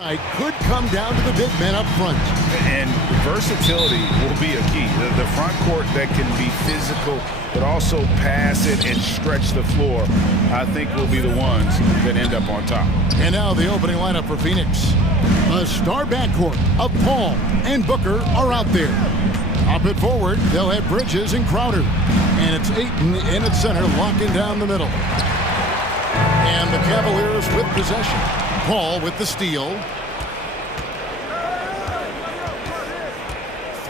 It could come down to the big men up front. And versatility will be a key. The front court that can be physical, but also pass it and stretch the floor, I think will be the ones that end up on top. And now the opening lineup for Phoenix. A star backcourt of Paul and Booker are out there. Up at forward, they'll have Bridges and Crowder. And it's Ayton in at center, locking down the middle. And the Cavaliers with possession. Paul with the steal.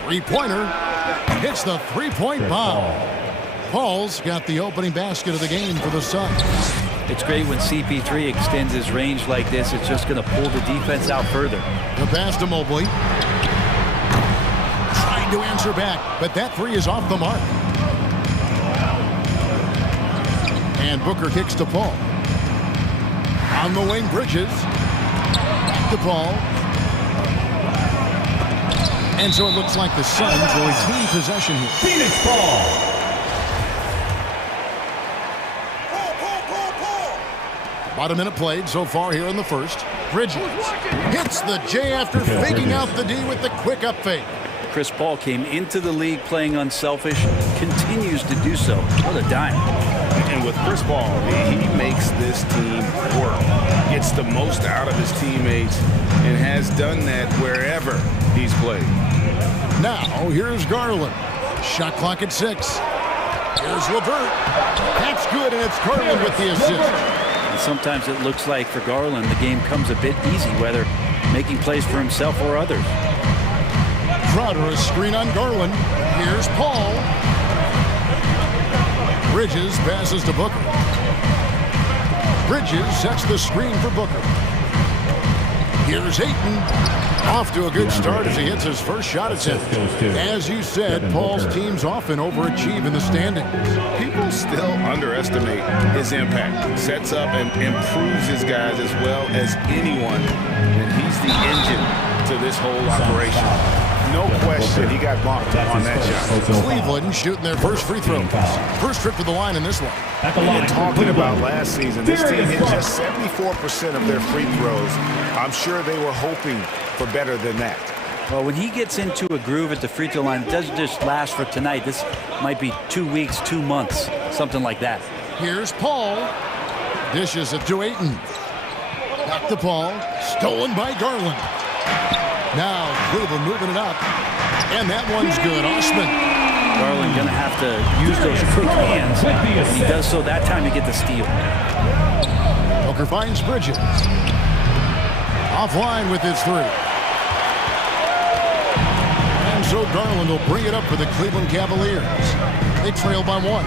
Three-pointer. Hits the three-point bomb. Paul's got the opening basket of the game for the Suns. It's great when CP3 extends his range like this. It's just going to pull the defense out further. The pass to Mobley. Trying to answer back, but that three is off the mark. And Booker kicks to Paul. On the wing, Bridges. Back to Paul. And so it looks like the Suns will retain possession here. Phoenix ball. About a minute played so far here in the first. Bridges hits the J after faking out the D with the quick up fake. Chris Paul came into the league playing unselfish, continues to do so. What a dime. And with Chris Paul, he makes this team work. Gets the most out of his teammates and has done that wherever he's played. Now, here's Garland. Shot clock at 6. Here's LeVert. That's good, and it's Garland with the assist. And sometimes it looks like for Garland, the game comes a bit easy, whether making plays for himself or others. Crowder, a screen on Garland. Here's Paul. Bridges passes to Booker. Bridges sets the screen for Booker. Here's Ayton. Off to a good start as he hits his first shot attempt. As you said, Paul's teams often overachieve in the standings. People still underestimate his impact. Sets up and improves his guys as well as anyone. And he's the engine to this whole operation. No question he got marked on that shot. Cleveland shooting their first free throw. First trip to the line in this one. And talking about last season, this team hit just 74% of their free throws. I'm sure they were hoping for better than that. Well, when he gets into a groove at the free throw line, it doesn't just last for tonight. This might be 2 weeks, 2 months, something like that. Here's Paul. Dishes it to Ayton. Back to Paul. Stolen by Garland. Now Cleveland moving it up. And that one's good. Osman. Garland going to have to use those quick hands. He does so that time to get the steal. Booker finds Bridges. Offline with his three. And so Garland will bring it up for the Cleveland Cavaliers. They trail by 1.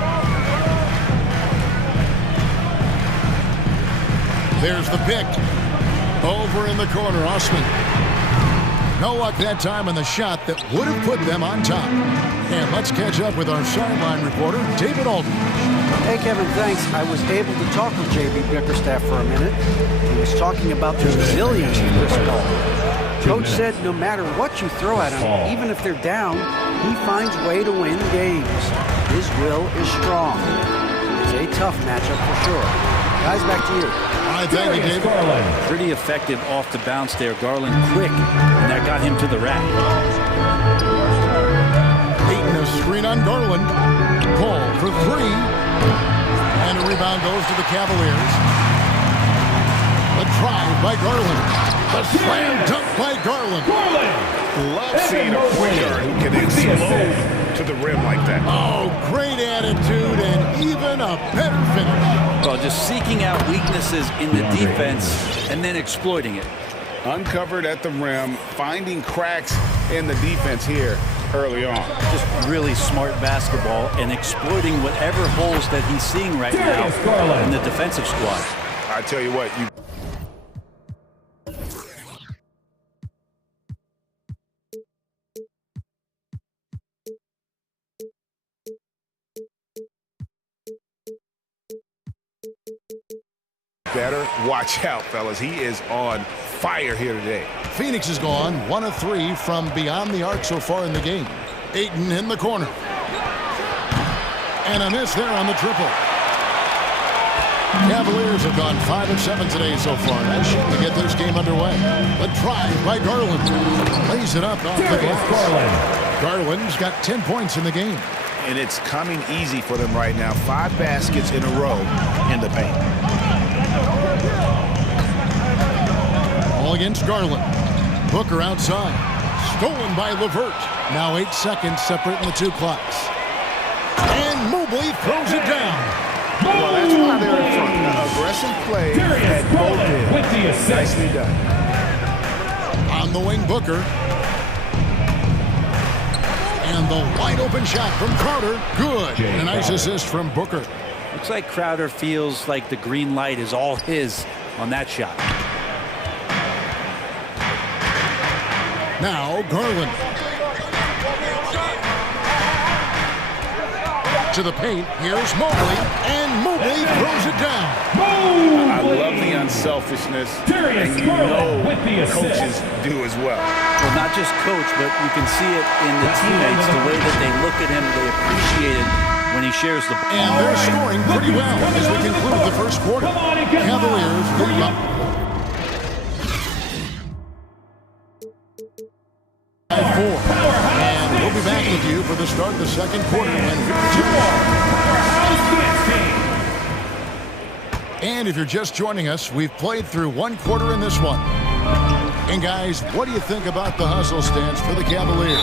There's the pick. Over in the corner, Osman. No luck that time on the shot that would have put them on top. And let's catch up with our sideline reporter, David Aldridge. Hey, Kevin, thanks. I was able to talk with J.B. Bickerstaff for a minute. He was talking about the resilience of Chris Paul. Coach said no matter what you throw at him, even if they're down, he finds a way to win games. His will is strong. It's a tough matchup for sure. Guys, back to you. All right, thank you, David. Pretty effective off the bounce there. Garland quick, and that got him to the rack. Ayton a screen on Garland. Paul for 3. And a rebound goes to the Cavaliers. A drive by Garland. The slam dunk by Garland. Love seeing a point guard who can explode to the rim like that. Oh, great attitude and even a better finish. Well, just seeking out weaknesses in the defense and then exploiting it. Uncovered at the rim, finding cracks in the defense here early on. Just really smart basketball and exploiting whatever holes that he's seeing right now in the defensive squad. I tell you what, you better watch out, fellas. He is on fire here today. Phoenix has gone 1 of 3 from beyond the arc so far in the game. Ayton in the corner. And a miss there on the triple. Cavaliers have gone 5 of 7 today so far. Nice shot to get this game underway. The drive by Garland. Lays it up off the glass. Garland's got 10 points in the game. And it's coming easy for them right now. 5 baskets in a row in the paint. All against Garland. Booker outside. Stolen by LeVert. Now 8 seconds separating the two clocks. And Mobley throws it down. Well, that's why they're in front. An aggressive play at both ends. Nicely done. On the wing, Booker. And the wide open shot from Crowder. Good. And a nice assist from Booker. Looks like Crowder feels like the green light is all his on that shot. Now Garland. To the paint. Here's Mobley. And Mobley throws it down. I love the unselfishness. And you know coaches do as well. Well, not just coach, but you can see it in the teammates, the way that they look at him, they appreciate it when he shares the ball. And they're scoring pretty well as we conclude the first quarter. Cavaliers lead up. By 4. And we'll be back with you for the start of the second quarter. And if you're just joining us, we've played through one quarter in this one. And guys, what do you think about the hustle stance for the Cavaliers?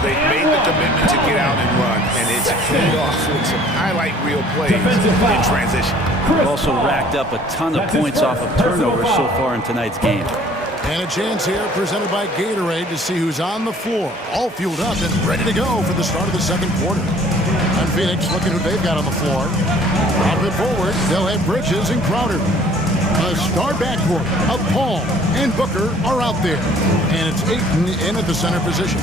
They've made the commitment to get out and run, and it's paid off with some highlight reel plays in transition. They've also racked up a ton of points off of turnovers so far in tonight's game. And a chance here presented by Gatorade to see who's on the floor, all fueled up and ready to go for the start of the second quarter. And Phoenix looking who they've got on the floor. Up it forward, they'll have Bridges and Crowder. A star backcourt of Paul and Booker are out there. And it's Ayton in at the center position.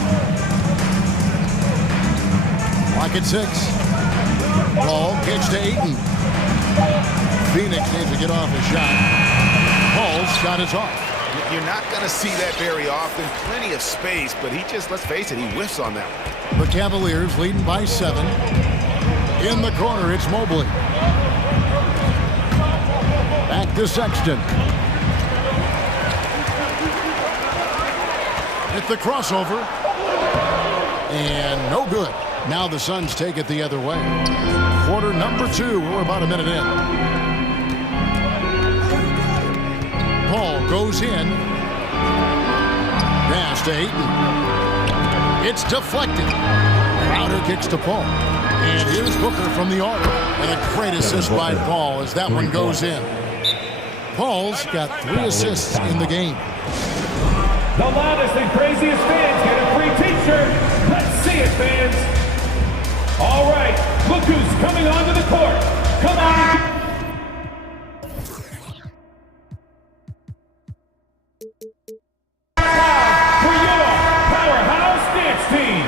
Clock at 6. Paul kicks to Ayton. Phoenix needs to get off his shot. Paul's shot is off. You're not going to see that very often. Plenty of space, but he just, let's face it, he whiffs on that one. The Cavaliers leading by 7. In the corner, it's Mobley. Back to Sexton. At the crossover. And no good. Now the Suns take it the other way. Quarter number 2. We're about a minute in. Paul goes in. Pass to Ayton. It's deflected. Crowder kicks to Paul. And here's Booker from the arc. And a great assist by Paul as that one goes in. Paul's got 3 assists in the game. The loudest and craziest fans get a free t-shirt. Let's see it, fans. All right, look who's coming onto the court. Come on. For your powerhouse dance team.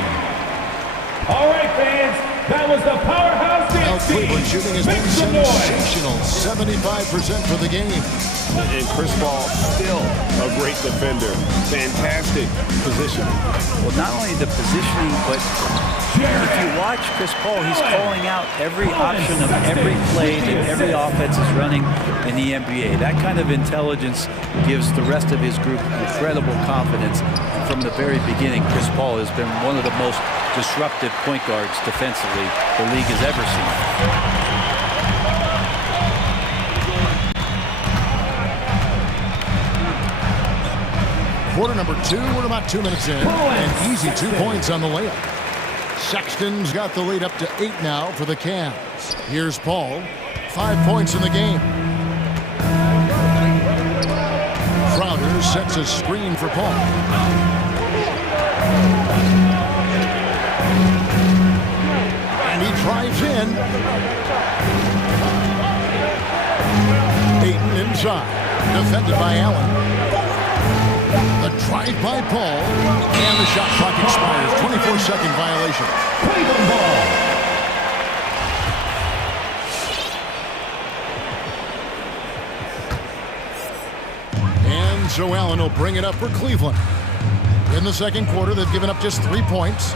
All right, fans, that was the powerhouse dance team. Cleveland shooting has been sensational. 75% for the game. And Chris Paul, still a great defender. Fantastic positioning. Well, not only the positioning, but if you watch Chris Paul, he's calling out every option of every play that every offense is running in the NBA. That kind of intelligence gives the rest of his group incredible confidence. From the very beginning, Chris Paul has been one of the most disruptive point guards defensively the league has ever seen. Quarter number 2, we're about 2 minutes in. And easy 2 points on the layup. Sexton's got the lead up to 8 now for the Cavs. Here's Paul. 5 points in the game. Crowder sets a screen for Paul. And he drives in. Ayton inside. Defended by Allen. The drive by Paul, and the shot clock expires. 24-second violation. Cleveland ball. And so Allen will bring it up for Cleveland. In the second quarter, they've given up just 3 points.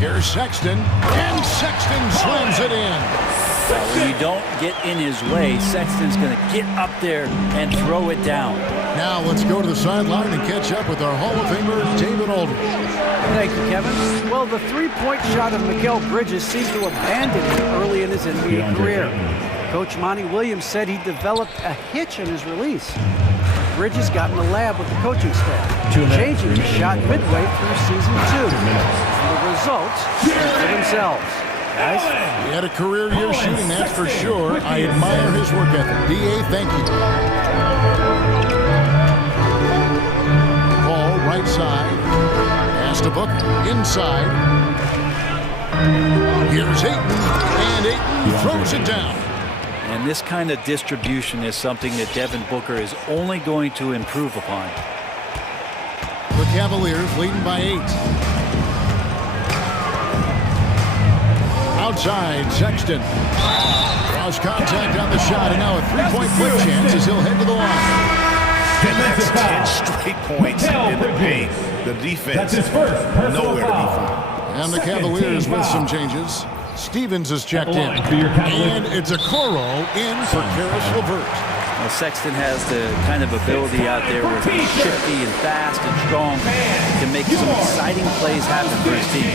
Here's Sexton, and Sexton slams it in. When you don't get in his way, Sexton's going to get up there and throw it down. Now let's go to the sideline and catch up with our Hall of Famer, David Aldridge. Thank you, Kevin. Well, the three-point shot of Mikal Bridges seemed to abandon him early in his NBA career. Coach Monty Williams said he developed a hitch in his release. Bridges got in the lab with the coaching staff, changing his shot midway through season 2. And the results speak for themselves. Guys? He had a career year shooting, that's for sure. I admire his work ethic. D.A., thank you. Ball right side. Pass to Booker. Inside. Here's Ayton. And Ayton throws it down. And this kind of distribution is something that Devin Booker is only going to improve upon. The Cavaliers leading by 8. Outside, Sexton. Cross contact on the shot, and now a three-point quick chance as he'll head to the line. And that's 10 straight points in the paint. The defense nowhere to be found. And the Cavaliers with some changes. Stevens is checked in. And it's a Coro in for Karis LeVert. Well, Sexton has the kind of ability out there where he's shifty and fast and strong. He can make some exciting plays happen for his team.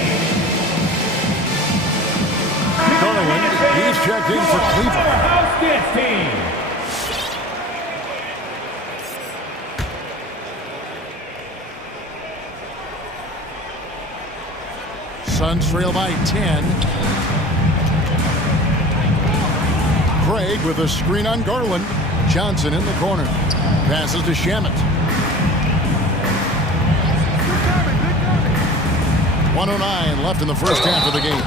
Garland, he's checked in for Cleveland. Suns trail by 10. Craig with a screen on Garland. Johnson in the corner. Passes to Shamet. 1:09 left in the first half of the game.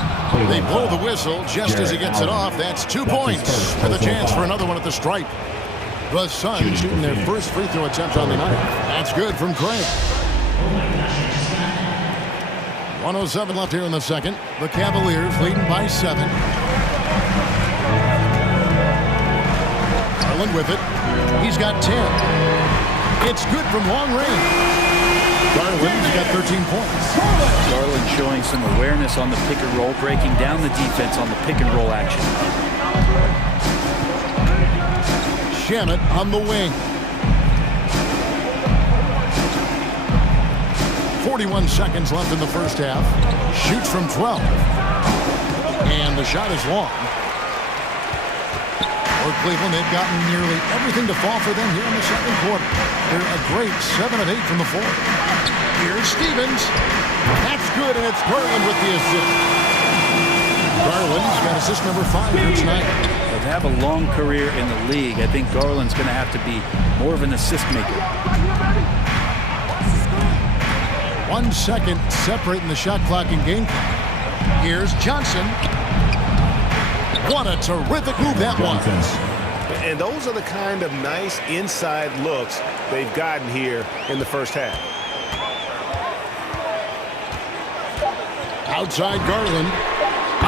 They blow the whistle just as he gets it off. That's 2 points with a chance for another one at the stripe. The Suns shooting their first free throw attempt on the night. That's good from Craig. 1:07 left here in the second. The Cavaliers leading by 7. Garland with it. He's got 10. It's good from long range. Garland's got 13 points. Garland showing some awareness on the pick and roll, breaking down the defense on the pick and roll action. Shamet on the wing. 41 seconds left in the first half. Shoots from 12. And the shot is long. For Cleveland, they've gotten nearly everything to fall for them here in the second quarter. They're a great 7 of 8 from the floor. Here's Stevens. That's good, and it's Garland with the assist. Garland's got assist number 5 here tonight. But to have a long career in the league, I think Garland's going to have to be more of an assist maker. 1 second separating the shot clock and game clock. Here's Johnson. What a terrific move that was. And those are the kind of nice inside looks they've gotten here in the first half. Outside Garland.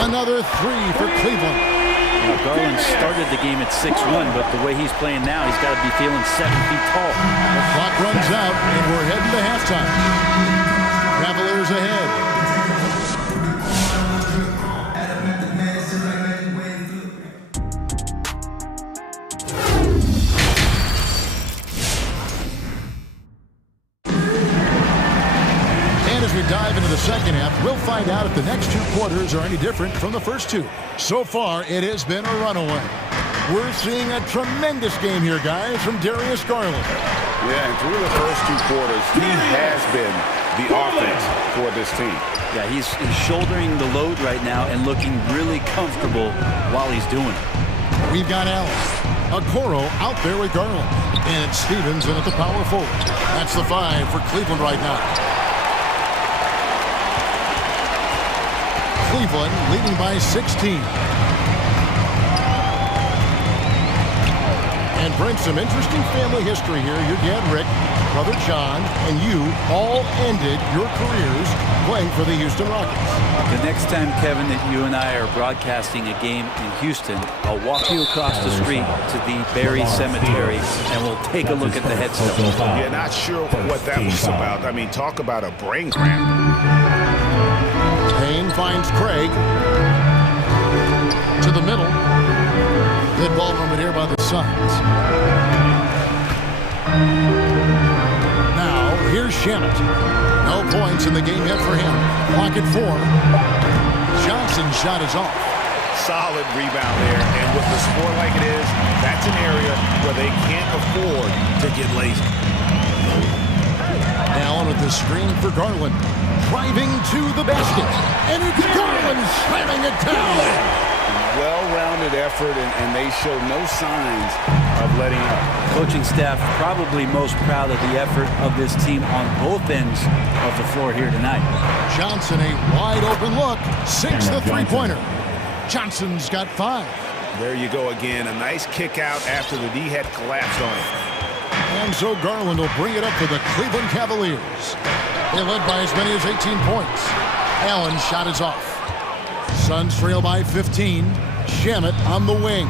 Another 3 for Cleveland. Now, Garland started the game at 6'1", but the way he's playing now, he's got to be feeling 7 feet tall. The clock runs out, and we're heading to halftime. Cavaliers ahead. Dive into the second half, we'll find out if the next 2 quarters are any different from the first 2. So far, it has been a runaway. We're seeing a tremendous game here, guys, from Darius Garland. Yeah, and through the first 2 quarters, he has been the offense for this team. Yeah, he's shouldering the load right now and looking really comfortable while he's doing it. We've got Allen. Okoro out there with Garland. And it's Stevens in at the power forward. That's the 5 for Cleveland right now. Cleveland leading by 16. And bring some interesting family history here. Your dad, Rick, brother John, and you all ended your careers playing for the Houston Rockets. The next time, Kevin, that you and I are broadcasting a game in Houston, I'll walk you across the street to the Berry Cemetery, and we'll take a look at the headstone. Yeah, not sure what that was about. I mean, talk about a brain cramp. Payne finds Craig. To the middle. Good ball movement here by the Suns. Now, here's Shamit. No points in the game yet for him. Clock at 4. Johnson's shot is off. Solid rebound there, and with the score like it is, that's an area where they can't afford to get lazy. Allen with the screen for Garland. Driving to the basket. And it's Garland slamming it down. Well-rounded effort, and they show no signs of letting up. Coaching staff probably most proud of the effort of this team on both ends of the floor here tonight. Johnson, a wide open look, sinks the three-pointer. Johnson's got 5. There you go again, a nice kick out after the D had collapsed on him. And so Garland will bring it up for the Cleveland Cavaliers. They led by as many as 18 points. Allen's shot is off. Suns trail by 15. Shamit on the wing.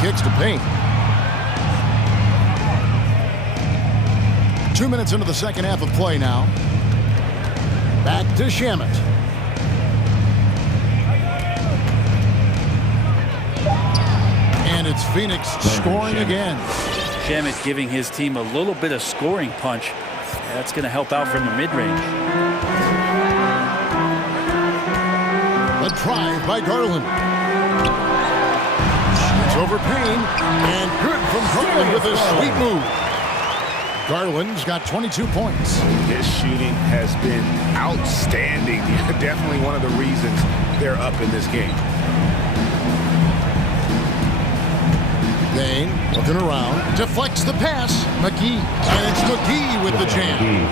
Kicks to paint. 2 minutes into the second half of play now. Back to Shamit. And it's Phoenix scoring again. Shamit giving his team a little bit of scoring punch. That's going to help out from the mid-range. The drive by Garland. It's over Payne, and good from Garland with a sweet move. Garland's got 22 points. His shooting has been outstanding. Definitely one of the reasons they're up in this game. Payne looking around, deflects the pass. McGee, and it's McGee with the jam.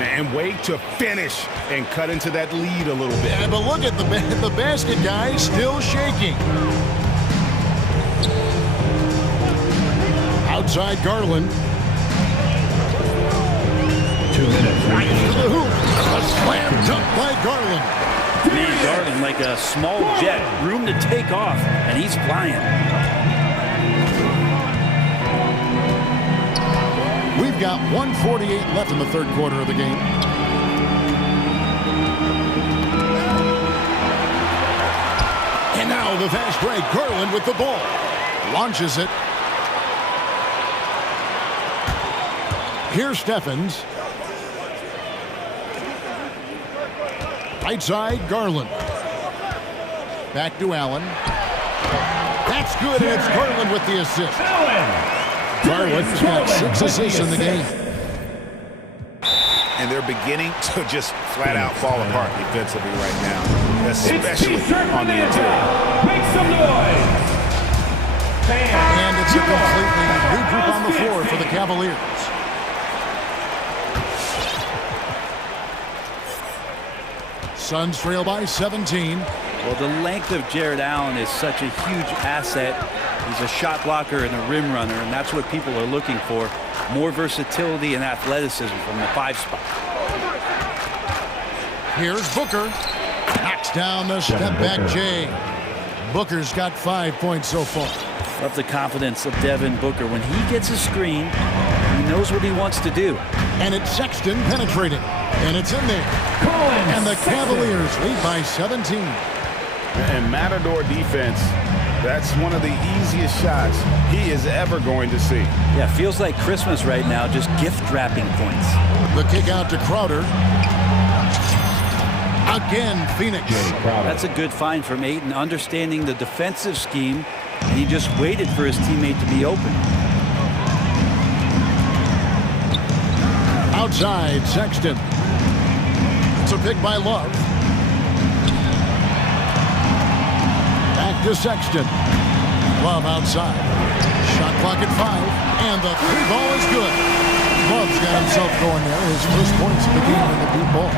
And way to finish and cut into that lead a little bit. Yeah, but look at the basket guy still shaking. Outside Garland. 2 minutes. Right to the hoop. A slam dunk by Garland. Man, Garland like a small jet, room to take off, and he's flying. We've got 1:48 left in the third quarter of the game. And now the fast break. Garland with the ball. Launches it. Here's Steffens. Right side, Garland. Back to Allen. That's good, and it's Garland with the assist. Garland's got 6 assists in the game. And they're beginning to just flat out fall apart defensively right now, especially on the interior. Make some noise. And it's a completely new group on the floor for the Cavaliers. Suns trail by 17. Well, the length of Jared Allen is such a huge asset. He's a shot blocker and a rim runner, and that's what people are looking for. More versatility and athleticism from the 5 spot. Here's Booker. Knocks down the step-back J. Booker's got 5 points so far. Love the confidence of Devin Booker. When he gets a screen, he knows what he wants to do. And it's Sexton penetrating. And it's in there. And the Cavaliers lead by 17. And Matador defense, that's one of the easiest shots he is ever going to see. Yeah, feels like Christmas right now, just gift wrapping points. The kick out to Crowder. Again, Phoenix. That's a good find from Ayton, understanding the defensive scheme, and he just waited for his teammate to be open. Outside, Sexton. It's a pick by Love. Back to Sexton. Love outside. Shot clock at 5, and the 3 ball is good. Love's got himself going there. His first points of the game in the deep ball.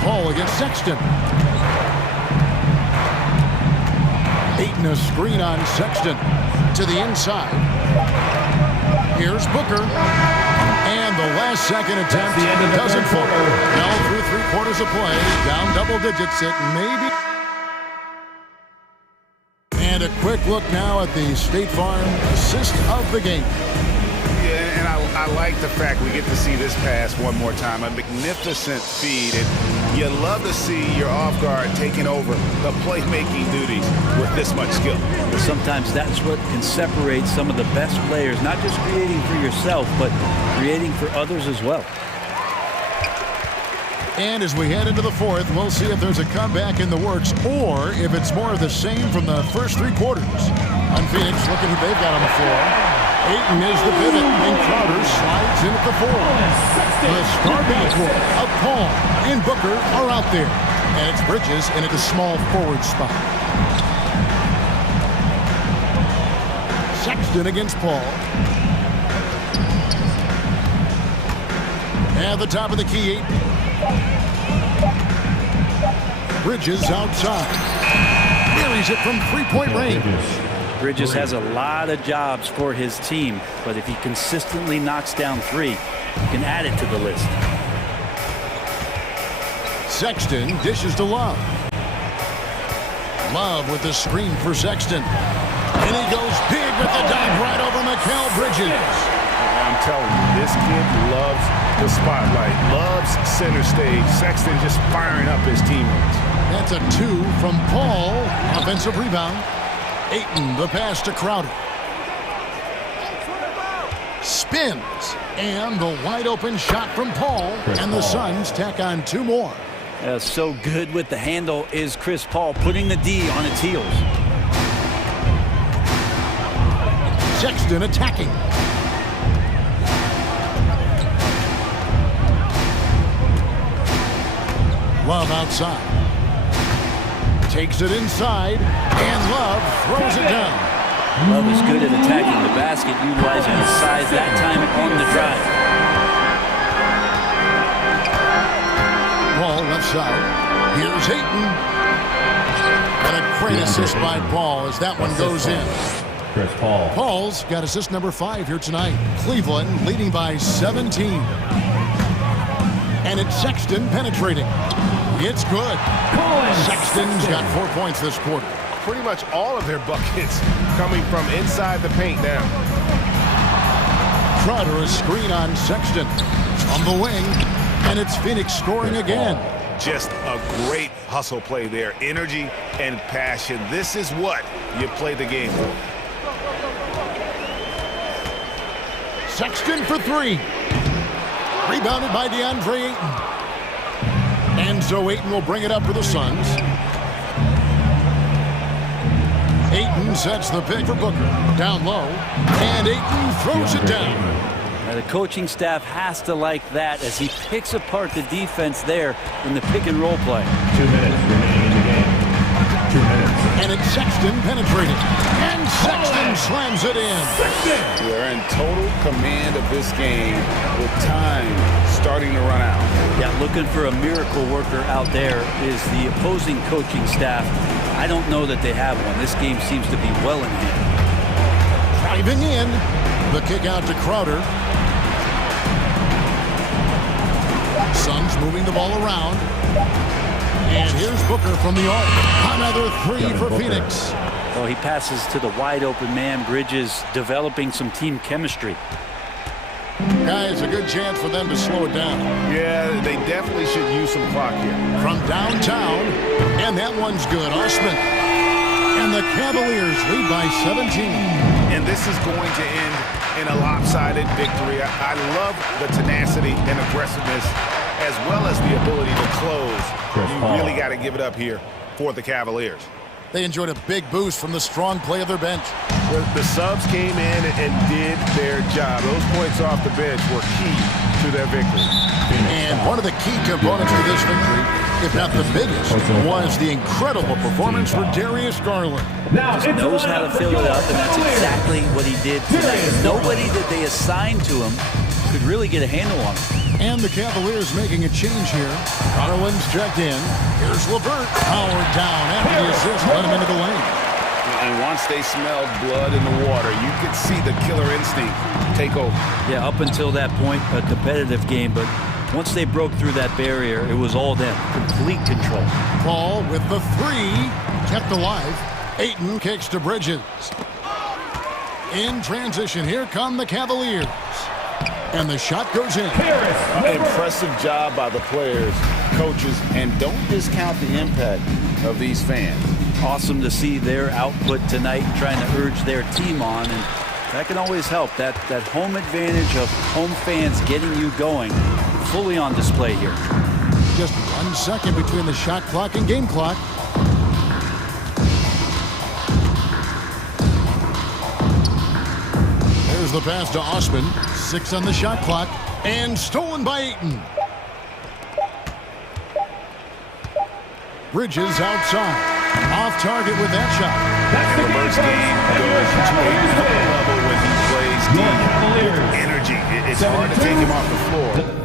Paul against Sexton. Ayton a screen on Sexton to the inside. Here's Booker. And the last second attempt doesn't fall. Now through 3 quarters of play, down double digits at maybe. And a quick look now at the State Farm assist of the game. Yeah, and I I like the fact we get to see this pass one more time. A magnificent feed, and you love to see your off guard taking over the playmaking duties with this much skill. Sometimes that's what can separate some of the best players, not just creating for yourself, but creating for others as well. And as we head into the fourth, we'll see if there's a comeback in the works or if it's more of the same from the first three quarters. On Phoenix, look at who they've got on the floor. Ayton is the pivot, and Crowder slides in at the 4. The star backcourt of Paul and Booker are out there. And it's Bridges in at the small forward spot. Sexton against Paul. At the top of the key, Ayton. Bridges outside. Buries it from three-point range. Bridges has a lot of jobs for his team, but if he consistently knocks down 3, you can add it to the list. Sexton dishes to Love. Love with the screen for Sexton. And he goes big with the dunk right over Mikal Bridges. I'm telling you, this kid loves the spotlight, loves center stage. Sexton just firing up his teammates. That's a 2 from Paul. Offensive rebound. Ayton, the pass to Crowder. Spins. And the wide open shot from Paul. And the Suns tack on 2 more. So good with the handle is Chris Paul, putting the D on its heels. Sexton attacking. Love outside. Takes it inside, and Love throws it down. Love is good at attacking the basket, utilizing his size that time on the drive. Paul left side. Here's Ayton. And a great assist by Paul as that one goes in. Chris Paul. Paul's got assist number 5 here tonight. Cleveland leading by 17. And it's Sexton penetrating. It's good. Sexton's got 4 points this quarter. Pretty much all of their buckets coming from inside the paint now. Crowder a screen on Sexton. On the wing. And it's Phoenix scoring again. Just a great hustle play there. Energy and passion. This is what you play the game for. Sexton for 3. Rebounded by DeAndre Ayton. And so Ayton will bring it up for the Suns. Ayton sets the pick for Booker. Down low. And Ayton throws it down. Now the coaching staff has to like that as he picks apart the defense there in the pick and roll play. 2 minutes remaining in the game. 2 minutes. And it's Sexton penetrating. And Sexton slams it in. They're in total command of this game with time starting to run out. Yeah, looking for a miracle worker out there is the opposing coaching staff. I don't know that they have one. This game seems to be well in hand. Driving in. The kick out to Crowder. Suns moving the ball around. And here's Booker from the arc. Another 3 for Phoenix. Oh, he passes to the wide open man. Bridges developing some team chemistry. Guys, a good chance for them to slow it down. Yeah, they definitely should use some clock here. From downtown, and that one's good. Osman. And the Cavaliers lead by 17. And this is going to end in a lopsided victory. I love the tenacity and aggressiveness as well as the ability to close. You really got to give it up here for the Cavaliers. They enjoyed a big boost from the strong play of their bench. The subs came in and did their job. Those points off the bench were key to their victory. And one of the key components of this victory, if not the biggest, was the incredible performance for Darius Garland. Just knows how to fill it up, and that's exactly what he did tonight. Nobody that they assigned to him could really get a handle on him. And the Cavaliers making a change here. Garland's checked in. Here's LeVert. Powered down after the assist. Let him into the lane. And once they smelled blood in the water, you could see the killer instinct take over. Yeah, up until that point, a competitive game, but once they broke through that barrier, it was all them. Complete control. Paul with the 3. Kept alive. Ayton kicks to Bridges. In transition, here come the Cavaliers. And the shot goes in. Impressive job by the players, coaches, and don't discount the impact of these fans. Awesome to see their output tonight, trying to urge their team on, and that can always help. That home advantage of home fans getting you going, fully on display here. Just 1 second between the shot clock and game clock. There's the pass to Osman. 6 on the shot clock. And stolen by Ayton. Bridges outside. Off target with that shot. That's the First game goes to a different level when he plays deep energy. It's hard to take him off the floor.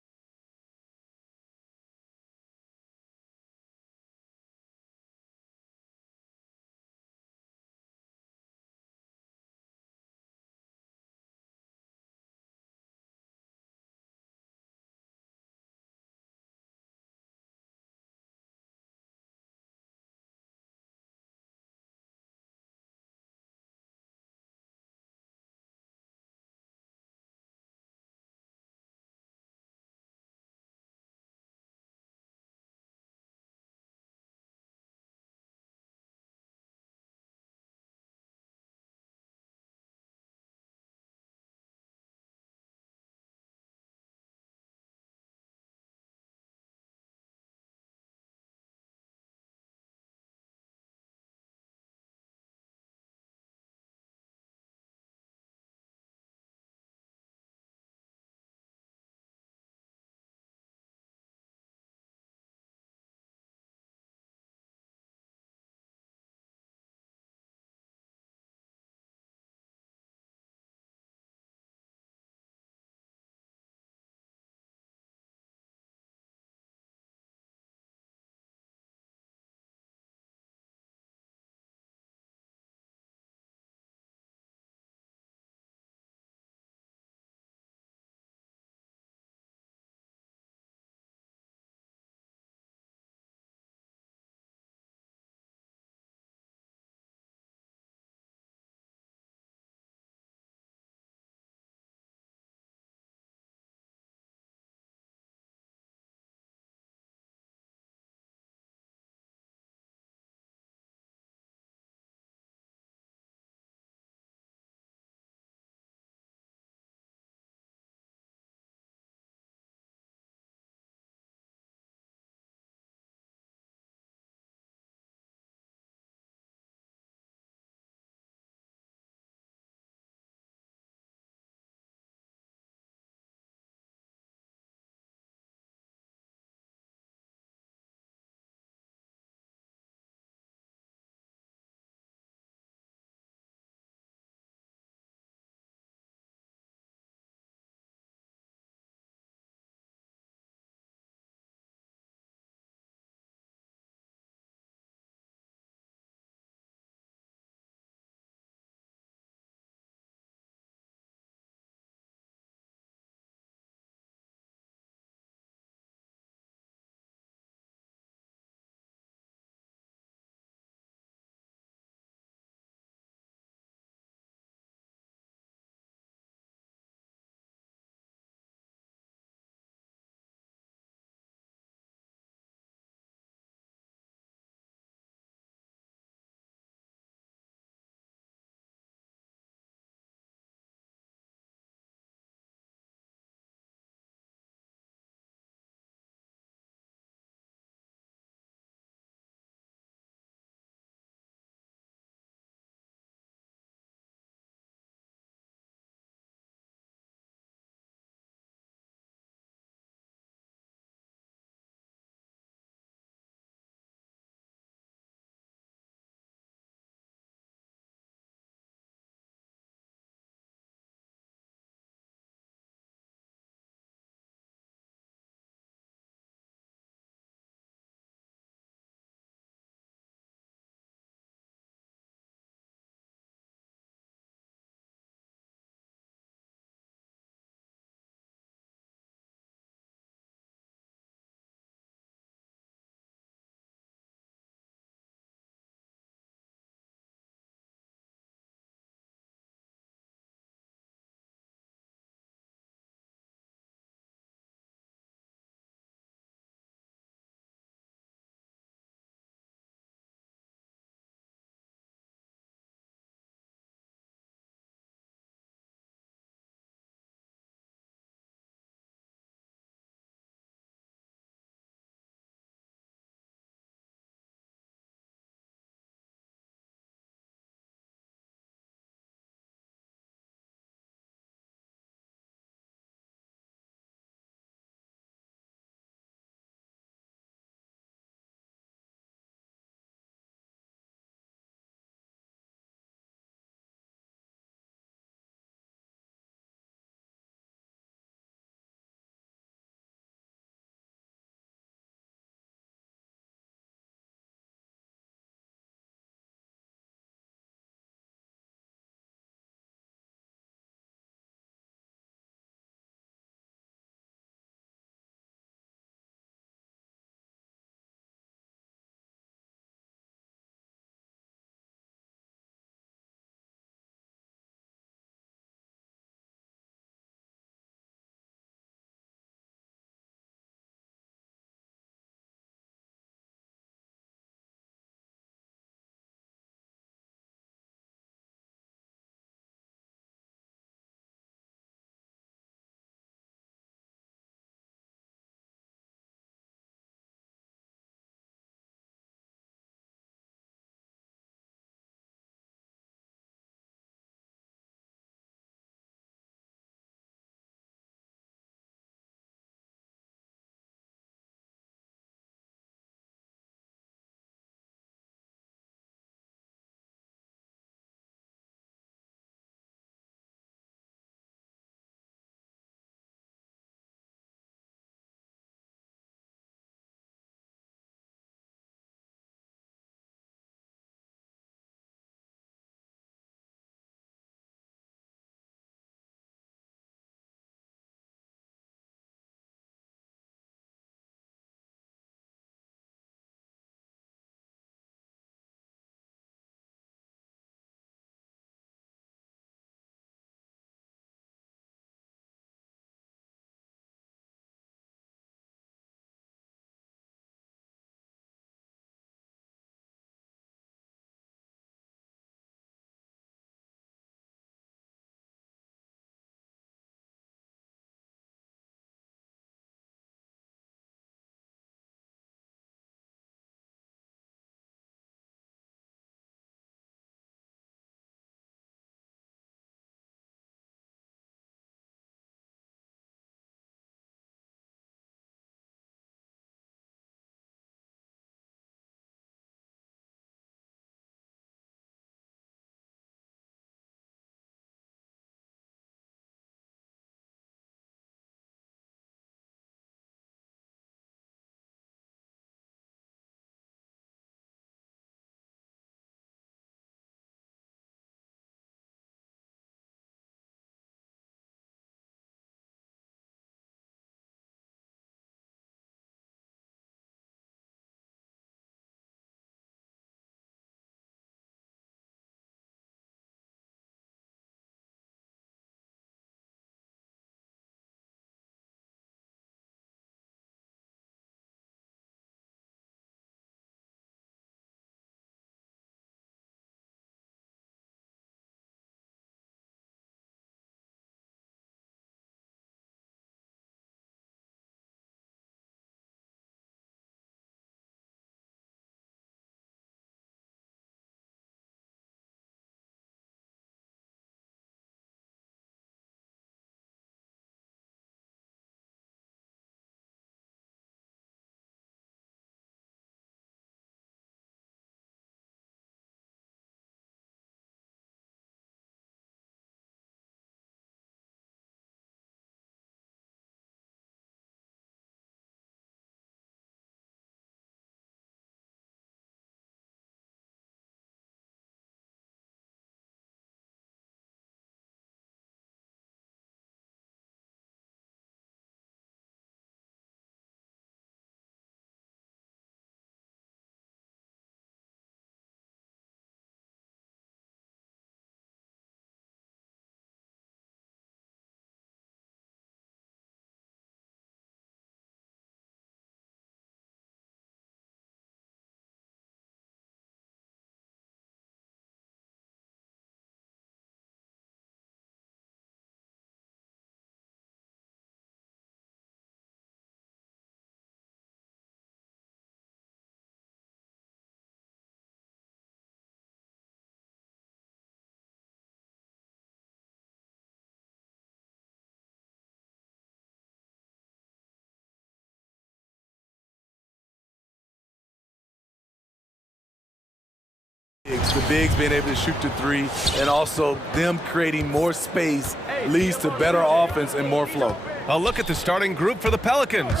The bigs being able to shoot the three, and also them creating more space leads to better offense and more flow. A look at the starting group for the Pelicans.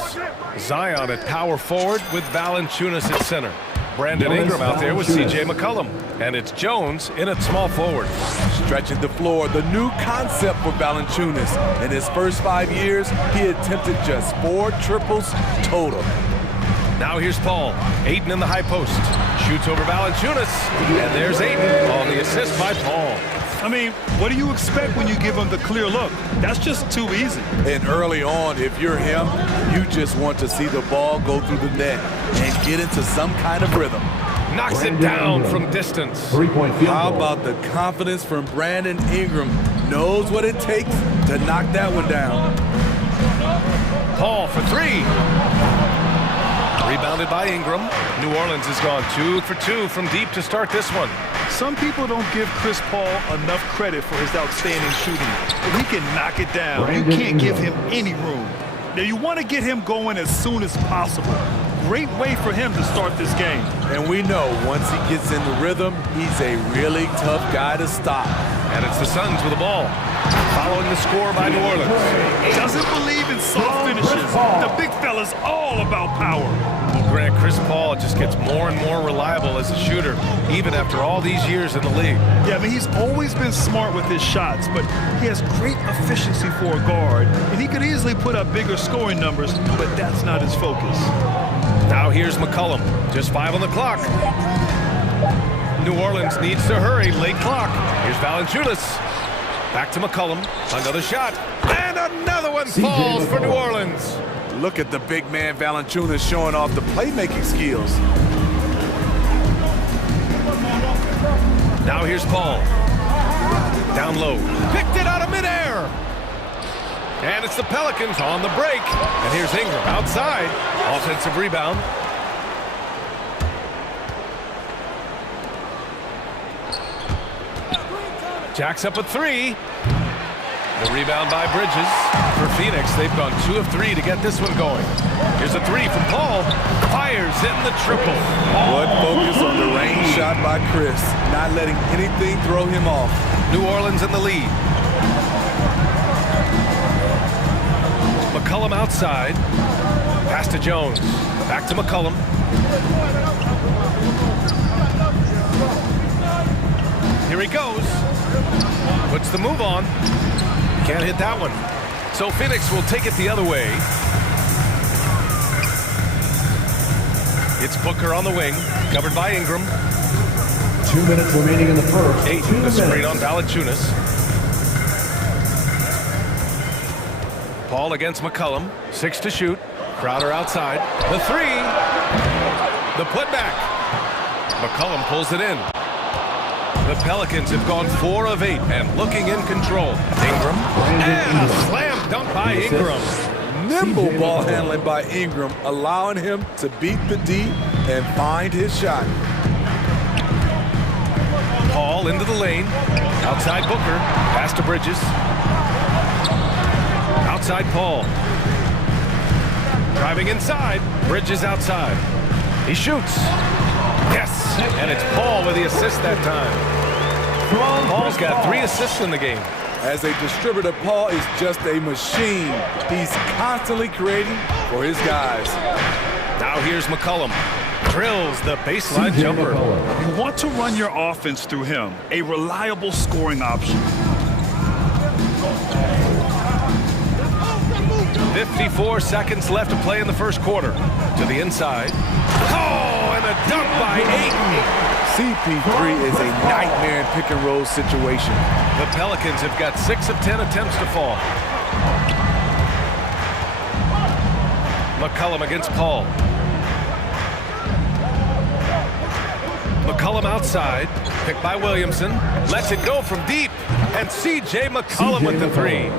Zion at power forward with Valanciunas at center. Brandon Ingram out there with C.J. McCollum. And it's Jones in at small forward. Stretching the floor, the new concept for Valanciunas. In his first 5 years, he attempted just 4 triples total. Now here's Paul. Ayton in the high post. Shoots over Valanciunas. And there's Ayton on the assist by Paul. I mean, what do you expect when you give him the clear look? That's just too easy. And early on, if you're him, you just want to see the ball go through the net and get into some kind of rhythm. Knocks it down from distance. How about the confidence from Brandon Ingram? Knows what it takes to knock that one down. Paul for three. Rebounded by Ingram. New Orleans has gone 2 for 2 from deep to start this one. Some people don't give Chris Paul enough credit for his outstanding shooting. But he can knock it down. You can't give him any room. Now, you want to get him going as soon as possible. Great way for him to start this game. And we know once he gets in the rhythm, he's a really tough guy to stop. And it's the Suns with the ball. Following the score by New Orleans. Doesn't believe in soft finishes. The big fella's all about power. Grant, Chris Paul just gets more and more reliable as a shooter, even after all these years in the league. Yeah, I mean, he's always been smart with his shots, but he has great efficiency for a guard, and he could easily put up bigger scoring numbers, but that's not his focus. Now here's McCollum, just 5 on the clock. New Orleans needs to hurry, late clock. Here's Valanciunas. Back to McCollum, another shot, and another one falls for New Orleans. Look at the big man Valanciunas showing off the playmaking skills. Now here's Paul. Down low. Picked it out of midair. And it's the Pelicans on the break. And here's Ingram outside. Offensive rebound. Jacks up a three. The rebound by Bridges. For Phoenix, they've gone 2 of 3 to get this one going. Here's a three from Paul. Fires in the triple. Good focus on the range shot by Chris. Not letting anything throw him off. New Orleans in the lead. McCollum outside. Pass to Jones. Back to McCollum. Here he goes. Puts the move on. Can't hit that one. So Phoenix will take it the other way. It's Booker on the wing, covered by Ingram. 2 minutes remaining in the first. Ayton, the screen on Valanciunas. Paul against McCollum. 6 to shoot. Crowder outside. The three. The putback. McCollum pulls it in. The Pelicans have gone 4 of 8 and looking in control. Ingram. And a slam dunk by Ingram. Nimble ball handling by Ingram, allowing him to beat the D and find his shot. Paul into the lane. Outside Booker. Pass to Bridges. Outside Paul. Driving inside. Bridges outside. He shoots. Yes, and it's Paul with the assist that time. Paul's got 3 assists in the game. As a distributor, Paul is just a machine. He's constantly creating for his guys. Now here's McCollum. Drills the baseline jumper. You want to run your offense through him, a reliable scoring option. 54 seconds left to play in the first quarter. To the inside. Oh, and a dunk by Ayton. CP3 is a nightmare in pick and roll situation. The Pelicans have got 6 of 10 attempts to fall. McCollum against Paul. McCollum outside. Picked by Williamson. Lets it go from deep. And C.J. McCollum with the three.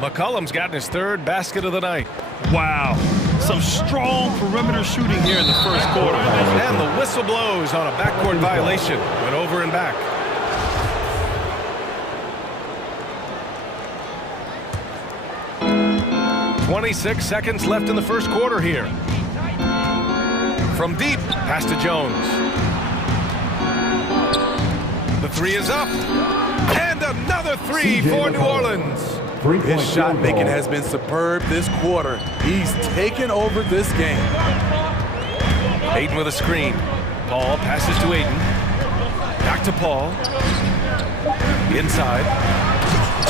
McCollum's gotten his 3rd basket of the night. Wow. Some strong perimeter shooting here in the first quarter. And the whistle blows on a backcourt violation. Went over and back. "26 seconds left in the first quarter here. From deep, pass to Jones. The three is up. And another three for New Orleans. His shot making has been superb this quarter. He's taken over this game. Ayton with a screen. Paul passes to Ayton. Back to Paul. Inside.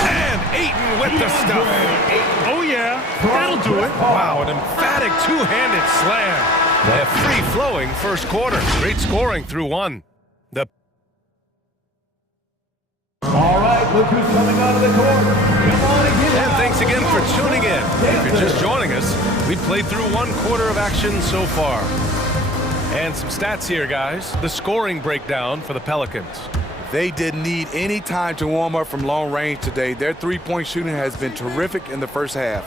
And Ayton with the stuff. Oh, yeah. That'll do it. Wow, an emphatic two-handed slam. A free-flowing first quarter. Great scoring through one. All right, look who's coming onto the court. Come on and get And thanks again for tuning in. If you're just joining us, we've played through one quarter of action so far. And some stats here, guys. The scoring breakdown for the Pelicans. They didn't need any time to warm up from long range today. Their three-point shooting has been terrific in the first half.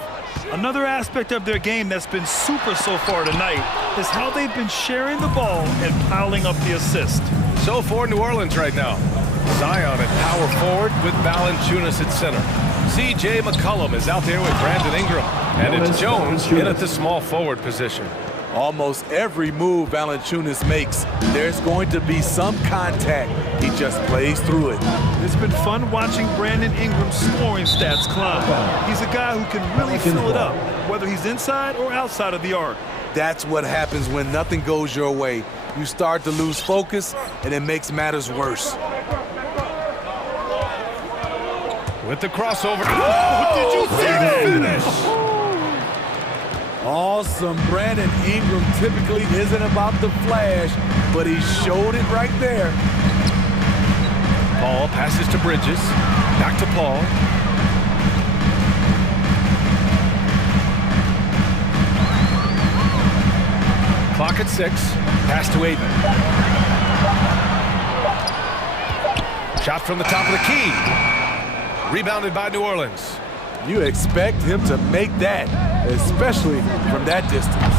Another aspect of their game that's been super so far tonight is how they've been sharing the ball and piling up the assist. So for New Orleans right now, Zion at power forward with Valanciunas at center. C.J. McCollum is out there with Brandon Ingram. And it's Jones in at the small forward position. Almost every move Valanciunas makes, there's going to be some contact. He just plays through it. It's been fun watching Brandon Ingram's scoring stats climb. He's a guy who can really fill it up, whether he's inside or outside of the arc. That's what happens when nothing goes your way. You start to lose focus, and it makes matters worse. With the crossover. Oh, did you see that finish? Awesome. Brandon Ingram typically isn't about the flash, but he showed it right there. Paul passes to Bridges. Back to Paul. Clock at 6. Pass to Ayton. Shot from the top of the key. Rebounded by New Orleans. You expect him to make that, especially from that distance.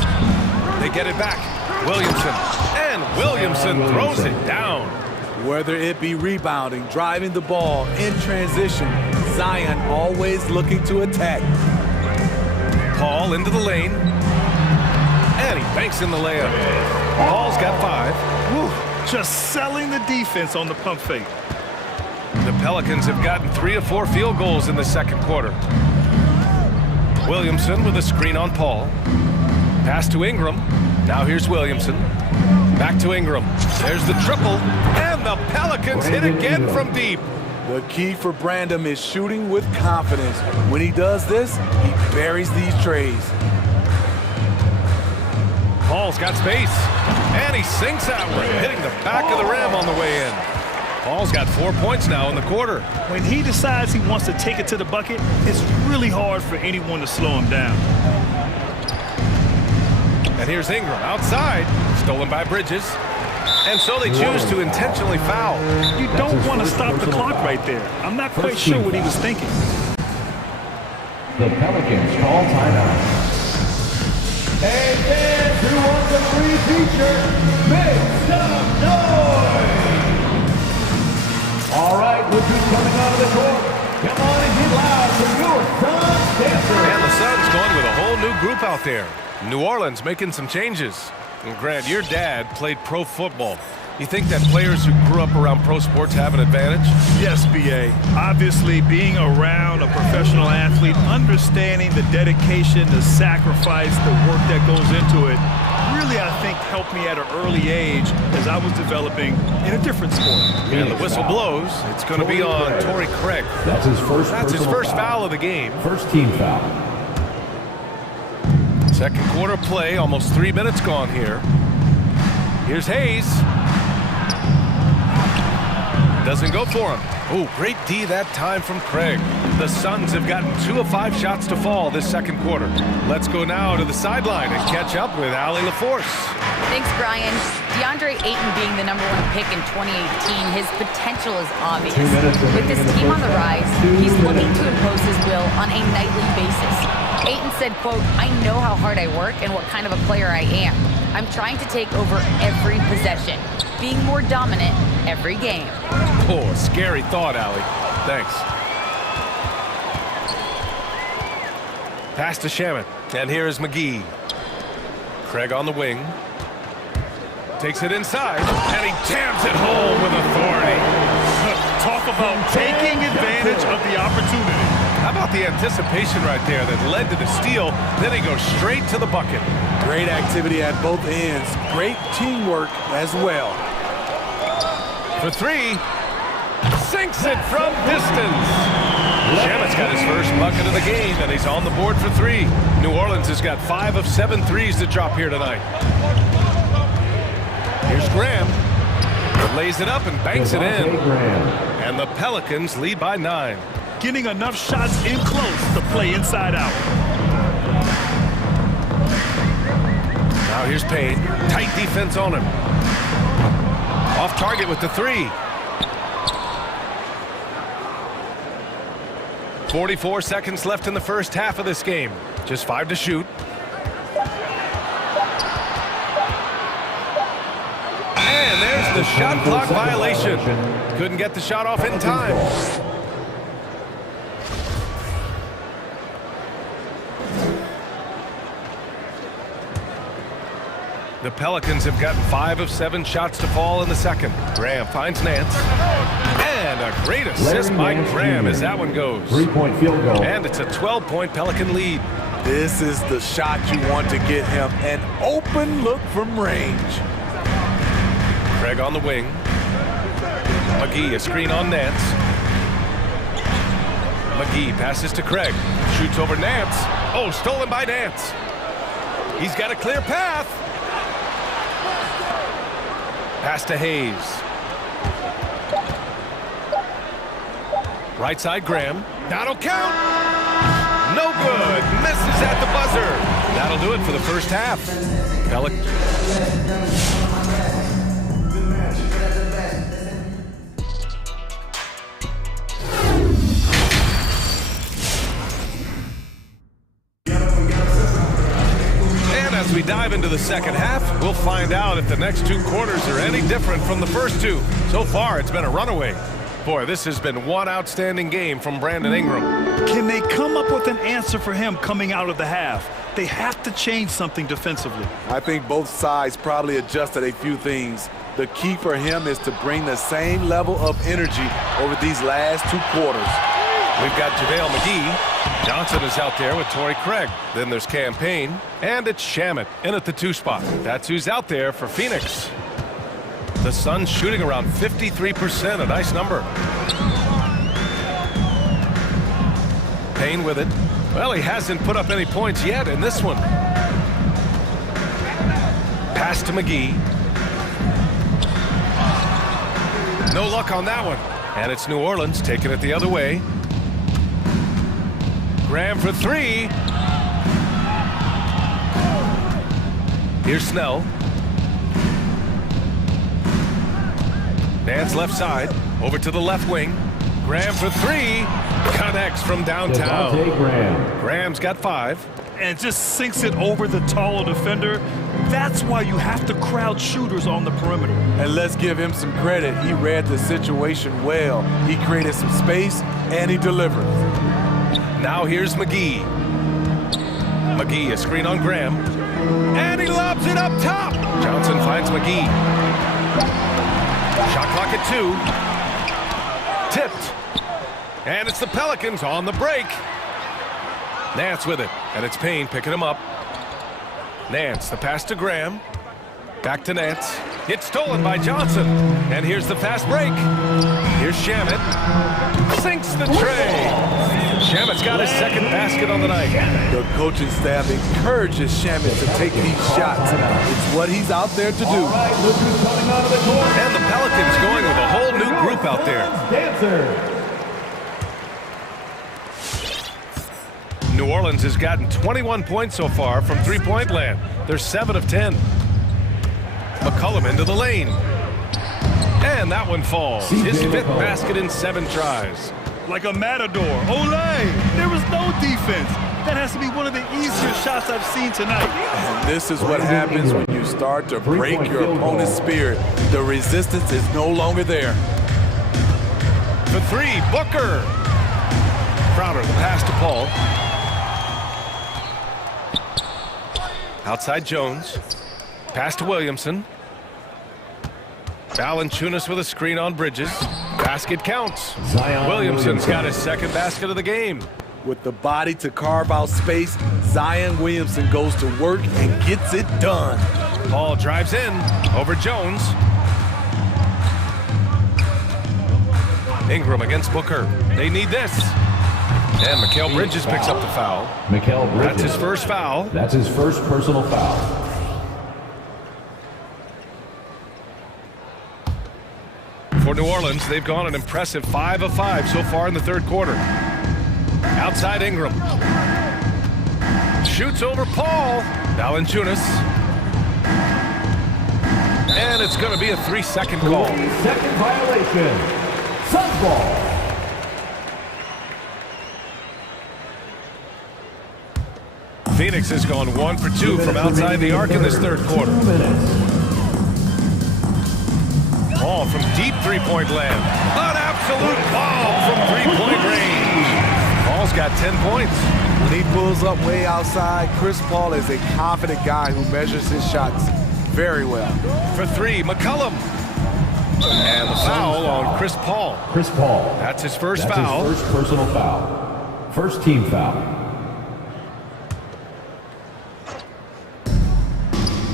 They get it back. Williamson. And Williamson throws it down. Whether it be rebounding, driving the ball, in transition, Zion always looking to attack. Paul into the lane. And he banks in the layup. Paul's got 5. Woo. Just selling the defense on the pump fake. The Pelicans have gotten 3 of 4 field goals in the second quarter. Williamson with a screen on Paul. Pass to Ingram. Now here's Williamson. Back to Ingram. There's the triple. And the Pelicans hit again from deep. The key for Brandon is shooting with confidence. When he does this, he buries these trays. Paul's got space. And he sinks that one, hitting the back of the rim on the way in. Paul's got 4 points now in the quarter. When he decides he wants to take it to the bucket, it's really hard for anyone to slow him down. And here's Ingram outside, stolen by Bridges. And so they choose to intentionally foul. You don't want to stop the clock right there. I'm not quite sure what he was thinking. The Pelicans call timeout. Hey fans who want the free t-shirt, make some noise! All right, look who's coming out of the court. Come on and get loud for your Suns dancers. And the Suns going with a whole new group out there. New Orleans making some changes. And Grant, your dad played pro football. You think that players who grew up around pro sports have an advantage? Yes, B.A. Obviously, being around a professional athlete, understanding the dedication, the sacrifice, the work that goes into it, really, I think, helped me at an early age as I was developing in a different sport. And the whistle blows. It's going to be on Torrey Craig. That's his first foul of the game. First team foul. Second quarter play, almost 3 minutes gone here. Here's Hayes. Doesn't go for him. Oh, great D that time from Craig. The Suns have gotten 2 of 5 shots to fall this second quarter. Let's go now to the sideline and catch up with Allie LaForce. Thanks, Brian. DeAndre Ayton being the #1 pick in 2018, his potential is obvious. With this team on the rise, he's looking to impose his will on a nightly basis. Ayton said, quote, "I know how hard I work and what kind of a player I am. I'm trying to take over every possession, being more dominant every game." Oh, a scary thought, Allie. Thanks. Pass to Shaman. And here is McGee. Craig on the wing. Takes it inside, and he jams it home with authority. about taking advantage of the opportunity. How about the anticipation right there that led to the steal? Then he goes straight to the bucket. Great activity at both ends. Great teamwork as well. For three, sinks it from distance. Shamit's got his first bucket of the game, and he's on the board for three. New Orleans has got 5 of 7 threes to drop here tonight. Here's Graham. Lays it up and banks it in. And the Pelicans lead by 9. Getting enough shots in close to play inside out. Now here's Payne. Tight defense on him. Off target with the three. 44 seconds left in the first half of this game. Just 5 to shoot. And there's the shot clock violation. Couldn't get the shot off in time. The Pelicans have gotten 5 of 7 shots to fall in the second. Graham finds Nance. And a great assist by Graham as that one goes. 3-point field goal. And it's a 12-point Pelican lead. This is the shot you want to get him. An open look from range. Craig on the wing. McGee, a screen on Nance. McGee passes to Craig. Shoots over Nance. Oh, stolen by Nance. He's got a clear path. Pass to Hayes. Right side, Graham. That'll count. No good. Misses at the buzzer. That'll do it for the first half. As we dive into the second half, we'll find out if the next 2 quarters are any different from the first 2. So far, it's been a runaway. Boy, this has been one outstanding game from Brandon Ingram. Can they come up with an answer for him coming out of the half? They have to change something defensively. I think both sides probably adjusted a few things. The key for him is to bring the same level of energy over these last 2 quarters. We've got JaVale McGee. Johnson is out there with Torrey Craig. Then there's Campaign. And it's Shamit in at the 2 spot. That's who's out there for Phoenix. The Suns shooting around 53%, a nice number. Payne with it. Well, he hasn't put up any points yet in this one. Pass to McGee. No luck on that one. And it's New Orleans taking it the other way. Graham for 3. Here's Snell. Nance left side. Over to the left wing. Graham for 3. Connects from downtown. Graham's got 5. And just sinks it over the taller defender. That's why you have to crowd shooters on the perimeter. And let's give him some credit. He read the situation well. He created some space, and he delivered. Now here's McGee. McGee, a screen on Graham. And he lobs it up top. Johnson finds McGee. Shot clock at 2. Tipped. And it's the Pelicans on the break. Nance with it. And it's Payne picking him up. Nance, the pass to Graham. Back to Nance. It's stolen by Johnson. And here's the fast break. Here's Shamit. Sinks the tray. Shamit's got his second basket on the night. The coaching staff encourages Shamit to take these shots. It's what he's out there to do. And the Pelicans going with a whole new group out there. New Orleans has gotten 21 points so far from three-point land. They're 7 of 10. McCollum into the lane. And that one falls. His 5th basket in 7 tries. Like a matador. Olay! There was no defense. That has to be one of the easier shots I've seen tonight. And this is what happens when you start to break your opponent's spirit. The resistance is no longer there. For 3, Booker. Crowder, the pass to Paul. Outside Jones. Pass to Williamson. Valanciunas with a screen on Bridges. Basket counts. Zion Williamson's got his second basket of the game. With the body to carve out space, Zion Williamson goes to work and gets it done. Paul drives in over Jones. Ingram against Booker. They need this. And Mikal Bridges picks up the foul. Mikal Bridges. That's his first foul. That's his first personal foul. For New Orleans, they've gone an impressive 5 of 5 so far in the third quarter. Outside Ingram. Shoots over Paul. Valanciunas. And it's going to be a 3-second call. 3-second violation. Suns ball. Phoenix has gone 1 for 2 from outside the arc in this third quarter. Paul from deep three-point land. An absolute bomb from three-point range. Paul's got 10 points. When he pulls up way outside, Chris Paul is a confident guy who measures his shots very well. For 3, McCollum. And the foul on Chris Paul. Chris Paul. That's his first That's foul. his first personal foul. First team foul.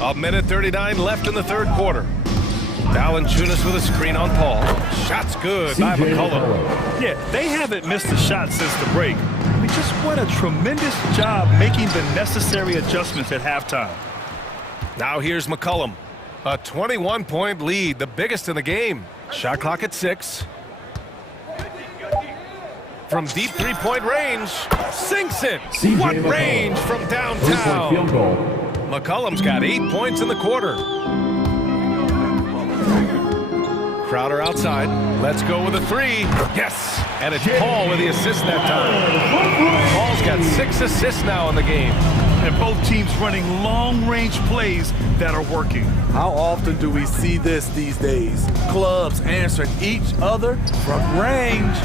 A minute 39 left in the third quarter. Valanciunas with a screen on Paul. Shot's good by McCollum. Yeah, they haven't missed a shot since the break. I mean, just what a tremendous job making the necessary adjustments at halftime. Now here's McCollum. A 21-point lead, the biggest in the game. Shot clock at 6. From deep three-point range, sinks it. What range from downtown. Field goal. McCollum's got 8 points in the quarter. Crowder outside. Let's go with a 3. Yes! And it's Paul with the assist that time. Paul's got 6 assists now in the game. And both teams running long-range plays that are working. How often do we see this these days? Clubs answering each other from range.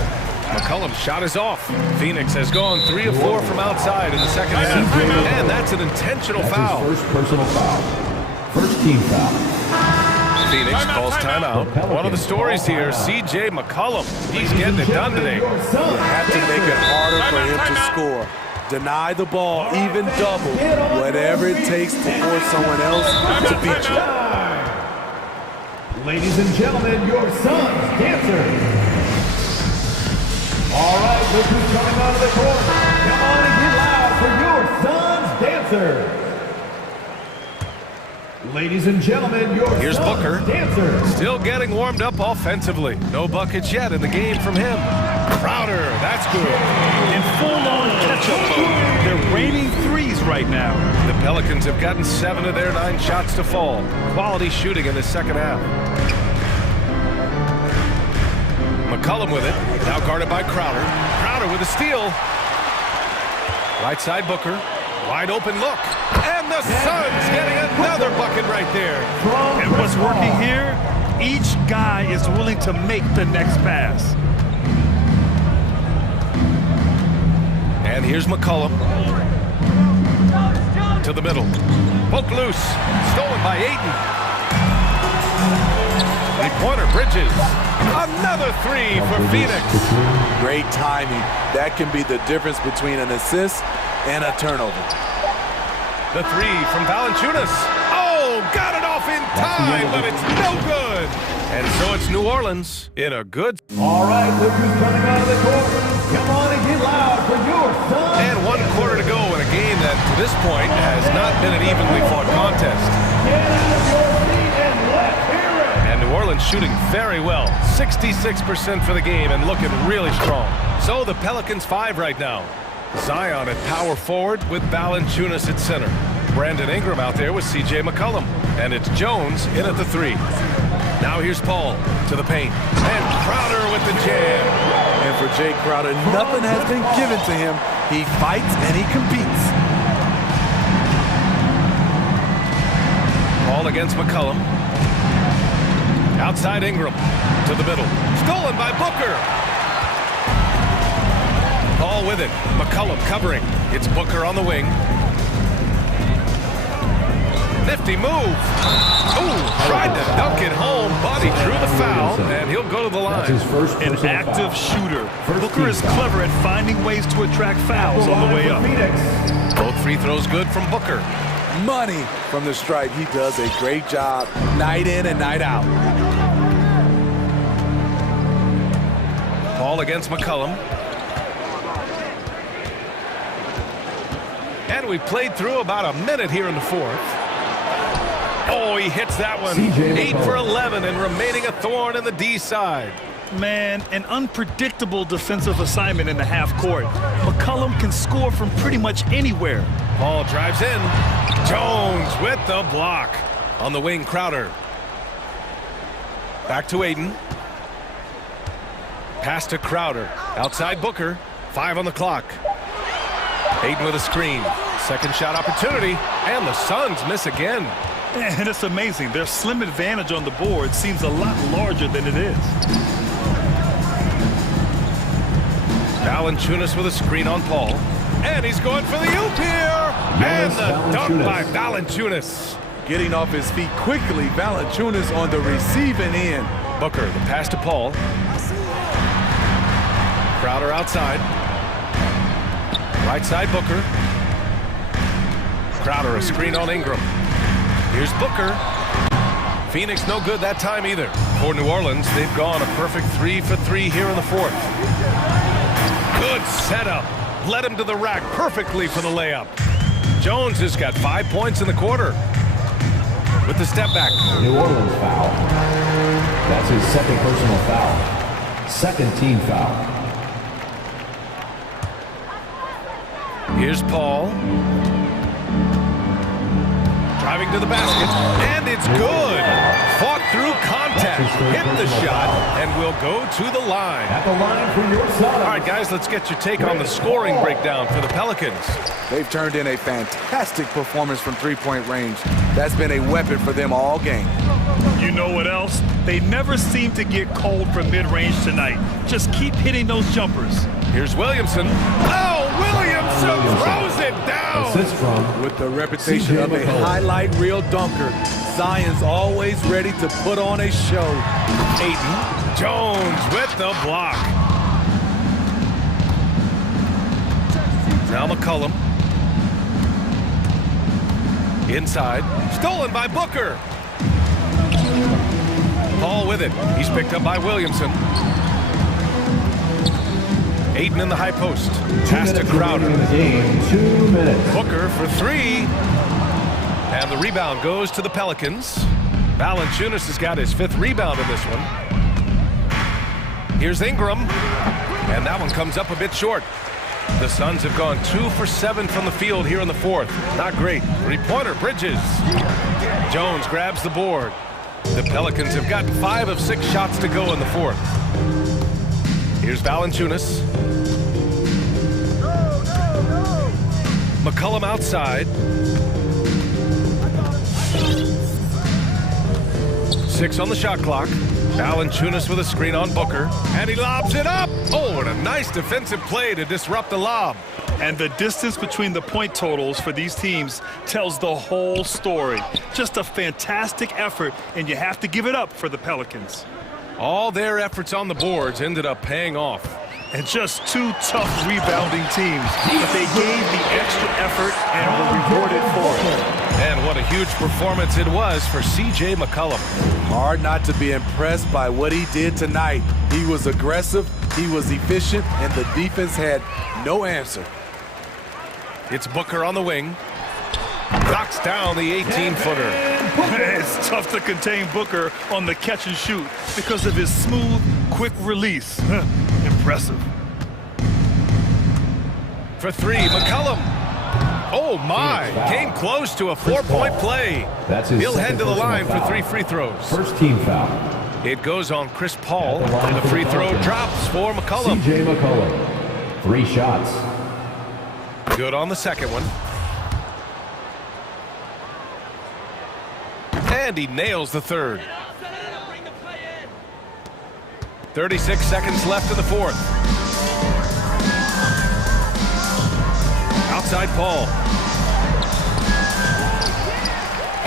McCollum's shot is off. Phoenix has gone 3 of 4 from outside in the second half. And that's an intentional foul. His first personal foul. First team foul. Phoenix calls timeout. One of the stories here, C.J. McCollum. He's getting it done today. You have to make it harder for him to score. Deny the ball, even double, whatever it takes to force someone else to beat you. Ladies and gentlemen, your Suns dancers. All right, look who's coming out of the court. Come on and get loud for your Suns dancers. Ladies and gentlemen, your Here's Suns Booker. dancers. Still getting warmed up offensively. No buckets yet in the game from him. Crowder, that's good. In full-on catch-up mode. They're raining threes right now. The Pelicans have gotten 7 of their 9 shots to fall. Quality shooting in the second half. McCollum with it. Now guarded by Crowder. Crowder with a steal. Right side Booker. Wide open look. And the Suns getting another bucket right there. And what's working here? Each guy is willing to make the next pass. And here's McCollum. To the middle. Poked loose. Stolen by Ayton. Three-pointer Bridges. Another 3 for Phoenix. Great timing. That can be the difference between an assist and a turnover. The 3 from Valanciunas. Oh, got it off in time, but it's no good. And so it's New Orleans in a good... All right, look who's coming out of the court. Come on and get loud for your Suns. And 1 quarter to go in a game that, to this point, has not been an evenly fought contest. Get out of your seat and let's hear it. And New Orleans shooting very well. 66% for the game and looking really strong. So the Pelicans 5 right now. Zion at power forward with Valanciunas at center. Brandon Ingram out there with C.J. McCollum. And it's Jones in at the 3. Now here's Paul to the paint. And Crowder with the jam. And for Jay Crowder, nothing has been given to him. He fights and he competes. Paul against McCollum. Outside Ingram to the middle. Stolen by Booker. Paul with it. McCollum covering. It's Booker on the wing. Nifty move. Ooh, tried to dunk it home, but he drew the foul, and he'll go to the line. An active shooter. Booker is clever at finding ways to attract fouls on the way up. Both free throws good from Booker. Money from the stripe. He does a great job night in and night out. Paul against McCollum. And we played through about a minute here in the fourth. Oh, he hits that one. 8 for 11 and remaining a thorn in the D side. Man, an unpredictable defensive assignment in the half court. McCollum can score from pretty much anywhere. Paul drives in. Jones with the block. On the wing, Crowder. Back to Aiden. Pass to Crowder. Outside Booker. 5 on the clock. Aiden with a screen. Second shot opportunity. And the Suns miss again. And it's amazing. Their slim advantage on the board seems a lot larger than it is. Valanciunas with a screen on Paul. And he's going for the oop here. And the dunk by Valanciunas. Getting off his feet quickly, Valanciunas on the receiving end. Booker, the pass to Paul. Crowder outside. Right side Booker. Crowder a screen on Ingram. Here's Booker. Phoenix no good that time either. For New Orleans, they've gone a perfect 3 for 3 here in the fourth. Good setup. Led him to the rack perfectly for the layup. Jones has got 5 points in the quarter. With the step back. New Orleans foul. That's his second personal foul. Second team foul. Here's Paul. Driving to the basket, and it's good. Fought through contact, hit the shot, and will go to the line. At the line for your side. All right, guys, let's get your take on the scoring breakdown for the Pelicans. They've turned in a fantastic performance from three-point range. That's been a weapon for them all game. You know what else? They never seem to get cold from mid-range tonight. Just keep hitting those jumpers. Here's Williamson. Oh, Williamson throws it down. Assist from with the reputation of a highlight reel dunker. Zion's always ready to put on a show. Aiden. Jones with the block. Now McCollum. Inside. Stolen by Booker. Paul with it. He's picked up by Williamson. Aiden in the high post. Pass to Crowder. 2 minutes. Booker for 3. And the rebound goes to the Pelicans. Valanciunas has got his 5th rebound in this one. Here's Ingram. And that one comes up a bit short. The Suns have gone 2 for 7 from the field here in the fourth. Not great. 3-pointer, Bridges. Jones grabs the board. The Pelicans have gotten 5 of 6 shots to go in the fourth. Here's Valanciunas. McCollum outside. 6 on the shot clock. Valanciunas with a screen on Booker. And he lobs it up. Oh, and a nice defensive play to disrupt the lob. And the distance between the point totals for these teams tells the whole story. Just a fantastic effort, and you have to give it up for the Pelicans. All their efforts on the boards ended up paying off. And just 2 tough rebounding teams, but they gave the extra effort and were rewarded for it. And what a huge performance it was for C.J. McCollum. Hard not to be impressed by what he did tonight. He was aggressive, he was efficient, and the defense had no answer. It's Booker on the wing. Knocks down the 18-footer. It's tough to contain Booker on the catch and shoot because of his smooth, quick release. Impressive. For 3, McCollum. Oh my, came close to a 4-point play. He'll head to the line for 3 free throws. First team foul. It goes on Chris Paul. The free throw drops for McCollum. C.J. McCollum. 3 shots. Good on the second one. And he nails the third. 36 seconds left in the fourth. Outside Paul.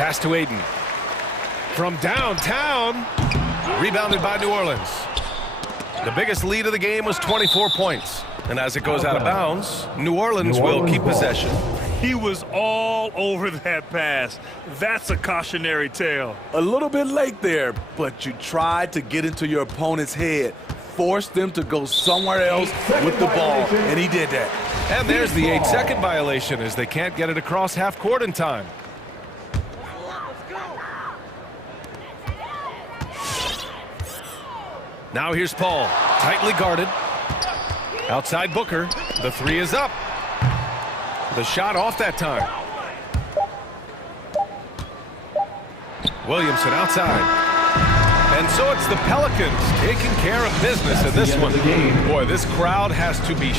Pass to Aiden. From downtown. Rebounded by New Orleans. The biggest lead of the game was 24 points. And as it goes out of bounds, New Orleans will keep possession. He was all over that pass. That's a cautionary tale. A little bit late there, but you tried to get into your opponent's head. Force them to go somewhere else with the ball, and he did that. And there's the 8-second violation as they can't get it across half court in time. Now here's Paul, tightly guarded. Outside Booker, the three is up. The shot off that time. Williamson outside. And so it's the Pelicans taking care of business in this one. Boy, this crowd has to be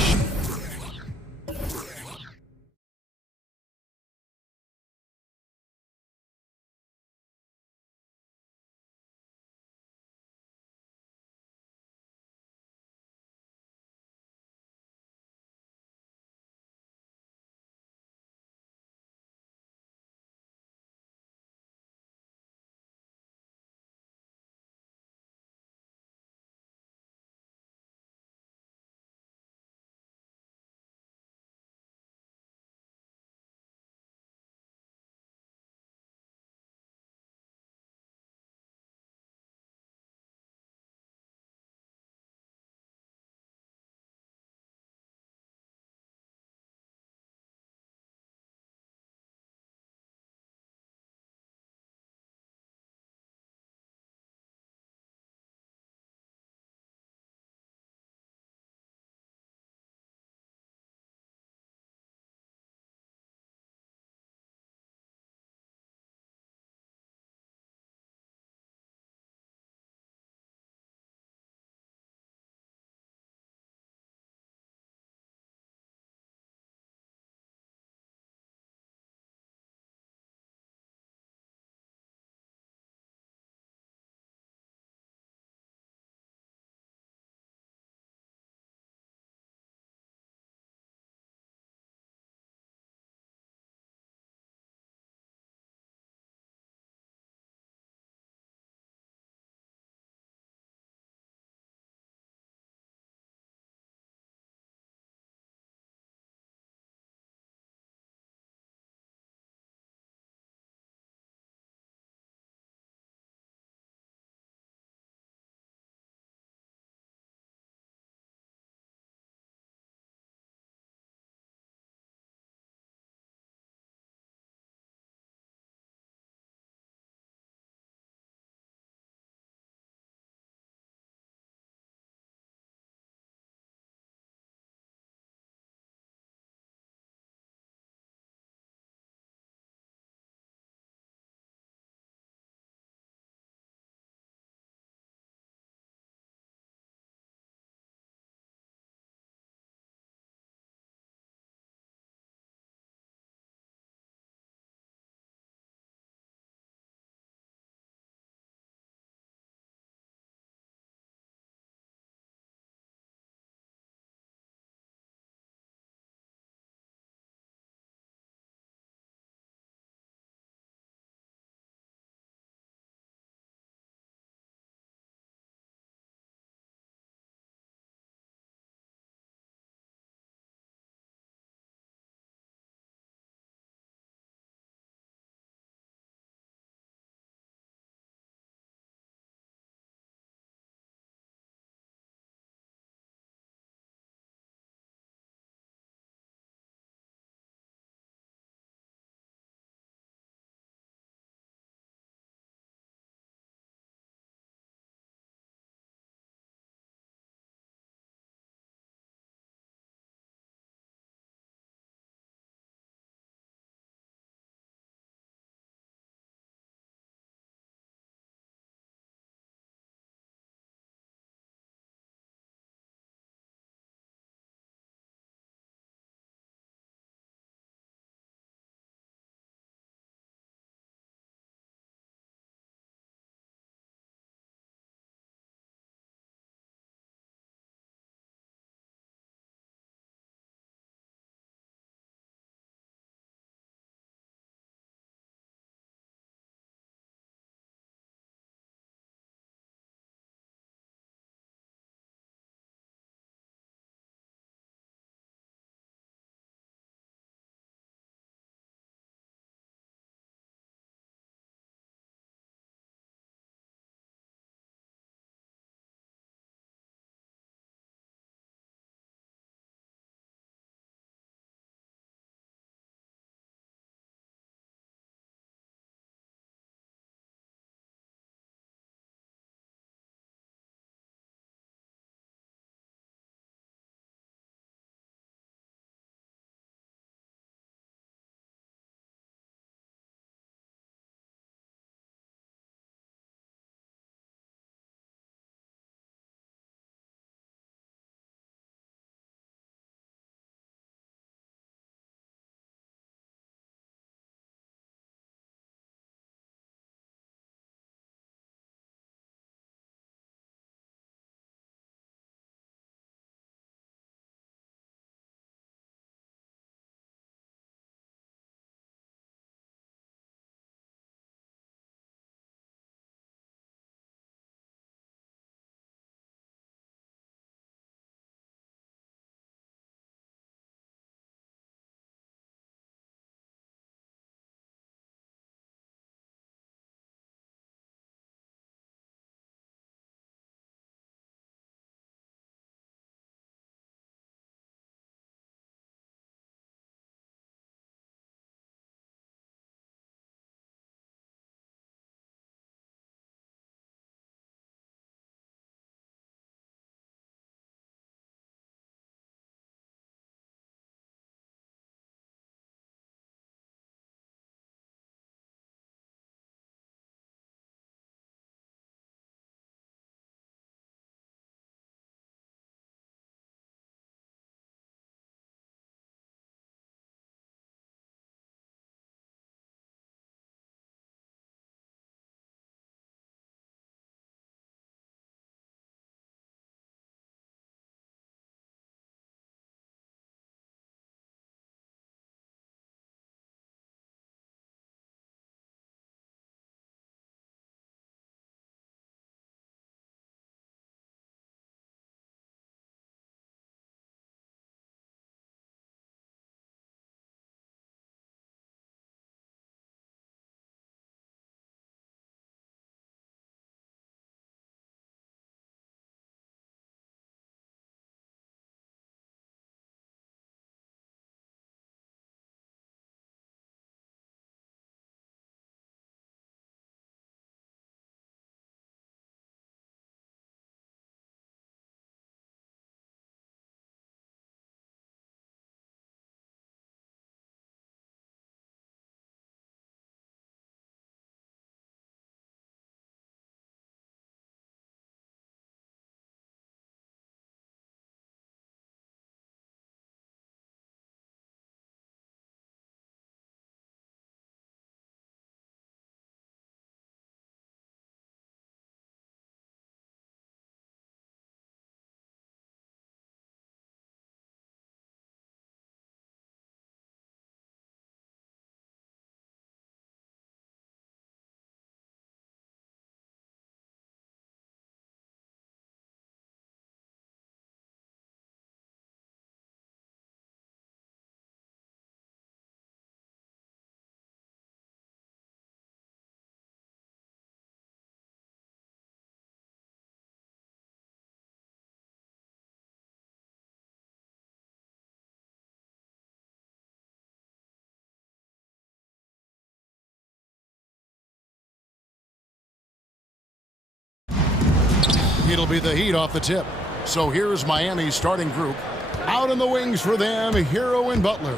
It'll be the Heat off the tip. So here's Miami's starting group. Out in the wings for them, Hero and Butler.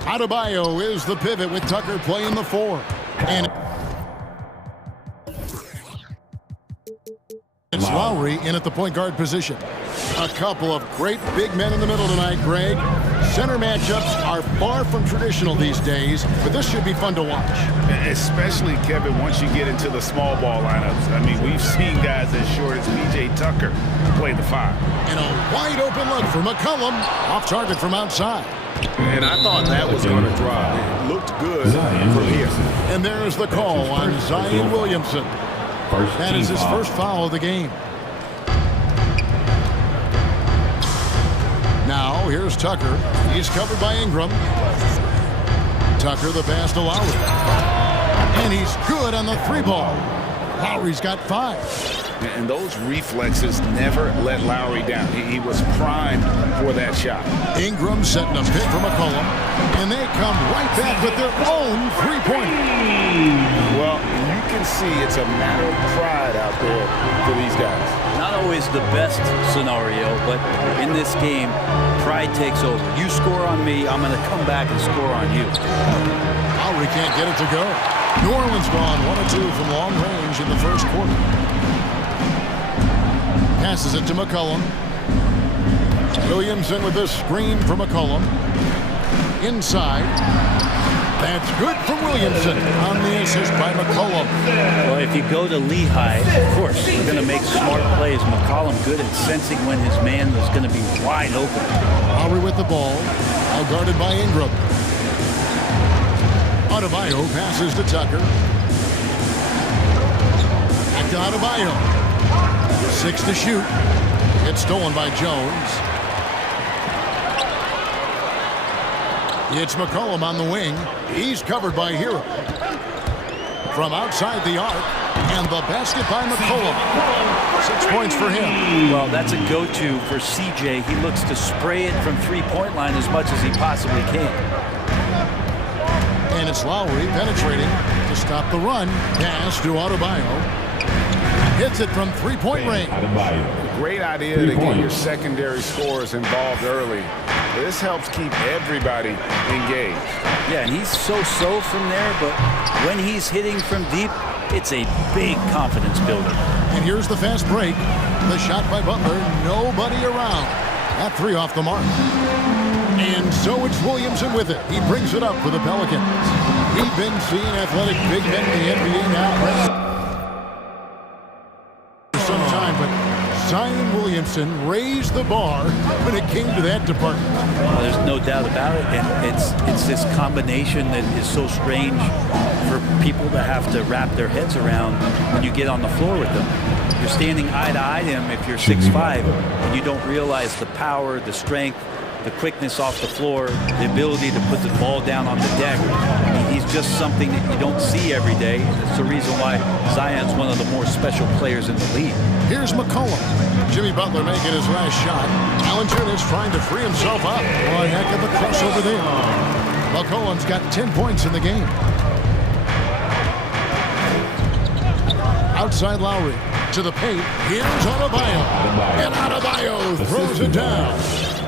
Adebayo is the pivot with Tucker playing the 4. And it's Lowry in at the point guard position. A couple of great big men in the middle tonight, Greg. Center matchups are far from traditional these days, but this should be fun to watch. Especially, Kevin, once you get into the small ball lineups. I mean, we've seen guys as short as P.J. Tucker play the 5. And a wide open look for McCollum, off target from outside. And I thought that was going to drop. It looked good from here. And there's the call on Zion Williamson. That is his first foul of the game. Now, here's Tucker. He's covered by Ingram. Tucker, the pass to Lowry. And he's good on the 3-ball. Lowry's got 5. And those reflexes never let Lowry down. He was primed for that shot. Ingram setting a pick for McCollum. And they come right back with their own 3-pointer. Well, you can see it's a matter of pride out there for these guys. Not always the best scenario, but in this game, pride takes over. You score on me, I'm going to come back and score on you. Lowry can't get it to go. New Orleans gone 1 of 2 from long range in the first quarter. Passes it to McCollum. Williamson with a screen from McCollum. Inside. That's good from Williamson on the assist by McCollum. Well, if you go to Lehigh, of course, you're going to make smart plays. McCollum good at sensing when his man is going to be wide open. Lowry with the ball. Now guarded by Ingram. Adebayo passes to Tucker. Back to Adebayo. 6 to shoot. It's stolen by Jones. It's McCollum on the wing. He's covered by Hero. From outside the arc. And the basket by McCollum. 6 points for him. Well, that's a go-to for CJ. He looks to spray it from 3-point line as much as he possibly can. And it's Lowry penetrating to stop the run. Pass to Adebayo. Hits it from 3-point range. Great idea to get your secondary scorers involved early. This helps keep everybody engaged. Yeah, and he's so-so from there, but when he's hitting from deep, it's a big confidence builder. And here's the fast break. The shot by Butler, nobody around. That 3 off the mark. And so it's Williamson with it. He brings it up for the Pelicans. We've been seeing athletic big men in the NBA now some time, but Zion Williamson raised the bar when it came to that department. Well, there's no doubt about it, and it's this combination that is so strange for people to have to wrap their heads around when you get on the floor with them. You're standing eye to eye to him if you're 6'5", and you don't realize the power, the strength, the quickness off the floor, the ability to put the ball down on the deck. I mean, he's just something that you don't see every day. That's the reason why Zion's one of the more special players in the league. Here's McCollum. Jimmy Butler making his last shot. Valanciunas trying to free himself up. Boy, heck of a crossover there. McCollum's got 10 points in the game. Outside Lowry to the paint. Here's Adebayo. And Adebayo throws it down.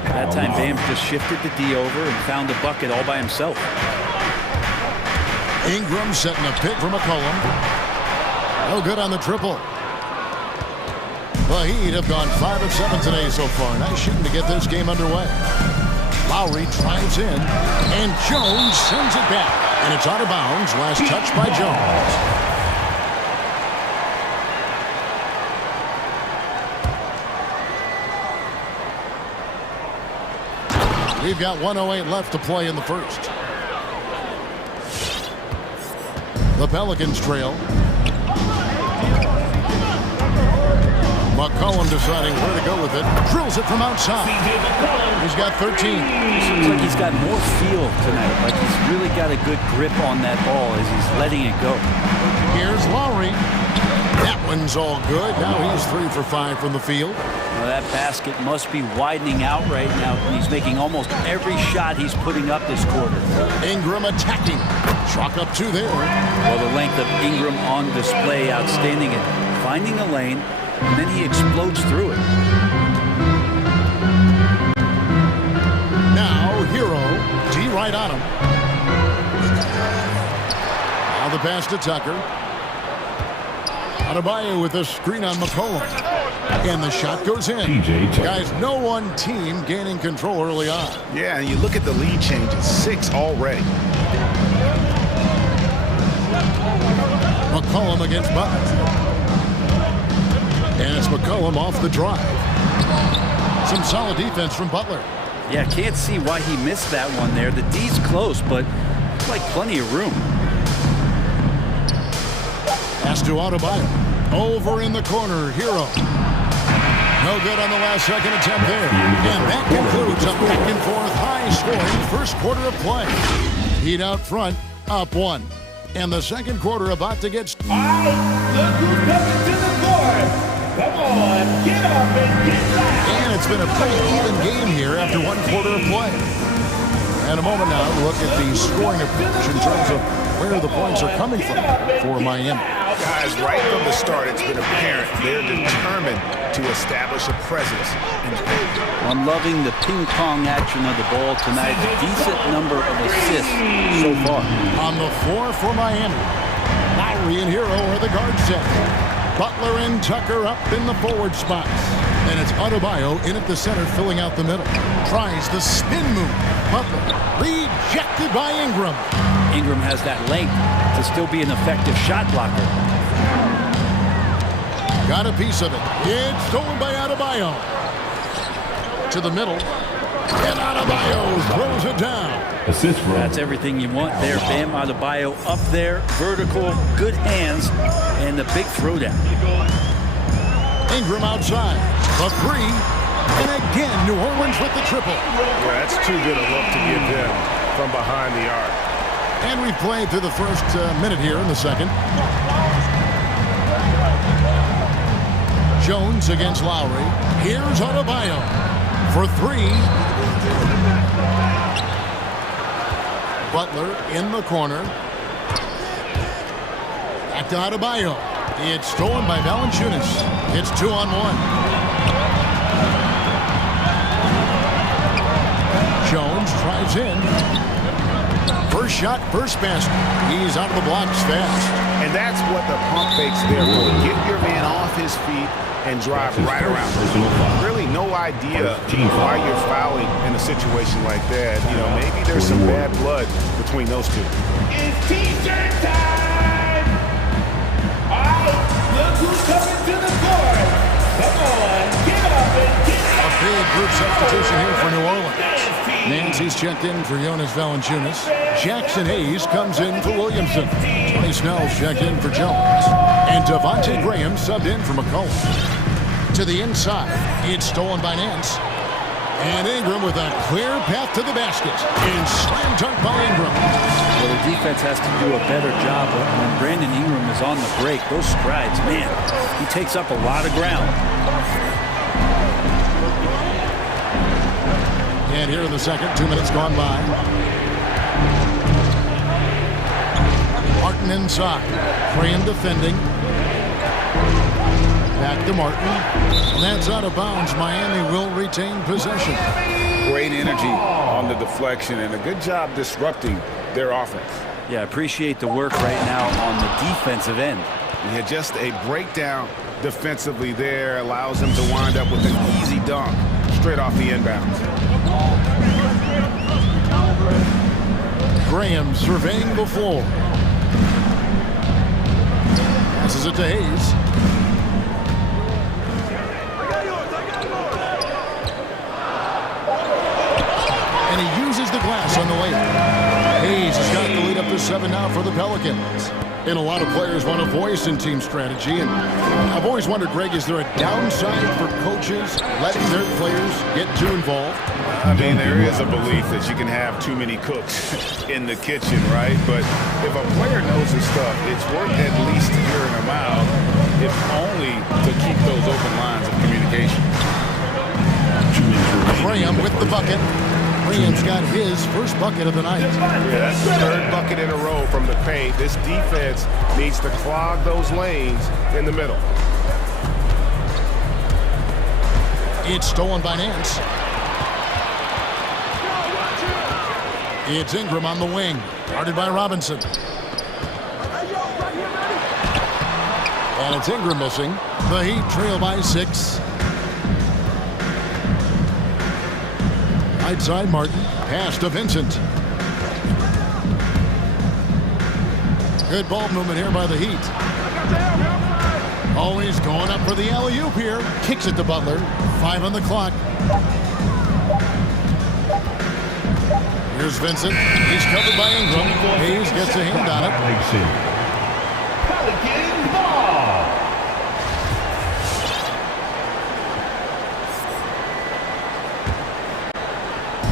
That time, Bam just shifted the D over and found the bucket all by himself. Ingram setting a pick for McCollum. No good on the triple. The Heat have gone 5 of 7 today so far. Nice shooting to get this game underway. Lowry drives in, and Jones sends it back. And it's out of bounds. Last touch by Jones. We've got 1:08 left to play in the first. The Pelicans trail. McCollum deciding where to go with it. Drills it from outside. He's got 13. Seems like he's got more feel tonight. Like he's really got a good grip on that ball as he's letting it go. Here's Lowry. That one's all good. Now he's 3 for 5 from the field. Well, that basket must be widening out right now. He's making almost every shot he's putting up this quarter. Ingram attacking. Chalk up 2 there. Well, the length of Ingram on display, outstanding at finding a lane, and then he explodes through it. Now, Hero, D right on him. Now the pass to Tucker. Adebayo with a screen on McCollum. And the shot goes in. Guys, no one team gaining control early on. Yeah, and you look at the lead changes, 6 already. McCollum against Butler. And it's McCollum off the drive. Some solid defense from Butler. Yeah, can't see why he missed that one there. The D's close, but like plenty of room. Pass to Adebayo. Over in the corner, Hero. No good on the last second attempt there. And that concludes a back and forth high-scoring first quarter of play. Heat out front, up 1. And the second quarter about to get started. All right, look who's coming to the court. Come on, get up and get back. And it's been a pretty even game here after 1 quarter of play. And a moment now to look at the scoring approach in terms of where the points are coming from for Miami. Guys, right from the start, it's been apparent they're determined to establish a presence in the paint. I'm loving the ping-pong action of the ball tonight. A decent number of assists so far. On the floor for Miami, Lowry and Hero are the guard set. Butler and Tucker up in the forward spots. And it's Adebayo in at the center, filling out the middle. Tries the spin move. Butler rejected by Ingram. Ingram has that length to still be an effective shot blocker. Got a piece of it. It's stolen by Adebayo. To the middle. And Adebayo throws it down. That's everything you want there. Bam Adebayo up there. Vertical, good hands, and the big throwdown. Ingram outside. A 3. And again, New Orleans with the triple. Yeah, that's too good a look to give them from behind the arc. And we've played through the first minute here in the second. Jones against Lowry. Here's Adebayo for 3. Butler in the corner. Back to Adebayo. It's stolen by Valanciunas. It's 2-on-1. Jones tries in. First shot, first basket. He's out of the blocks fast. And that's what the pump fake's there for. Get your man off his feet and drive right around him. Really no idea why you're fouling in a situation like that. You know, maybe there's some bad blood between those two. It's T-shirt time! All right, look who's coming to the court. Come on, get up and get A big group substitution here for New Orleans. Nancy's checked in for Jonas Valanciunas. Jackson Hayes comes in for Williamson. Tony Snell's checked in for Jones. And Devontae Graham subbed in for McCollum. To the inside. It's stolen by Nance. And Ingram with a clear path to the basket. And slam dunk by Ingram. Well, the defense has to do a better job when Brandon Ingram is on the break. Those strides, man, he takes up a lot of ground. And here in the second, 2 minutes gone by. Martin inside. Graham defending. Back to Martin. And that's out of bounds. Miami will retain possession. Great energy on the deflection and a good job disrupting their offense. Yeah, appreciate the work right now on the defensive end. We had just a breakdown defensively there. Allows them to wind up with an easy dunk straight off the inbounds. Graham surveying the floor. Passes it to Hayes. And he uses the glass on the layup. Hayes has got the lead up to 7 now for the Pelicans. And a lot of players want a voice in team strategy. And I've always wondered, Greg, is there a downside for coaches letting their players get too involved? I mean, there is a belief that you can have too many cooks in the kitchen, right? But if a player knows his stuff, it's worth at least hearing them out, if only to keep those open lines of communication. Graham with the bucket. Graham's got his first bucket of the night. Yeah, that's the 3rd bucket in a row from the paint. This defense needs to clog those lanes in the middle. It's stolen by Nance. It's Ingram on the wing. Guarded by Robinson. And it's Ingram missing. The Heat trail by 6. Right side, Martin. Pass to Vincent. Good ball movement here by the Heat. Oh, he's going up for the alley-oop here. Kicks it to Butler. 5 on the clock. Here's Vincent. He's covered by Ingram. Hayes gets a hand on it. Pelican ball.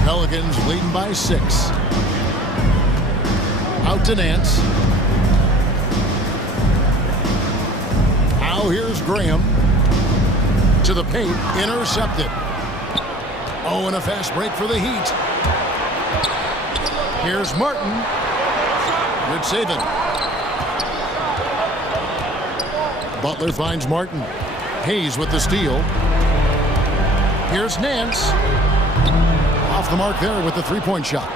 Pelicans leading by 6. Out to Nance. Now here's Graham. To the paint. Intercepted. Oh, and a fast break for the Heat. Here's Martin. Good saving. Butler finds Martin. Hayes with the steal. Here's Nance. Off the mark there with the three-point shot.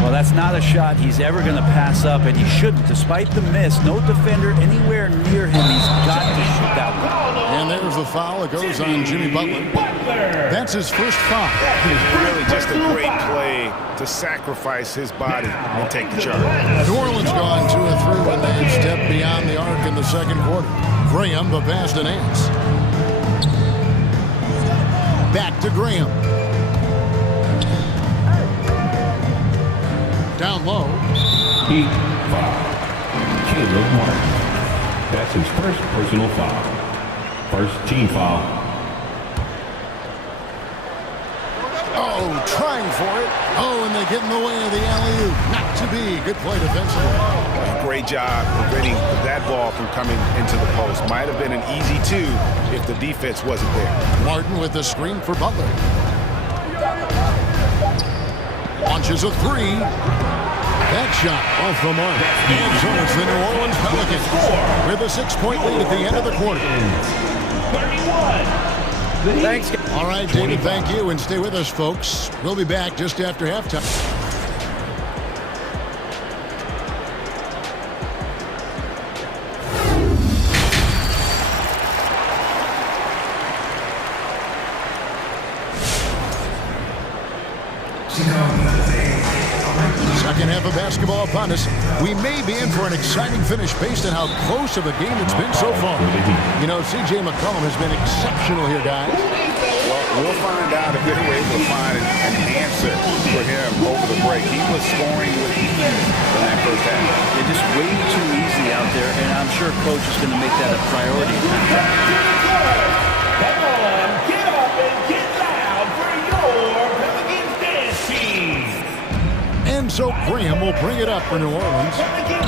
Well, that's not a shot he's ever going to pass up, and he shouldn't. Despite the miss, no defender anywhere near him. He's got to shoot that one. And there's the foul. It goes on Jimmy Butler. That's his first foul. Really just a great play to sacrifice his body and take the charge. New Orleans gone 2 of 3 when they stepped beyond the arc in the second quarter. Graham, the pass to Nance. Back to Graham. Down low. Heat foul. Caleb Martin. That's his first personal foul. First team foul. Oh, trying for it. Oh, and they get in the way of the alley-oop. Not to be. Good play defensively. Great job preventing that ball from coming into the post. Might have been an easy 2 if the defense wasn't there. Martin with the screen for Butler. Launches a 3. That shot off the mark. And so it's the New Orleans Pelicans with a 6-point lead at the end of the quarter. 31. Thanks. All right, David, thank you. And stay with us, folks. We'll be back just after halftime. Second half of basketball upon us. We may be in for an exciting finish based on how close of a game it's been so far. You know, C.J. McCollum has been exceptional here, guys. Well, we'll find out if we're able to find an answer for him over the break. He was scoring with ease in that first half. They're just way too easy out there, and I'm sure Coach is going to make that a priority. Come on, get up and get loud for your Pelicans dance team. And so Graham will bring it up for New Orleans.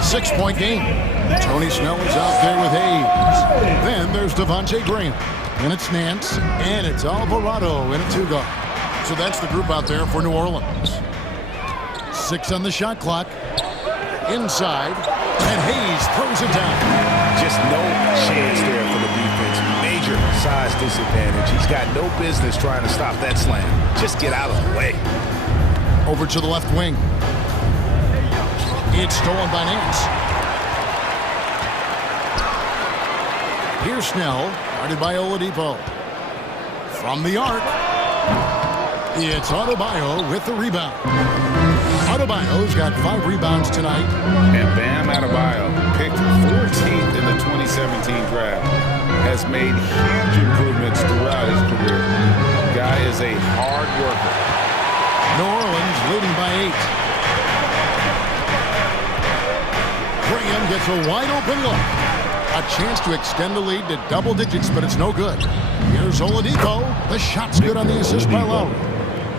6-point game. Tony Snell is out there with Hayes. Then there's Devontae Graham. And it's Nance. And it's Alvarado in a 2-guard. So that's the group out there for New Orleans. 6 on the shot clock. Inside. And Hayes throws it down. Just no chance there for the defense. Major size disadvantage. He's got no business trying to stop that slam. Just get out of the way. Over to the left wing. It's stolen by Nance. Here's Snell, guarded by Oladipo. From the arc, it's Adebayo with the rebound. Adebayo's got 5 rebounds tonight. And Bam Adebayo, picked 14th in the 2017 draft, has made huge improvements throughout his career. The guy is a hard worker. New Orleans leading by 8. Graham gets a wide open look. A chance to extend the lead to double digits, but it's no good. Here's Oladipo. The shot's good on the assist by Lowry.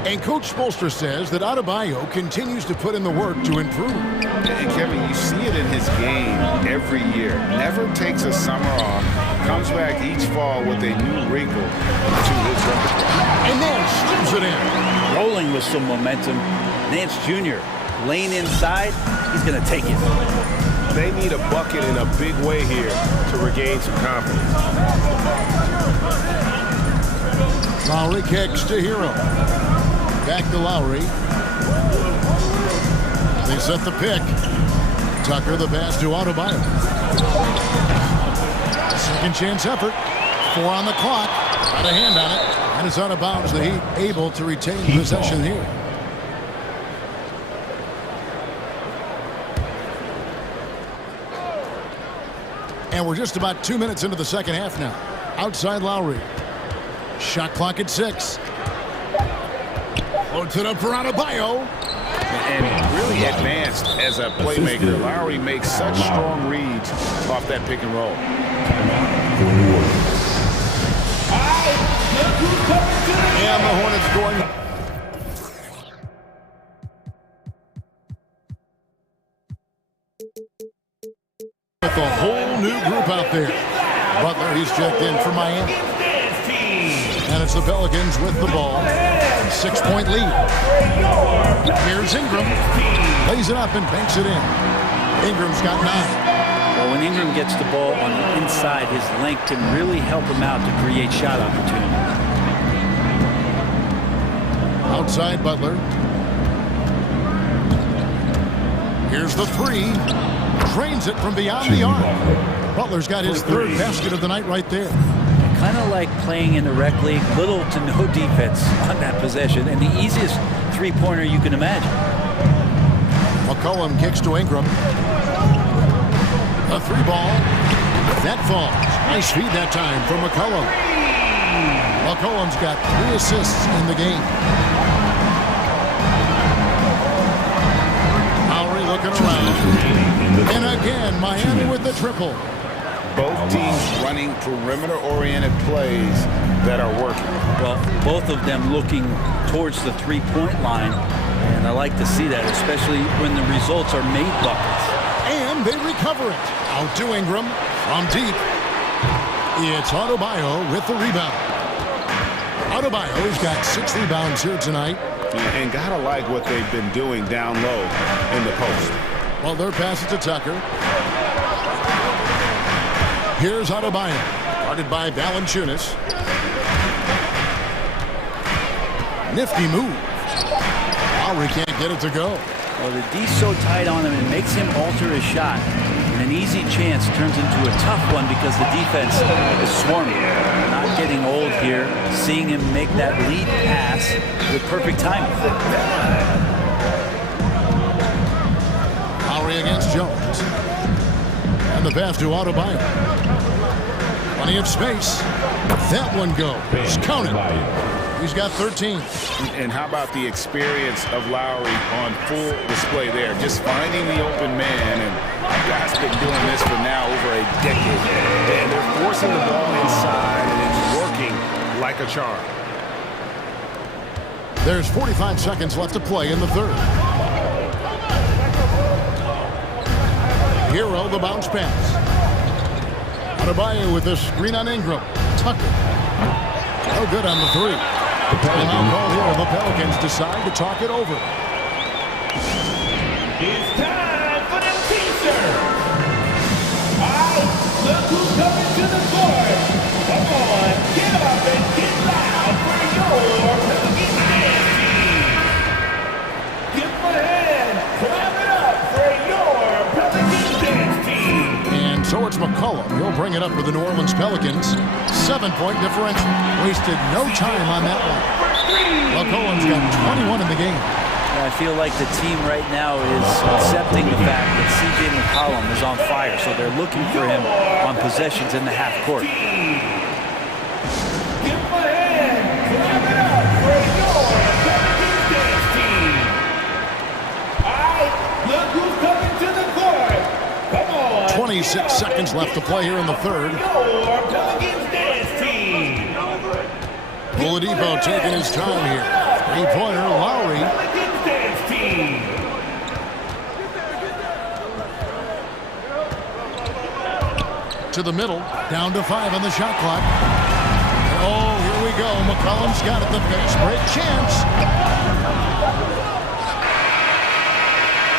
And Coach Spoelstra says that Adebayo continues to put in the work to improve. And Kevin, you see it in his game every year. Never takes a summer off. Comes back each fall with a new wrinkle to his repertoire. And then screws it in. Rolling with some momentum. Nance Jr. lane inside. He's going to take it. They need a bucket in a big way here to regain some confidence. Lowry kicks to Hero. Back to Lowry. They set the pick. Tucker the pass to Adebayo. Second chance effort. 4 on the clock. Got a hand on it. And it's out of bounds. The Heat able to retain possession here. And we're just about 2 minutes into the second half now. Outside Lowry. Shot clock at 6. Floats it up for Adebayo. And really advanced as a playmaker. Lowry makes such strong reads off that pick and roll. And the Hornets going. With a whole new group out there. Butler, he's checked in for Miami. And it's the Pelicans with the ball. 6-point lead. Here's Ingram. Lays it up and banks it in. Ingram's got 9. Well, when Ingram gets the ball on the inside, his length can really help him out to create shot opportunities. Outside Butler. Here's the 3. Drains it from beyond the arc. Butler's got his 3rd basket of the night right there. Kind of like playing in the rec league, little to no defense on that possession, and the easiest three-pointer you can imagine. McCollum kicks to Ingram. A 3 ball. That falls. Nice feed that time from McCollum. McCollum's got 3 assists in the game. Lowry looking around. And again, Miami with the triple. Both teams running perimeter-oriented plays that are working. Well, both of them looking towards the three-point line, and I like to see that, especially when the results are made buckets. And they recover it. Out to Ingram from deep. It's Adebayo with the rebound. Adebayo's got 6 rebounds here tonight. And gotta like what they've been doing down low in the post. Well, their pass it to Tucker. Here's Adebayo, guarded by Valanciunas. Nifty move. Lowry can't get it to go. Well, the D's so tight on him, it makes him alter his shot. And an easy chance turns into a tough one because the defense is swarming. Not getting old here, seeing him make that lead pass with perfect timing. Lowry against Jones. And the pass to Adebayo. Plenty of space. That one goes. Count it. He's got 13. And how about the experience of Lowry on full display there? Just finding the open man. And guys been doing this for now over a decade. And they're forcing the ball inside, and it's working like a charm. There's 45 seconds left to play in the 3rd. Hero, the bounce pass. Adebayo with a screen on Ingram. Tucker. No good on the 3. Timeout call here. The Pelicans decide to talk it over. It's time for the teaser. All right, look who's coming to the court. Come on, get up and get loud for your Pelicans dance team. Give them a hand, clap it up for your Pelicans dance team. And so it's McCollum. He'll bring it up for the New Orleans Pelicans. 7-point differential. Wasted no time on that one. McCollum's got 21 in the game. I feel like the team right now is accepting the fact that C.J. McCollum is on fire, so they're looking for him on possessions in the half court. Give them a hand, clap it up for your Pelicans dance team. All right, look who's coming to the court. Come on. 26 seconds left to play here in the 3rd. Your Pelicans dance team. Oladipo taking his time here. 3-pointer, Lowry. Pelicans dance team. To the middle, down to 5 on the shot clock. Oh, here we go. McCollum's got it. The fast break chance.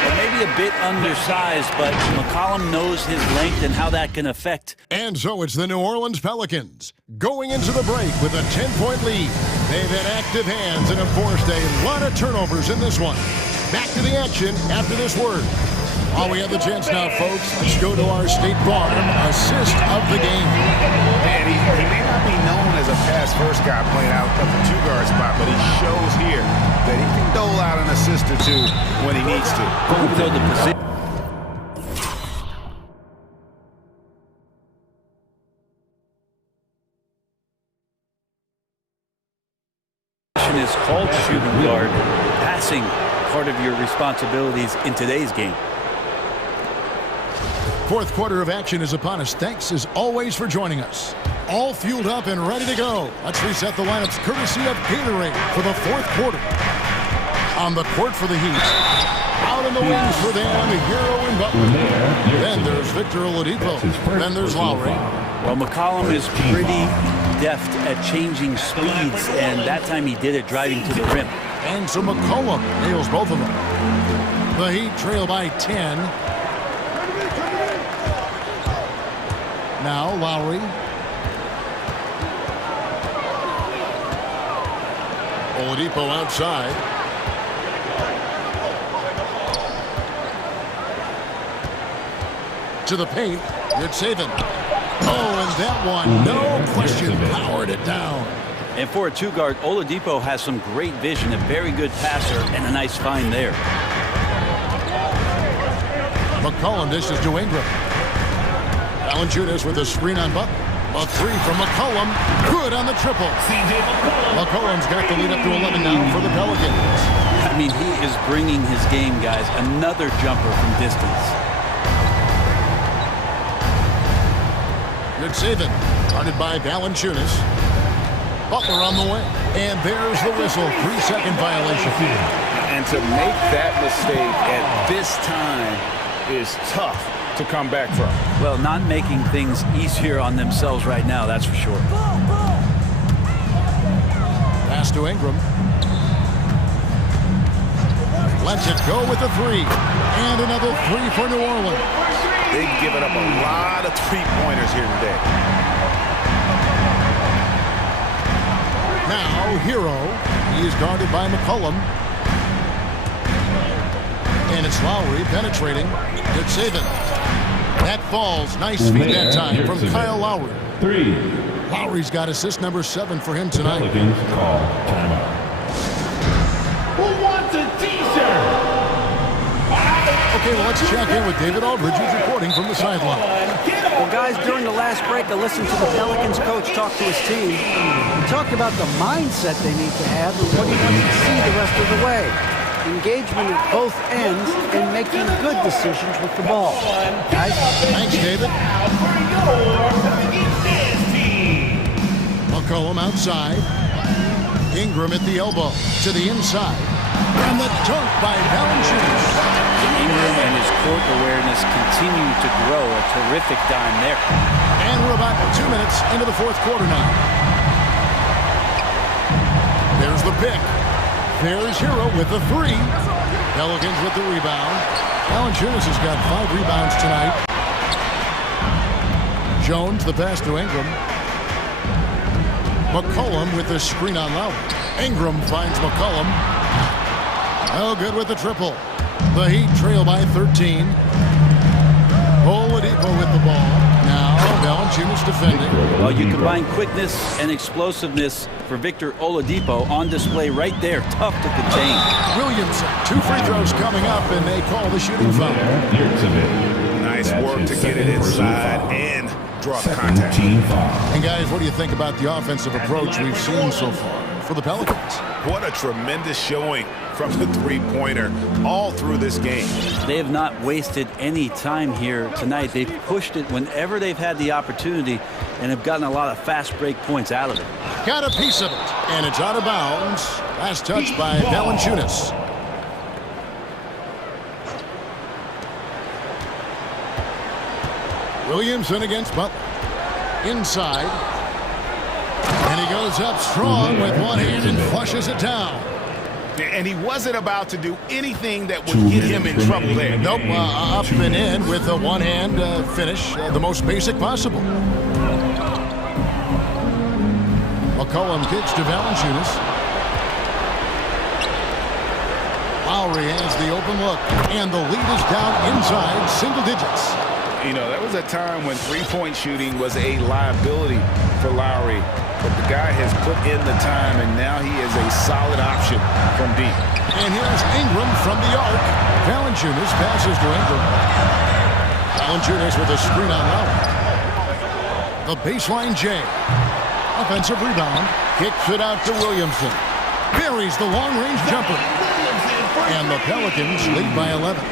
Well, maybe maybe a bit undersized, but McCollum knows his length and how that can affect. And so it's the New Orleans Pelicans going into the break with a 10-point lead. They've had active hands and have forced a lot of turnovers in this one. Back to the action after this word. While we have the chance now, folks, let's go to our State Farm assist of the game. Man, he may not be known as a pass-first guy playing out of the two-guard spot, but he shows here that he can dole out an assist or two when he needs to. Even though the position is called shooting guard, passing part of your responsibilities in today's game. Fourth quarter of action is upon us. Thanks, as always, for joining us. All fueled up and ready to go. Let's reset the lineups courtesy of Gatorade for the fourth quarter. On the court for the Heat. Out in the wings for them, Hero and Butler. Then there's Victor Oladipo. Then there's Lowry. Well, McCollum is pretty deft at changing speeds, and that time he did it driving to the rim. And so McCollum nails both of them. The Heat trail by 10. Now Lowry. Oladipo outside. To the paint. Good saving. Oh, and that one, no question, powered it down. And for a two-guard, Oladipo has some great vision, a very good passer, and a nice find there. McCollum dishes to Ingram. Valanciunas with a screen on Butler. A three from McCollum. Good on the triple. McCollum's got the lead up to 11 now for the Pelicans. I mean, he is bringing his game, guys. Another jumper from distance. Good saving. Guarded by Valanciunas. Butler on the way. And there's the whistle. 3-second violation. And to make that mistake at this time is tough to come back from. Well, not making things easier on themselves right now, that's for sure. Pass to Ingram. Lets it go with a three. And another three for New Orleans. They've given up a lot of three-pointers here today. Now, Hero. He is guarded by McCollum. And it's Lowry penetrating. Good saving. That falls. Nice feed that time from Kyle Lowry. Lowry's got assist number 7 for him tonight. Pelicans call timeout. Who wants a t-shirt? Okay, well, let's check in with David Aldridge, who's reporting from the sideline. Well, guys, during the last break, I listened to the Pelicans coach talk to his team. He talked about the mindset they need to have and what he wants to see the rest of the way. Engagement at both ends and making good decisions with the ball. Guys? Thanks, David. McCollum outside. Ingram at the elbow. To the inside. And the dunk by Valanciunas. Ingram and his court awareness continue to grow. A terrific dime there. And we're about 2 minutes into the fourth quarter now. There's the pick. There's Hero with the three. Pelicans with the rebound. Valanciunas has got 5 rebounds tonight. Jones the pass to Ingram. McCollum with the screen on Lowry. Ingram finds McCollum. Oh, good with the triple. The Heat trail by 13. Oladipo with the ball. Now, Valanciunas defending. Well, you combine quickness and explosiveness for Victor Oladipo on display right there. Tough to contain. Williamson, 2 free throws coming up, and they call the shooting foul. Nice work to get it inside and draw the contact. And guys, what do you think about the offensive approach we've seen so far for the Pelicans? What a tremendous showing from the three-pointer all through this game. They have not wasted any time here tonight. They've pushed it whenever they've had the opportunity and have gotten a lot of fast break points out of it. Got a piece of it, and it's out of bounds. Last touch by Valanciunas. Williamson against Butler. Inside. And he goes up strong with one hand and flushes it down. And he wasn't about to do anything that would get him in trouble there. Nope, up and in with a one-hand finish, the most basic possible. McCollum kicks to Valanciunas. Lowry has the open look, and the lead is down inside single digits. You know, that was a time when three-point shooting was a liability for Lowry. But the guy has put in the time, and now he is a solid option from deep. And here's Ingram from the arc. Valanciunas passes to Ingram. Valanciunas with a screen on Lowry. The baseline J. Offensive rebound. Kicks it out to Williamson. Buries the long-range jumper. And the Pelicans lead by 11.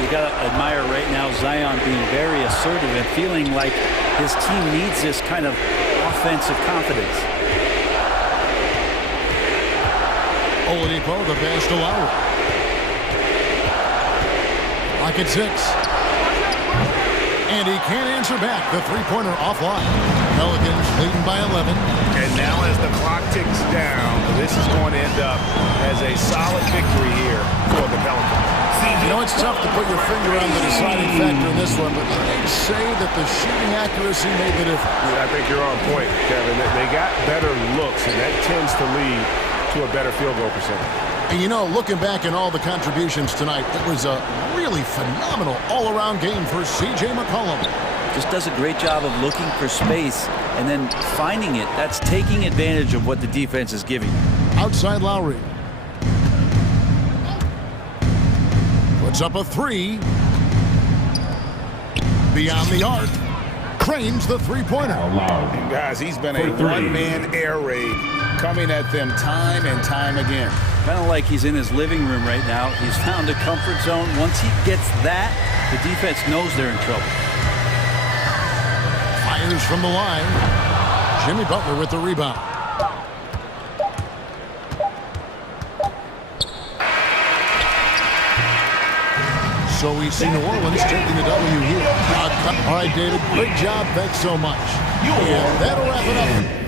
You got to admire right now Zion being very assertive and feeling like his team needs this kind of offensive confidence. Oladipo, the pass to Lowry. Lock at 6. And he can't answer back. The three-pointer offline. Pelicans leading by 11. And now as the clock ticks down, this is going to end up as a solid victory here for the Pelicans. You know, it's tough to put your finger on the deciding factor in this one, but I'd say that the shooting accuracy made the difference. I think you're on point, Kevin. They got better looks, and that tends to lead to a better field goal percentage. And you know, looking back at all the contributions tonight, it was a really phenomenal all-around game for C.J. McCollum. Just does a great job of looking for space and then finding it. That's taking advantage of what the defense is giving. Outside Lowry. Puts up a three. Beyond the arc. Cranes the three-pointer. And guys, he's been a one-man air raid coming at them time and time again. Kind of like he's in his living room right now. He's found a comfort zone. Once he gets that, the defense knows they're in trouble. Fires from the line. Jimmy Butler with the rebound. So we see New Orleans taking the W here. All right, David, great job. Thanks so much. And that'll wrap it up.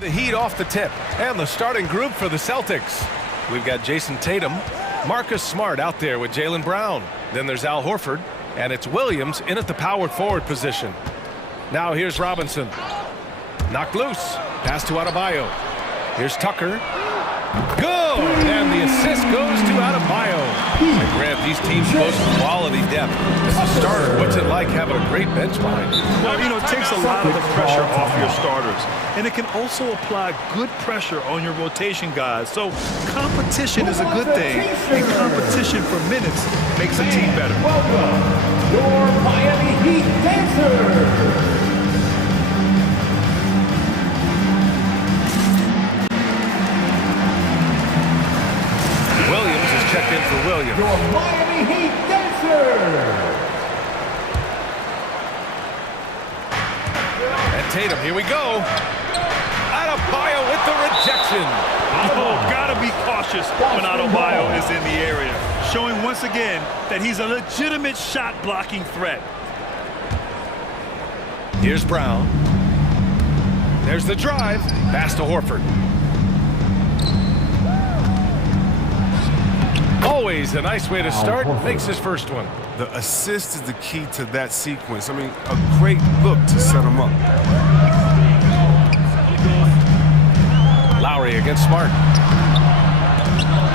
The Heat off the tip, and the starting group for the Celtics. We've got Jason Tatum, Marcus Smart out there with Jaylen Brown. Then there's Al Horford, and it's Williams in at the power forward position. Now here's Robinson. Knocked loose. Pass to Adebayo. Here's Tucker. Good! And the assist goes to Adebayo. And Grant, these teams boast quality depth. As a starter, what's it like having a great bench behind you? Well, you know, it takes a lot of the pressure off your starters. And it can also apply good pressure on your rotation guys. So competition is a good thing. And competition for minutes makes a team better. Welcome, your Miami Heat dancers. Williams is checked in for Williams. Your Miami Heat dancer. And Tatum, here we go. Adebayo with the rejection. Oh, gotta be cautious when Adebayo is in the area. Showing once again that he's a legitimate shot-blocking threat. Here's Brown. There's the drive. Pass to Horford. Always a nice way to start. Makes his first one. The assist is the key to that sequence. I mean, a great look to set him up. Lowry against Smart.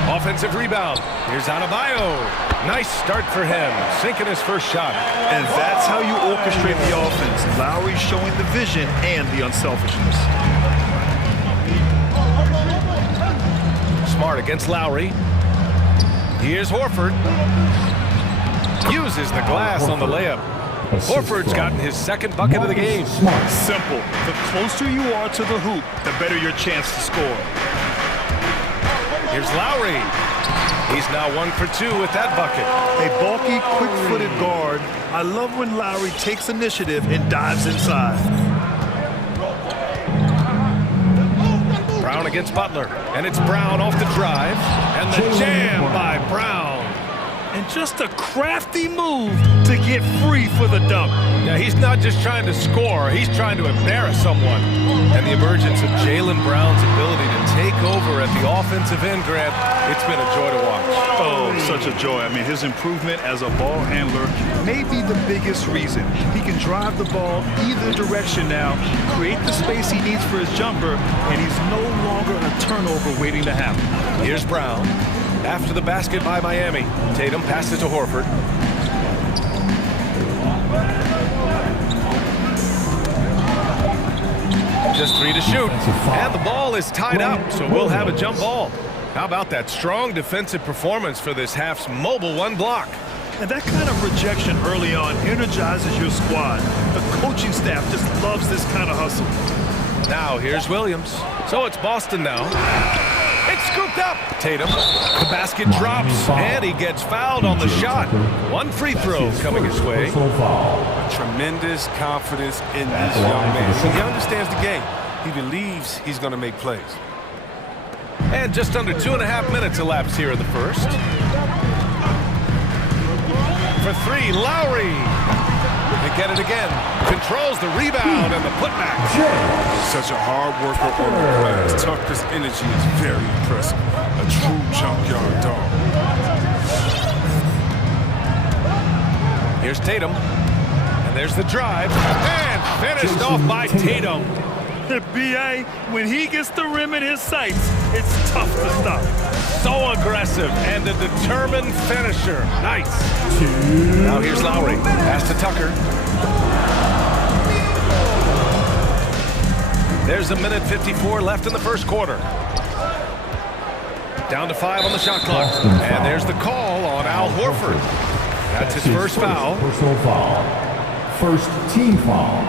Offensive rebound. Here's Adebayo. Nice start for him. Sinking his first shot. And that's how you orchestrate the offense. Lowry showing the vision and the unselfishness. Smart against Lowry. Here's Horford. Uses the glass on the layup. Horford's gotten his second bucket of the game. Simple. The closer you are to the hoop, the better your chance to score. Here's Lowry. He's now 1 for 2 with that bucket. A bulky, quick-footed guard. I love when Lowry takes initiative and dives inside. Brown against Butler. And it's Brown off the drive. And the jam by Brown. And just a crafty move to get free for the dunk. Now, he's not just trying to score. He's trying to embarrass someone. And the emergence of Jaylen Brown's ability to take over at the offensive end, Grant, it's been a joy to watch. Oh, such a joy. I mean, his improvement as a ball handler may be the biggest reason. He can drive the ball either direction now, create the space he needs for his jumper, and he's no longer a turnover waiting to happen. Here's Brown. After the basket by Miami, Tatum passes to Horford. Just 3 to shoot. And the ball is tied up, so we'll have a jump ball. How about that strong defensive performance for this half's mobile one block? And that kind of rejection early on energizes your squad. The coaching staff just loves this kind of hustle. Now here's Williams. So it's Boston now. It's scooped up. Tatum. The basket drops, and he gets fouled on the shot. 1 free throw coming his way. Tremendous confidence in this young man. He understands the game. He believes he's going to make plays. And just under 2.5 minutes elapsed here in the first. For 3, Lowry. They get it again. Controls the rebound and the putback. Such a hard worker on the glass. Tucker's energy is very impressive. A true junkyard dog. Here's Tatum. And there's the drive. And finished off by Tatum. The BA, when he gets the rim in his sights, it's tough to stop. So aggressive and a determined finisher. Nice. Now here's Lowry. Pass to Tucker. There's 1:54 left in the first quarter. Down to 5 on the shot clock. And there's the call on Al Horford. That's his first foul. Personal foul. First team foul.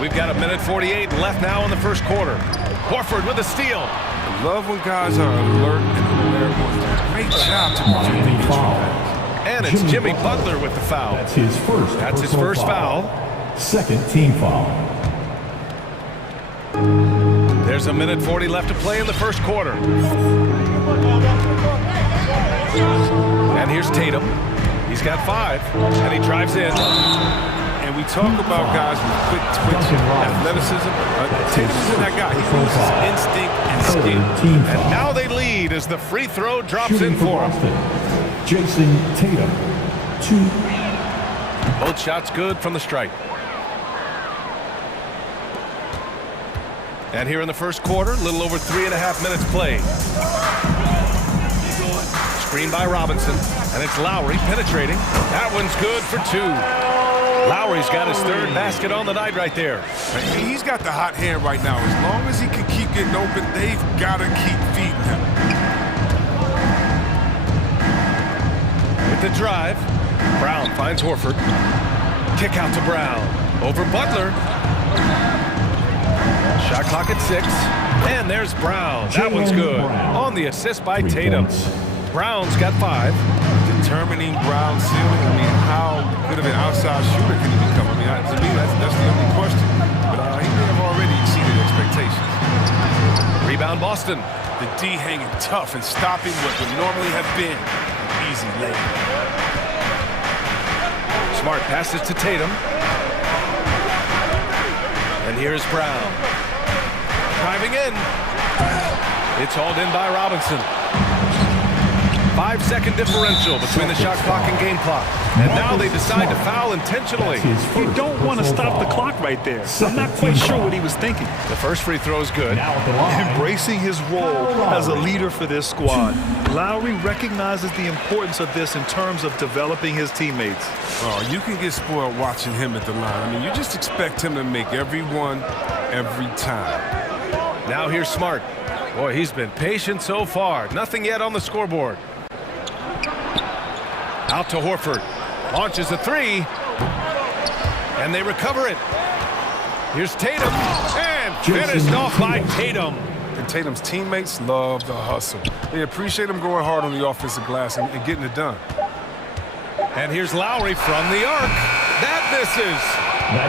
We've got 1:48 left now in the first quarter. Horford with a steal. I love when guys are alert and aware. Great job to prevent the foul. And it's Jimmy Butler with the foul. That's his first foul. Second team foul. There's 1:40 left to play in the first quarter. And here's Tatum. He's got 5, and he drives in. And we talk about guys with quick twitch, athleticism. Tatum's in that guy. He uses instinct and skill. And now they lead as the free throw drops in for him. Jason Tatum, 2. Both shots good from the stripe. And here in the first quarter, a little over 3.5 minutes played. Screen by Robinson, and it's Lowry penetrating. That one's good for 2. Lowry's got his third basket on the night right there. He's got the hot hand right now. As long as he can keep getting open, they've got to keep feeding him. With the drive, Brown finds Horford. Kick out to Brown. Over Butler. Shot clock at 6. And there's Brown. That one's good. On the assist by Tatum. Brown's got 5. Determining Brown's ceiling. I mean, how good of an outside shooter can he become? I mean, to me, that's the only question. But he may have already exceeded expectations. Rebound Boston. The D hanging tough and stopping what would normally have been an easy layup. Smart passes to Tatum. And here's Brown. Driving in. It's hauled in by Robinson. 5-second differential between the shot clock and game clock. And now they decide to foul intentionally. You don't want to stop the clock right there. I'm not quite sure what he was thinking. The first free throw is good. Embracing his role as a leader for this squad. Lowry recognizes the importance of this in terms of developing his teammates. Oh, you can get spoiled watching him at the line. I mean, you just expect him to make every one, every time. Now here's Smart. Boy, he's been patient so far. Nothing yet on the scoreboard. Out to Horford. Launches a 3. And they recover it. Here's Tatum. And finished off by Tatum. And Tatum's teammates love the hustle. They appreciate him going hard on the offensive glass and getting it done. And here's Lowry from the arc. That misses.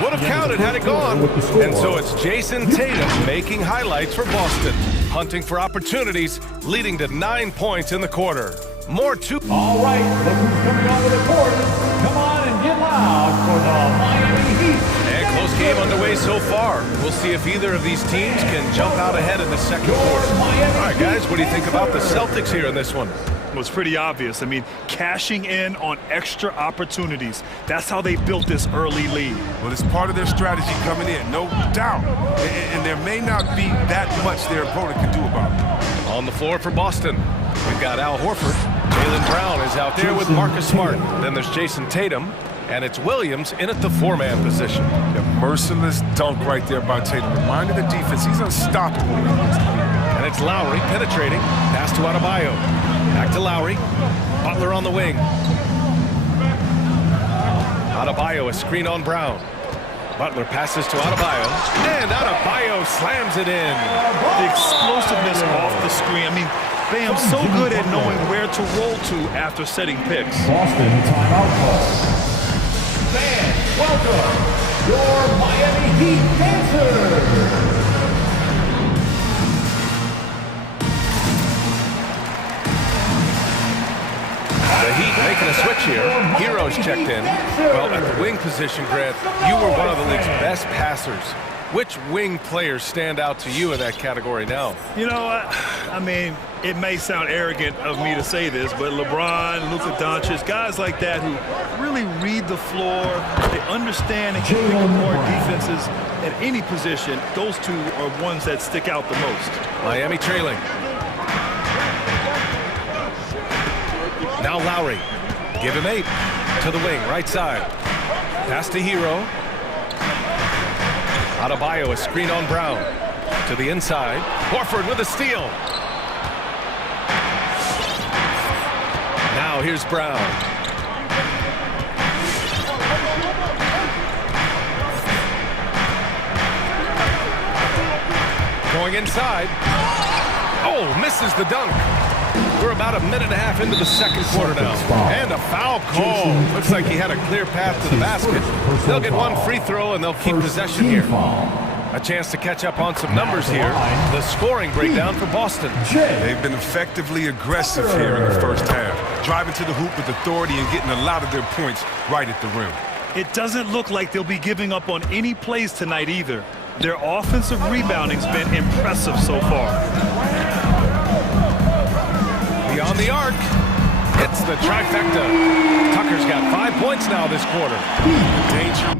Would have counted had it gone. And so it's Jason Tatum making highlights for Boston. Hunting for opportunities, leading to 9 points in the quarter. More to... All right, look who's coming onto the court. Come on and get loud for the Miami Heat. And close game underway so far. We'll see if either of these teams can jump out ahead in the second quarter. All right, guys, what do you think about the Celtics here in this one? Well, it's pretty obvious. I mean, cashing in on extra opportunities. That's how they built this early lead. Well, it's part of their strategy coming in, no doubt. And there may not be that much their opponent can do about it. On the floor for Boston, we've got Al Horford. Jaylen Brown is out there with Marcus Smart. Then there's Jason Tatum. And it's Williams in at the 4-man position. A merciless dunk right there by Tatum. Reminding the defense, he's unstoppable. And it's Lowry penetrating. Pass to Adebayo. Back to Lowry. Butler on the wing. Adebayo, a screen on Brown. Butler passes to Adebayo. And Adebayo slams it in. The explosiveness off the screen. I mean, Bam's so good at knowing where to roll to after setting picks. Boston timeout call. Fans, welcome your Miami Heat dancers. The Heat making a switch here. Heroes checked in. Well, at the wing position, Grant, you were one of the league's best passers. Which wing players stand out to you in that category now? You know, I mean, it may sound arrogant of me to say this, but LeBron, Luka Doncic, guys like that who really read the floor, they understand and can pick apart defenses at any position. Those two are ones that stick out the most. Miami trailing. Now Lowry. Give him 8. To the wing, right side. Pass to Hero. Adebayo, a screen on Brown. To the inside. Horford with a steal. Now here's Brown. Going inside. Oh, misses the dunk. We're about a minute and a half into the second quarter now. And a foul call. Looks like he had a clear path to the basket. They'll get one free throw and they'll keep possession here. A chance to catch up on some numbers here. The scoring breakdown for Boston. They've been effectively aggressive here in the first half. Driving to the hoop with authority and getting a lot of their points right at the rim. It doesn't look like they'll be giving up on any plays tonight either. Their offensive rebounding's been impressive so far. Beyond the arc. It's the trifecta. Tucker's got 5 points now this quarter. Danger.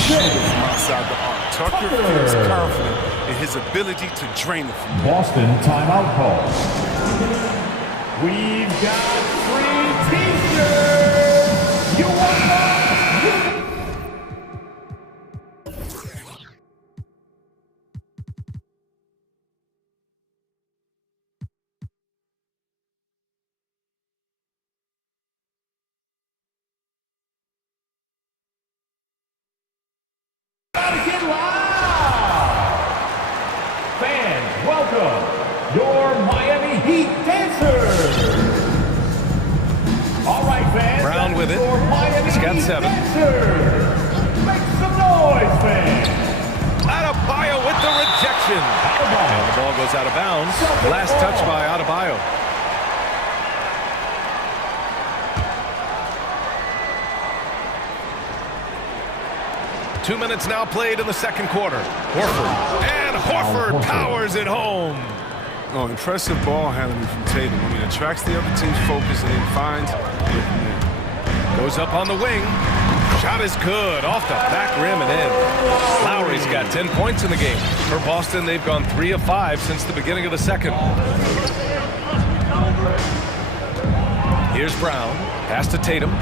Shooting from outside the arc. Tucker feels confident in his ability to drain it from there. Boston timeout call. We've got free t-shirts. You want one? Get loud! Fans, welcome your Miami Heat dancers! All right, fans. Brown with it. He's got 7. Dancers. Make some noise, fans! Adebayo with the rejection. And the ball goes out of bounds. Last touch by Adebayo. Two minutes now played in the second quarter. Horford. And Horford powers it home. Oh, impressive ball handling from Tatum. I mean, attracts the other team's focus and then finds the open man. Goes up on the wing. Shot is good. Off the back rim and in. Lowry's got 10 points in the game. For Boston, they've gone 3 of 5 since the beginning of the second. Here's Brown. Pass to Tatum.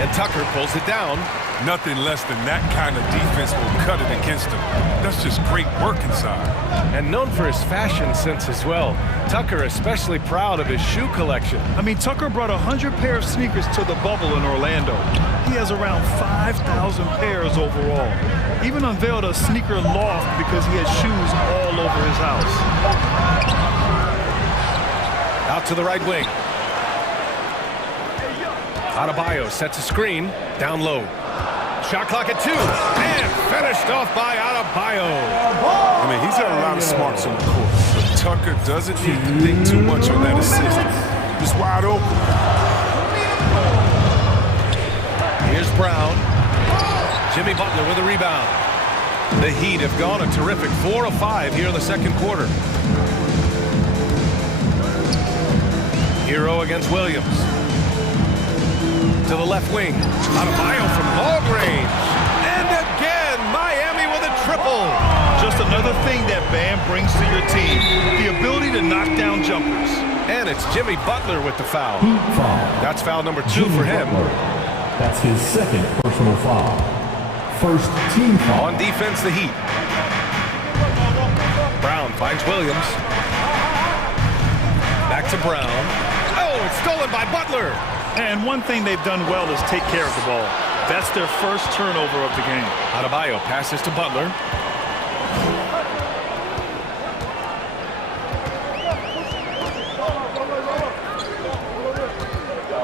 And Tucker pulls it down. Nothing less than that kind of defense will cut it against him. That's just great work inside. And known for his fashion sense as well. Tucker especially proud of his shoe collection. I mean, Tucker brought 100 pair of sneakers to the bubble in Orlando. He has around 5,000 pairs overall. Even unveiled a sneaker loft because he has shoes all over his house. Out to the right wing. Adebayo sets a screen, down low. Shot clock at 2, and finished off by Adebayo. I mean, he's got a lot of smarts on the court, but Tucker doesn't need to think too much on that assist. He's wide open. Here's Brown. Jimmy Butler with a rebound. The Heat have gone a terrific 4 of 5 here in the second quarter. Hero against Williams. To the left wing. Adebayo from long range. And again, Miami with a triple. Just another thing that Bam brings to your team. The ability to knock down jumpers. And it's Jimmy Butler with the foul. Heat foul. That's foul number 2 Jimmy for him. Butler. That's his second personal foul. First team foul. On defense, the Heat. Brown finds Williams. Back to Brown. Oh, it's stolen by Butler. And one thing they've done well is take care of the ball. That's their first turnover of the game. Adebayo passes to Butler.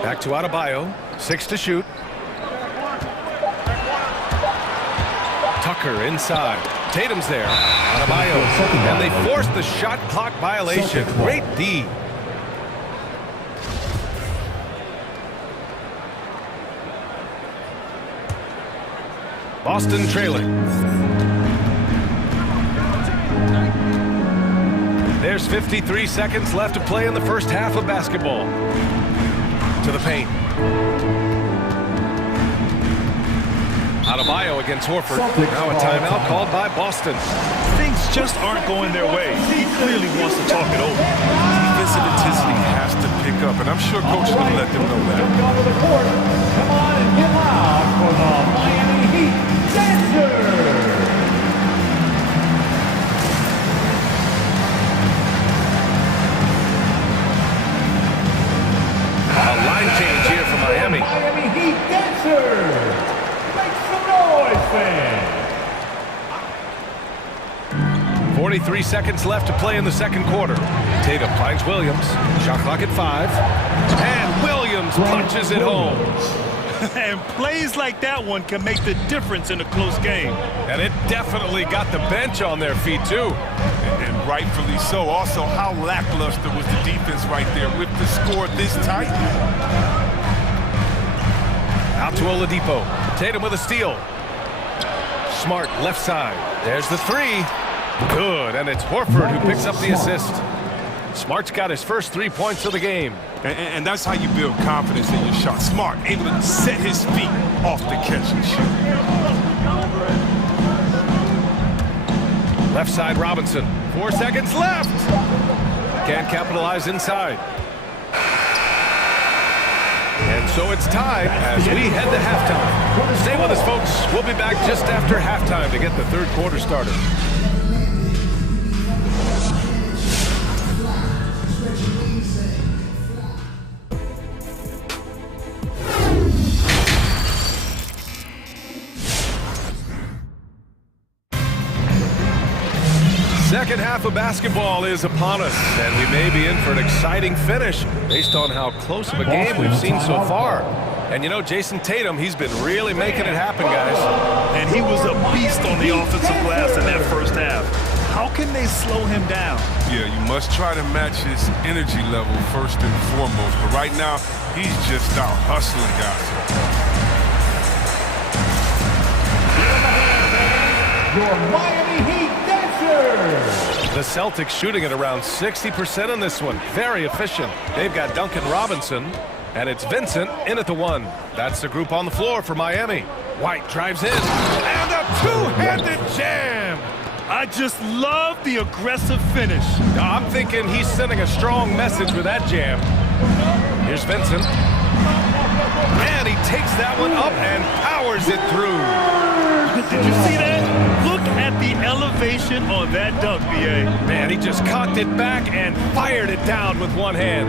Back to Adebayo. 6 to shoot. Tucker inside. Tatum's there. Adebayo. And they force the shot clock violation. Great D. Boston trailing. There's 53 seconds left to play in the first half of basketball. To the paint. Adebayo against Horford. Now a timeout called by Boston. Things just aren't going their way. He clearly wants to talk it over. Defensive intensity has to pick up, and I'm sure coach is going to let them know that. Come on to the court. Come on and get loud for the Miami Heat dancers. A line change here for Miami. Miami Heat dancers. Make some noise, fans. 43 seconds left to play in the second quarter. Tatum finds Williams. Shot clock at 5. And Williams punches it home. And plays like that one can make the difference in a close game. And it definitely got the bench on their feet, too. And rightfully so. Also, how lackluster was the defense right there with the score this tight? to Oladipo. Tatum with a steal. Smart left side. There's the three. Good, and it's Horford who picks up the assist. Smart's got his first 3 points of the game. And that's how you build confidence in your shot. Smart, able to set his feet off the catch and shoot. Left side Robinson. 4 seconds left. Can't capitalize inside. And so it's tied as we head to halftime. Stay with us, folks. We'll be back just after halftime to get the third quarter started. Second half of basketball is upon us, and we may be in for an exciting finish based on how close of a game we've seen so far. And you know, Jason Tatum, he's been really making it happen, guys. And he was a beast on the offensive glass in that first half. How can they slow him down? Yeah, you must try to match his energy level first and foremost. But right now, he's just out hustling guys. Your Miami Heat Dancers. The Celtics shooting at around 60% on this one. Very efficient. They've got Duncan Robinson, and it's Vincent in at the one. That's the group on the floor for Miami. White drives in, and a two-handed jam. I just love the aggressive finish. I'm thinking he's sending a strong message with that jam. Here's Vincent. And he takes that one up and powers it through. Did you see that? Look at the elevation on that dunk, B.A. Man, he just cocked it back and fired it down with one hand.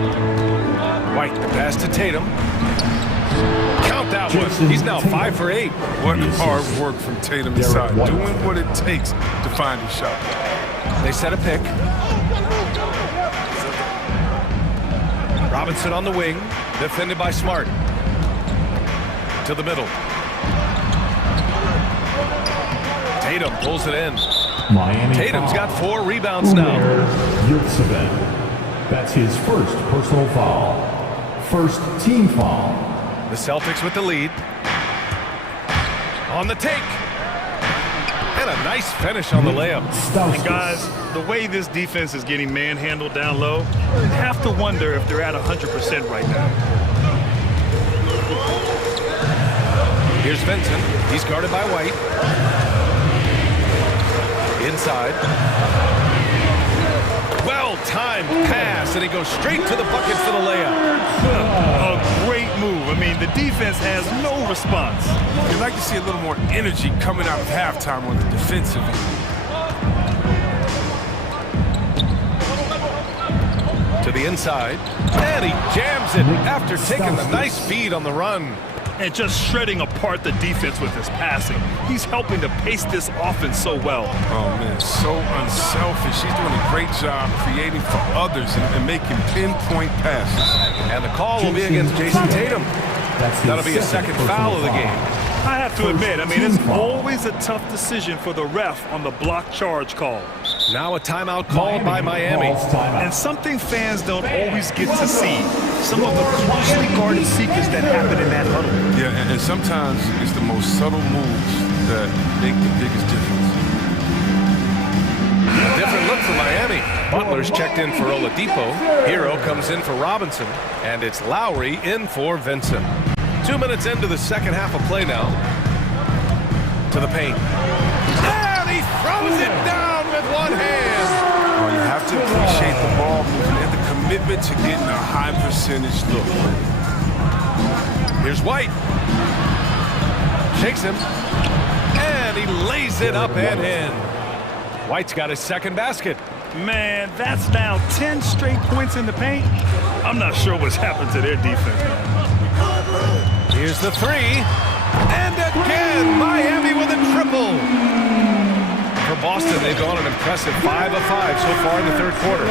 White, the pass to Tatum. Count that one. He's now 5 for 8. What hard work from Tatum inside, doing what it takes to find his shot. They set a pick. Robinson on the wing, defended by Smart. To the middle. Tatum pulls it in. Miami Tatum's foul. got 4 rebounds now. That's his first personal foul. First team foul. The Celtics with the lead. On the take. And a nice finish on the layup. And guys, the way this defense is getting manhandled down low, you have to wonder if they're at 100% right now. Here's Vincent. He's guarded by White. Inside. Well-timed pass, and he goes straight to the bucket for the layup. A great move. I mean, the defense has no response. You'd like to see a little more energy coming out of halftime on the defensive end. To the inside, and he jams it after taking the nice feed on the run. And just shredding apart the defense with his passing. He's helping to pace this offense so well. Oh, man, so unselfish. He's doing a great job creating for others and making pinpoint passes. And the call will be against Jason Tatum. That'll be a second foul of the game. I have to admit, I mean, it's always a tough decision for the ref on the block charge call. Now a timeout called by Miami. And something fans don't always get to see. Some of the closely guarded secrets that happen in that huddle. Yeah, and sometimes it's the most subtle moves that make the biggest difference. A different look for Miami. Butler's checked in for Oladipo. Hero comes in for Robinson. And it's Lowry in for Vincent. 2 minutes into the second half of play now. To the paint. And he throws it down with one hand. Oh, you have to appreciate the ball movement and the commitment to getting a high percentage look. Here's White. Shakes him. And he lays it up and in. White's got his second basket. Man, that's now 10 straight points in the paint. I'm not sure what's happened to their defense. Here's the three. And again, Miami with a triple. For Boston, they've gone an impressive 5 of 5 so far in the third quarter.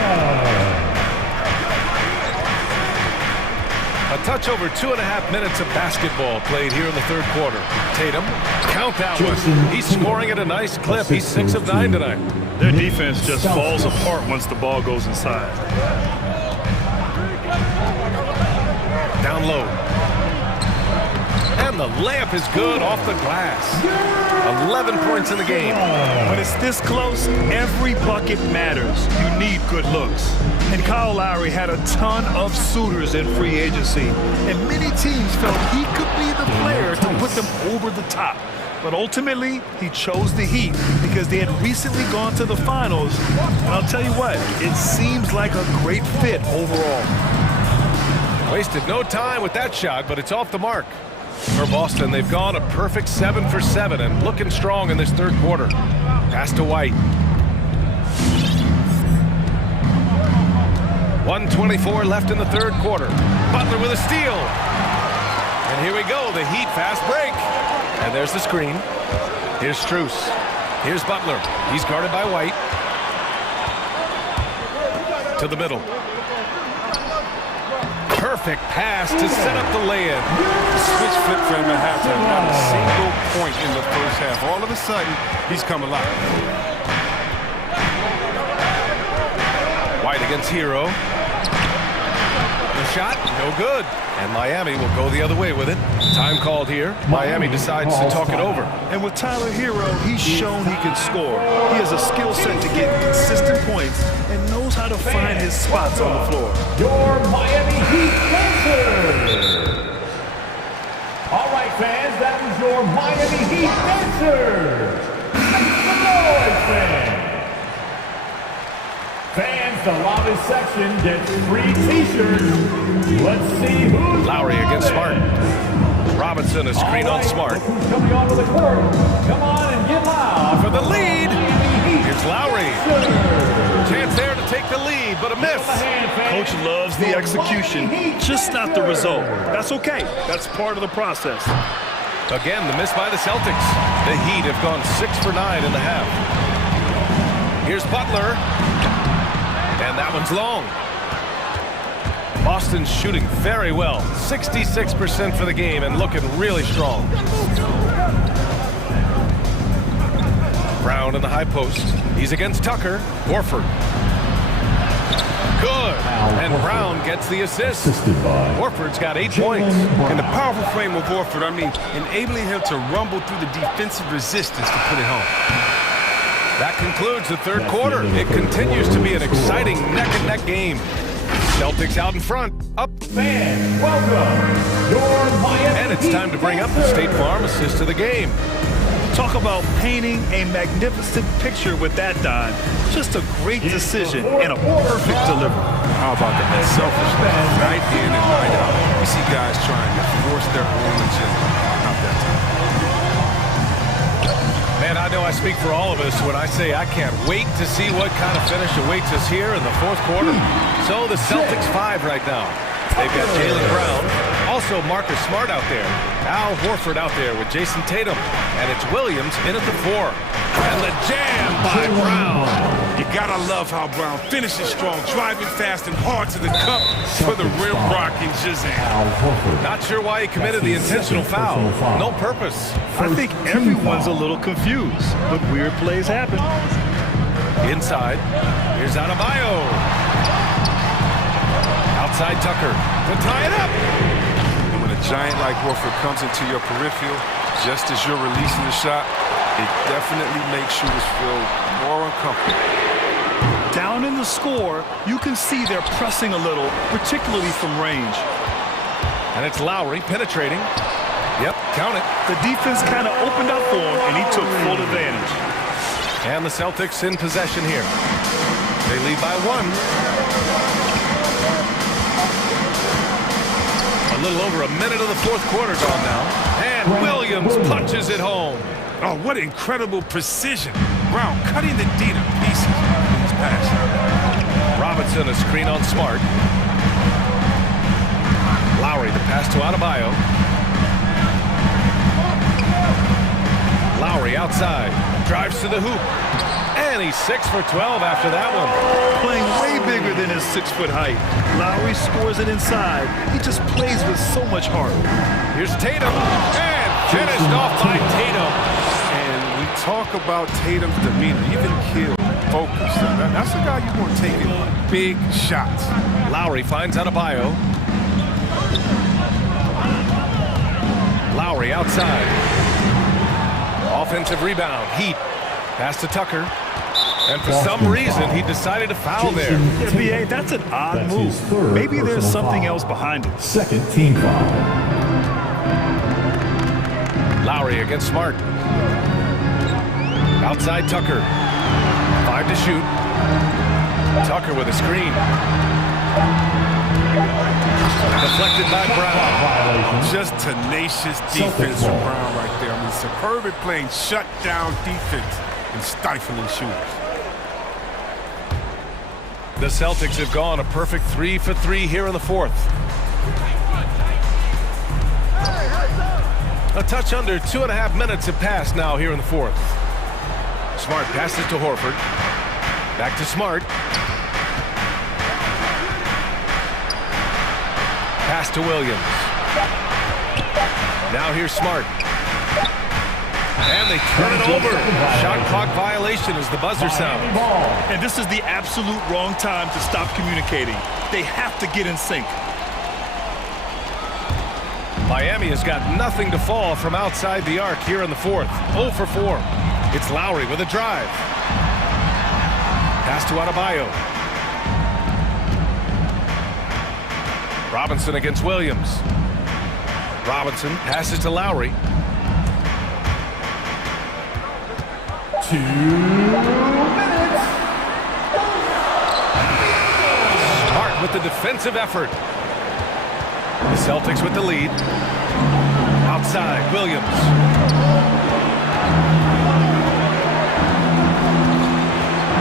A touch over 2.5 minutes of basketball played here in the third quarter. Tatum, count that one. He's scoring at a nice clip. He's 6 of 9 tonight. Their defense just falls apart once the ball goes inside. Down low. And And the layup is good off the glass. 11 points in the game. When it's this close, every bucket matters. You need good looks. And Kyle Lowry had a ton of suitors in free agency, and many teams felt he could be the player to put them over the top. But ultimately, he chose the Heat because they had recently gone to the finals. And I'll tell you what, it seems like a great fit overall. Wasted no time with that shot, but it's off the mark. For Boston, they've gone a perfect 7 for 7 and looking strong in this third quarter. Pass to White. 1:24 left in the third quarter. Butler with a steal. And here we go, the Heat fast break. And there's the screen. Here's Strus. Here's Butler. He's guarded by White. To the middle. Perfect pass to set up the lay-in. Switch flip for him at halftime. Not a single point in the first half. All of a sudden, he's come alive. White against Hero. The shot, no good. And Miami will go the other way with it. Time called here. Miami decides to talk it over. And with Tyler Hero, he's shown he can score. He has a skill set to get consistent points and knows how to find his spots on the floor. Your Miami Heat dancers. All right, fans, that was your Miami Heat dancers. Make some noise, fans. Fans, the loudest section gets free t-shirts. Let's see who's Lowry against Smart. Robinson, a screen on Smart. Who's coming onto the court? Come on and get loud. For the lead. Here's Lowry. Chance there to take the lead, but a miss. Coach loves the execution, just not the result. That's okay. That's part of the process. Again, the miss by the Celtics. The Heat have gone 6 for 9 in the half. Here's Butler. And that one's long. Boston's shooting very well. 66% for the game and looking really strong. Brown in the high post. He's against Tucker. Horford. Good. And Brown gets the assist. Horford's got 8 points. And the powerful frame of Horford, I mean, enabling him to rumble through the defensive resistance to put it home. That concludes the third quarter. It continues to be an exciting neck-and-neck game. Celtics out in front. Up. Fans, welcome. Your Miami And it's time to bring up the State Farm assist of the game. Talk about painting a magnificent picture with that, Don. Just a great decision and a perfect delivery. How about that? Unselfishness. Night in and night out. We see guys trying to force their own agenda. Not that time. Man, I know I speak for all of us when I say I can't wait to see what kind of finish awaits us here in the fourth quarter. So the Celtics 5 right now. They've got Jaylen Brown, also Marcus Smart out there, Al Horford out there with Jason Tatum, and it's Williams in at the 4. And the jam by Brown. You gotta love how Brown finishes strong, driving fast and hard to the cup for the rim rocking Shazam. Not sure why he committed the intentional foul. No purpose. I think everyone's a little confused, but weird plays happen. Inside, here's Adebayo. Outside Tucker to tie it up. And when a giant like Horford comes into your peripheral, just as you're releasing the shot, it definitely makes shooters feel more uncomfortable. Down in the score, you can see they're pressing a little, particularly from range. And it's Lowry penetrating. Yep, count it. The defense kind of opened up for him, and he took full advantage. And the Celtics in possession here. They lead by 1. A little over a minute of the fourth quarter gone now. And Williams punches it home. Oh, what incredible precision. Brown cutting the D to pieces. His pass. Robinson, a screen on Smart. Lowry, the pass to Adebayo. Lowry outside. Drives to the hoop. And he's 6 for 12 after that one. Playing way bigger than his 6-foot height. Lowry scores it inside. He just plays with so much heart. Here's Tatum. And finished off by Tatum. And we talk about Tatum's demeanor, even kill, focus. That's the guy you want taking big shots. Lowry finds Adebayo. Lowry Lowry outside. Offensive rebound. Heat. Pass to Tucker. And for some reason, he decided to foul there. NBA, that's an odd move. Maybe there's something else behind it. Second team foul. Lowry against Smart. Outside Tucker. 5 to shoot. Tucker with a screen. Deflected by Brown. Just tenacious defense from Brown right there. I mean, superb at playing shutdown defense and stifling shooters. The Celtics have gone a perfect 3 for 3 here in the fourth. A touch under 2.5 minutes have passed now here in the fourth. Smart passes to Horford. Back to Smart. Pass to Williams. Now here's Smart. And they turn it over. Shot clock violation as the buzzer sounds. And this is the absolute wrong time to stop communicating. They have to get in sync. Miami has got nothing to fall from outside the arc here in the fourth. 0 for 4. It's Lowry with a drive. Pass to Adebayo. Robinson against Williams. Robinson passes to Lowry. 2 minutes. Smart with the defensive effort. The Celtics with the lead. Outside, Williams.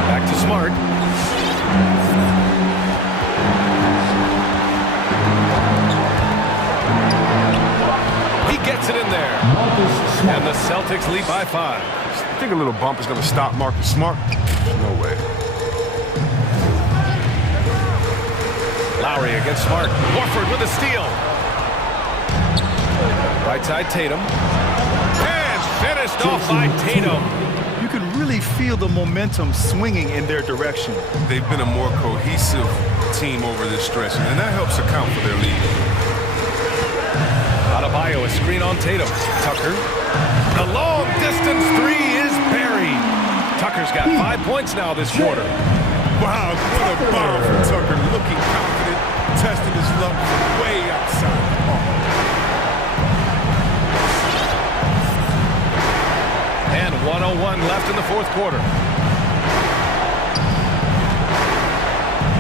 Back to Smart. He gets it in there. And the Celtics lead by 5. I think a little bump is going to stop Marcus Smart. No way. Lowry against Smart. Horford with a steal. Right side Tatum. And finished off by Tatum. You can really feel the momentum swinging in their direction. They've been a more cohesive team over this stretch, and that helps account for their lead. Adebayo, a screen on Tatum. Tucker. The long distance 3 is buried. Tucker's got 5 points now this quarter. Wow, what a bomb from Tucker. Looking confident, testing his luck from way outside. And 1:01 left in the fourth quarter.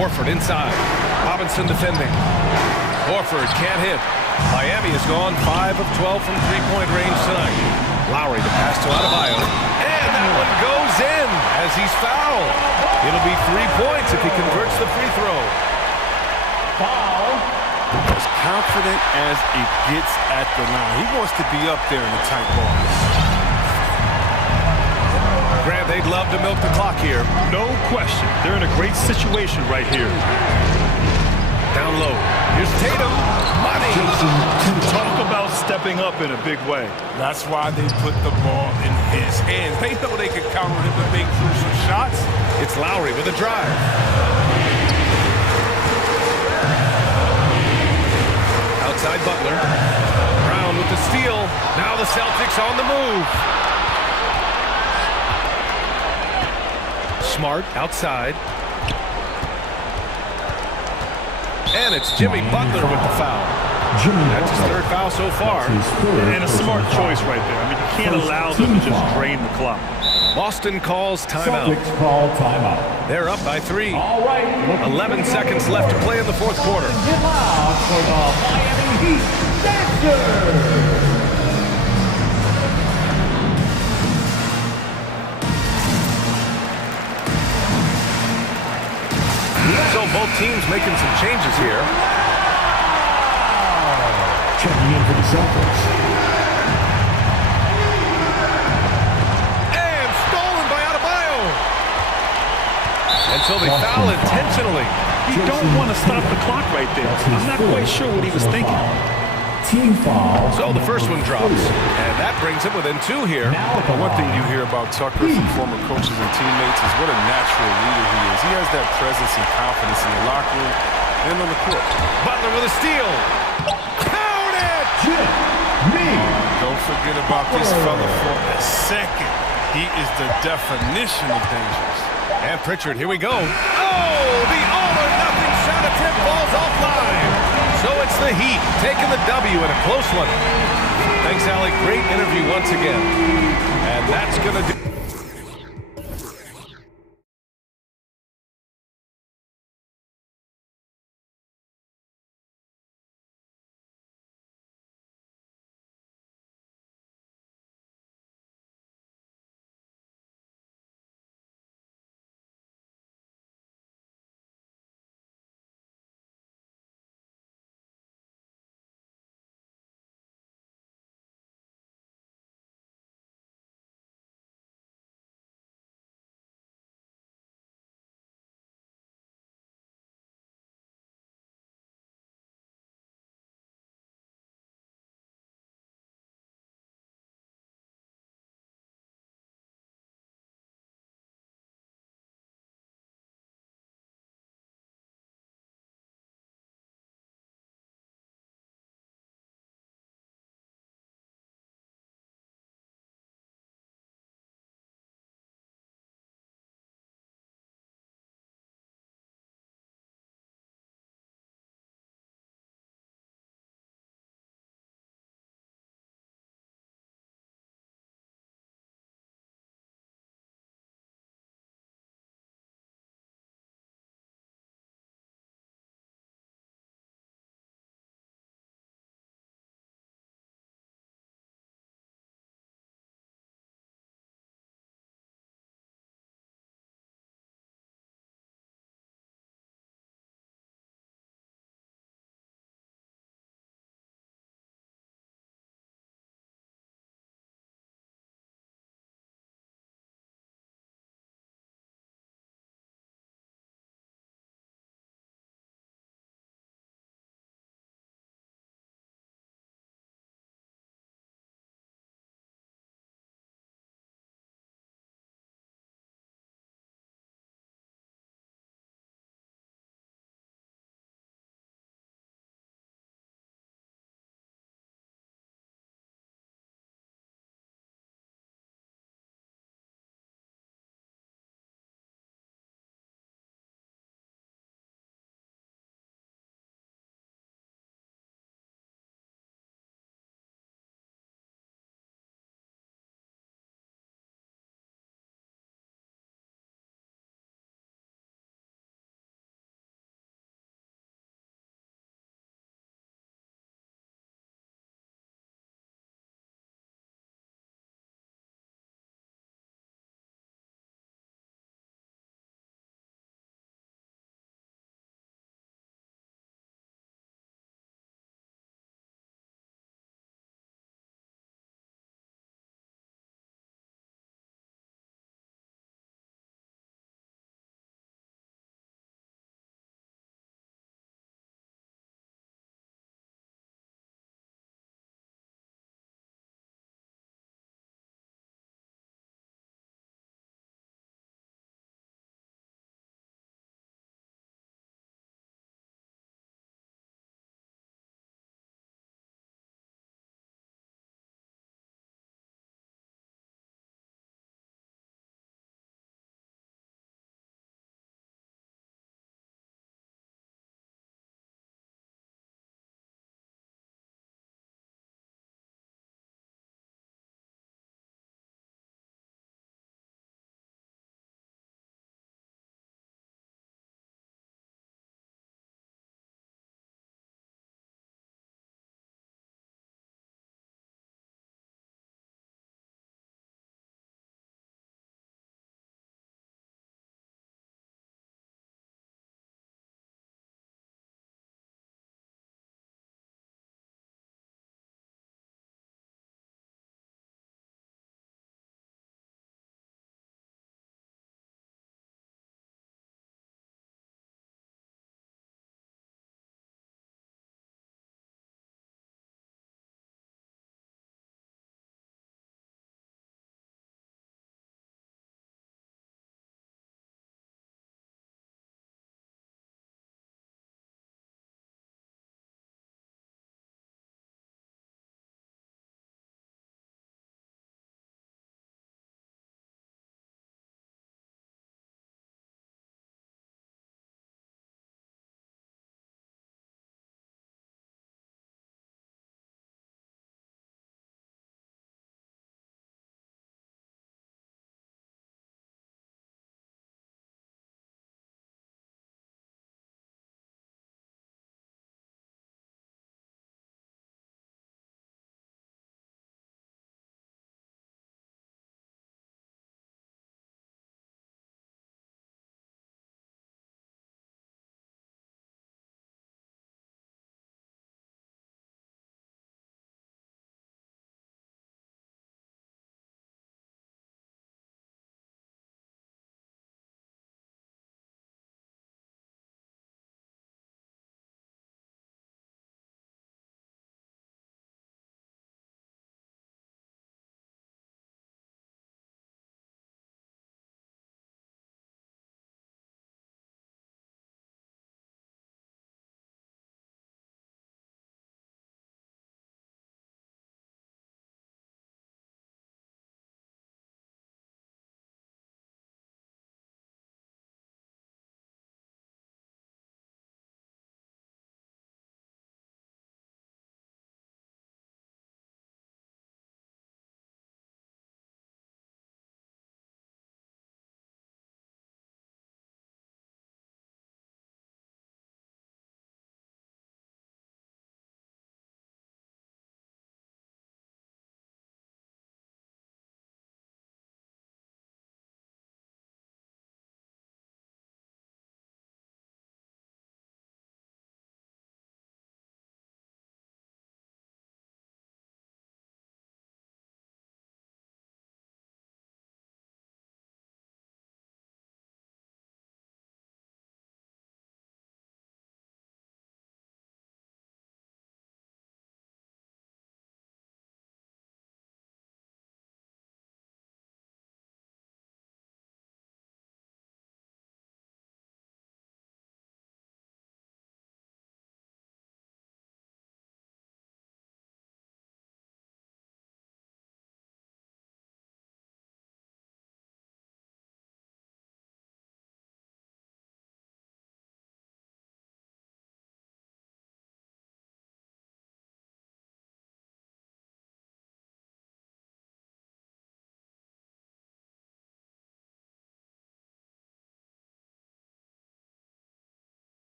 Horford inside. Robinson defending. Horford can't hit. Miami has gone 5 of 12 from three-point range tonight. Lowry to pass to Adebayo. And that one goes in as he's fouled. It'll be 3 points if he converts the free throw. Foul. As confident as it gets at the line. He wants to be up there in the tight ball. Grant, they'd love to milk the clock here. No question. They're in a great situation right here. Down low. Here's Tatum. Money. Talk about stepping up in a big way. That's why they put the ball in his hands. They know they can count on him to make crucial shots. It's Lowry with a drive. Outside Butler. Brown with the steal. Now the Celtics on the move. Smart outside. And it's Jimmy Butler with the foul. That's his third foul so far. And a smart choice right there. I mean, you can't allow them to just drain the clock. Boston calls timeout. Celtics call timeout. They're up by 3. All right. 11 seconds left to play in the fourth quarter. Get loud for the Miami Heat Dancers. So both teams making some changes here. Checking in for the Celtics. And stolen by Adebayo. And so they foul intentionally. You don't want to stop the clock right there. I'm not quite sure what he was thinking. Team foul. So the first one drops. And that brings him within 2 here. But one thing you hear about Tucker from former coaches and teammates is what a natural leader he is. He has that presence and confidence in the locker room and on the court. Butler with a steal. Count it! Jimmy. Don't forget about this fella for a second. He is the definition of dangerous. And Pritchard, here we go. Oh, the all-or-nothing shot attempt falls offline. So it's the Heat taking the W in a close one. Thanks, Alec. Great interview once again. And that's going to do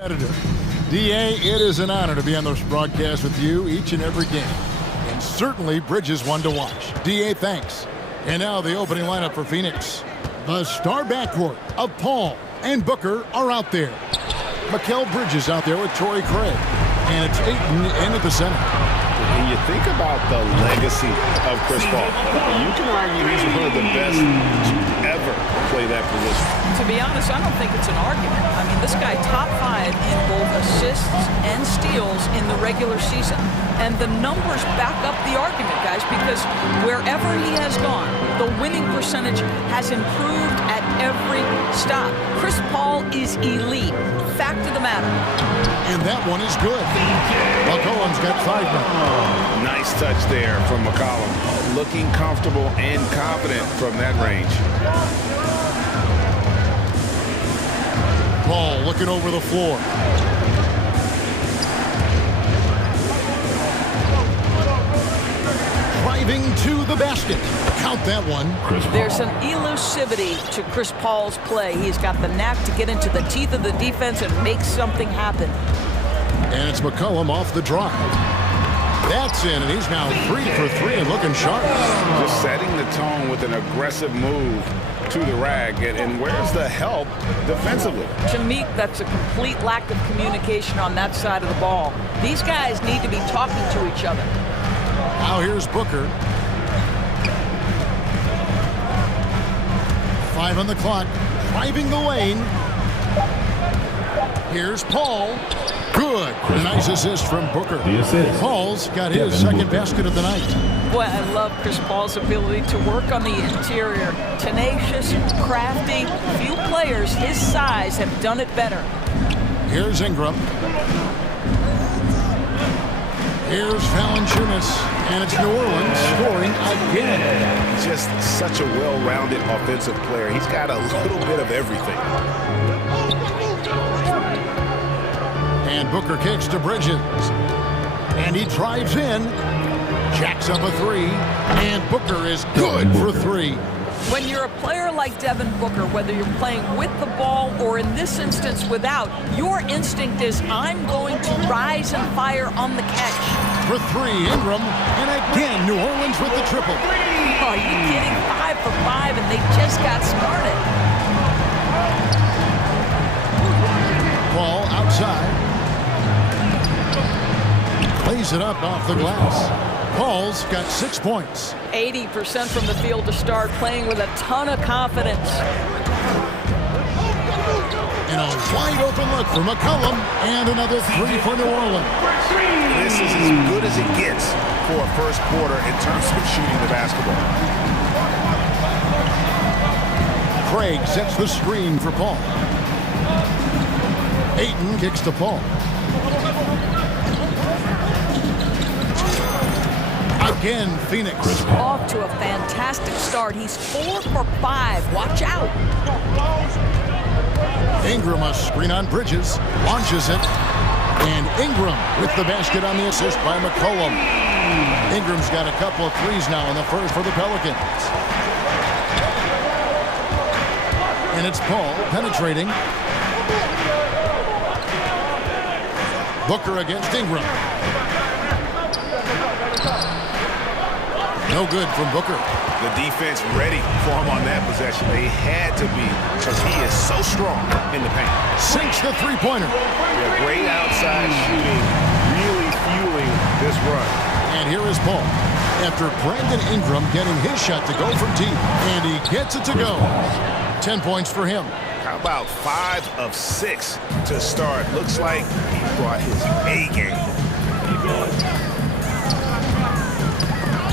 D.A., it is an honor to be on this broadcast with you each and every game. And certainly Bridges one to watch. D.A., thanks. And now the opening lineup for Phoenix. The star backcourt of Paul and Booker are out there. Mikal Bridges out there with Torrey Craig. And it's Ayton in at the center. When you think about the legacy of Chris Paul, you can argue he's one of the best to ever play that position. To be honest, I don't think it's an argument. I mean, this guy top 5 in both assists and steals in the regular season. And the numbers back up the argument, guys, because wherever he has gone, the winning percentage has improved at every stop. Chris Paul is elite. Fact of the matter. And that one is good. McCollum's got 5 now. Nice touch there from McCollum. Looking comfortable and confident from that range. Paul looking over the floor. Driving to the basket. Count that one. There's an elusivity to Chris Paul's play. He's got the knack to get into the teeth of the defense and make something happen. And it's McCollum off the drive. That's in, and he's now 3 for 3 and looking sharp. Just setting the tone with an aggressive move to the rag. And where's the help defensively? To me, that's a complete lack of communication on that side of the ball. These guys need to be talking to each other. Now here's Booker. 5 on the clock, driving the lane. Here's Paul. Good. Nice assist from Booker. Paul's got his second basket of the night. Boy, I love Chris Paul's ability to work on the interior. Tenacious, crafty. Few players his size have done it better. Here's Ingram. Here's Valanciunas, and it's New Orleans scoring again. Just such a well-rounded offensive player. He's got a little bit of everything. And Booker kicks to Bridges. And he drives in. Jacks up a 3. And Booker is good for 3. When you're a player like Devin Booker, whether you're playing with the ball or in this instance without, your instinct is, I'm going to rise and fire on the catch. For 3, Ingram, and again, New Orleans with the triple. Oh, are you kidding? 5 for 5, and they just got started. Ball outside. Plays it up off the glass. Paul's got 6 points. 80% from the field to start, playing with a ton of confidence. And a wide open look for McCollum, and another 3 for New Orleans. This is as good as it gets for a first quarter in terms of shooting the basketball. Craig sets the screen for Paul. Ayton kicks to Paul. Again, Phoenix. Off to a fantastic start. He's 4 for 5. Watch out. Ingram a screen on Bridges. Launches it. And Ingram with the basket on the assist by McCollum. Ingram's got a couple of threes now in the first for the Pelicans. And it's Paul penetrating. Booker against Ingram. No good from Booker. The defense ready for him on that possession. They had to be, because he is so strong in the paint. Sinks the three-pointer. Yeah, great outside shooting, really fueling this run. And here is Paul. After Brandon Ingram getting his shot to go from deep, and he gets it to go. 10 points for him. How about 5 of 6 to start? Looks like he brought his A game.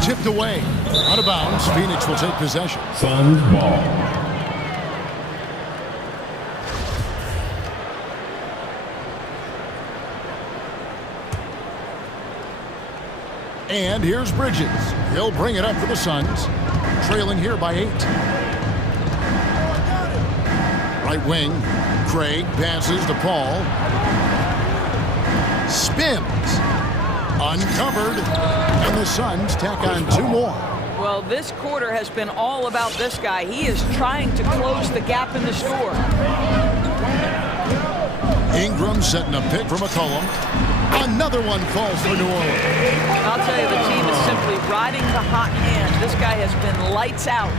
Tipped away. Out of bounds. Phoenix will take possession. Suns ball. And here's Bridges. He'll bring it up for the Suns. Trailing here by 8. Right wing. Craig passes to Paul. Spins. Uncovered. And the Suns tack on 2 more. Well, this quarter has been all about this guy. He is trying to close the gap in the score. Ingram setting a pick for McCollum. Another one falls for New Orleans. I'll tell you, the team is simply riding the hot hand. This guy has been lights out.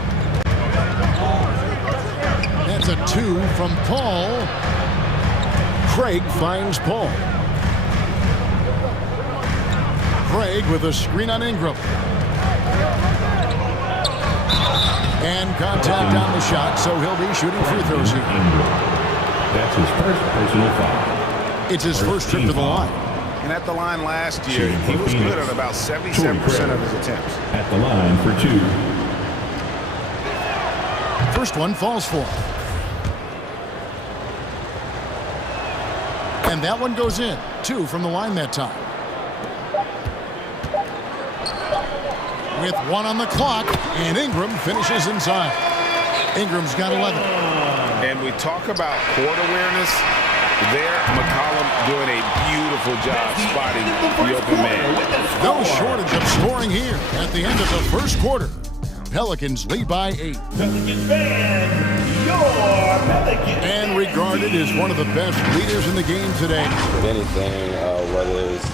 That's a 2 from Paul. Craig finds Paul. Craig with a screen on Ingram. And contact on the shot, so he'll be shooting free throws here. That's his first personal foul. It's his first trip to the line. And at the line last year, he was good on about 77% of his attempts. At the line for 2. First one falls for him. And that one goes in. 2 from the line that time. With 1 on the clock, and Ingram finishes inside. Ingram's got 11. And we talk about court awareness. There, McCollum doing a beautiful job spotting the open man. No shortage of scoring here at the end of the first quarter. Pelicans lead by 8. Pelicans fan, your Pelicans. And regarded as one of the best leaders in the game today. If anything, whether it's...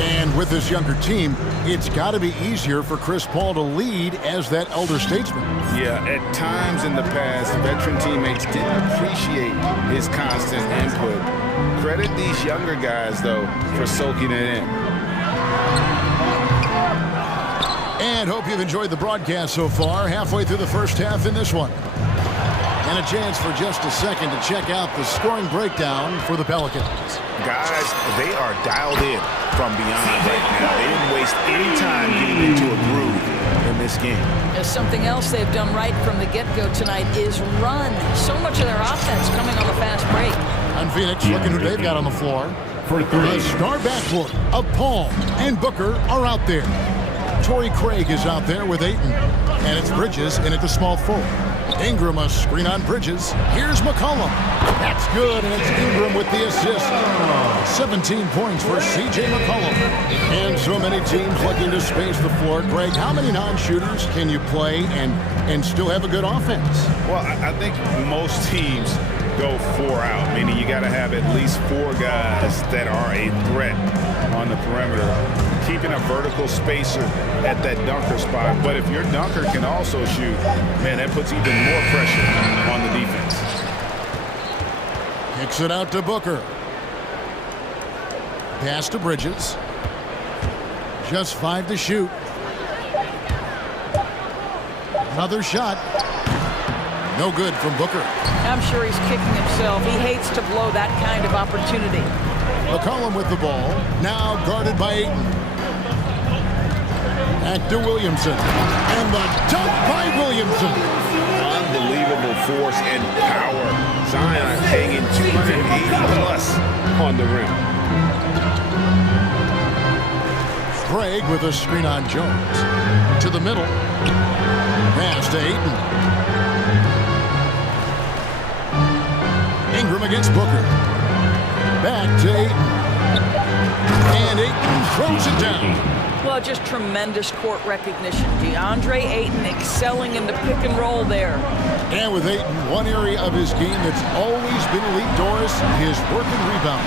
And with this younger team, it's got to be easier for Chris Paul to lead as that elder statesman. Yeah, at times in the past, veteran teammates didn't appreciate his constant input. Credit these younger guys, though, for soaking it in. And hope you've enjoyed the broadcast so far. Halfway through the first half in this one. And a chance for just a second to check out the scoring breakdown for the Pelicans. Guys, they are dialed in from beyond right now. They didn't waste any time getting into a groove in this game. There's something else they've done right from the get-go tonight is run. So much of their offense coming on the fast break. On Phoenix, looking who they've got on the floor. For 3. The star backcourt of Paul and Booker are out there. Torrey Craig is out there with Ayton. And it's Bridges in at the small forward. Ingram a screen on Bridges. Here's McCollum. That's good, and it's Ingram with the assist. 17 points for C.J. McCollum. And so many teams looking to space the floor. Greg, how many non-shooters can you play and still have a good offense? Well, I think most teams go 4 out, meaning you got to have at least 4 guys that are a threat on the perimeter, keeping a vertical spacer at that dunker spot. But if your dunker can also shoot, man, that puts even more pressure on the defense. Kicks it out to Booker. Pass to Bridges. Just 5 to shoot. Another shot. No good from Booker. I'm sure he's kicking himself. He hates to blow that kind of opportunity. McCollum with the ball. Now guarded by Ayton. Back to Williamson. And the dunk by Williamson. Unbelievable force and power. Zion hanging 280 plus on the rim. Craig with a screen on Jones. To the middle. Pass to Ayton. Ingram against Booker. Back to Ayton. And Ayton throws it down. Well, just tremendous court recognition. DeAndre Ayton excelling in the pick and roll there. And with Ayton, one area of his game that's always been elite, Doris, his work and rebound.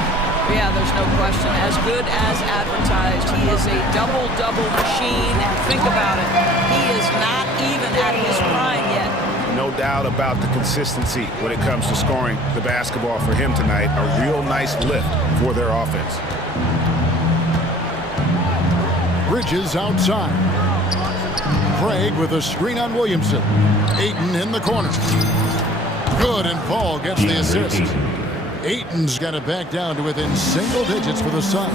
Yeah, there's no question. As good as advertised. He is a double-double machine. And think about it. He is not even at his prime yet. No doubt about the consistency when it comes to scoring the basketball for him tonight. A real nice lift for their offense. Bridges outside. Craig with a screen on Williamson. Ayton in the corner. Good, and Paul gets the assist. Ayton's got it back down to within single digits for the Suns.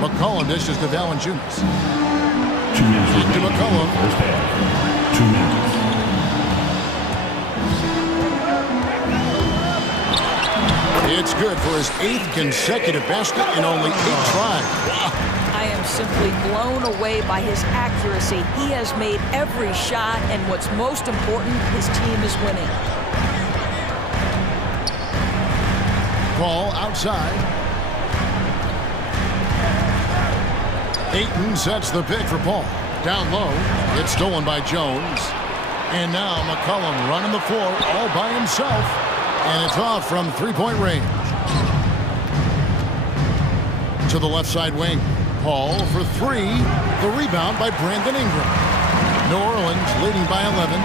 McCollum dishes to Valanciunas. 2 minutes to McCollum. First half. 2 minutes. It's good for his 8th consecutive basket in only 8 tries. I am simply blown away by his accuracy. He has made every shot, and what's most important, his team is winning. Ball outside. Ayton sets the pick for Paul. Down low. It's stolen by Jones. And now McCollum running the floor all by himself. And it's off from three-point range. To the left side wing. Paul for three. The rebound by Brandon Ingram. New Orleans leading by 11.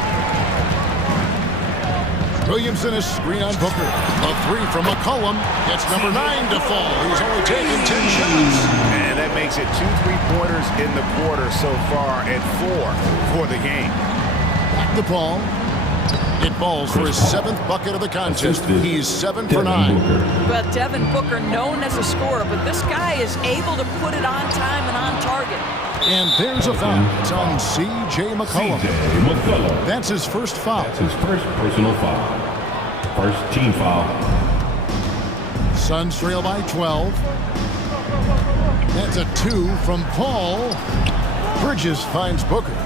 Williamson is screen on Booker. A three from McCollum. Gets number 9 to fall. He's only taken 10 shots. And that makes it 2 3-pointers in the quarter so far and 4 for the game. Back to Paul. It falls for his 7th bucket of the contest. He's 7 for 9. Well, Devin Booker, known as a scorer, but this guy is able to put it on time and on target. And there's a foul. It's on C.J. McCollum. That's his first foul. That's his first personal foul. First team foul. Suns trail by 12. That's a 2 from Paul. Bridges finds Booker.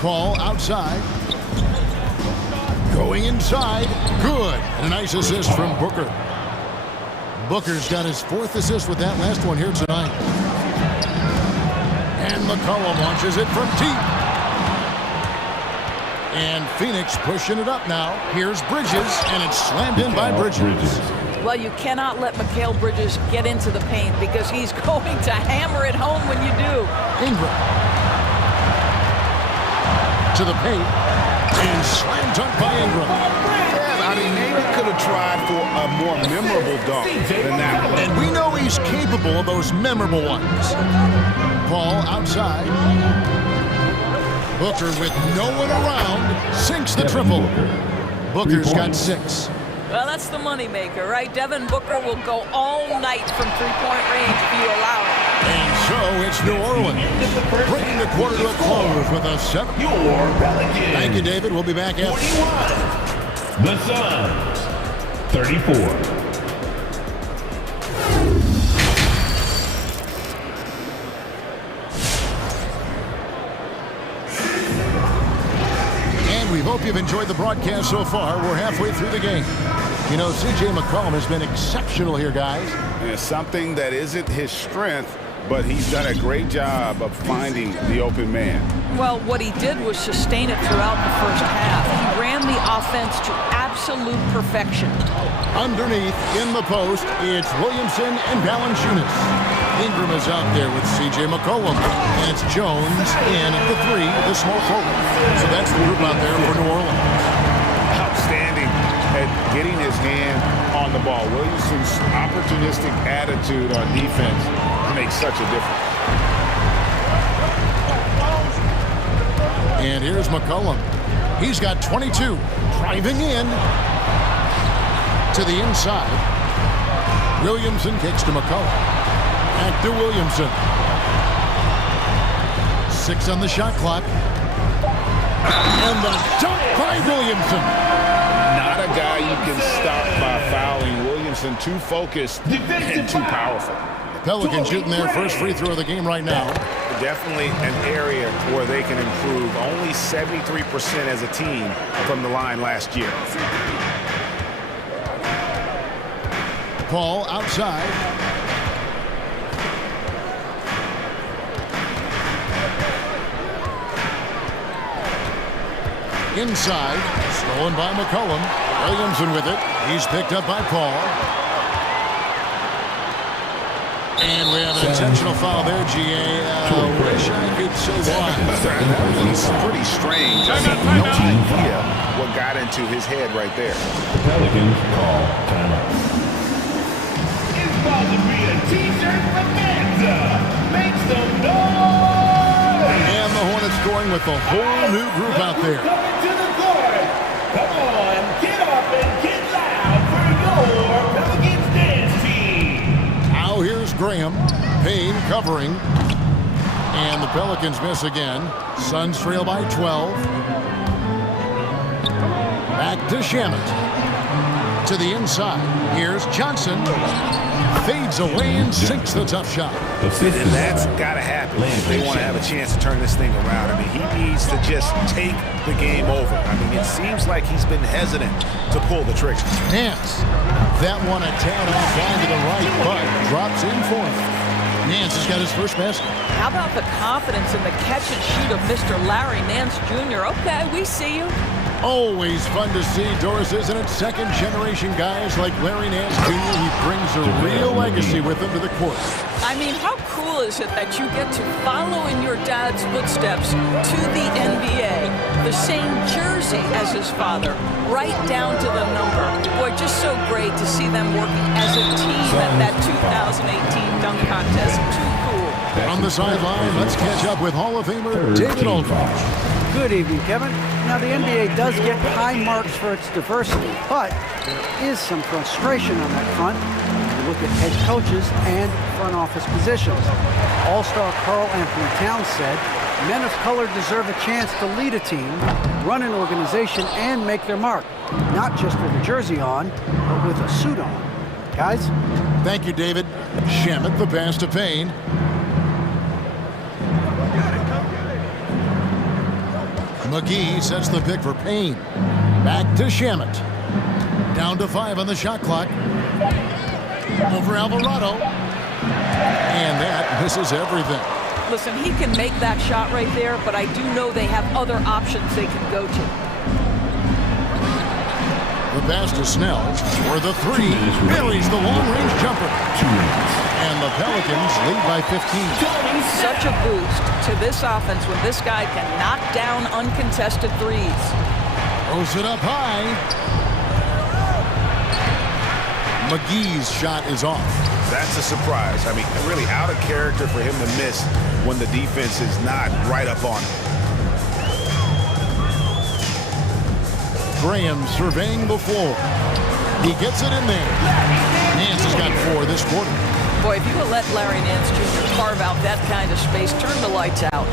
Paul outside. Going inside. Good. And a nice assist from Booker. Booker's got his 4th assist with that last one here tonight. And McCollum launches it from deep. And Phoenix pushing it up now. Here's Bridges, and it's slammed in by Bridges. Well, you cannot let Mikal Bridges get into the paint because he's going to hammer it home when you do. Ingram. To the paint. And slam dunk by Ingram. I mean, maybe could have tried for a more memorable dunk than that one. And we know he's capable of those memorable ones. Paul outside. Booker with no one around sinks the triple. Booker's got 6. Well, that's the moneymaker, right? Devin Booker will go all night from three-point range if you allow it. And so it's New Orleans bringing the quarter to a close with a 7. Thank you, David. We'll be back after. The Suns, 34. And we hope you've enjoyed the broadcast so far. We're halfway through the game. You know, C.J. McCollum has been exceptional here, guys. And it's something that isn't his strength, but he's done a great job of finding the open man. Well, what he did was sustain it throughout the first half. He ran the offense to absolute perfection. Underneath, in the post, it's Williamson and Valanciunas. Ingram is out there with C.J. McCollum. And it's Jones in at the 3, the small forward. So that's the group out there for New Orleans. Outstanding at getting his hand on the ball. Williamson's opportunistic attitude on defense makes such a difference. And here's McCollum. He's got 22. Driving in to the inside. Williamson kicks to McCollum. Back to Williamson. 6 on the shot clock. And the dunk by Williamson. Not a guy you can stop by fouling. Williamson too focused and too powerful. Pelicans shooting their first free throw of the game right now. Definitely an area where they can improve. Only 73% as a team from the line last year. Paul outside. Inside, stolen by McCollum. Williamson with it. He's picked up by Paul. And we have an intentional foul there, G.A. Wish I could say why. It's pretty strange. I have no idea what got into his head right there. The Pelicans call timeout. It's about to be a T-shirt bonanza. Make some noise! And the Hornets scoring with a whole new group out there. Coming to the court. Come on, get up and get loud for your Pelicans dance team. Now here's Graham. Payne covering. And the Pelicans miss again. Suns trail by 12. Back to Shamet. To the inside. Here's Johnson. Fades away and sinks the tough shot. And that's got to happen if they want to have a chance to turn this thing around. I mean, he needs to just take the game over. I mean, it seems like he's been hesitant to pull the trigger. Nance. That one a tad off line to the right, but drops in for him. Nance has got his first basket. How about the confidence in the catch and shoot of Mr. Larry Nance Jr.? Okay, we see you. Always fun to see, Doris, isn't it? Second-generation guys like Larry Nance Jr., he brings a real legacy with him to the court. I mean, how cool is it that you get to follow in your dad's footsteps to the NBA? The same jersey as his father, right down to the number. Boy, just so great to see them working as a team at that 2018 dunk contest. Too cool. On the sideline, let's catch up with Hall of Famer David Aldridge. Good evening, Kevin. Now, the NBA does get high marks for its diversity, but there is some frustration on that front. You look at head coaches and front office positions. All-star Karl Anthony Towns said, men of color deserve a chance to lead a team, run an organization, and make their mark, not just with a jersey on, but with a suit on. Guys? Thank you, David. Shamet, the pass to Payne. McGee sets the pick for Payne. Back to Shamet. Down to 5 on the shot clock. Over Alvarado. And that misses everything. Listen, he can make that shot right there, but I do know they have other options they can go to. The pass to Snell for the 3. Buries the long-range jumper. And the Pelicans lead by 15. Such a boost to this offense when this guy can knock down uncontested threes. Throws it up high. McGee's shot is off. That's a surprise. I mean, really out of character for him to miss when the defense is not right up on him. Graham surveying the floor. He gets it in there. Nance has got 4 this quarter. Boy, if you would let Larry Nance Jr. carve out that kind of space, turn the lights out.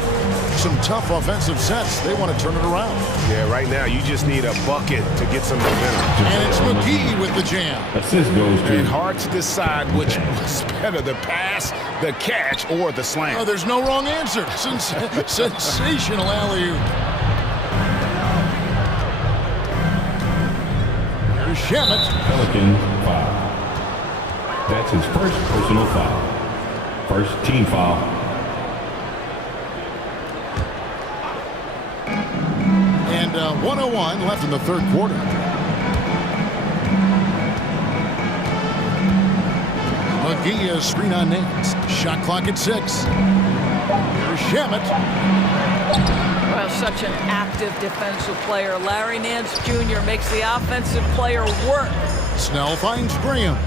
Some tough offensive sets. They want to turn it around. Yeah, right now you just need a bucket to get some momentum. And it's McGee with the jam. Assist goes to. And hard to decide which was better, the pass, the catch, or the slam. Oh, there's no wrong answer. Sensational alley-oop. Here's Shamet. Pelican foul. That's his first personal foul. First team foul. And 1:01 left in the third quarter. McGee is screen on Nance. Shot clock at 6. Here's Shamet. Well, such an active defensive player. Larry Nance Jr. makes the offensive player work. Snell finds Graham.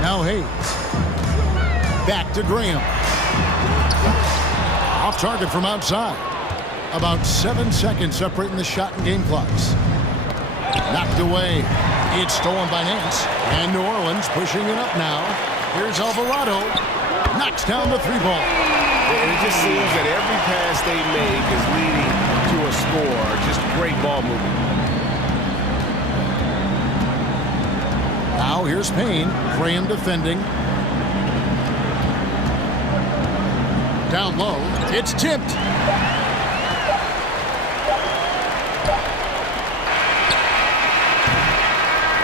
Now Hayes. Back to Graham. Off target from outside. About 7 seconds separating the shot and game clocks. Knocked away. It's stolen by Nance. And New Orleans pushing it up now. Here's Alvarado. Knocks down the 3-ball. And it just seems that every pass they make is leading to a score. Just great ball movement. Now here's Payne. Graham defending. Down low. It's tipped.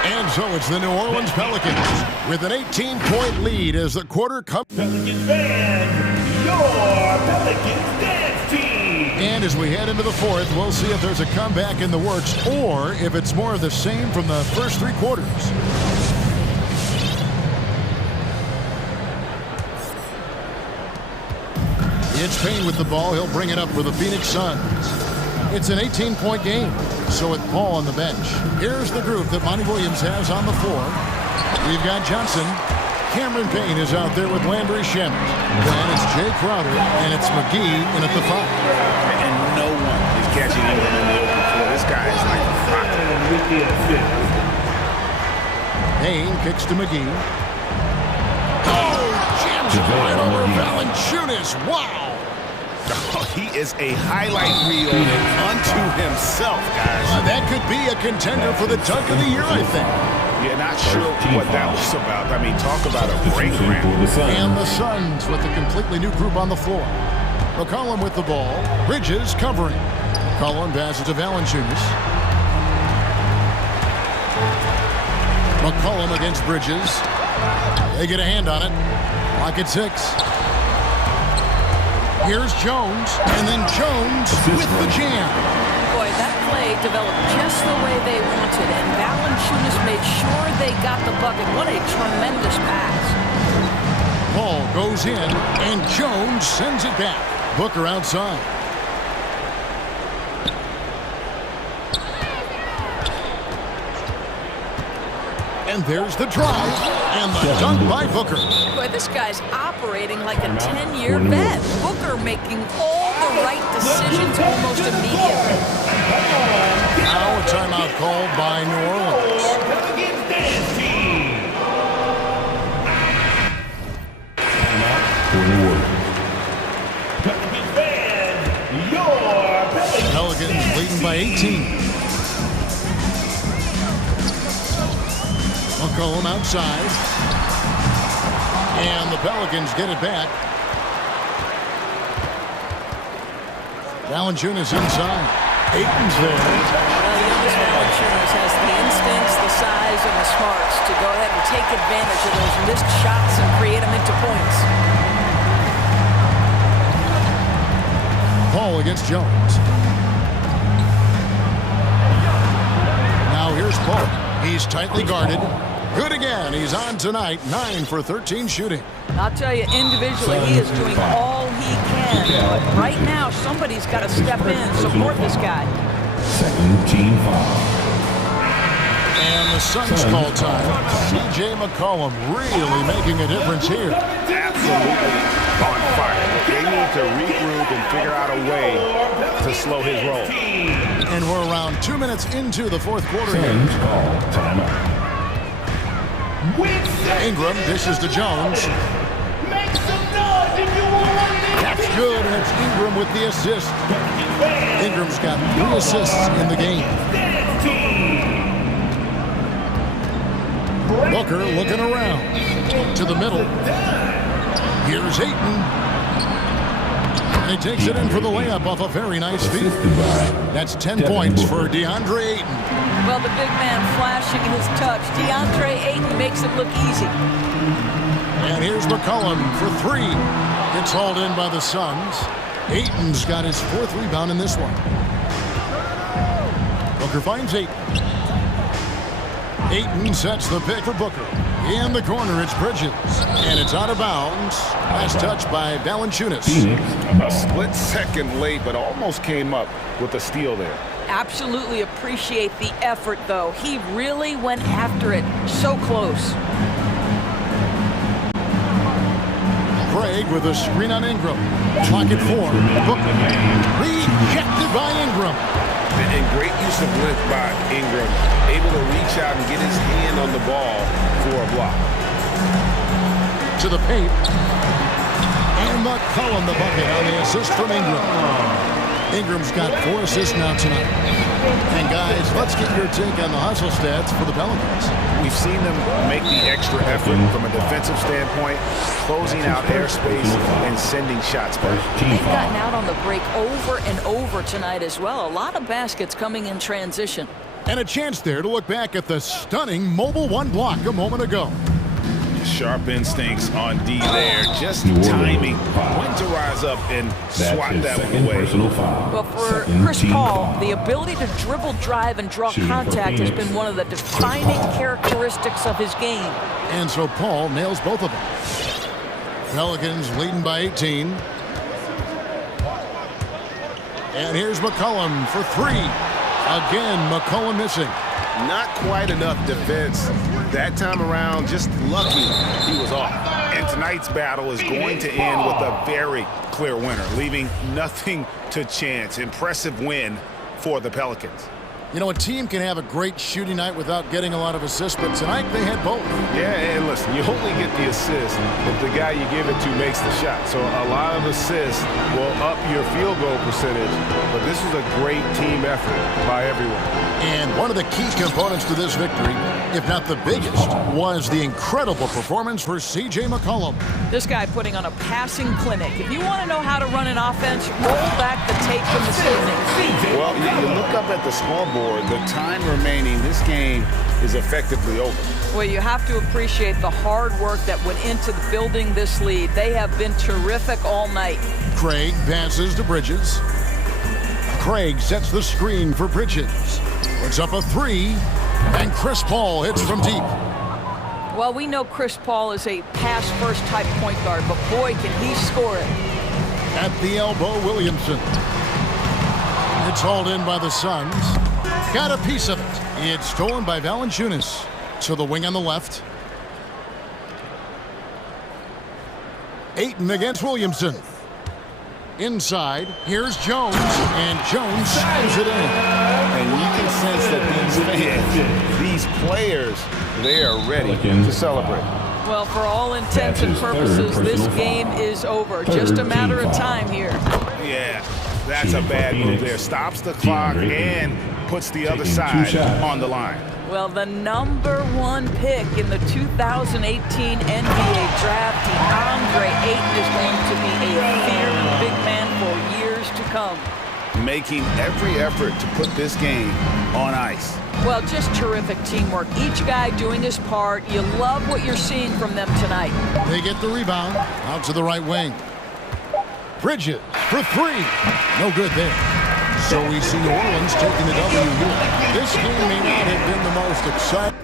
And so it's the New Orleans Pelicans with an 18-point lead as the quarter comes. Pelicans band, your Pelicans dance team. And as we head into the fourth, we'll see if there's a comeback in the works or if it's more of the same from the first 3 quarters. It's Payne with the ball. He'll bring it up for the Phoenix Suns. It's an 18-point game, so with Paul on the bench. Here's the group that Monty Williams has on the floor. We've got Johnson. Cameron Payne is out there with Landry Shamet. Then it's Jay Crowder, and it's McGee in at the 5. And no one is catching him in the open floor. This guy is like a rocket. Payne kicks to McGee. Oh, jams it right over Valanciunas. Wow. Oh, he is a highlight reel unto himself, guys. That could be a contender for the dunk of the year, I think. Yeah, not sure what that was about. I mean, talk about a break ramp. And the Suns with a completely new group on the floor. McCollum with the ball. Bridges covering. McCollum passes to Valanciunas. McCollum against Bridges. They get a hand on it. Lock at 6. Here's Jones, and then Jones with the jam. Boy, that play developed just the way they wanted, and Valanciunas made sure they got the bucket. What a tremendous pass. Ball goes in, and Jones sends it back. Booker outside. And there's the drive, and the dunk by Booker. Boy, this guy's operating like a 10-year vet. Booker making all the right decisions almost immediately. Now a timeout called by New Orleans. Pelicans leading by 18. McCollum outside. And the Pelicans get it back. Valanciunas inside. Ayton's there. Jonas Valanciunas has the instincts, the size, and the smarts to go ahead and take advantage of those missed shots and create them into points. Paul against Jones. Now here's Paul. He's tightly guarded. Good again. He's on tonight. 9 for 13 shooting. I'll tell you, individually, he is doing all he can. But right now, somebody's got to step in, support this guy. Second team foul. And the Suns call time. C.J. McCollum really making a difference here. Absolutely on fire. They need to regroup and figure out a way to slow his roll. And we're around 2 minutes into the fourth quarter here. Timeout. Ingram dishes to Jones. That's good, and it's Ingram with the assist. Ingram's got 3 assists in the game. Booker looking around. To the middle. Here's Ayton. And he takes it in for the layup off a very nice feed. That's 10 points for DeAndre Ayton. Well, the big man flashing his touch. DeAndre Ayton makes it look easy. And here's McCollum for 3. It's hauled in by the Suns. Ayton's got his 4th rebound in this one. Booker finds Ayton. Ayton sets the pick for Booker. In the corner, it's Bridges. And it's out of bounds. Last touch by Valanciunas. A split second late, but almost came up with a steal there. Absolutely appreciate the effort, though. He really went after it. So close. Craig with a screen on Ingram. Clock at 4. Booker. Rejected by Ingram. And great use of length by Ingram. Able to reach out and get his hand on the ball for a block. To the paint. And McCollum the bucket on the assist from Ingram. Ingram's got 4 assists now tonight. And guys, let's get your take on the hustle stats for the Pelicans. We've seen them make the extra effort from a defensive standpoint, closing out airspace and sending shots back. They've gotten out on the break over and over tonight as well. A lot of baskets coming in transition. And a chance there to look back at the stunning Mobile 1 block a moment ago. Sharp instincts on D there, just timing when to rise up and swat that one away. Well, for Chris Paul, the ability to dribble, drive, and draw contact has been one of the defining characteristics of his game. And so Paul nails both of them. Pelicans leading by 18. And here's McCollum for 3. Again, McCollum missing. Not quite enough defense. That time around, just lucky he was off. And tonight's battle is going to end with a very clear winner, leaving nothing to chance. Impressive win for the Pelicans. You know, a team can have a great shooting night without getting a lot of assists, but tonight they had both. Yeah, and listen, you only get the assist if the guy you give it to makes the shot. So a lot of assists will up your field goal percentage, but this was a great team effort by everyone. And one of the key components to this victory, if not the biggest, was the incredible performance for C.J. McCollum. This guy putting on a passing clinic. If you want to know how to run an offense, roll back the tape from this evening. Well, you look up at the scoreboard, the time remaining, this game is effectively over. Well, you have to appreciate the hard work that went into building this lead. They have been terrific all night. Craig passes to Bridges. Craig sets the screen for Bridges. Puts up a three, and Chris Paul hits from deep. Well, we know Chris Paul is a pass-first type point guard, but boy, can he score it. At the elbow, Williamson. It's hauled in by the Suns. Got a piece of it. It's stolen by Valanciunas. To the wing on the left. Ayton against Williamson. Inside, here's Jones, and Jones slams it in. And you can sense that these fans, these players, they are ready to celebrate. Well, for all intents and purposes, this game is over. Just a matter of time here. Yeah, that's a bad move there. Stops the clock and puts the other side on the line. Well, the #1 pick in the 2018 NBA draft, DeAndre Ayton, is going to be a feared big man for years to come. Making every effort to put this game on ice. Well, just terrific teamwork. Each guy doing his part. You love what you're seeing from them tonight. They get the rebound out to the right wing. Bridges for three. No good there. So we see New Orleans taking the W here. This game may not have been the most exciting.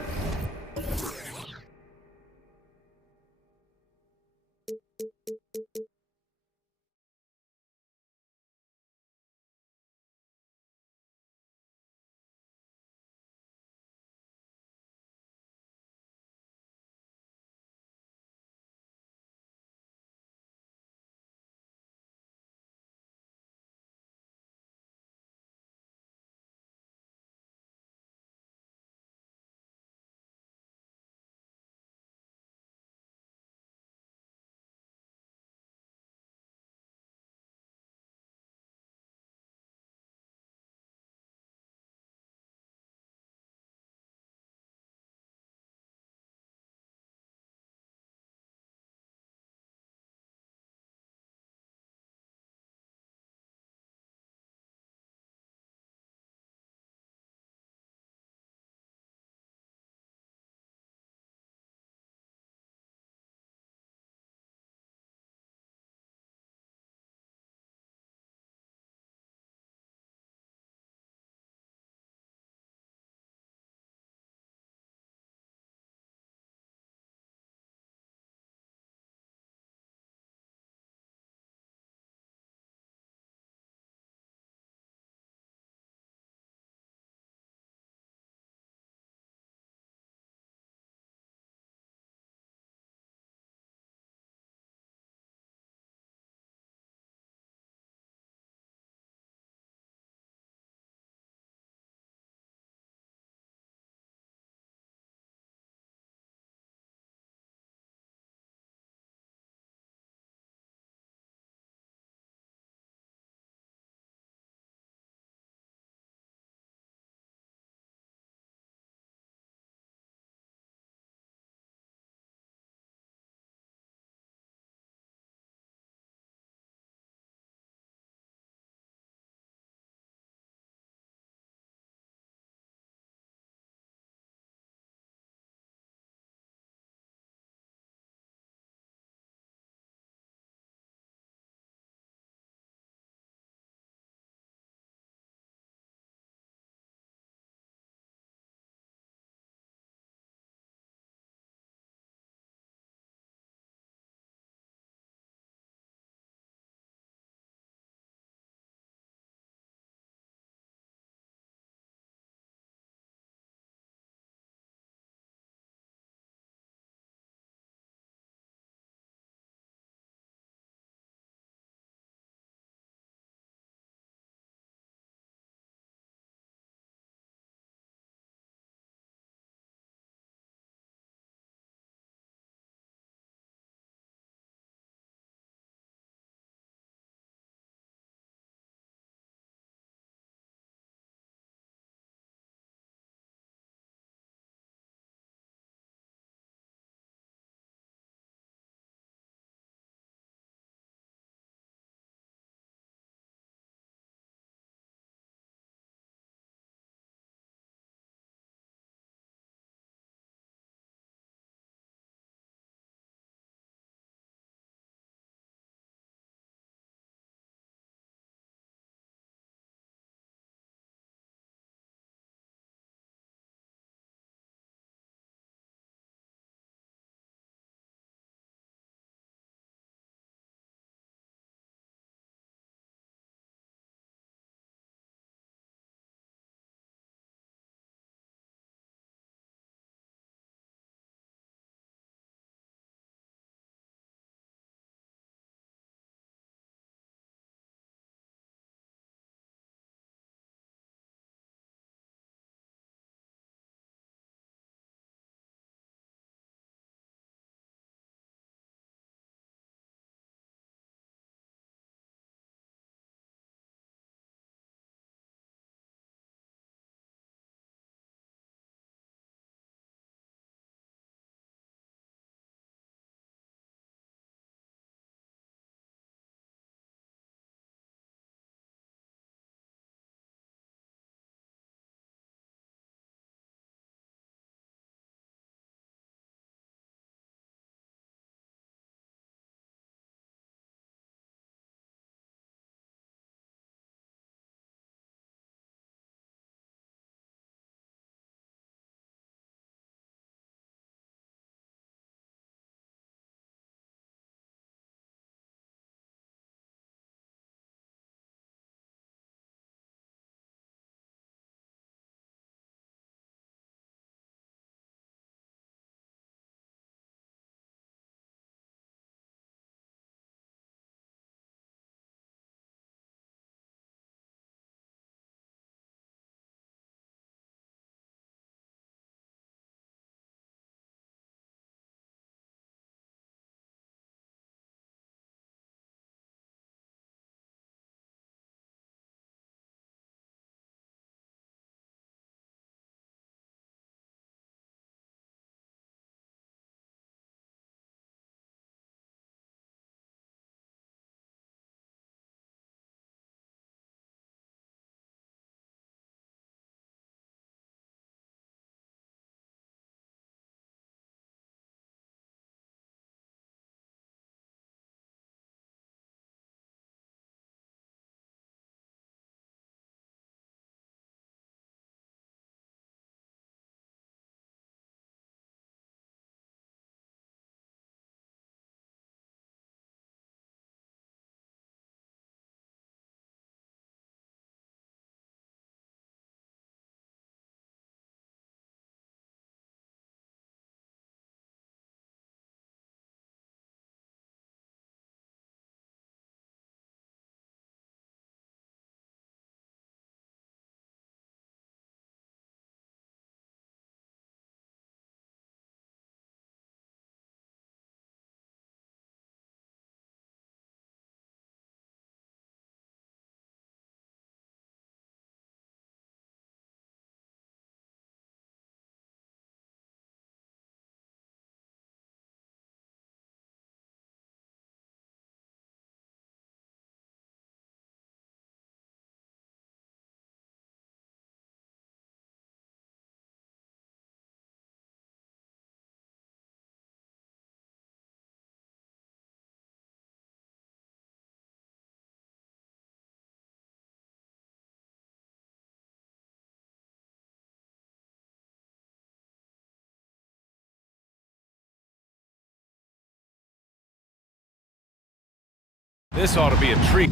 This ought to be a treat.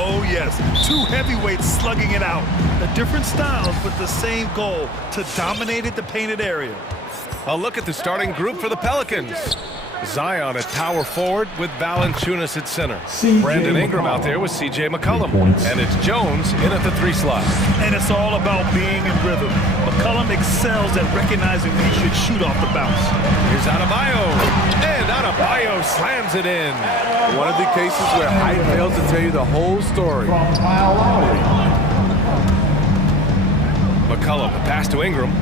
Oh, yes. Two heavyweights slugging it out. The different styles, but the same goal, to dominate at the painted area. A look at the starting group for the Pelicans. Zion at power forward with Valanciunas at center. Brandon Ingram out there with C.J. McCollum. And it's Jones in at the 3 slot. And it's all about being in rhythm. McCollum excels at recognizing when he should shoot off the bounce. Here's Adebayo. And Adebayo slams it in. One of the cases where height fails to tell you the whole story. McCollum, the pass to Ingram.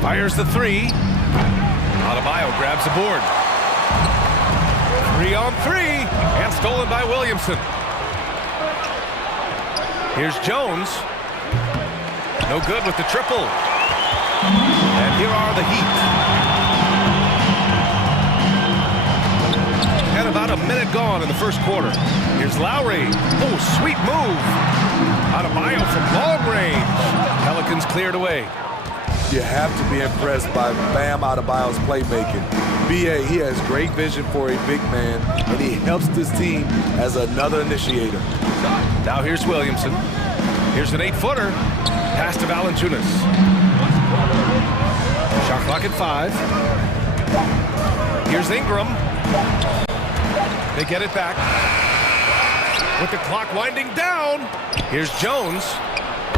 Fires the 3. Adebayo grabs the board. 3 on 3, and stolen by Williamson. Here's Jones. No good with the triple. And here are the Heat. And about a minute gone in the first quarter. Here's Lowry. Oh, sweet move. Adebayo from long range. Pelicans cleared away. You have to be impressed by Bam Adebayo's playmaking. B.A., he has great vision for a big man, and he helps this team as another initiator. Now here's Williamson. Here's an 8-footer. Pass to Valanciunas. Shot clock at 5. Here's Ingram. They get it back. With the clock winding down. Here's Jones.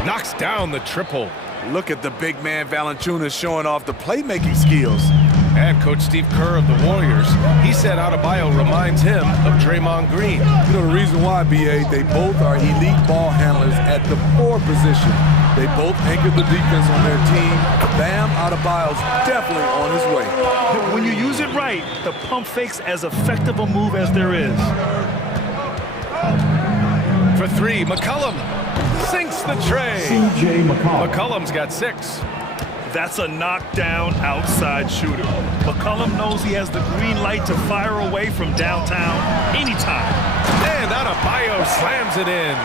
Knocks down the triple. Look at the big man Valanciunas showing off the playmaking skills. And Coach Steve Kerr of the Warriors, he said Adebayo reminds him of Draymond Green. You know the reason why, B.A., they both are elite ball handlers at the 4 position. They both anchor the defense on their team. Bam Adebayo's definitely on his way. When you use it right, the pump fake's as effective a move as there is. For 3, McCollum sinks the tray. C.J. McCollum. McCollum's got 6. That's a knockdown outside shooter. McCollum knows he has the green light to fire away from downtown anytime. And Adebayo slams it in.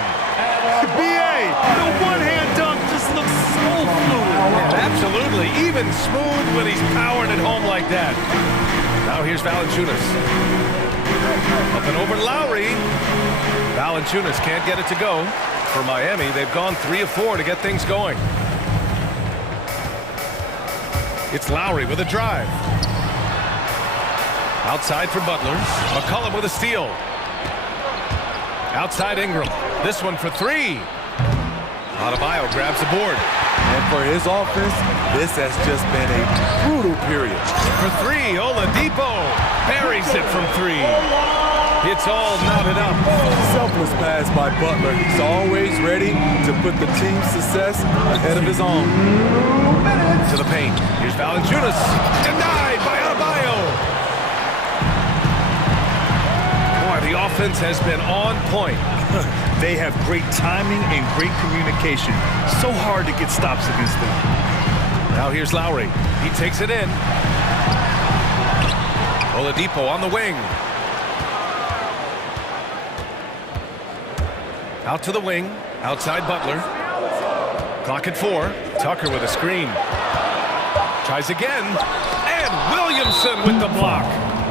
B.A., the one-hand dunk just looks so fluid. Yeah, absolutely. Even smooth when he's powering it home like that. Now here's Valanciunas. Up and over Lowry. Valanciunas can't get it to go. For Miami, they've gone 3 of 4 to get things going. It's Lowry with a drive. Outside for Butler. McCollum with a steal. Outside Ingram. This one for 3. Adebayo grabs the board. And for his offense, this has just been a brutal period. For 3, Oladipo buries it from 3. It's all knotted up. Selfless pass by Butler. He's always ready to put the team's success ahead of his own. To the paint. Here's Valanciunas. Denied by Adebayo. Boy, the offense has been on point. They have great timing and great communication. So hard to get stops against them. Now here's Lowry. He takes it in. Oladipo on the wing. Out to the wing. Outside Butler. Clock at 4. Tucker with a screen. Tries again. And Williamson with the block.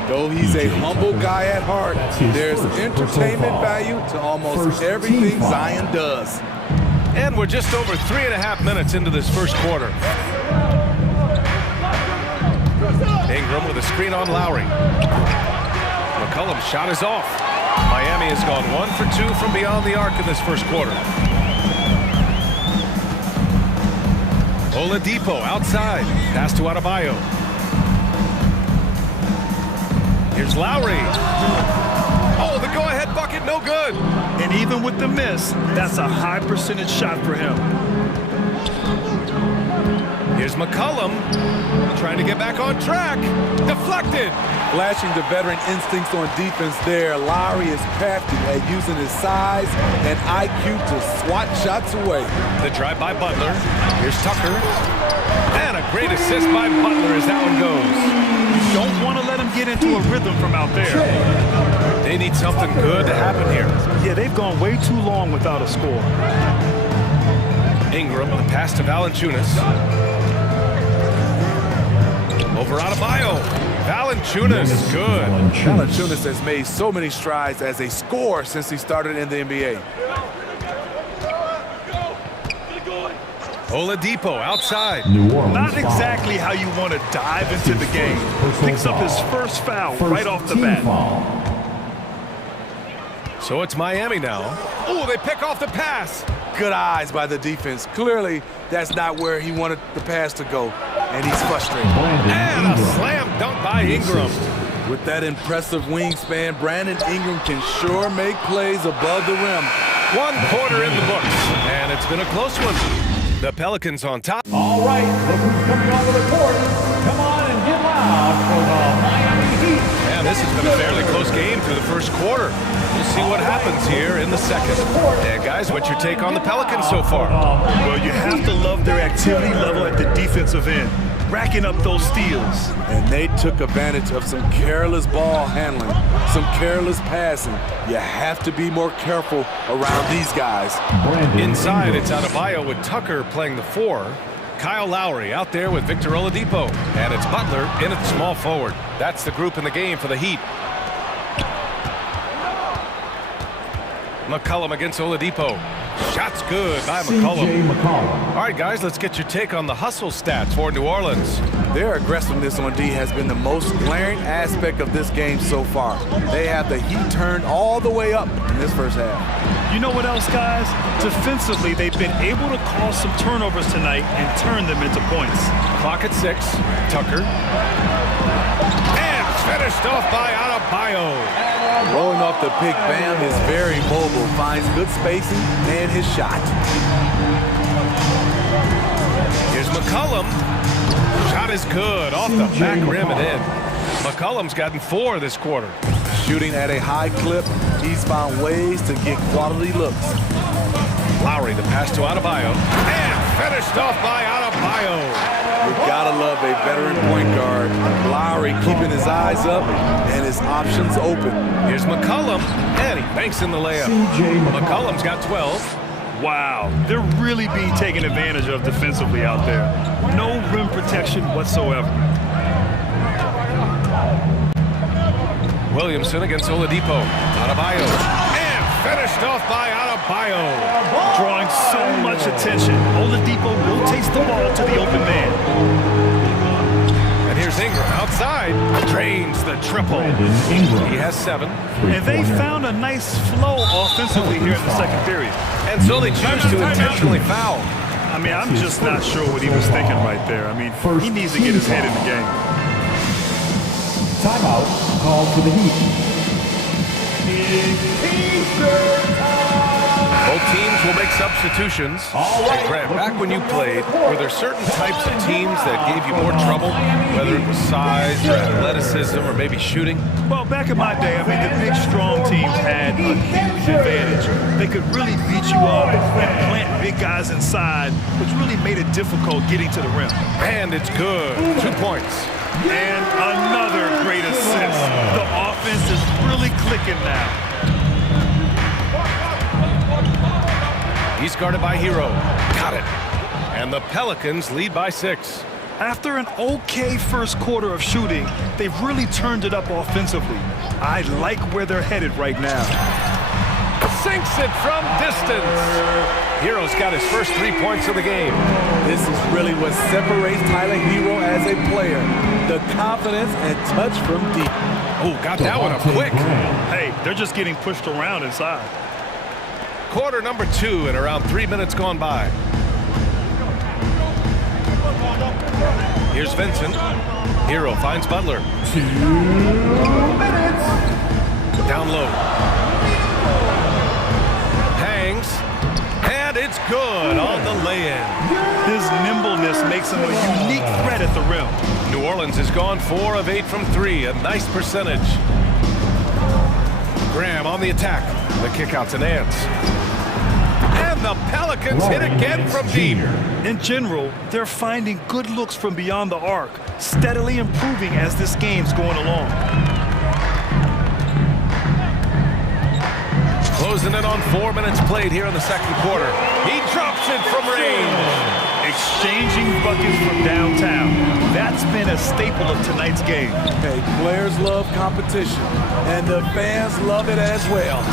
Though he's a humble guy at heart, there's entertainment value to almost everything Zion does. And we're just over 3.5 minutes into this first quarter. Ingram with a screen on Lowry. McCollum's shot is off. Miami has gone 1 for 2 from beyond the arc in this first quarter. Oladipo outside. Pass to Adebayo. Here's Lowry. Oh, the go-ahead bucket, no good. And even with the miss, that's a high percentage shot for him. Here's McCollum trying to get back on track. Deflected. Flashing the veteran instincts on defense there. Lowry is crafty at using his size and IQ to swat shots away. The drive by Butler. Here's Tucker. And a great assist by Butler as that one goes. You don't want to let him get into a rhythm from out there. They need something good to happen here. Yeah, they've gone way too long without a score. Ingram, the pass to Valanciunas. Over Adebayo. Valanciunas, good. Valanciunas has made so many strides as a scorer since he started in the NBA. Oladipo outside. Not exactly how you want to dive into the game. Picks up his first foul right off the bat. So it's Miami now. Oh, they pick off the pass. Good eyes by the defense. Clearly, that's not where he wanted the pass to go, and he's frustrated. And a slam dunk by Ingram. With that impressive wingspan, Brandon Ingram can sure make plays above the rim. 1 quarter in the books, and it's been a close one. The Pelicans on top. All right, look who's coming onto the court. Come on and get loud for the Miami Heat. Yeah, this has been a fairly close game through the first quarter. We'll see what happens here in the second. Yeah, guys, what's your take on the Pelicans so far? Well, you have to love their activity level at the defensive end, racking up those steals. And they took advantage of some careless ball handling, some careless passing. You have to be more careful around these guys. Inside, it's Adebayo with Tucker playing the 4. Kyle Lowry out there with Victor Oladipo. And it's Butler in at small forward. That's the group in the game for the Heat. McCollum against Oladipo. Shot's good by McCollum. All right, guys, let's get your take on the hustle stats for New Orleans. Their aggressiveness on D has been the most glaring aspect of this game so far. They have the heat turned all the way up in this first half. You know what else, guys? Defensively, they've been able to cause some turnovers tonight and turn them into points. Clock at 6. Tucker. And finished off by Adebayo. Rolling off the pick, Bam is very mobile, finds good spacing and his shot. Here's McCollum. Shot is good off the back rim and in. McCollum's gotten 4 this quarter. Shooting at a high clip, he's found ways to get quality looks. Lowry, the pass to Adebayo. And finished off by Adebayo. You gotta love a veteran point guard. Lowry keeping his eyes up and his options open. Here's McCollum, and he banks in the layup. McCollum's got 12. Wow, they're really being taken advantage of defensively out there. No rim protection whatsoever. Williamson against Oladipo. Adebayo. And finished off by Adebayo. Drawing so much attention. Oladipo rotates the ball to the open man. And here's Ingram outside. Drains the triple. He has 7. And they found a nice flow offensively here in the second period. And so they choose to intentionally foul. I mean, I'm just not sure what he was thinking right there. I mean, he needs to get his head in the game. Timeout called for the Heat. Both teams will make substitutions. Hey, Grant, back when you played, were there certain types of teams that gave you more trouble, whether it was size or athleticism or maybe shooting? Well, back in my day, I mean, the big, strong teams had a huge advantage. They could really beat you up and plant big guys inside, which really made it difficult getting to the rim. And it's good. 2 points. And another great assist. The offense is really clicking now. He's guarded by Hero. Got it. And the Pelicans lead by 6. After an okay first quarter of shooting, they've really turned it up offensively. I like where they're headed right now. Sinks it from distance. Hero's got his first 3 points of the game. This is really what separates Tyler Hero as a player. The confidence and touch from deep. Oh, got that one up quick. Hey, they're just getting pushed around inside. Quarter number 2 and around 3 minutes gone by. Here's Vincent. Hero finds Butler. 2 minutes. Down low. Hangs. And it's good on the lay-in. His nimbleness makes him a unique threat at the rim. New Orleans has gone 4 of 8 from 3. A nice percentage. Graham on the attack. The kick out to Nance. And the Pelicans hit again from deep. In general, they're finding good looks from beyond the arc, steadily improving as this game's going along. Closing in on 4 minutes played here in the second quarter. He drops it from range. Exchanging buckets from downtown. That's been a staple of tonight's game. Hey, players love competition, and the fans love it as well.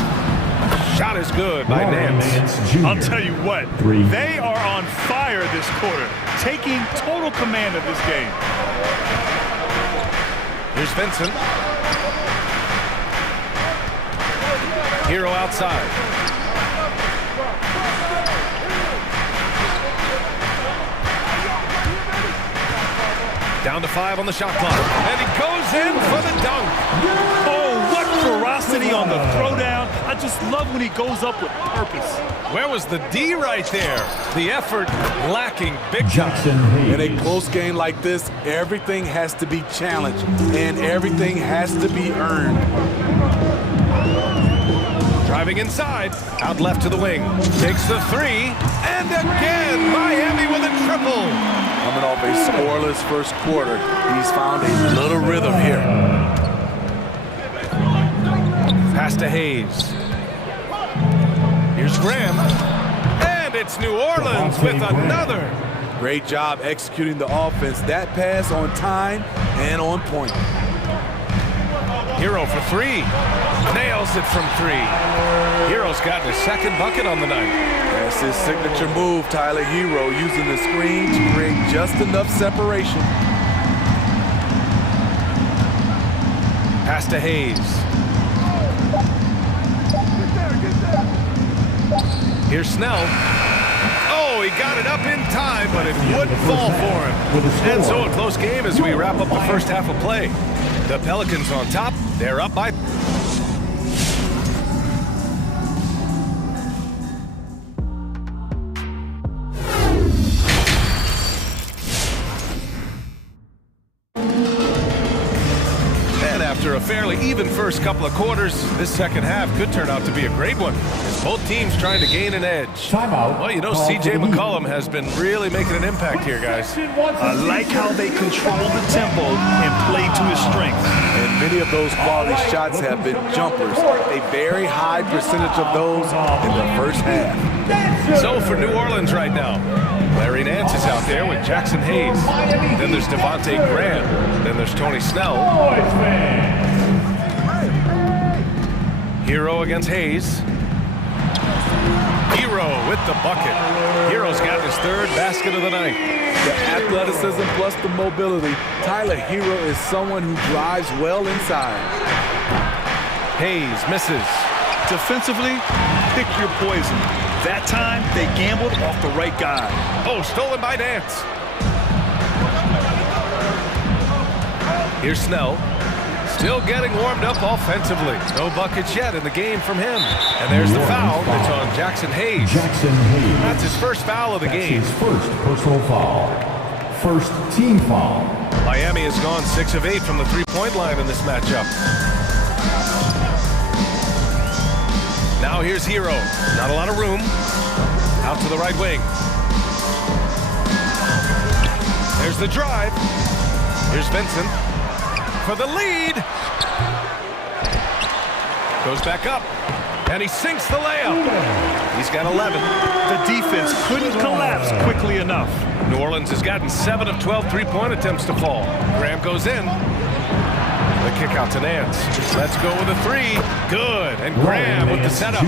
Shot is good by Nance. I'll tell you what, they are on fire this quarter, taking total command of this game. Here's Vincent. Hero outside. Down to 5 on the shot clock. And he goes in for the dunk. Oh, what ferocity on the throwdown. I just love when he goes up with purpose. Where was the D right there? The effort lacking big time. In a close game like this, everything has to be challenged and everything has to be earned. Driving inside, out left to the wing. Takes the 3, and again, Miami with a triple. Coming off a scoreless first quarter, he's found a little rhythm here. Pass to Hayes. Here's Graham. And it's New Orleans with another. Great job executing the offense. That pass on time and on point. Hero for 3. Nails it from 3. Hero's gotten his second bucket on the night. That's his signature move, Tyler. Hero using the screen to create just enough separation. Pass to Hayes. Here's Snell. Oh, he got it up in time, but it wouldn't fall for him. And so a close game as we wrap up the first half of play. The Pelicans on top. They're up by... After a fairly even first couple of quarters, this second half could turn out to be a great one, as both teams trying to gain an edge. Timeout. Well, you know, C.J. McCollum has been really making an impact here, guys. I like how they control the tempo and play to his strengths. And many of those quality shots have been jumpers. A very high percentage of those in the first half. So for New Orleans right now, Larry Nance is out there with Jackson Hayes. Then there's Devontae Graham. Then there's Tony Snell. Hero against Hayes. Hero with the bucket. Hero's got his third basket of the night. The athleticism plus the mobility. Tyler Hero is someone who drives well inside. Hayes misses. Defensively, pick your poison. That time, they gambled off the right guy. Oh, stolen by Nance. Here's Snell. Still getting warmed up offensively. No buckets yet in the game from him. And there's the foul. It's on Jackson Hayes. That's his first foul of the game. His first personal foul. First team foul. Miami has gone 6 of 8 from the three-point line in this matchup. Now here's Hero. Not a lot of room. Out to the right wing. There's the drive. Here's Vincent for the lead. Goes back up. And he sinks the layup. He's got 11. The defense couldn't collapse quickly enough. New Orleans has gotten 7 of 12 three-point attempts to fall. Graham goes in. The kick out to Nance. Let's go with a 3. Good. And Graham with the setup.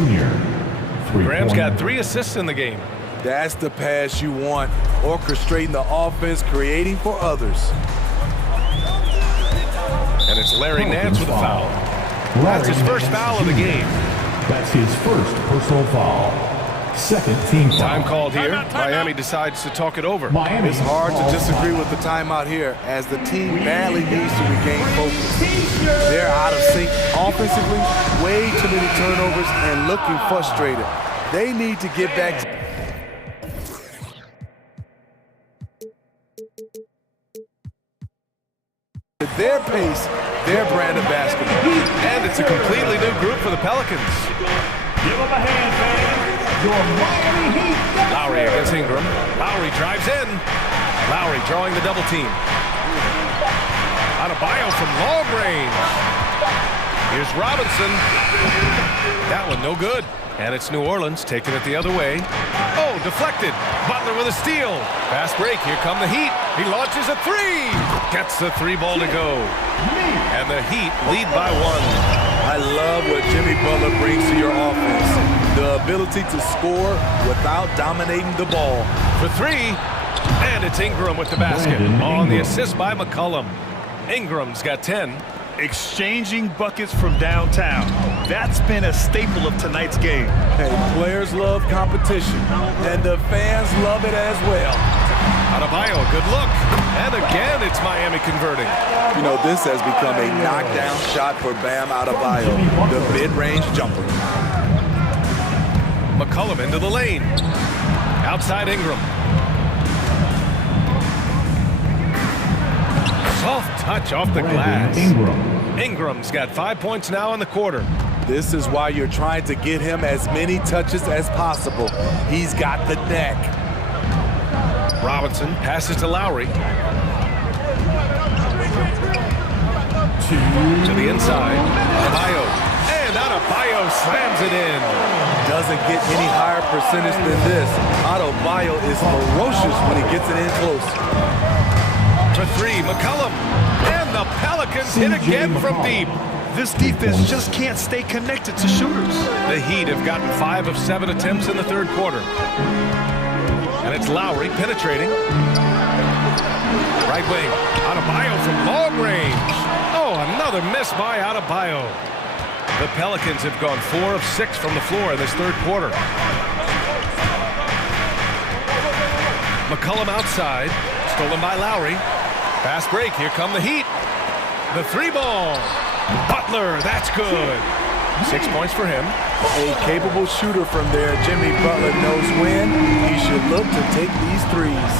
Graham's got 3 assists in the game. That's the pass you want. Orchestrating the offense, creating for others. And it's Larry Nance with a foul. That's his first foul of the game. That's his first personal foul. Second team foul. Time called here. Miami decides to talk it over. It's hard to disagree with the timeout here, as the team badly needs to regain focus. They're out of sync offensively, way too many turnovers, and looking frustrated. They need to get back to their pace, their brand of basketball. And it's a completely new group for the Pelicans. Give them a hand, man. Your Miami Heat. Lowry against Ingram. Lowry drives in. Lowry drawing the double team. Adebayo from long range. Here's Robinson. That one no good. And it's New Orleans taking it the other way. Oh, deflected. Butler with a steal. Fast break. Here come the Heat. He launches a three. Gets the three ball to go. And the Heat lead by one. I love what Jimmy Butler brings to your offense. The ability to score without dominating the ball. For three. And it's Ingram with the basket. On the assist by McCollum. Ingram's got 10. Exchanging buckets from downtown. That's been a staple of tonight's game. Hey, players love competition, and the fans love it as well. Adebayo, good look. And again, it's Miami converting. You know, this has become a knockdown shot for Bam Adebayo, the mid-range jumper. McCollum into the lane. Outside Ingram. Soft touch off the glass. Ingram's got 5 points now in the quarter. This is why you're trying to get him as many touches as possible. He's got the neck. Robinson passes to Lowry. To the inside. Adebayo. And Adebayo slams it in. Doesn't get any higher percentage than this. Adebayo is ferocious when he gets it in close. For three, McCollum. And the Pelicans hit again from deep. This defense just can't stay connected to shooters. The Heat have gotten 5 of 7 attempts in the third quarter. And it's Lowry penetrating. Right wing. Adebayo from long range. Oh, another miss by Adebayo. The Pelicans have gone 4 of 6 from the floor in this third quarter. McCollum outside. Stolen by Lowry. Fast break. Here come the Heat. The three ball. Butler. That's good. 6 points for him. A capable shooter from there. Jimmy Butler knows when he should look to take these threes.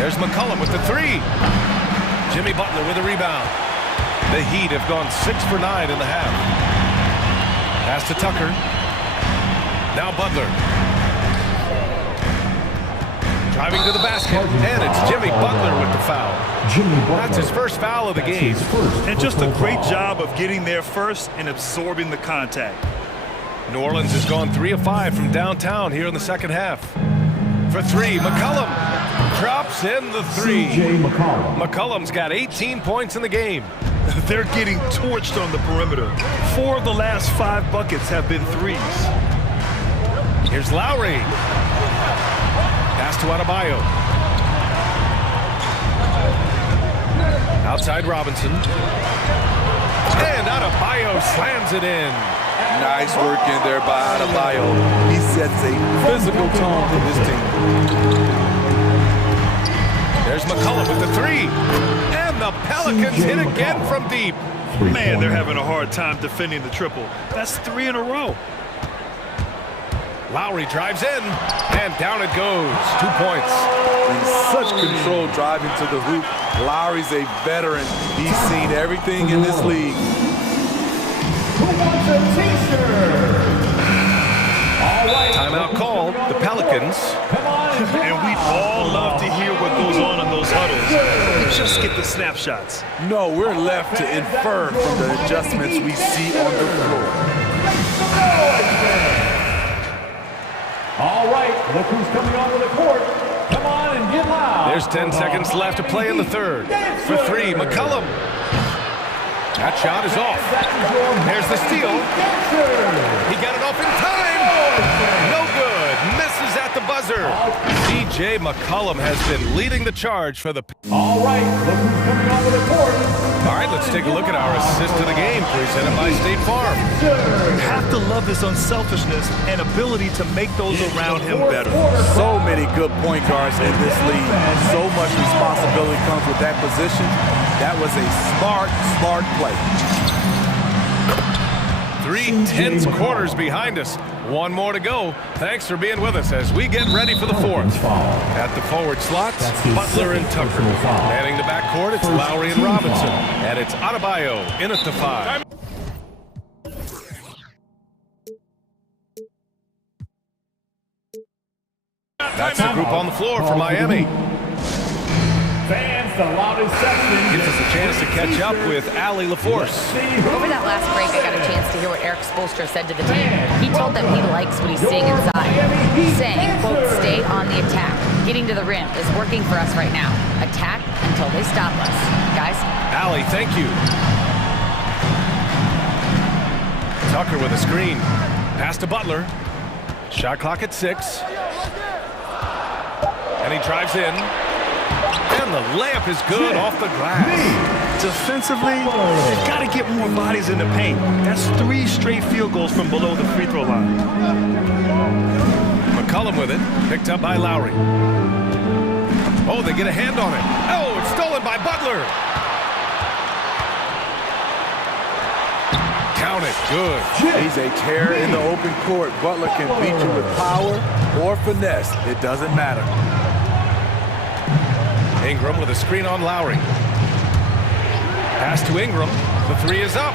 There's McCollum with the three. Jimmy Butler with a rebound. The Heat have gone 6 for 9 in the half. Pass to Tucker. Now Butler. Driving to the basket, and it's Jimmy Butler with the foul. That's his first foul of the game. And just a great job of getting there first and absorbing the contact. New Orleans has gone 3 of 5 from downtown here in the second half. For three, McCollum drops in the three. McCollum's got 18 points in the game. They're getting torched on the perimeter. 4 of the last 5 buckets have been threes. Here's Lowry. Pass to Adebayo. Outside Robinson. And Adebayo slams it in. Nice work in there by Adebayo. He sets a physical tone for this team. There's McCollum with the three. And the Pelicans hit again from deep. Man, they're having a hard time defending the triple. That's 3 in a row. Lowry drives in, and down it goes. 2 points. In such control driving to the hoop. Lowry's a veteran. He's seen everything in this league. Who wants a t-shirt? All right. Timeout called. The Pelicans. Come on. And we'd all love to hear what goes on in those huddles. We just get the snapshots. No, we're left to infer from the adjustments we see on the floor. All right, look who's coming onto the court. Come on and get loud. There's 10 seconds left to play in the third. For three, McCollum. That shot is off. There's the steal. He got it off in time. No good. Misses at the buzzer. C.J. McCollum has been leading the charge for the... All right, look who's coming onto the court. All right, let's take a look at our assist of the game presented by State Farm. You have to love his unselfishness and ability to make those around him better. So many good point guards in this league. So much responsibility comes with that position. That was a smart play. 3 tense quarters behind us. 1 more to go. Thanks for being with us as we get ready for the fourth. At the forward slots, Butler and Tucker. Manning the backcourt, it's Lowry and Robinson. And it's Adebayo in at the 5. That's the group on the floor for Miami. Fans, the loudest section. Gives us a chance to catch up with Ali LaForce. Over that last break, I got a chance to hear what Eric Spoelstra said to the team. He told them he likes what he's seeing inside, saying, quote, stay on the attack. Getting to the rim is working for us right now. Attack until they stop us. Guys? Ali, thank you. Tucker with a screen. Pass to Butler. Shot clock at 6. And he drives in. And the layup is good off the glass. Defensively, they've got to get more bodies in the paint. That's 3 straight field goals from below the free throw line. McCollum with it. Picked up by Lowry. Oh, they get a hand on it. Oh, it's stolen by Butler. Count it. Good. He's a terror in the open court. Butler can beat you with power or finesse. It doesn't matter. Ingram with a screen on Lowry. Pass to Ingram. The 3 is up.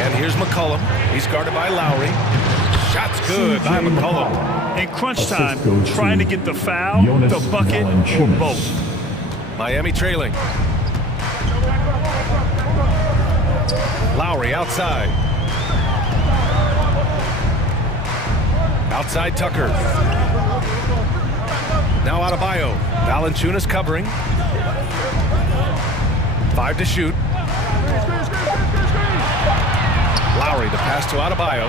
And here's McCollum. He's guarded by Lowry. Shot's good by McCollum. In crunch time, trying to get the foul, the bucket, or both. Miami trailing. Lowry outside. Outside Tucker. Now Adebayo. Valanciunas covering. 5 to shoot. Lowry to pass to Adebayo.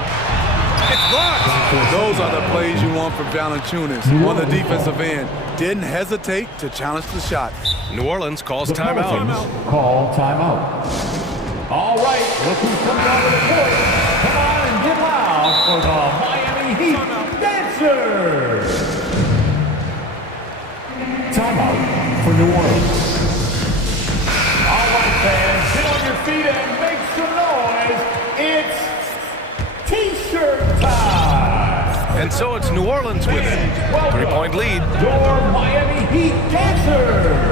It's blocked. Those are the plays you want from Valanciunas on the defensive end. Didn't hesitate to challenge the shot. New Orleans calls timeout. Call timeout. All right, look who's coming onto the court. Come on and get loud for the Miami Heat Dancers. Timeout for New Orleans. All right, fans, get on your feet and make some noise. It's T-shirt time. And so it's New Orleans with it. 3-point lead. Your Miami Heat Dancers.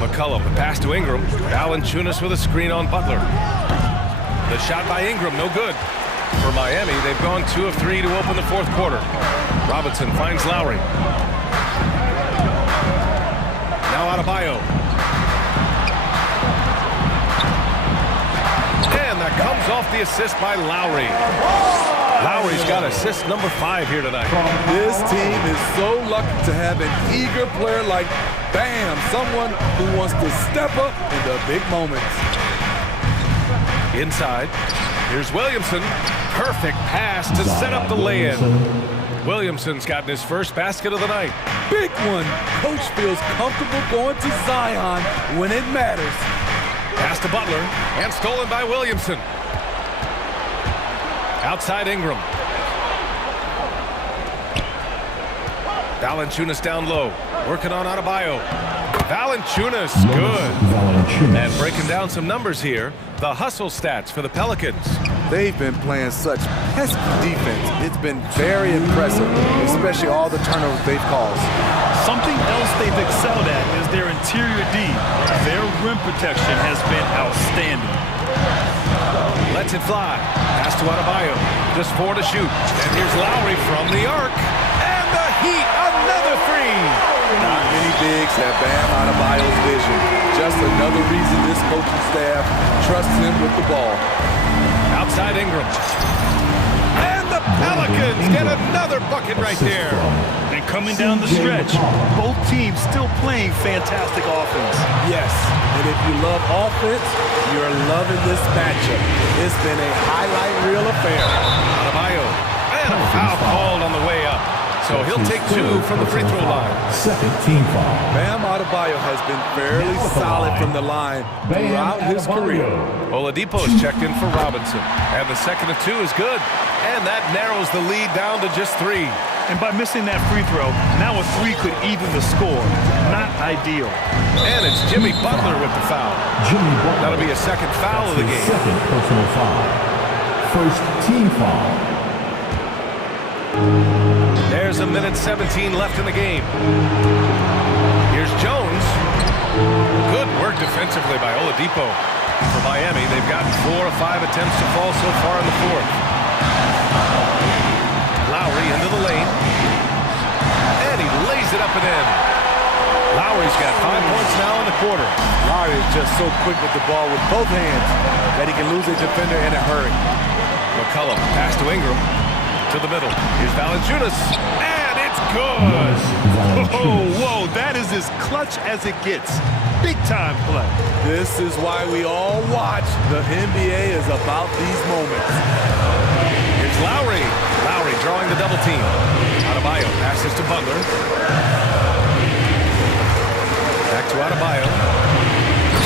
McCollum, the pass to Ingram. Valanciunas with a screen on Butler. The shot by Ingram, no good. For Miami, they've gone 2 of 3 to open the 4th quarter. Robinson finds Lowry. Now Adebayo. And that comes off the assist by Lowry. Lowry's got assist number 5 here tonight. This team is so lucky to have an eager player like Bam, someone who wants to step up in the big moments. Inside, here's Williamson. Perfect pass to set up the lay-in. Williamson's gotten his first basket of the night. Big one. Coach feels comfortable going to Zion when it matters. Pass to Butler, and stolen by Williamson. Outside Ingram. Valanciunas down low, working on Adebayo. Valanciunas, good. And breaking down some numbers here, the hustle stats for the Pelicans. They've been playing such pesky defense. It's been very impressive, especially all the turnovers they've caused. Something else they've excelled at is their interior D. Their rim protection has been outstanding. Lets it fly. Pass to Adebayo. Just 4 to shoot. And here's Lowry from the arc. And the Heat, another 3. Not many bigs have Bam Adebayo's vision. Just another reason this coaching staff trusts him with the ball. Outside Ingram. And the Pelicans get another bucket right there. And coming down the stretch, both teams still playing fantastic offense. Yes, and if you love offense, you're loving this matchup. It's been a highlight reel affair. Adebayo, and a foul called on the way up. So he'll take 2 from the free throw line. Second team foul. Bam Adebayo has been fairly solid from the line throughout his career. Oladipo's checked in for Robinson. And the second of 2 is good. And that narrows the lead down to just 3. And by missing that free throw, now a 3 could even the score. Not ideal. And it's Jimmy Butler with the foul. That'll be a second foul of the game. Second personal foul. First team foul. There's a minute 17 left in the game. Here's Jones. Good work defensively by Oladipo. For Miami, they've gotten 4 of 5 attempts to fall so far in the 4th. Lowry into the lane. And he lays it up and in. Lowry's got 5 points now in the quarter. Lowry is just so quick with the ball with both hands that he can lose a defender in a hurry. McCollum pass to Ingram. To the middle. Here's Valanciunas. And it's good. Whoa, that is as clutch as it gets. Big time play. This is why we all watch. The NBA is about these moments. Here's Lowry. Lowry drawing the double team. Adebayo passes to Butler. Back to Adebayo.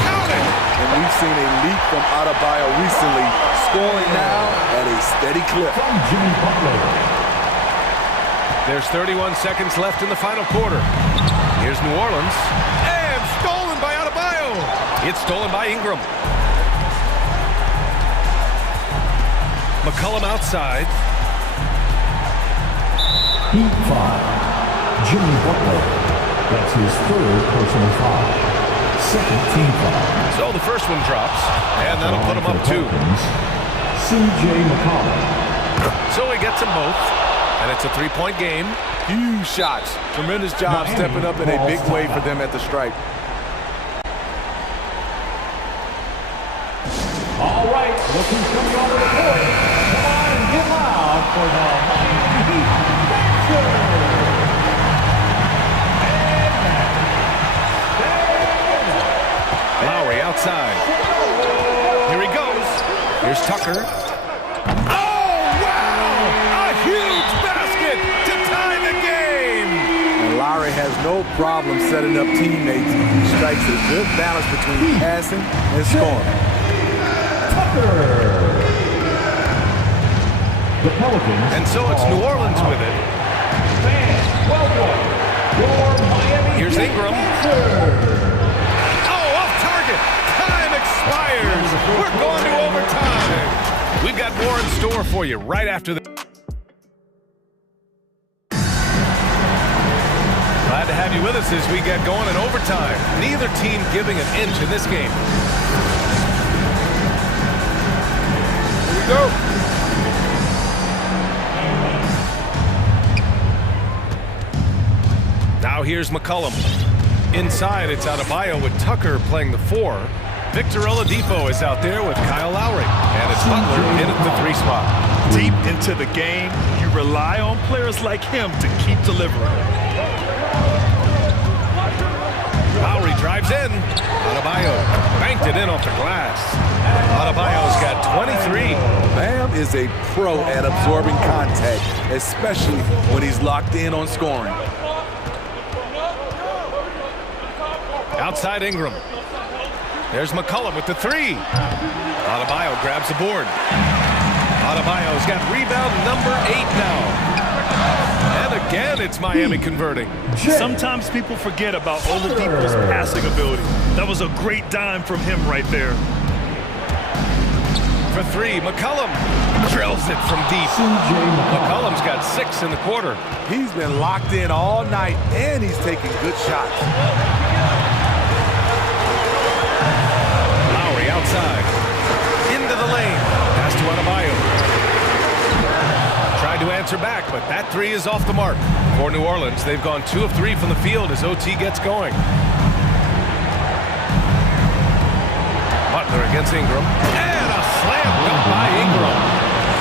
Counting! And we've seen a leap from Adebayo recently, scoring now at a steady clip. There's 31 seconds left in the final quarter. Here's New Orleans. And stolen by Adebayo. It's stolen by Ingram. McCollum outside. Heat 5. Jimmy Butler. That's his third personal foul. Second team foul. So the first one drops, and that'll put him up 2. C.J. McCollum. So he gets them both, and it's a 3-point game. Huge shots. Tremendous job stepping up in a big way for them at the stripe. All right, look who's coming on the court. Come on and get loud for the Miami Heat. Lowry outside. Here he goes. Here's Tucker. Oh, wow! A huge basket to tie the game! And Lowry has no problem setting up teammates. He strikes a good balance between passing and scoring. The Pelicans. And so it's New Orleans with it. Fans, welcome. Your Miami Here's Ingram. Oh, off target. Time expires. We're going to overtime. We've got more in store for you right after the... Glad to have you with us as we get going in overtime. Neither team giving an inch in this game. Here we go. Now here's McCollum. Inside, it's Adebayo with Tucker playing the 4. Victor Oladipo is out there with Kyle Lowry. And it's Butler in at the 3 spot. Deep into the game, you rely on players like him to keep delivering. Lowry drives in. Adebayo banked it in off the glass. Adebayo's got 23. Bam is a pro at absorbing contact, especially when he's locked in on scoring. Outside Ingram. There's McCollum with the 3. Adebayo grabs the board. Adebayo's got rebound number 8 now. And again, it's Miami converting. Sometimes people forget about Oladipo's passing ability. That was a great dime from him right there. For 3, McCollum drills it from deep. McCollum's got 6 in the quarter. He's been locked in all night, and he's taking good shots. Lowry outside. Into the lane. Pass to Adebayo. Tried to answer back, but that 3 is off the mark. For New Orleans, they've gone 2 of 3 from the field as OT gets going. Butler against Ingram. And a slam dunk by Ingram.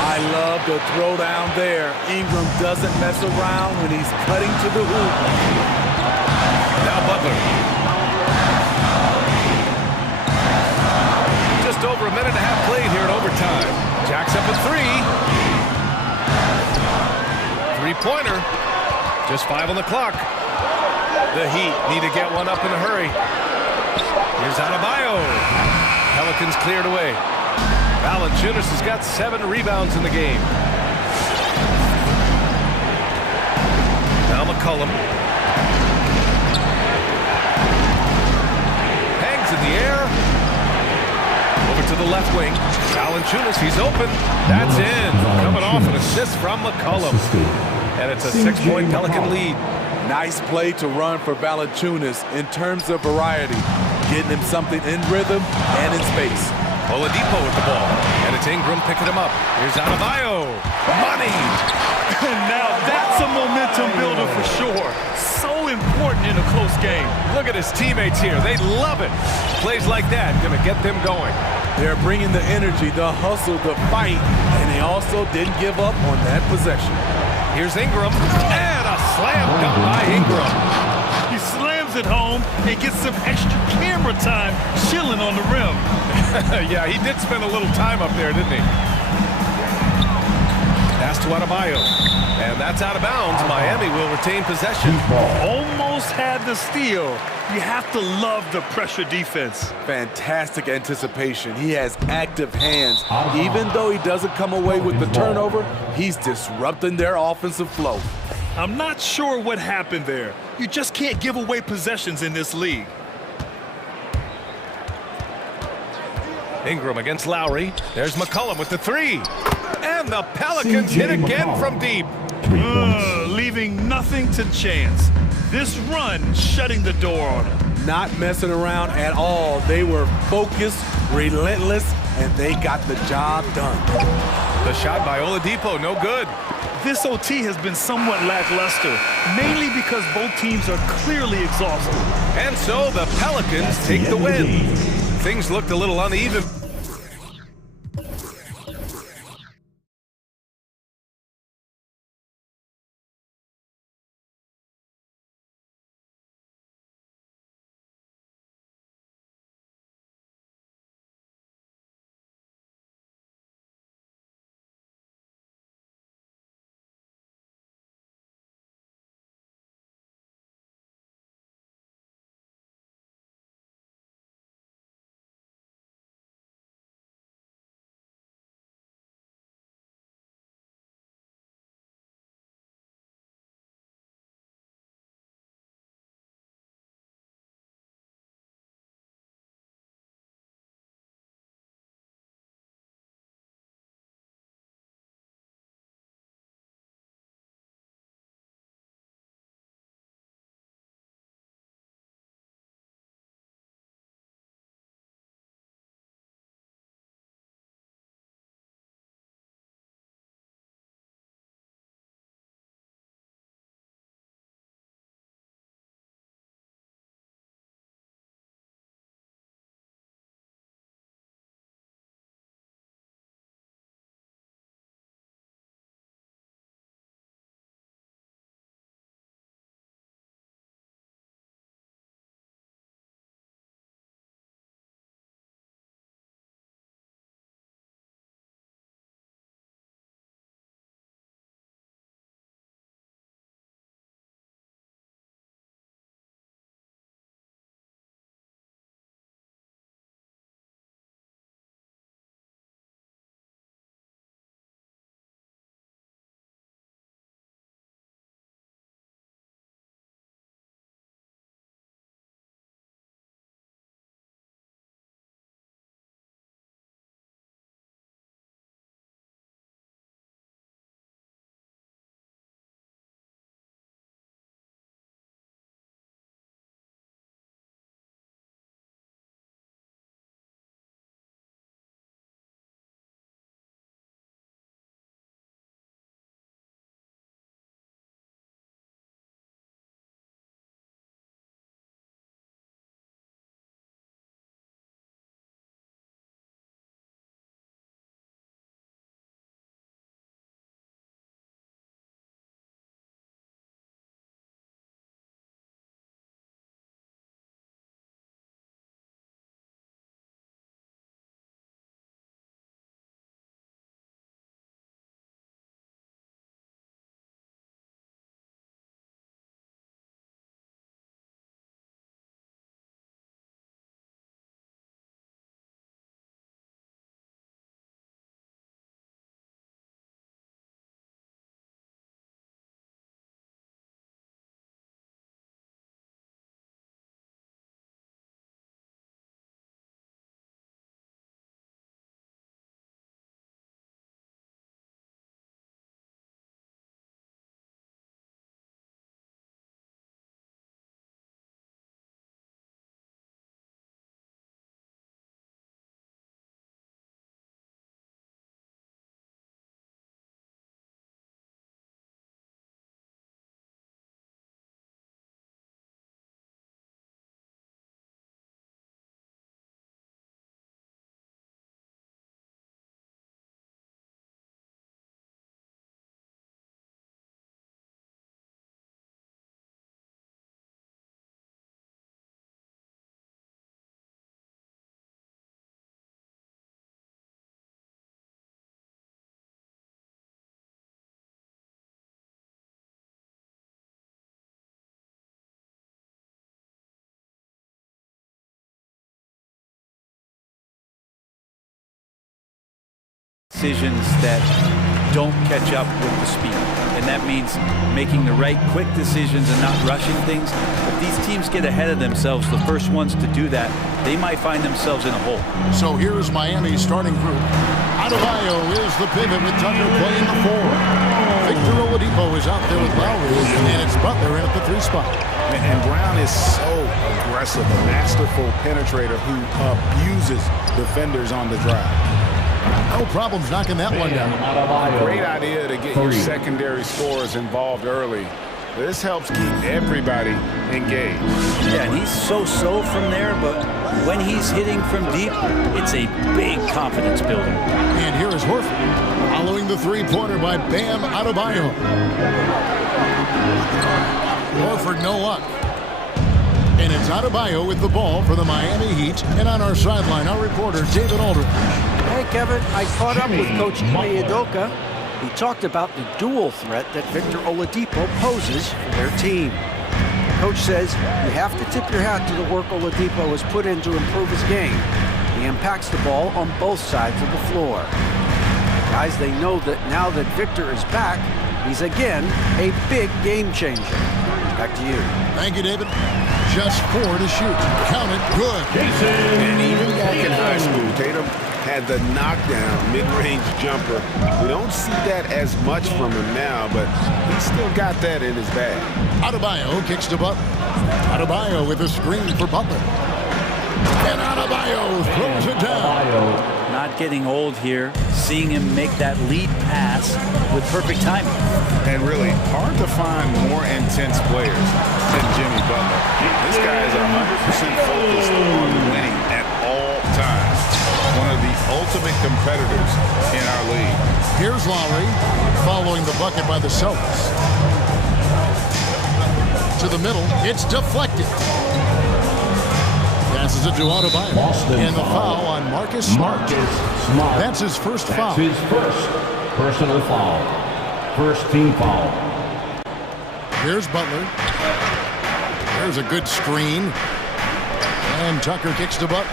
I love the throwdown there. Ingram doesn't mess around when he's cutting to the hoop. Now Butler. Just over a minute and a half played here in overtime. Jacks up a 3. 3-pointer. Just 5 on the clock. The Heat need to get one up in a hurry. Here's Adebayo. Pelicans cleared away. Valanciunas has got 7 rebounds in the game. Now McCollum. Hangs in the air. Over to the left wing. Valanciunas, he's open. That's in. Coming off an assist from McCollum. And it's a 6-point Pelican lead. Nice play to run for Valanciunas in terms of variety. Getting him something in rhythm and in space. Oladipo with the ball. And it's Ingram picking him up. Here's Adebayo. Money! And now that's a momentum builder for sure. So important in a close game. Look at his teammates here. They love it. Plays like that going to get them going. They're bringing the energy, the hustle, the fight, and they also didn't give up on that possession. Here's Ingram, and a slam dunk by Ingram. He slams it home and gets some extra camera time chilling on the rim. Yeah, he did spend a little time up there, didn't he? Pass to Adebayo, and that's out of bounds. Miami will retain possession. Almost had the steal. You have to love the pressure defense. Fantastic anticipation. He has active hands. Even though he doesn't come away with the turnover, he's disrupting their offensive flow. I'm not sure what happened there. You just can't give away possessions in this league. Ingram against Lowry. There's McCollum with the three. And the Pelicans hit again from deep. Leaving nothing to chance. This run shutting the door on him. Not messing around at all. They were focused, relentless, and they got the job done. The shot by Oladipo, no good. This OT has been somewhat lackluster, mainly because both teams are clearly exhausted. And so the Pelicans take the win. Things looked a little uneven. decisions that don't catch up with the speed. And that means making the right quick decisions and not rushing things. If these teams get ahead of themselves, the first ones to do that, they might find themselves in a hole. So here's Miami's starting group. Adebayo is the pivot with Tucker playing the 4. Victor Oladipo is out there with Lowry, and it's Butler in at the 3 spot. And Brown is so aggressive, a masterful penetrator who abuses defenders on the drive. No problems knocking that one down. Great idea to get your secondary scorers involved early. This helps keep everybody engaged. Yeah, and he's so-so from there, but when he's hitting from deep, it's a big confidence builder. And here is Horford, following the 3-pointer by Bam Adebayo. Horford, no luck. And it's Adebayo with the ball for the Miami Heat. And on our sideline, our reporter, David Aldridge. Hey, Kevin, I caught up with Coach Ime Udoka. He talked about the dual threat that Victor Oladipo poses for their team. Coach says you have to tip your hat to the work Oladipo has put in to improve his game. He impacts the ball on both sides of the floor. Guys, they know that now that Victor is back, he's again a big game changer. Back to you. Thank you, David. Just 4 to shoot. Count it. Good. And even back in high school, Tatum had the knockdown mid-range jumper. We don't see that as much from him now, but he's still got that in his bag. Adebayo kicks to Butler. Adebayo with a screen for Butler. And Adebayo throws it down. Not getting old here, seeing him make that lead pass with perfect timing. And really hard to find more intense players than Jimmy Butler. This guy is 100% focused on winning at all times. One of the ultimate competitors in our league. Here's Lowry following the bucket by the Celtics. To the middle, it's deflected. Passes it to Adebayo. And the foul on Marcus Smart. That's his first foul. That's his first personal foul. First team foul. Here's Butler. There's a good screen. And Tucker kicks to Butler.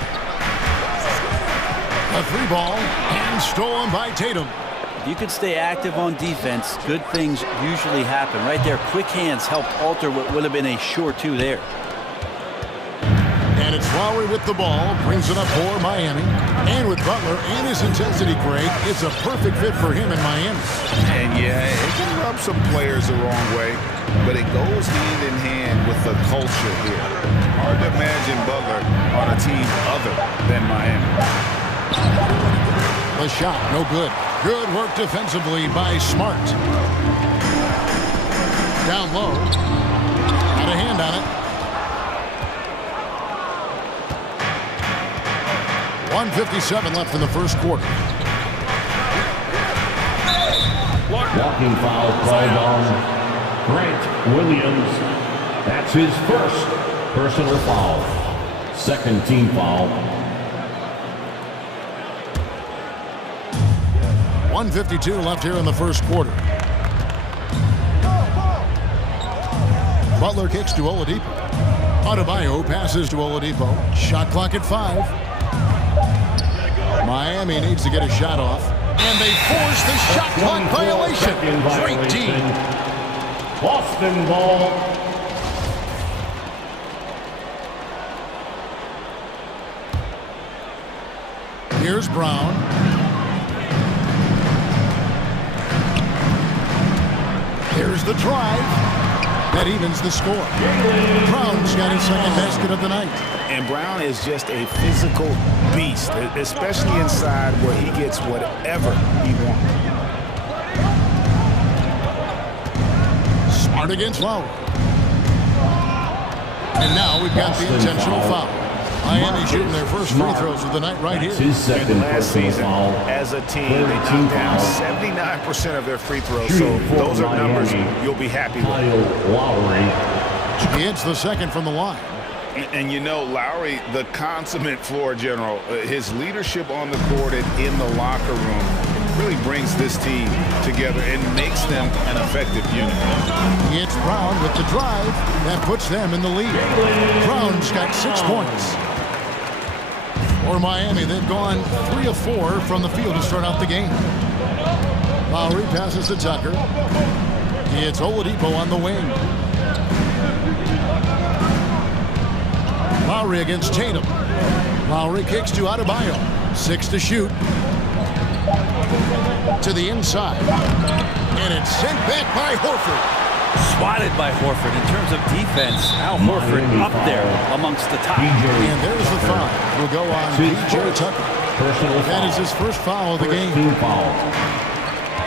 A 3-ball and stolen by Tatum. If you could stay active on defense, good things usually happen. Right there, quick hands helped alter what would have been a sure 2 there. And it's Lowry with the ball, brings it up for Miami. And with Butler and his intensity, Greg, it's a perfect fit for him in Miami. And yeah, it can rub some players the wrong way, but it goes hand in hand with the culture here. Hard to imagine Butler on a team other than Miami. The shot, no good. Good work defensively by Smart. Down low. Got a hand on it. 1:57 left in the first quarter. Walking foul called on Grant Williams. That's his first personal foul. Second team foul. 1:52 left here in the first quarter. Butler kicks to Oladipo. Adebayo passes to Oladipo. Shot clock at 5. Miami needs to get a shot off. And they force the shot clock violation. Great D. Boston ball. Here's Brown. Here's the drive. That evens the score. Brown's got his second basket of the night. And Brown is just a physical beast, especially inside where he gets whatever he wants. Smart against Lowry. And now we've got the intentional foul. Miami shooting their first free throws of the night right here. And last season, as a team, they knocked down 79% of their free throws. So those are numbers you'll be happy with. He hits the second from the line. And you know, Lowry, the consummate floor general, his leadership on the court and in the locker room really brings this team together and makes them an effective unit. He hits Brown with the drive. That puts them in the lead. Brown's got 6 points. For Miami, they've gone 3 of 4 from the field to start out the game. Lowry passes to Tucker. It's Oladipo on the wing. Lowry against Tatum. Lowry kicks to Adebayo. 6 to shoot. To the inside. And it's sent back by Horford. Swatted by Horford. In terms of defense, Al Horford up there amongst the top. And there's the foul. Will go on P.J. Tucker. That is his first foul of the game.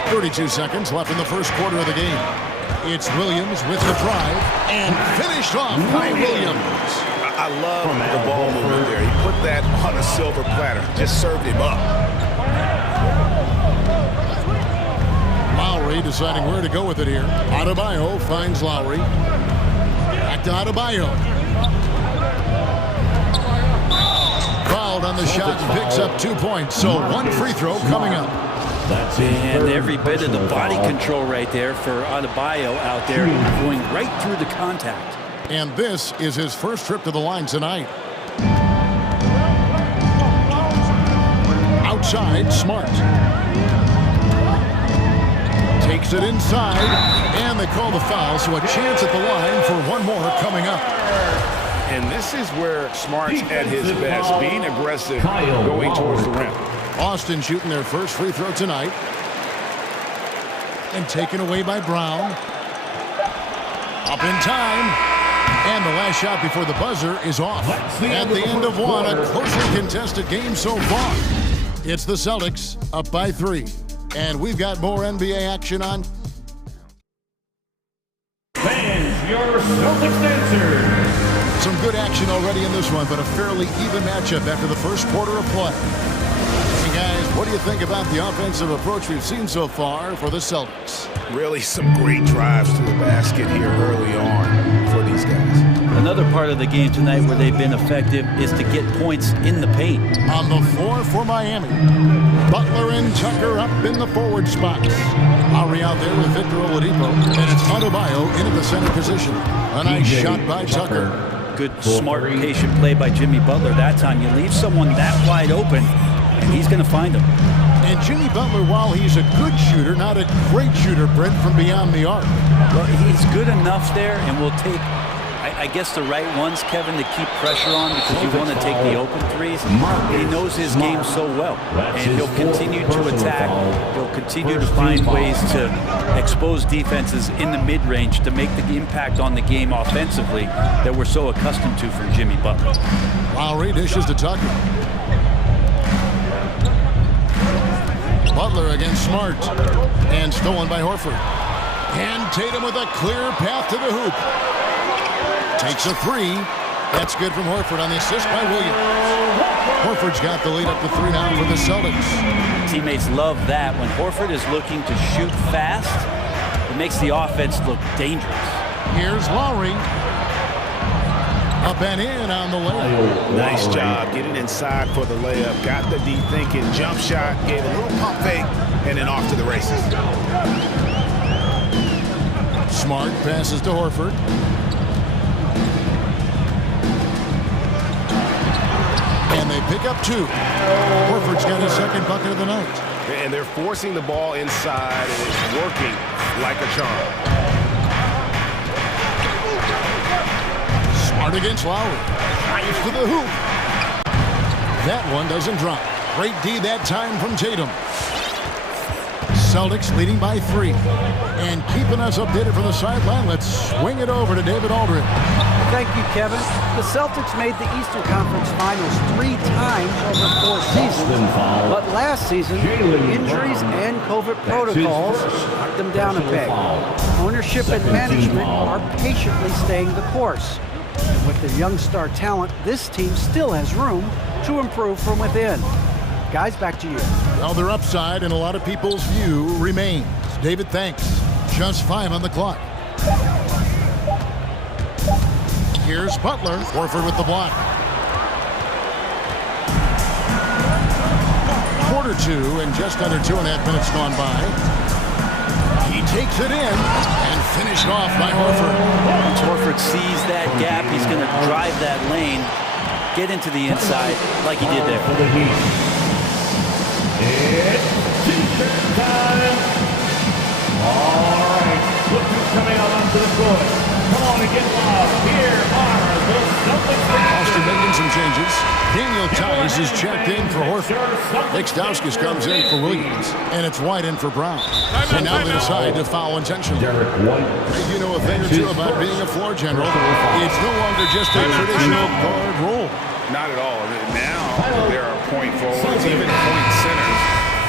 32 seconds left in the first quarter of the game. It's Williams with the drive and finished off by Williams. I love the ball movement there. He put that on a silver platter. Just served him up. Lowry deciding where to go with it here. Adebayo finds Lowry. Back to Adebayo. Fouled on the shot and picks up 2 points. So 1 free throw coming up. And every bit of the body control right there for Adebayo out there, going right through the contact. And this is his first trip to the line tonight. Outside, Smart. Takes it inside, and they call the foul, so a chance at the line for one more coming up. And this is where Smart's at his best, being aggressive, going towards the rim. Austin shooting their first free throw tonight. And taken away by Brown. Up in time. And the last shot before the buzzer is off. At the end of one, a closely contested game so far. It's the Celtics up by 3. And we've got more NBA action on. Fans, your Celtics dancers. Some good action already in this one, but a fairly even matchup after the first quarter of play. And guys, what do you think about the offensive approach we've seen so far for the Celtics? Really some great drives to the basket here early on for these guys. Another part of the game tonight where they've been effective is to get points in the paint. On the floor for Miami, Butler and Tucker up in the forward spots. Lowry out there with Victor Oladipo, and it's Adebayo into the center position. A nice shot by Tucker. Good, smart, patient play by Jimmy Butler that time. You leave someone that wide open, and he's going to find him. And Jimmy Butler, while he's a good shooter, not a great shooter, Brent, from beyond the arc. Well, he's good enough there, and will take, I guess, the right ones, Kevin, to keep pressure on because you want to take the open threes. He knows his game so well, and he'll continue to attack. He'll continue to find ways to expose defenses in the mid-range to make the impact on the game offensively that we're so accustomed to from Jimmy Butler. Lowry dishes to Tucker. Butler against Smart, and stolen by Horford. And Tatum with a clear path to the hoop. Takes a 3. That's good from Horford on the assist by Williams. Horford's got the lead up to 3 now for the Celtics. Teammates love that. When Horford is looking to shoot fast, it makes the offense look dangerous. Here's Lowry. Up and in on the layup. Nice job getting inside for the layup. Got the deep thinking jump shot, gave a little pump fake, and then off to the races. Smart passes to Horford. And they pick up 2. Horford's got his second bucket of the night. And they're forcing the ball inside, and it's working like a charm. Smart against Lowry. Drives to the hoop. That one doesn't drop. Great D that time from Tatum. Celtics leading by 3. And keeping us updated from the sideline, let's swing it over to David Aldridge. Thank you, Kevin. The Celtics made the Eastern Conference Finals 3 times over 4 seasons. But last season, injuries and COVID protocols knocked them down a peg. Ownership and management are patiently staying the course. And with their young star talent, this team still has room to improve from within. Guys, back to you. Well, their upside in a lot of people's view remains. David, thanks. Just 5 on the clock. Here's Butler. Horford with the block. Quarter 2 and just under 2.5 minutes gone by. He takes it in and finished off by Horford. Once Horford sees that gap, he's going to drive that lane get into the inside like he did there. It's T-shirt time. All right, look who's coming out onto the court. Come on and get loud. Here are the Celtics. Boston making some changes. Daniel Tice is checked in for Horford. Nick Stauskas comes in for Williams. And it's White in for Brown. And now they decide to foul intentionally. You know a thing or two about being a floor general. It's no longer just a traditional guard role. Not at all. Now there are point forwards, even point centers.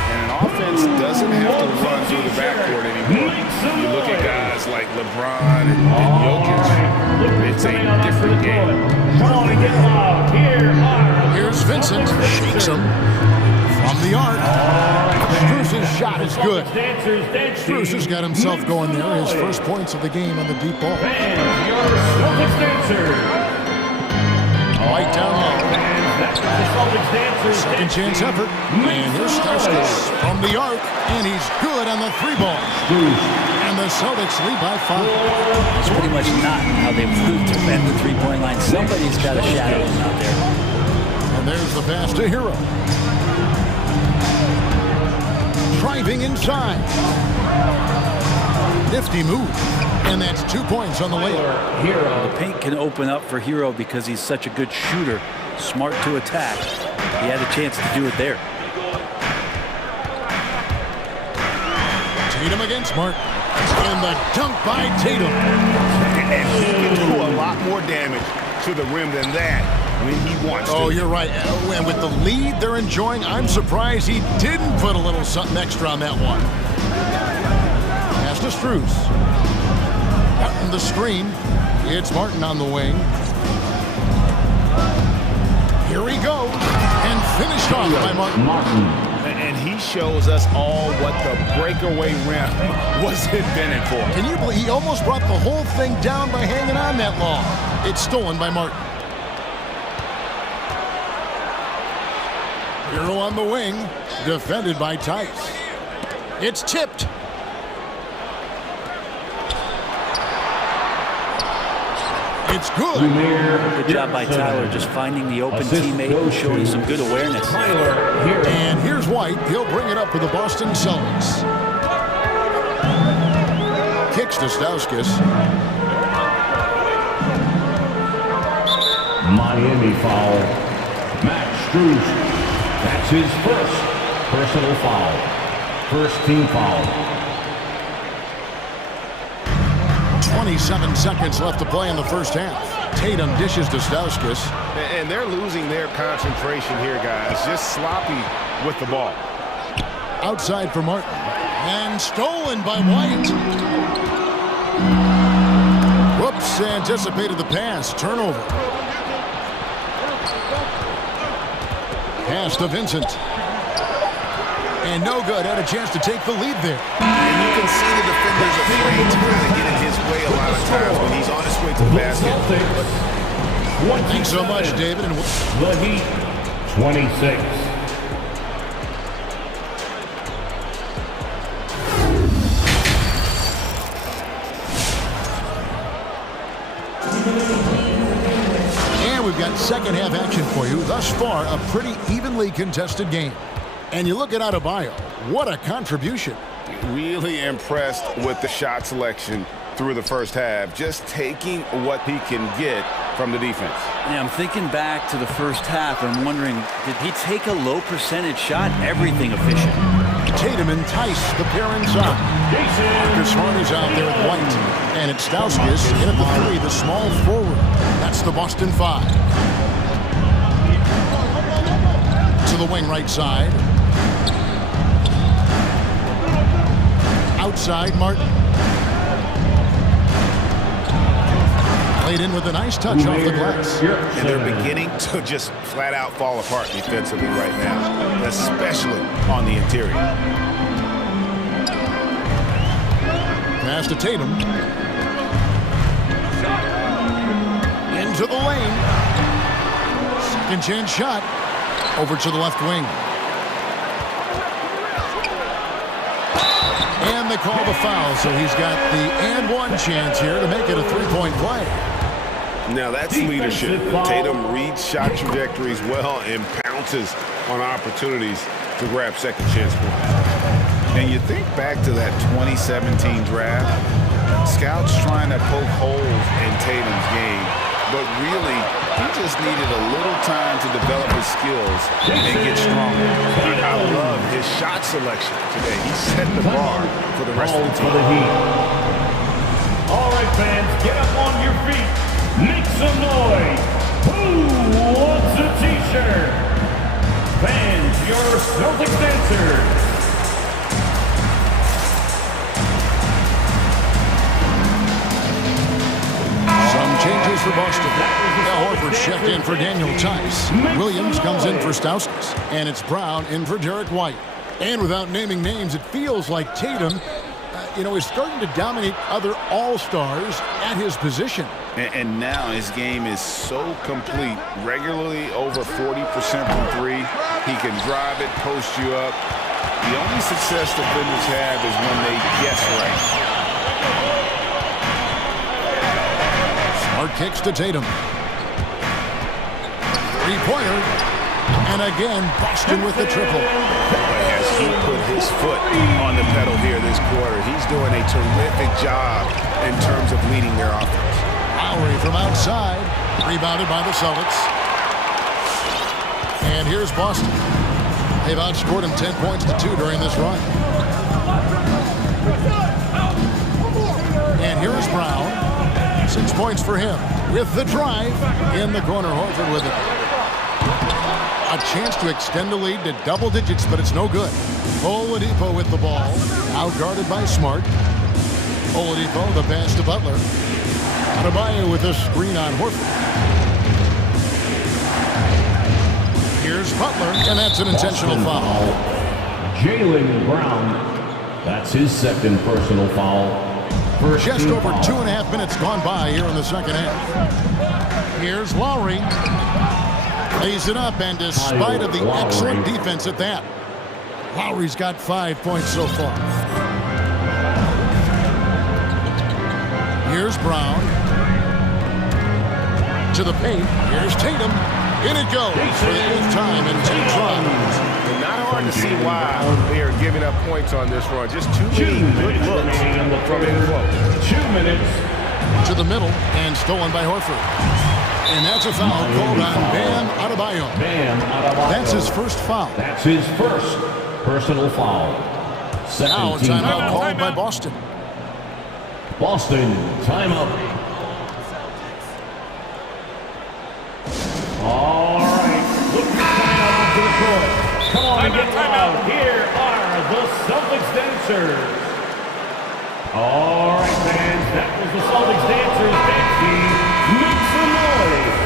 And an offense doesn't have to run through the backcourt anymore. You look at guys like LeBron and Jokic. It's a different game. Come on and get loud. Here are Here's Vincent, shakes him from the arc. Bruce's shot is good. Bruce has got himself going there. His first points of the game on the deep ball. White down low. Second chance effort. And here's Stauskas from the arc. And he's good on the three ball. And the Celtics lead by 5. It's pretty much not how they would defend the three-point line. Somebody's got a shadow out there. And there's the pass to Hero. Driving inside. Nifty move. And that's 2 points on the layup. The paint can open up for Hero because he's such a good shooter. Smart to attack. He had a chance to do it there. Tatum against Martin. And the dunk by Tatum. And he can do a lot more damage to the rim than that when he wants to. Oh, you're right. And with the lead they're enjoying, I'm surprised he didn't put a little something extra on that one. Pass to Strus. Martin the screen. It's Martin on the wing. Here he goes. And finished off by Martin. And he shows us all what the breakaway rim was invented for. Can you believe he almost brought the whole thing down by hanging on that long? It's stolen by Martin. Hero on the wing, defended by Tice. It's tipped. It's good. Good job by Tyler, just finding the open teammate and showing some good awareness. And here's White. He'll bring it up for the Boston Celtics. Kicks to Stauskas. Miami foul. Max Strus. That's his first personal foul. First team foul. 27 seconds left to play in the first half. Tatum dishes to Stauskas. And they're losing their concentration here, guys. Just sloppy with the ball. Outside for Martin. And stolen by White. Whoops, anticipated the pass. Turnover. Pass to Vincent. And no good. Had a chance to take the lead there. And you can see the defenders afraid to kind of get in his way a lot of times when he's on his way to the basket. Thanks so much, David. And the Heat, 26. And we've got second half action for you. Thus far, a pretty evenly contested game. And you look at Adebayo, what a contribution. Really impressed with the shot selection through the first half, just taking what he can get from the defense. Yeah, I'm thinking back to the first half and wondering, did he take a low percentage shot? Everything efficient. Tatum and Tice, the pair inside. Marcus Smart is out there with White. And it's Stauskas in at the 3, the small forward. That's the Boston 5. To the wing right side. Outside, Martin. Played in with a nice touch off the glass. And they're beginning to just flat out fall apart defensively right now, especially on the interior. Pass to Tatum. Into the lane. Second chance shot. Over to the left wing. And they call the foul, so he's got the and one chance here to make it a three-point play. Now that's leadership. Tatum reads shot trajectories well and pounces on opportunities to grab second chance points. And you think back to that 2017 draft, scouts trying to poke holes in Tatum's game, but really he just needed a little time to develop his skills and get stronger. I love his shot selection today. He set the bar for the rest of the team. All right, fans, get up on your feet. Make some noise. Who wants a t-shirt? Fans, your Celtics dancers. Changes for Boston. Now Horford's checked in for Daniel Tice. Williams comes in for Stauskas. And it's Brown in for Derek White. And without naming names, it feels like Tatum, is starting to dominate other all-stars at his position. And now his game is so complete. Regularly over 40% from three. He can drive it, post you up. The only success defenders have is when they guess right. Smart kicks to Tatum. Three-pointer. And again, Boston with the triple. As he put his foot on the pedal here this quarter, he's doing a terrific job in terms of leading their offense. Lowry from outside. Rebounded by the Celtics. And here's Boston. They've outscored him 10 points to 2 during this run. And here is Brown. 6 points for him with the drive in the corner. Horford with it. A chance to extend the lead to double digits, but it's no good. Oladipo with the ball, outguarded by Smart. Oladipo, the pass to Butler. Adebayo with a screen on Horford. Here's Butler, and that's an intentional foul. Jaylen Brown, that's his second personal foul. Just over 2.5 minutes gone by here in the second half. Here's Lowry. Lays it up, and despite of the excellent defense at that, Lowry's got 5 points so far. Here's Brown. To the paint. Here's Tatum. In it goes for the 8th time in 2 tries. Not hard to see why they are giving up points on this run. Just too many good looks from in close. 2 minutes. To the middle and stolen by Horford. And that's a foul called on Bam Adebayo. That's his first foul. That's his first personal foul. Now timeout called by Boston. Boston, timeout. All right, look who's coming out onto the court. Come on and get loud. Here are the Celtics dancers. All right, fans, that was the Celtics dancers dancing. Make some noise.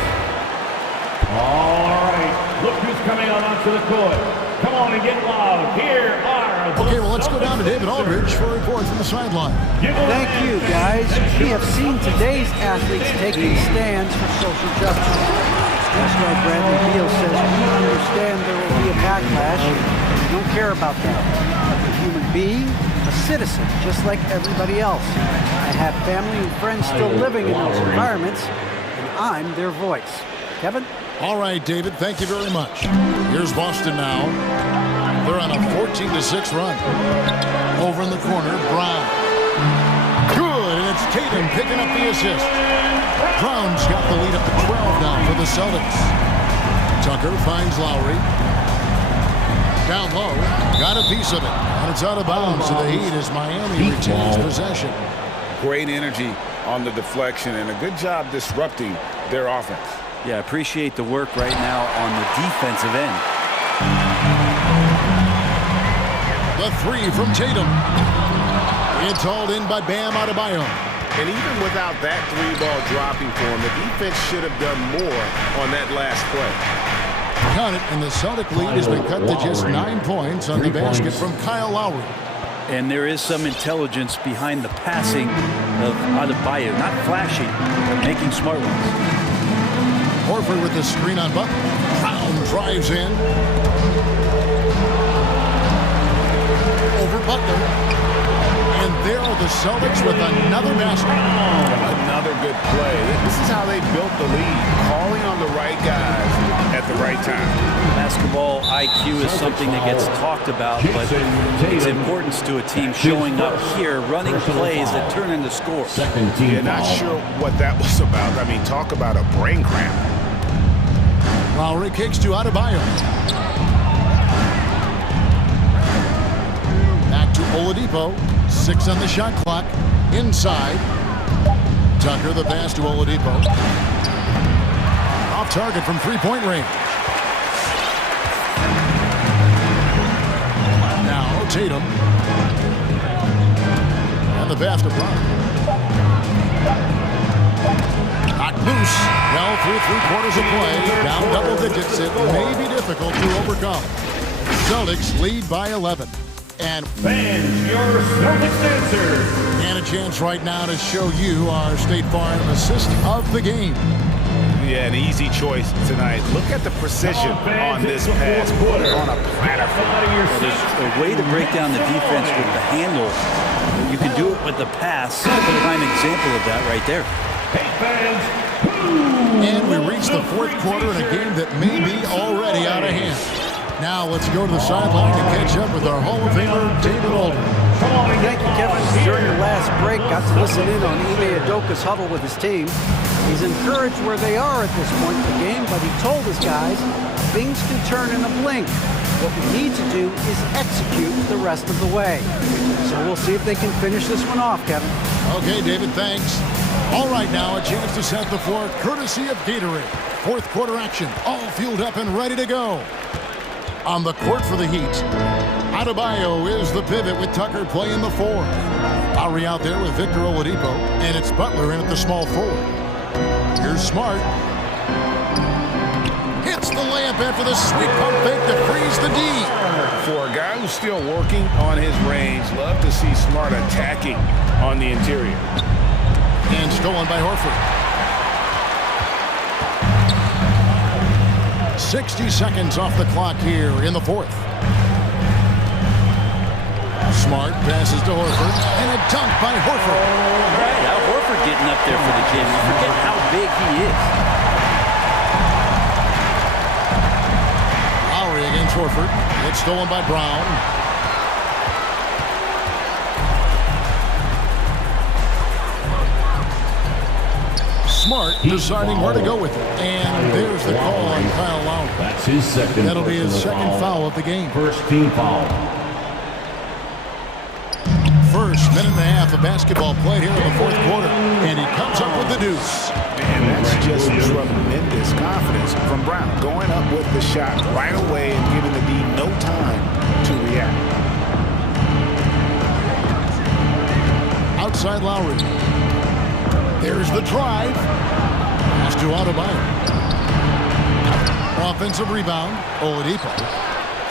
All right, look who's coming out onto the court. Come on and get loud. Here are the Okay, well, let's go down to David Aldridge for a report from the sideline. Thank you, guys. We have seen today's athletes taking stands for social justice. Star Bradley Beal says, we understand there will be a backlash. We don't care about that. I'm a human being, a citizen, just like everybody else. I have family and friends still living in those environments, and I'm their voice. Kevin? All right, David, thank you very much. Here's Boston now. They're on a 14-6 run. Over in the corner, Brown. Good, and it's Tatum picking up the assist. Brown's got the lead up to 12 now for the Celtics. Tucker finds Lowry. Down low, got a piece of it, and it's out of bounds to the Heat as Miami retains possession. Great energy on the deflection and a good job disrupting their offense. Yeah, appreciate the work right now on the defensive end. The three from Tatum. It's hauled in by Bam Adebayo. And even without that three ball dropping for him, the defense should have done more on that last play. Count it, and the Celtic lead has been cut to just 9 points on the basket from Kyle Lowry. And there is some intelligence behind the passing of Adebayo. Not flashy, but making smart ones. Horford with the screen on Butler. Brown drives in. Over Butler. And there are the Celtics with another basket. Another good play. This is how they built the lead, calling on the right guys at the right time. Basketball IQ is something that gets talked about, but its importance to a team showing up here, running plays that turn into scores. Yeah, not sure what that was about. I mean, talk about a brain cramp. Lowry kicks to Adebayo. Back to Oladipo. 6 on the shot clock. Inside. Tucker, the pass to Oladipo. Off target from three-point range. Now Tatum. And the pass to Brown. Knocked loose. Well, through 3/4 of play. Down double digits. It may be difficult to overcome. Celtics lead by 11. And fans, your Celtics answer. And a chance right now to show you our State Farm assist of the game. Yeah, an easy choice tonight. Look at the precision on this pass. Put it on a platter. Well, there's a way to break down the defense with the handle. You can do it with the pass. Prime example of that right there. And we reach the 4th quarter in a game that may be already out of hand. Now let's go to the sideline to catch up with our Hall of Famer, David Alden. Thank you, Kevin. During the last break, got to listen in on Ime Udoka's huddle with his team. He's encouraged where they are at this point in the game, but he told his guys things can turn in a blink. What we need to do is execute the rest of the way. So we'll see if they can finish this one off, Kevin. Okay, David, thanks. All right, now a chance to set the floor courtesy of Gatorade. 4th quarter action, all fueled up and ready to go. On the court for the Heat, Adebayo is the pivot with Tucker playing the 4. Lowry out there with Victor Oladipo, and it's Butler in at the small forward. Here's Smart. Hits the layup after the sweet pump fake to freeze the D. For a guy who's still working on his range, love to see Smart attacking on the interior. And stolen by Horford. 60 seconds off the clock here in the 4th. Smart passes to Horford, and a dunk by Horford. All right, now Horford getting up there for the jam. You forget how big he is. Lowry against Horford. It's stolen by Brown. Smart deciding where to go with it. And there's the call on Kyle Lowry. That's his second. That'll be his second foul of the game. First team foul. First minute and a half of basketball played here in the 4th quarter. And he comes up with the deuce. And that's just tremendous confidence from Brown. Going up with the shot right away and giving the D no time to react. Outside Lowry. There's the drive. Pass to Adebayo. Offensive rebound. Oladipo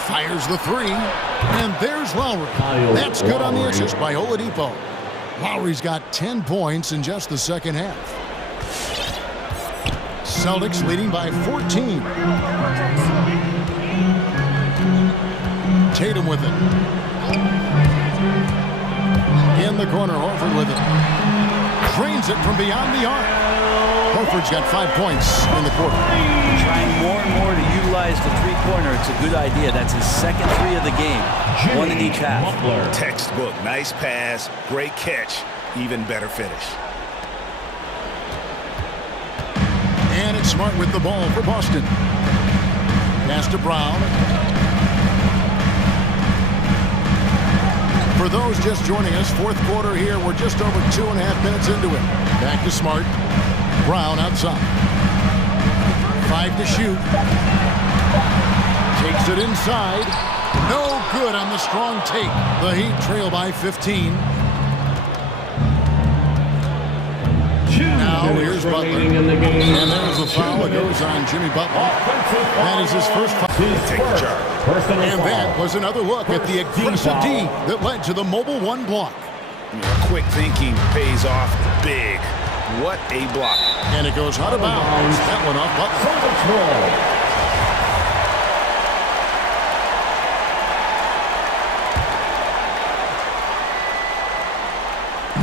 fires the 3. And there's Lowry. That's good on the assist by Oladipo. Lowry's got 10 points in just the second half. Celtics leading by 14. Tatum with it. In the corner, Horford with it. Drains it from beyond the arc. Horford's got 5 points in the quarter. Trying more and more to utilize the three-pointer. It's a good idea. That's his second 3 of the game. 1 in each half. Textbook. Nice pass. Great catch. Even better finish. And it's Smart with the ball for Boston. Pass to Brown. For those just joining us, 4th quarter here. We're just over 2.5 minutes into it. Back to Smart. Brown outside. 5 to shoot. Takes it inside. No good on the strong take. The Heat trail by 15. Now here's Butler. And there's the foul that goes on Jimmy Butler. That is his first foul. Take the charge. And that was another look at the aggressive D that led to the mobile 1 block. Quick thinking pays off big. What a block. And it goes out of bounds. That one off Butler.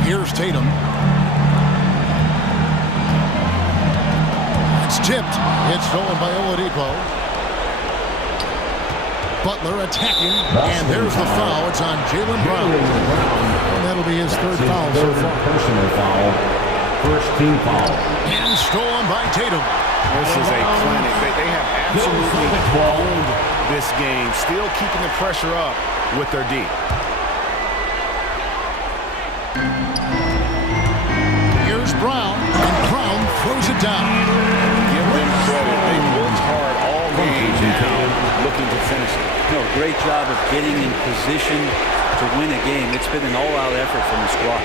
Here's Tatum. It's tipped. It's stolen by Oladipo. Butler attacking, and there's the foul. It's on Jaylen Brown. And that'll be his third foul so far. Personal foul. First team foul. And stolen by Tatum. This is a clinic. They have absolutely owned this game, still keeping the pressure up with their D. Here's Brown, and Brown throws it down. Give them credit. They worked hard all game now, looking to finish it. No, great job of getting in position to win a game. It's been an all-out effort from the squad.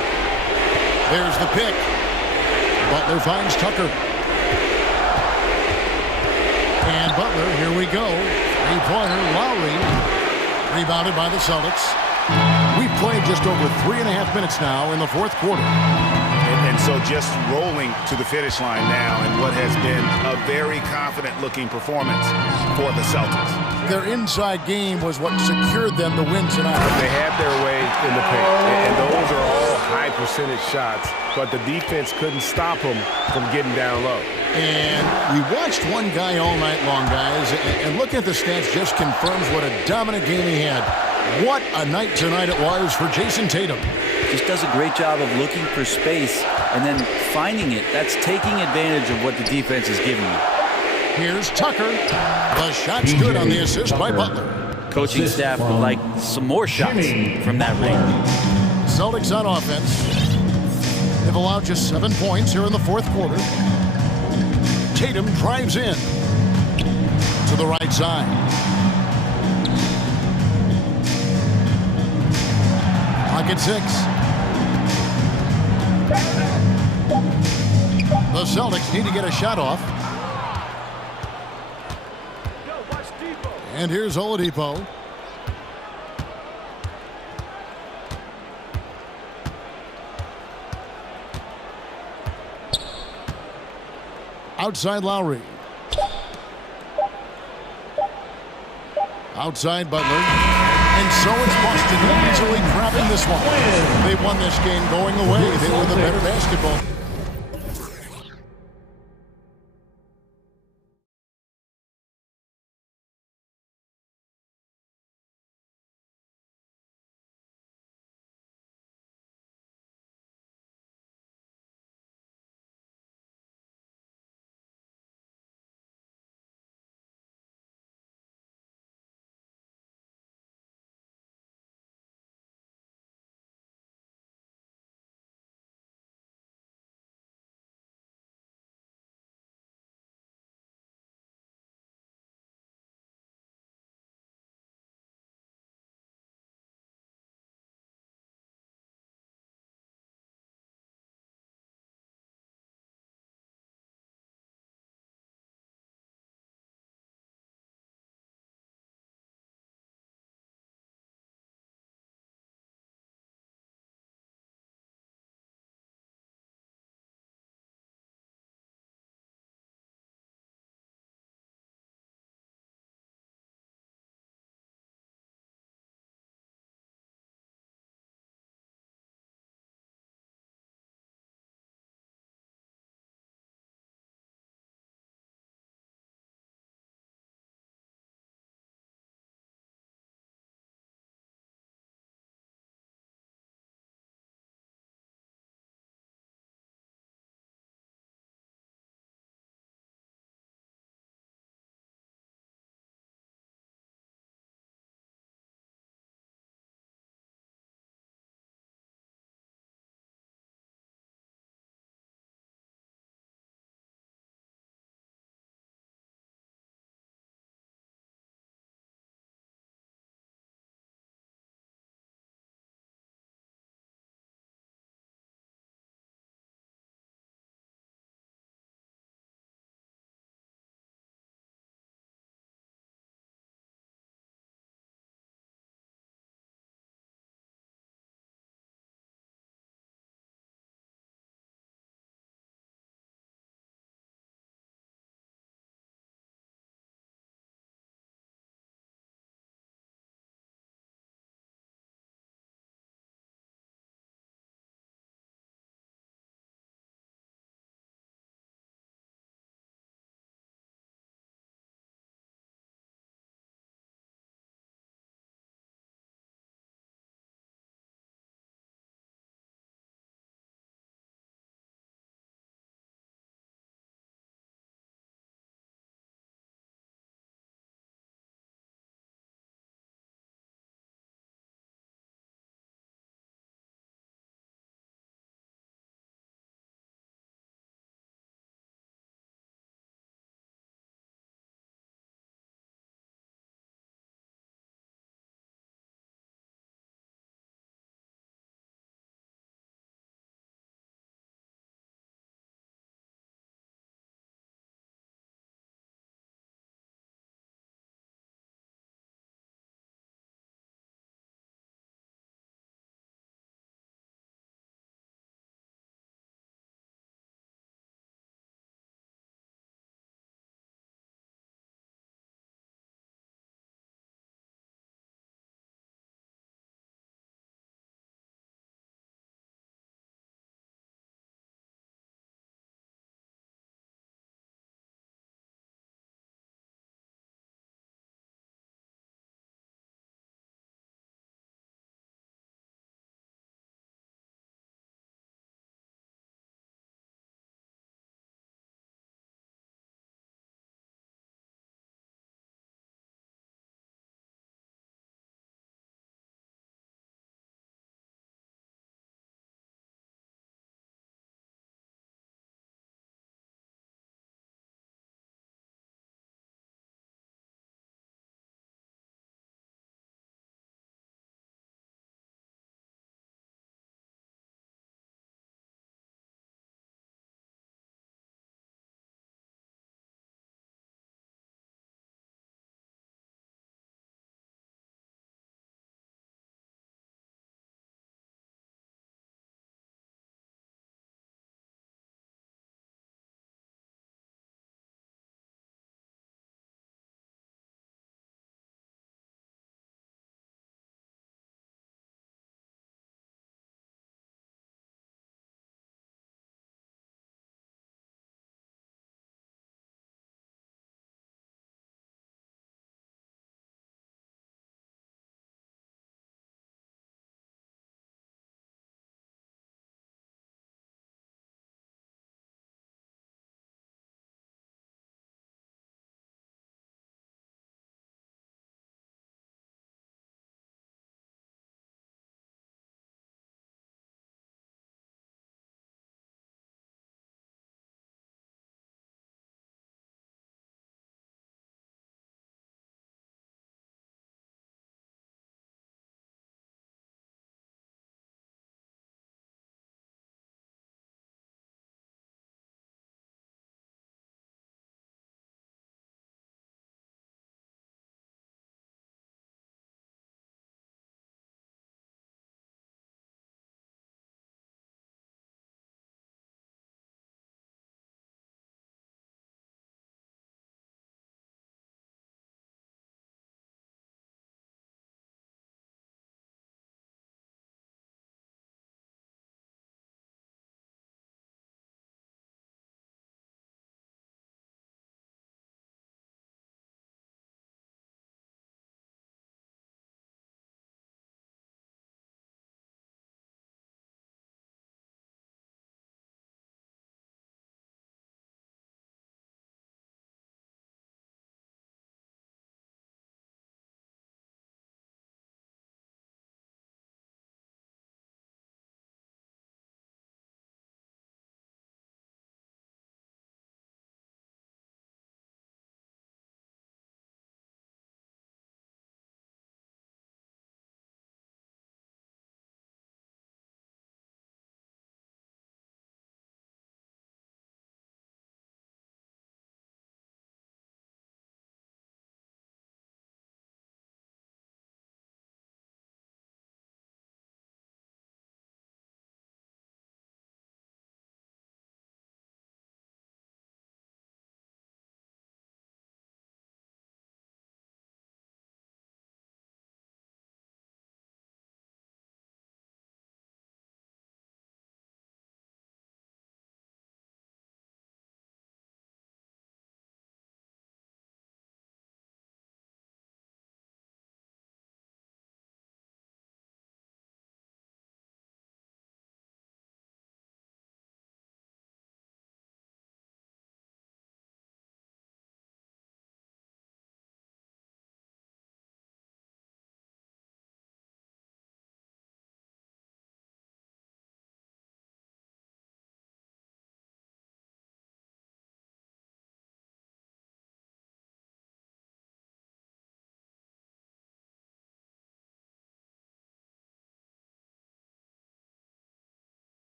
There's the pick. Butler finds Tucker. And Butler, here we go. Three-pointer, Lowry. Rebounded by the Celtics. We've played just over 3.5 minutes now in the fourth quarter. And so just rolling to the finish line now in what has been a very confident-looking performance for the Celtics. Their inside game was what secured them the win tonight. They had their way in the paint, and those are all high-percentage shots, but the defense couldn't stop them from getting down low. And we watched one guy all night long, guys, and looking at the stats just confirms what a dominant game he had. What a night tonight it was for Jason Tatum. Just does a great job of looking for space and then finding it. That's taking advantage of what the defense is giving you. Here's Tucker. The shot's good on the assist by Butler. Coaching staff would like some more shots from that range. Celtics on offense. They've allowed just 7 points here in the fourth quarter. Tatum drives in to the right side. Clock at 6. The Celtics need to get a shot off. And here's Oladipo. Outside Lowry. Outside Butler. And so it's Boston easily grabbing this one. They won this game going away. They were the better basketball.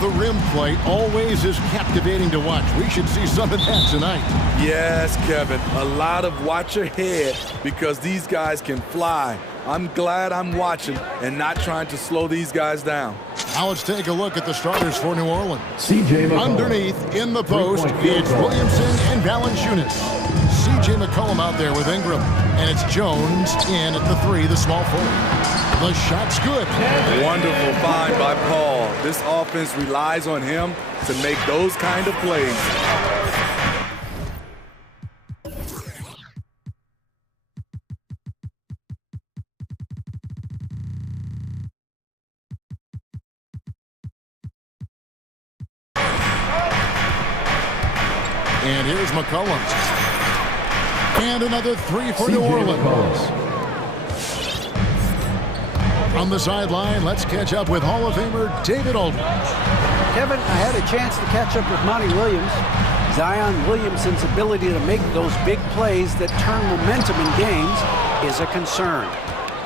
the rim play always is captivating to watch. We should see some of that tonight. Yes, Kevin. A lot of watch your head because these guys can fly. I'm glad I'm watching and not trying to slow these guys down. Now let's take a look at the starters for New Orleans. CJ McCollum. Underneath in the post, it's Williamson and Valanciunas. CJ McCollum out there with Ingram. And it's Jones in at the 3, the small forward. The shot's good. Wonderful find by Paul. This offense relies on him to make those kind of plays. And here's McCollum. And another 3 for New Orleans. On the sideline, let's catch up with Hall of Famer David Aldridge. Kevin, I had a chance to catch up with Monty Williams. Zion Williamson's ability to make those big plays that turn momentum in games is a concern.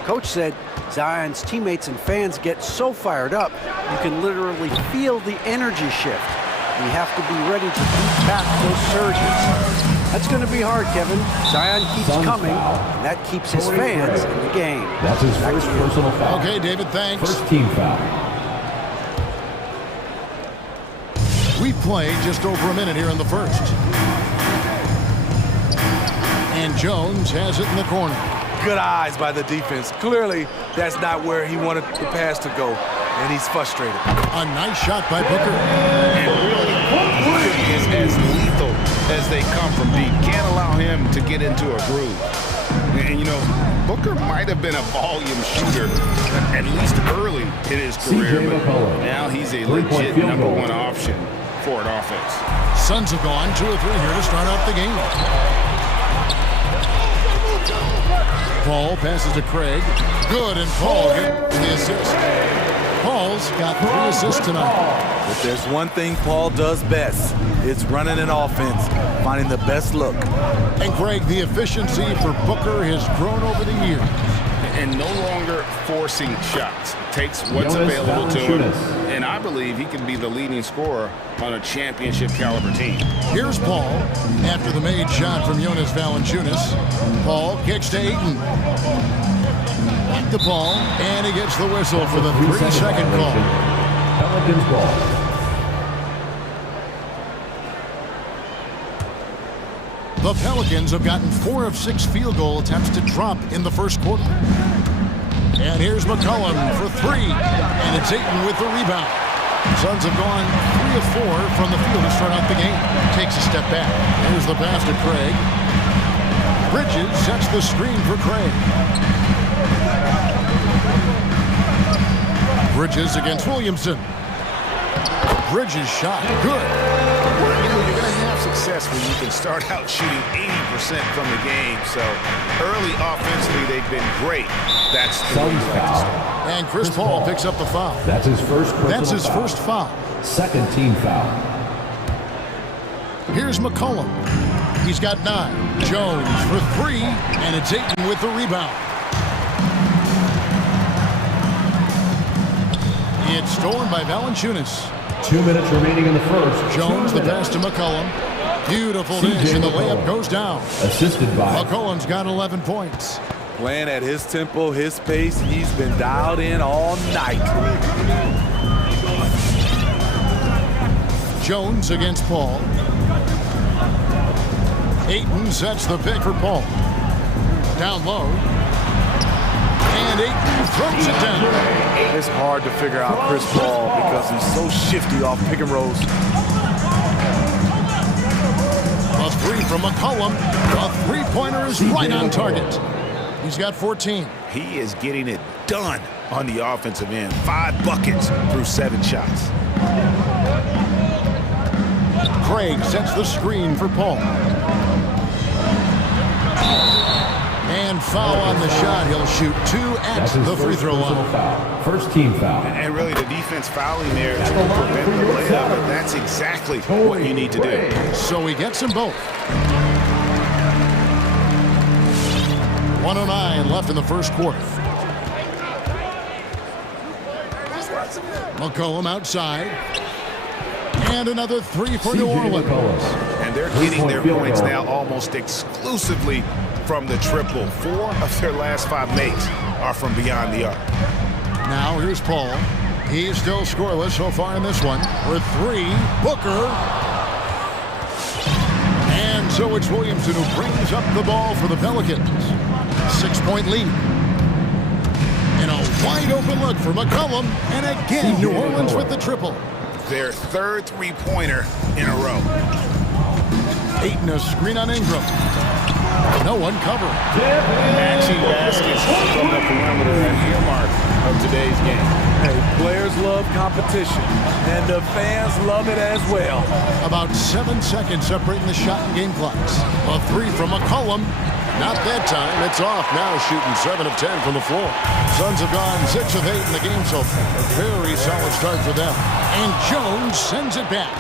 Coach said Zion's teammates and fans get so fired up, you can literally feel the energy shift. We have to be ready to beat back those surges. That's going to be hard, Kevin. Zion keeps coming, and that keeps his fans in the game. That's his first personal foul. Okay, David, thanks. First team foul. We played just over a minute here in the first. And Jones has it in the corner. Good eyes by the defense. Clearly, that's not where he wanted the pass to go, and he's frustrated. A nice shot by Booker. And really, Booker is as lethal as they come from deep. Can't allow him to get into a groove. And, you know, Booker might have been a volume shooter, at least early in his career, but now he's a legit number 1 option for an offense. Suns have gone 2 or 3 here to start out the game. Paul passes to Craig. Good, and Paul gets the assist. Paul's got 3 assists tonight. If there's one thing Paul does best, it's running an offense, finding the best look. And Craig, the efficiency for Booker has grown over the years. And no longer forcing shots. Takes what's available to him. And I believe he can be the leading scorer on a championship caliber team. Here's Paul after the made shot from Jonas Valanciunas. Paul kicks to Ayton. Back to Paul, and he gets the whistle for the 3-second call. Pelicans ball. The Pelicans have gotten 4 of 6 field goal attempts to drop in the first quarter. And here's McCollum for 3, and it's Ayton with the rebound. Suns have gone 3 of 4 from the field to start out the game. Takes a step back. Here's the pass to Craig. Bridges sets the screen for Craig. Bridges against Williamson. Bridges shot. Good. You're going to have success when you can start out shooting 80% from the game. So early offensively, they've been great. That's the way you like to start. And Chris Paul picks up the foul. That's his first personal That's his foul. first foul. Second team foul. Here's McCollum. He's got 9. Jones for 3, and it's Ayton with the rebound. It's stolen by Valanciunas. 2 minutes remaining in the first. Jones, the pass to McCollum. Beautiful dish, and the layup goes down. Assisted by McCollum's got 11 points. Playing at his tempo, his pace, he's been dialed in all night. Jones against Paul. Ayton sets the pick for Paul. Down low. And Ayton throws it down. It's hard to figure out Chris Paul because he's so shifty off pick and rolls. A 3 from McCollum. A three-pointer is right on target. He's got 14. He is getting it done on the offensive end. 5 buckets through 7 shots. Craig sets the screen for Paul. And foul on the shot. He'll shoot 2 at the free throw line. Foul. First team foul. And really the defense fouling there to prevent the layup, but that's exactly what you need to do. So he gets them both. 1:09 left in the first quarter. McCollum outside. And another three for New Orleans. And they're getting their points now almost exclusively from the triple. 4 of their last 5 makes are from beyond the arc. Now here's Paul. He's still scoreless so far in this one. For 3, Booker. And so it's Williamson who brings up the ball for the Pelicans. 6-point lead. And a wide open look for McCollum. And again, New Orleans with the triple. Their third three-pointer in a row. Ayton a screen on Ingram. No one covering. Matching baskets from the perimeter, an earmark of today's game. Hey, players love competition, and the fans love it as well. About 7 seconds separating the shot and game clocks. A 3 from McCollum. Not that time. It's off now, shooting 7 of 10 from the floor. Suns have gone 6 of 8 in the game so far. A very solid start for them. And Jones sends it back.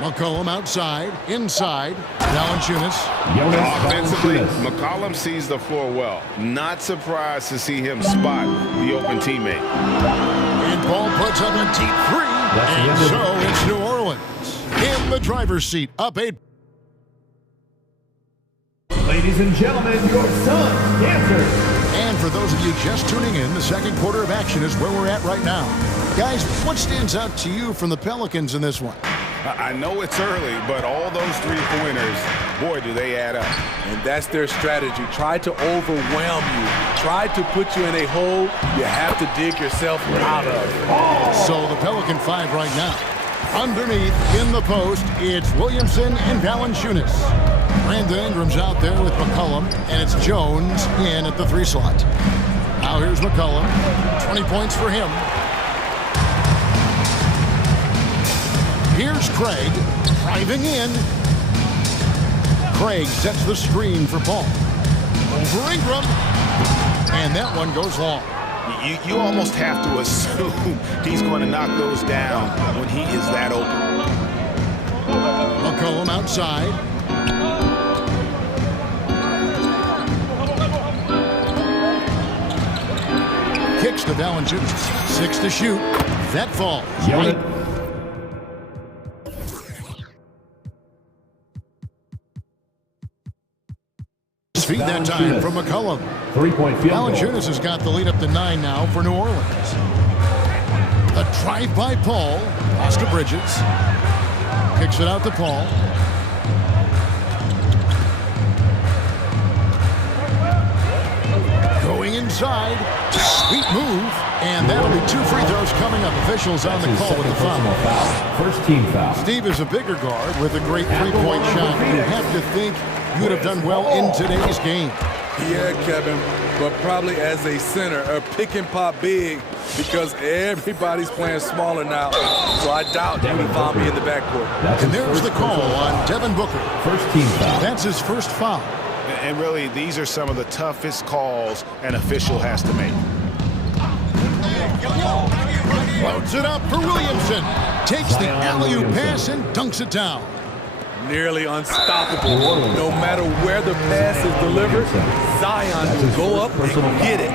McCollum outside, inside. Valanciunas. Offensively, McCollum sees the floor well. Not surprised to see him spot the open teammate. And Paul puts up a deep 3. And so it's New Orleans in the driver's seat, up 8. Ladies and gentlemen, your Suns dancers. And for those of you just tuning in, the second quarter of action is where we're at right now. Guys, what stands out to you from the Pelicans in this one? I know it's early, but all those three-pointers, boy, do they add up. And that's their strategy. Try to overwhelm you. Try to put you in a hole you have to dig yourself out of. So the Pelican 5 right now. Underneath, in the post, it's Williamson and Valanciunas. Brandon Ingram's out there with McCollum, and it's Jones in at the 3 slot. Now here's McCollum. 20 points for him. Here's Craig, driving in. Craig sets the screen for Paul. Over Ingram. And that one goes long. You almost have to assume he's going to knock those down when he is that open. McCollum outside. Kicks to Valanciunas. 6 to shoot. That falls. Right. Feed that time from McCollum. 3-point field goal. Valanciunas has got the lead up to 9 now for New Orleans. A drive by Paul. Pass to Bridges. Kicks it out to Paul. Going inside. Sweet move. And that'll be 2 free throws coming up. Officials on the call with the foul. First team foul. Steve is a bigger guard with a great three-point shot. You have to think you would have done well in today's game. Yeah, Kevin, but probably as a center, a pick and pop big because everybody's playing smaller now. So I doubt you would have found me in the backcourt. And there's the call on Devin Booker. First team foul. That's his first foul. And really, these are some of the toughest calls an official has to make. Loads it up for Williamson. Takes the alley-oop pass and dunks it down. Nearly unstoppable. No matter where the pass is delivered, Zion will go up and get it.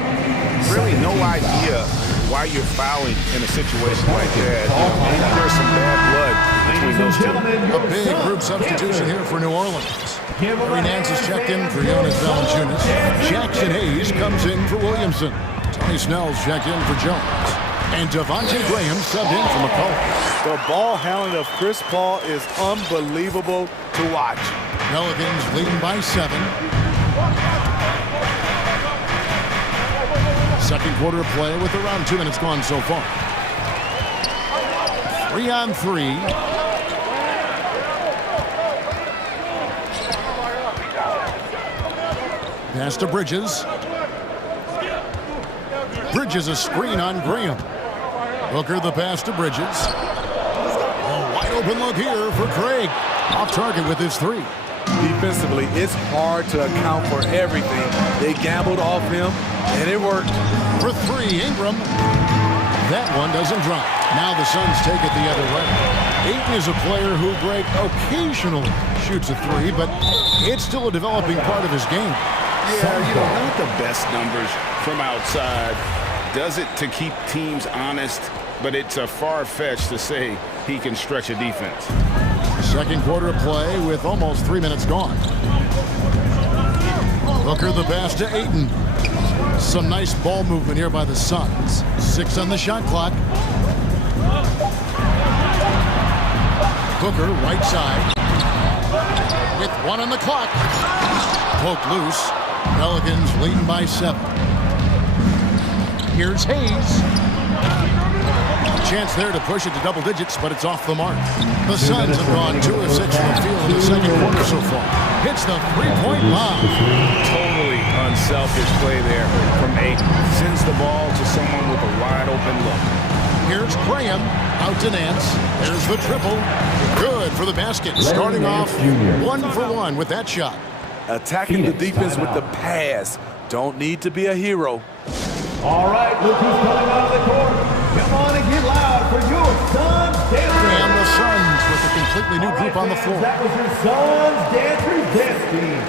Really no idea why you're fouling in a situation like that. Maybe there's some bad blood between those two. A big group substitution here for New Orleans. Larry Nance is checked in for Jonas Valanciunas. Jackson Hayes comes in for Williamson. Tony Snell's checked in for Jones. And Devontae Graham subbed in for McCollum. The ball handling of Chris Paul is unbelievable to watch. Pelicans leading by 7. Second quarter of play with around 2 minutes gone so far. 3-on-3. Pass to Bridges. Bridges a screen on Graham. Booker the pass to Bridges. A wide open look here for Craig. Off target with his 3. Defensively, it's hard to account for everything. They gambled off him, and it worked. For 3, Ingram. That one doesn't drop. Now the Suns take it the other way. Ayton is a player who, Greg, occasionally shoots a 3, but it's still a developing part of his game. Yeah, not the best numbers from outside. Does it to keep teams honest but it's a far-fetched to say he can stretch a defense. Second quarter of play with almost 3 minutes gone. Booker the pass to Ayton. Some nice ball movement here by the Suns. 6 on the shot clock. Booker right side. With 1 on the clock. Poke loose. Pelicans leading by 7. Here's Hayes. Chance there to push it to double digits, but it's off the mark. The Suns have gone 2 of 6 from the field in the second quarter so far. Hits the three-point bomb. Totally unselfish play there from Ayton. Sends the ball to someone with a wide-open look. Here's Graham, out to Nance. There's the triple. Good for the basket. Starting off 1 for 1 with that shot. Attacking the defense with the pass. Don't need to be a hero. All right, look who's coming out of the court. Come on and get loud for your Suns dancers. And the Suns with a completely new group on the floor. That was your Suns dancers dance team.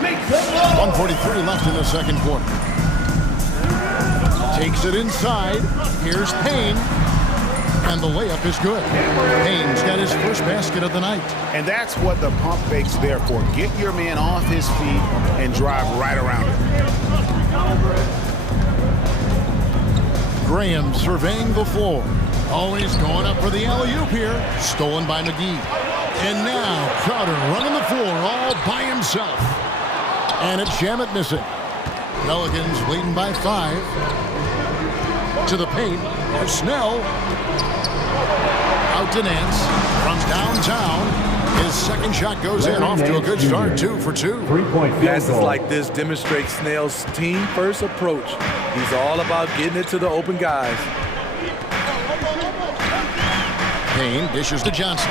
Make some noise. 1:43 left in the second quarter. Takes it inside. Here's Payne. And the layup is good. Payne's got his first basket of the night. And that's what the pump fake's there for. Get your man off his feet and drive right around him. Graham surveying the floor. Always going up for the alley-oop here. Stolen by McGee. And now Crowder running the floor all by himself. And it's Shamet missing. Pelicans leading by 5. To the paint. There's Snell. Out to Nance. From downtown. His second shot goes in, off to a good start, 2 for 2. Passes like this demonstrate Snell's team-first approach. He's all about getting it to the open guys. Payne dishes to Johnson.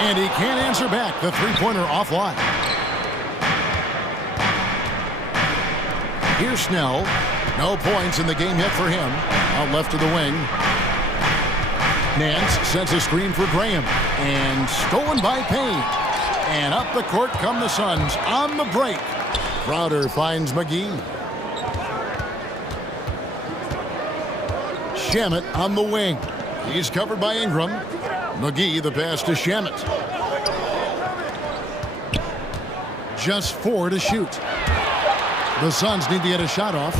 And he can't answer back. The three-pointer offline. Here's Snell. No points in the game yet for him. Out left to the wing. Nance sends a screen for Graham. And stolen by Payne. And up the court come the Suns on the break. Crowder finds McGee. Shamet on the wing. He's covered by Ingram. McGee the pass to Shamet. Just 4 to shoot. The Suns need to get a shot off.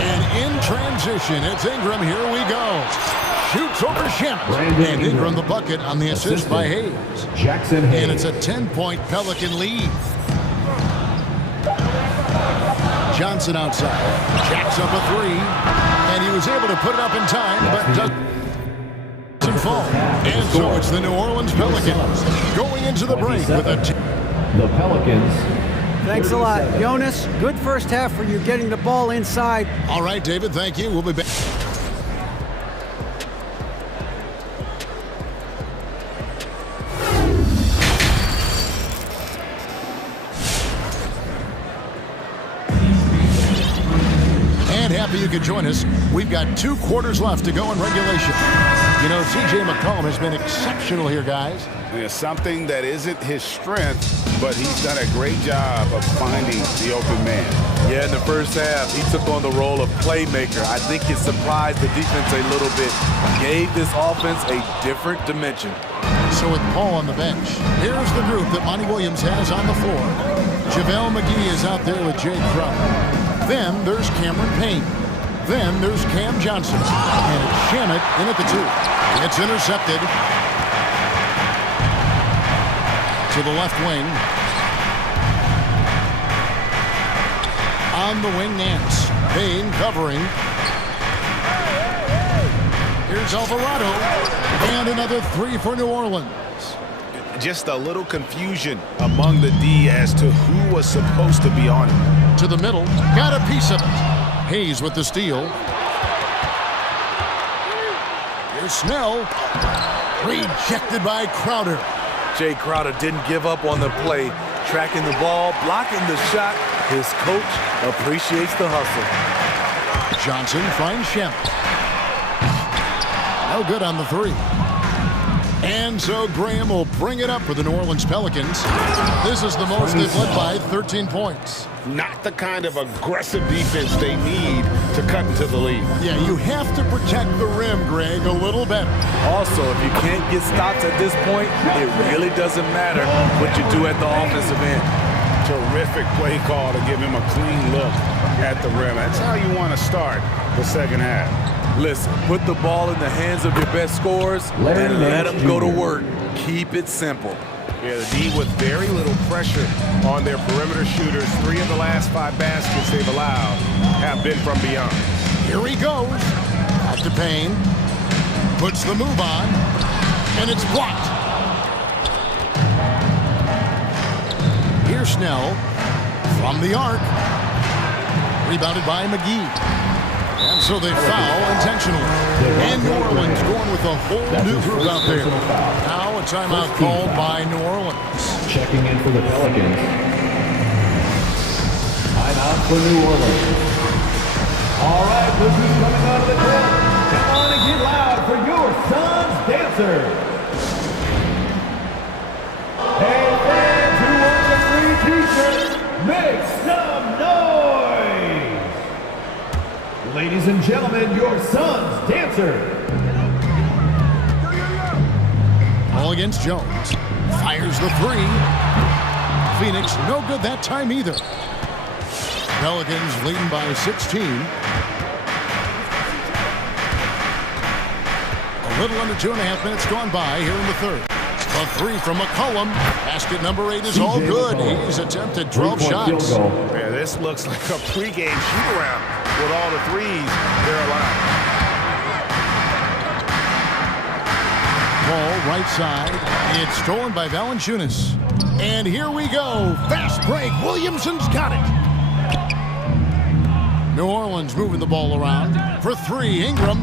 And in transition, it's Ingram. Here we go. Shoots over Shamet. And Ingram the bucket on the assist by Hayes. And it's a 10-point Pelican lead. Johnson outside. Jacks up a 3. And he was able to put it up in time, but doesn't fall. And so it's the New Orleans Pelicans going into the break with a... The Pelicans. Thanks a lot, Jonas. Good first half for you getting the ball inside. All right, David, thank you. We'll be back. Happy you could join us. We've got 2 quarters left to go in regulation. You know, C.J. McCollum has been exceptional here, guys. Yeah, something that isn't his strength, but he's done a great job of finding the open man. Yeah, in the first half, he took on the role of playmaker. I think it surprised the defense a little bit. Gave this offense a different dimension. So with Paul on the bench, here's the group that Monty Williams has on the floor. JaVale McGee is out there with Jay Crowder. Then there's Cameron Payne. Then there's Cam Johnson. And it's Shamet in at the 2. It's intercepted. To the left wing. On the wing, Nance. Payne covering. Here's Alvarado. And another 3 for New Orleans. Just a little confusion among the D as to who was supposed to be on it. To the middle, got a piece of it. Hayes with the steal. Here's Snell. Rejected by Crowder. Jay Crowder didn't give up on the play. Tracking the ball, blocking the shot. His coach appreciates the hustle. Johnson finds Shamet. No good on the 3. And so Graham will bring it up for the New Orleans Pelicans. This is the most they've led by 13 points. Not the kind of aggressive defense they need to cut into the lead. Yeah, you have to protect the rim, Greg, a little better. Also, if you can't get stops at this point, it really doesn't matter what you do at the offensive end. Terrific play call to give him a clean look at the rim. That's how you want to start the second half. Listen, put the ball in the hands of your best scorers and let them go to work. Keep it simple. Yeah, the D with very little pressure on their perimeter shooters. 3 of the last 5 baskets they've allowed have been from beyond. Here he goes. Back to Payne. Puts the move on. And it's blocked. Here's Snell from the arc. Rebounded by McGee. And so they foul intentionally. And New Orleans going with a whole new group out there. Now a timeout called by New Orleans. Checking in for the Pelicans. Timeout for New Orleans. All right, look who's coming out of the court. Come on and get loud for your son's dancer. Hey, fans who want a free t-shirt, make some noise! Ladies and gentlemen, your son's dancer. Ball against Jones. Fires the 3. Phoenix, no good that time either. Pelicans leading by 16. A little under 2.5 minutes gone by here in the third. A 3 from McCollum. Basket number 8 is all good. He's attempted 12 shots. Yeah, this looks like a pregame shoot-around with all the threes they're allowed. Ball right side. It's stolen by Valanciunas. And here we go. Fast break. Williamson's got it. New Orleans moving the ball around. For 3, Ingram.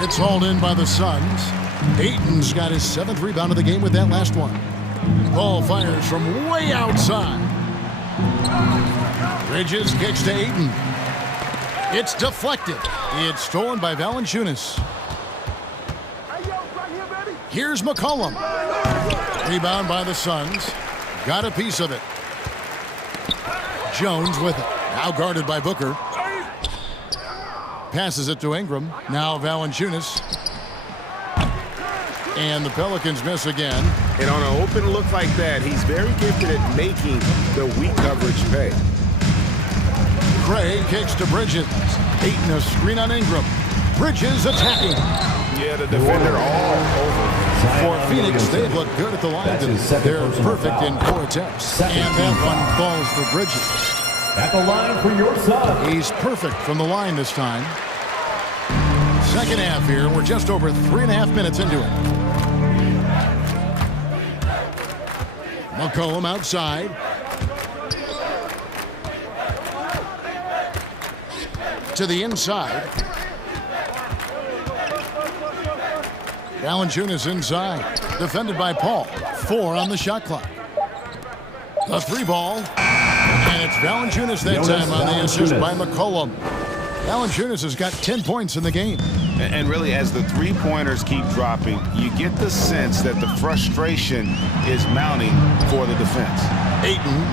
It's hauled in by the Suns. Ayton's got his 7th rebound of the game with that last one. Ball fires from way outside. Bridges kicks to Ayton. It's deflected. It's stolen by Valanciunas. Here's McCollum. Rebound by the Suns. Got a piece of it. Jones with it. Now guarded by Booker. Passes it to Ingram. Now Valanciunas. And the Pelicans miss again. And on an open look like that, he's very gifted at making the weak coverage pay. Craig kicks to Bridges. Ayton a screen on Ingram. Bridges attacking. Yeah, the defender all over. For Phoenix, they've looked good at the line. They're perfect in 4 attempts. And that one falls for Bridges. At the line for your son. He's perfect from the line this time. Second half here. We're just over 3.5 minutes into it. McCollum outside. To the inside. Valanciunas inside. Defended by Paul. 4 on the shot clock. The 3 ball. And it's Valanciunas that time on the assist by McCollum. Valanciunas has got 10 points in the game. And really, as the 3-pointers keep dropping, you get the sense that the frustration is mounting for the defense. Ayton,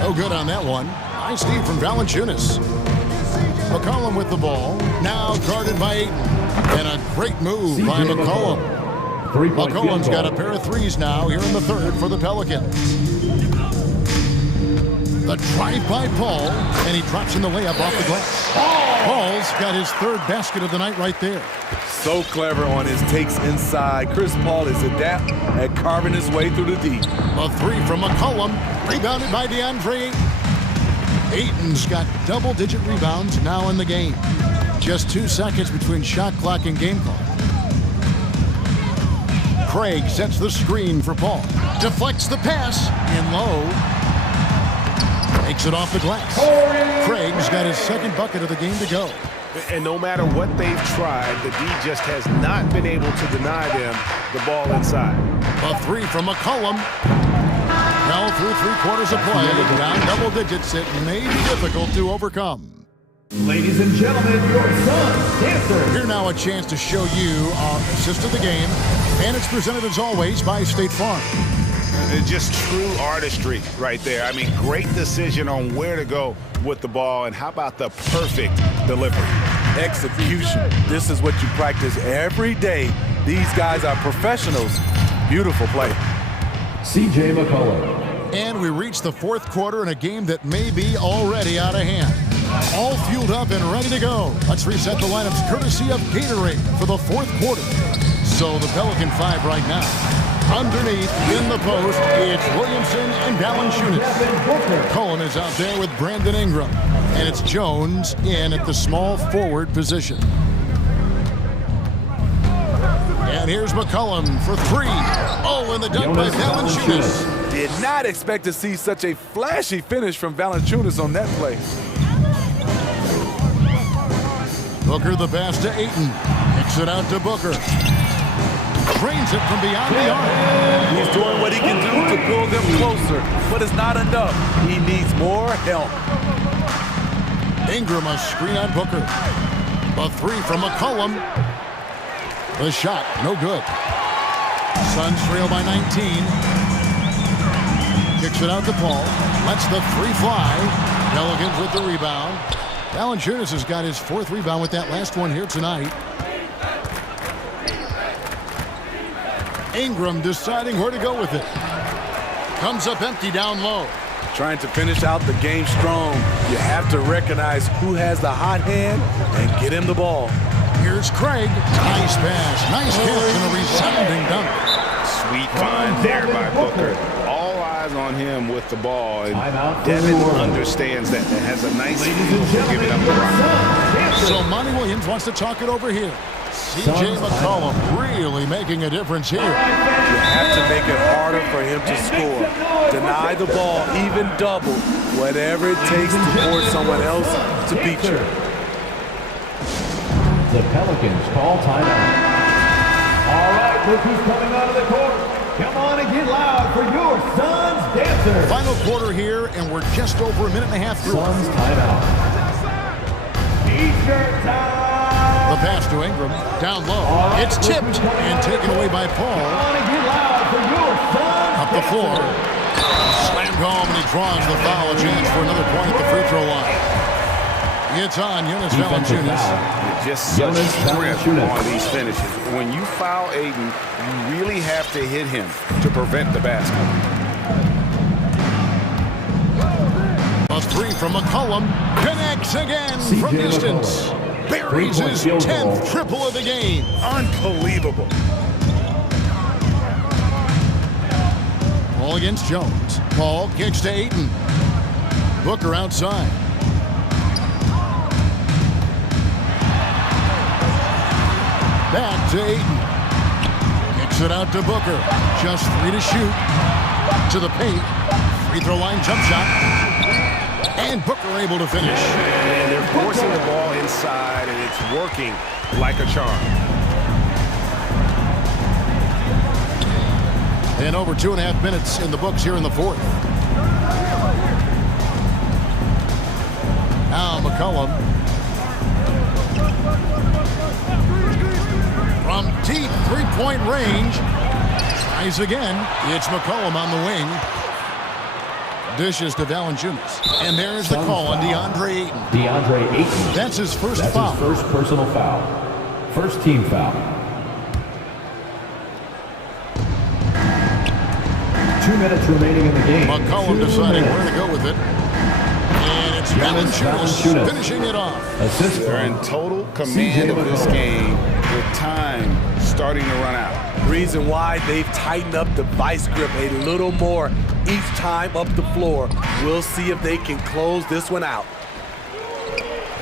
no good on that one. Nice steal from Valanciunas. McCollum with the ball, now guarded by Ayton. And a great move by McCollum. McCollum's got a pair of 3s now here in the third for the Pelicans. The drive by Paul, and he drops in the layup off the glass. Paul's got his 3rd basket of the night right there. So clever on his takes inside. Chris Paul is adept at carving his way through the D. A 3 from McCollum, rebounded by DeAndre. Ayton's got double-digit rebounds now in the game. Just 2 seconds between shot clock and game clock. Craig sets the screen for Paul. Deflects the pass, in low. Takes it off the glass. Craig's got his 2nd bucket of the game to go. And no matter what they've tried, the D just has not been able to deny them the ball inside. A 3 from McCollum. Now through 3/4 of play, down double digits, it may be difficult to overcome. Ladies and gentlemen, your son's dancer. Here now a chance to show you our assist of the game, and it's presented as always by State Farm. It's just true artistry right there. I mean, great decision on where to go with the ball, and how about the perfect delivery? Execution. This is what you practice every day. These guys are professionals. Beautiful play. C.J. McCollum. And we reach the fourth quarter in a game that may be already out of hand. All fueled up and ready to go. Let's reset the lineups courtesy of Gatorade for the fourth quarter. So the Pelican 5 right now. Underneath, in the post, it's Williamson and Valanciunas. Cohen is out there with Brandon Ingram. And it's Jones in at the small forward position. And here's McCollum for three. Oh, and the dunk by Valanciunas. Did not expect to see such a flashy finish from Valanciunas on that play. Booker the pass to Ayton. Kicks it out to Booker. Drains it from beyond the arc. He's doing what he can do to pull them closer, but it's not enough. He needs more help. Ingram a screen on Booker. A three from McCollum. The shot, no good. Suns trail by 19. Kicks it out to Paul. Lets the three fly. Pelicans with the rebound. Valanciunas has got his fourth rebound with that last one here tonight. Ingram deciding where to go with it. Comes up empty down low. Trying to finish out the game strong. You have to recognize who has the hot hand and get him the ball. Here's Craig. Nice pass. Nice catch and a resounding dunk. Sweet find there by Booker. All eyes on him with the ball. And Devin understands that. That has a nice feel for giving up the rock. So Monty Williams wants to talk it over here. C.J. McCollum really making a difference here. You have to make it harder for him to score. Deny the ball, even double, whatever it takes to force someone else to beat you. The Pelicans call timeout. All right, look who's coming out of the court. Come on and get loud for your Suns dancers. Final quarter here, and we're just over a minute and a half through. Suns timeout. T-shirt time. The pass to Ingram, down low. It's tipped and taken away by Paul. Up the floor. Slammed home, and he draws the foul. A chance for another point at the free throw line. It's on Jonas Valanciunas. Just such strength on these finishes. When you foul Ayton, you really have to hit him to prevent the basket. A three from McCollum. Connects again from distance. Buries his 10th triple of the game. Unbelievable. Ball against Jones. Paul kicks to Ayton. Booker outside. Back to Ayton. Kicks it out to Booker. Just three to shoot. To the paint. Free throw line jump shot. And Booker able to finish. And they're forcing the ball inside, and it's working like a charm. And over 2.5 minutes in the books here in the fourth. Now McCollum. From deep three-point range. Tries again. It's McCollum on the wing. Dishes to Valanciunas. And there's the call on DeAndre Ayton. DeAndre Ayton. That's his first That's foul. His first personal foul. First team foul. 2 minutes remaining in the game. McCollum deciding where to go with it. And it's Valanciunas finishing it off. Assist. They're in total command of this game with time starting to run out. Reason why they've tightened up the vice grip a little more each time up the floor. We'll see if they can close this one out.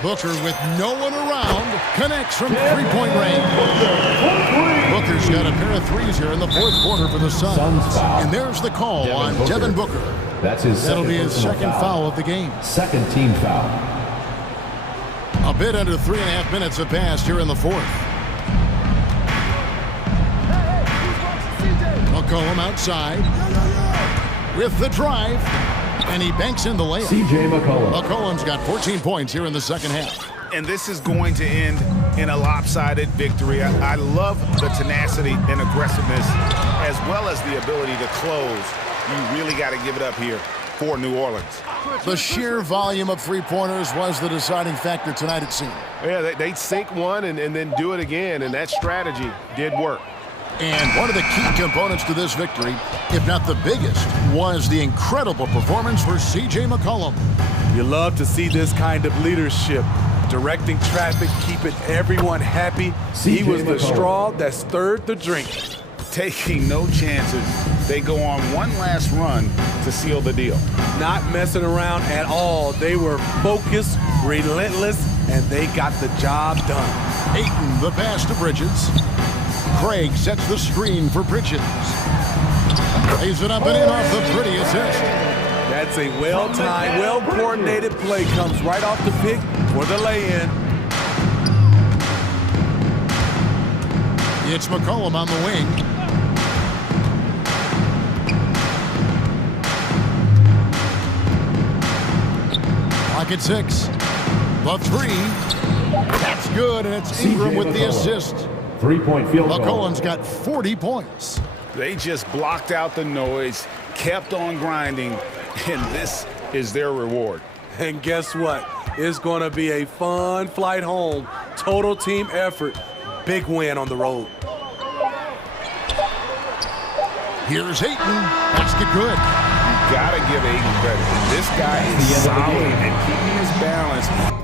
Booker with no one around connects from three-point range. Booker's got a pair of threes here in the fourth quarter for the Suns. And there's the call on Devin Booker. That's his That'll be his second foul of the game. Second team foul. A bit under 3.5 minutes have passed here in the fourth. McCollum outside with the drive, and he banks in the layup. C.J. McCollum. McCollum's got 14 points here in the second half. And this is going to end in a lopsided victory. I love the tenacity and aggressiveness as well as the ability to close. You really got to give it up here for New Orleans. The sheer volume of three-pointers was the deciding factor tonight, it seemed. Yeah, they sink one and then do it again, and that strategy did work. And one of the key components to this victory, if not the biggest, was the incredible performance for C.J. McCollum. You love to see this kind of leadership, directing traffic, keeping everyone happy. He was the straw that stirred the drink. Taking no chances, they go on one last run to seal the deal. Not messing around at all. They were focused, relentless, and they got the job done. Ayton, the pass to Bridges. Craig sets the screen for Bridges. Lays it up and in off the pretty assist. That's a well-timed, well-coordinated play. Comes right off the pick for the lay-in. It's McCollum on the wing. Clock at 6. The three. That's good, and it's Ingram with the assist. Three-point field goal. McCollum's got 40 points. They just blocked out the noise, kept on grinding, and this is their reward. And guess what? It's going to be a fun flight home. Total team effort. Big win on the road. Here's Ayton. Basket good. You got to give Ayton credit. This guy is solid and keeping his balance.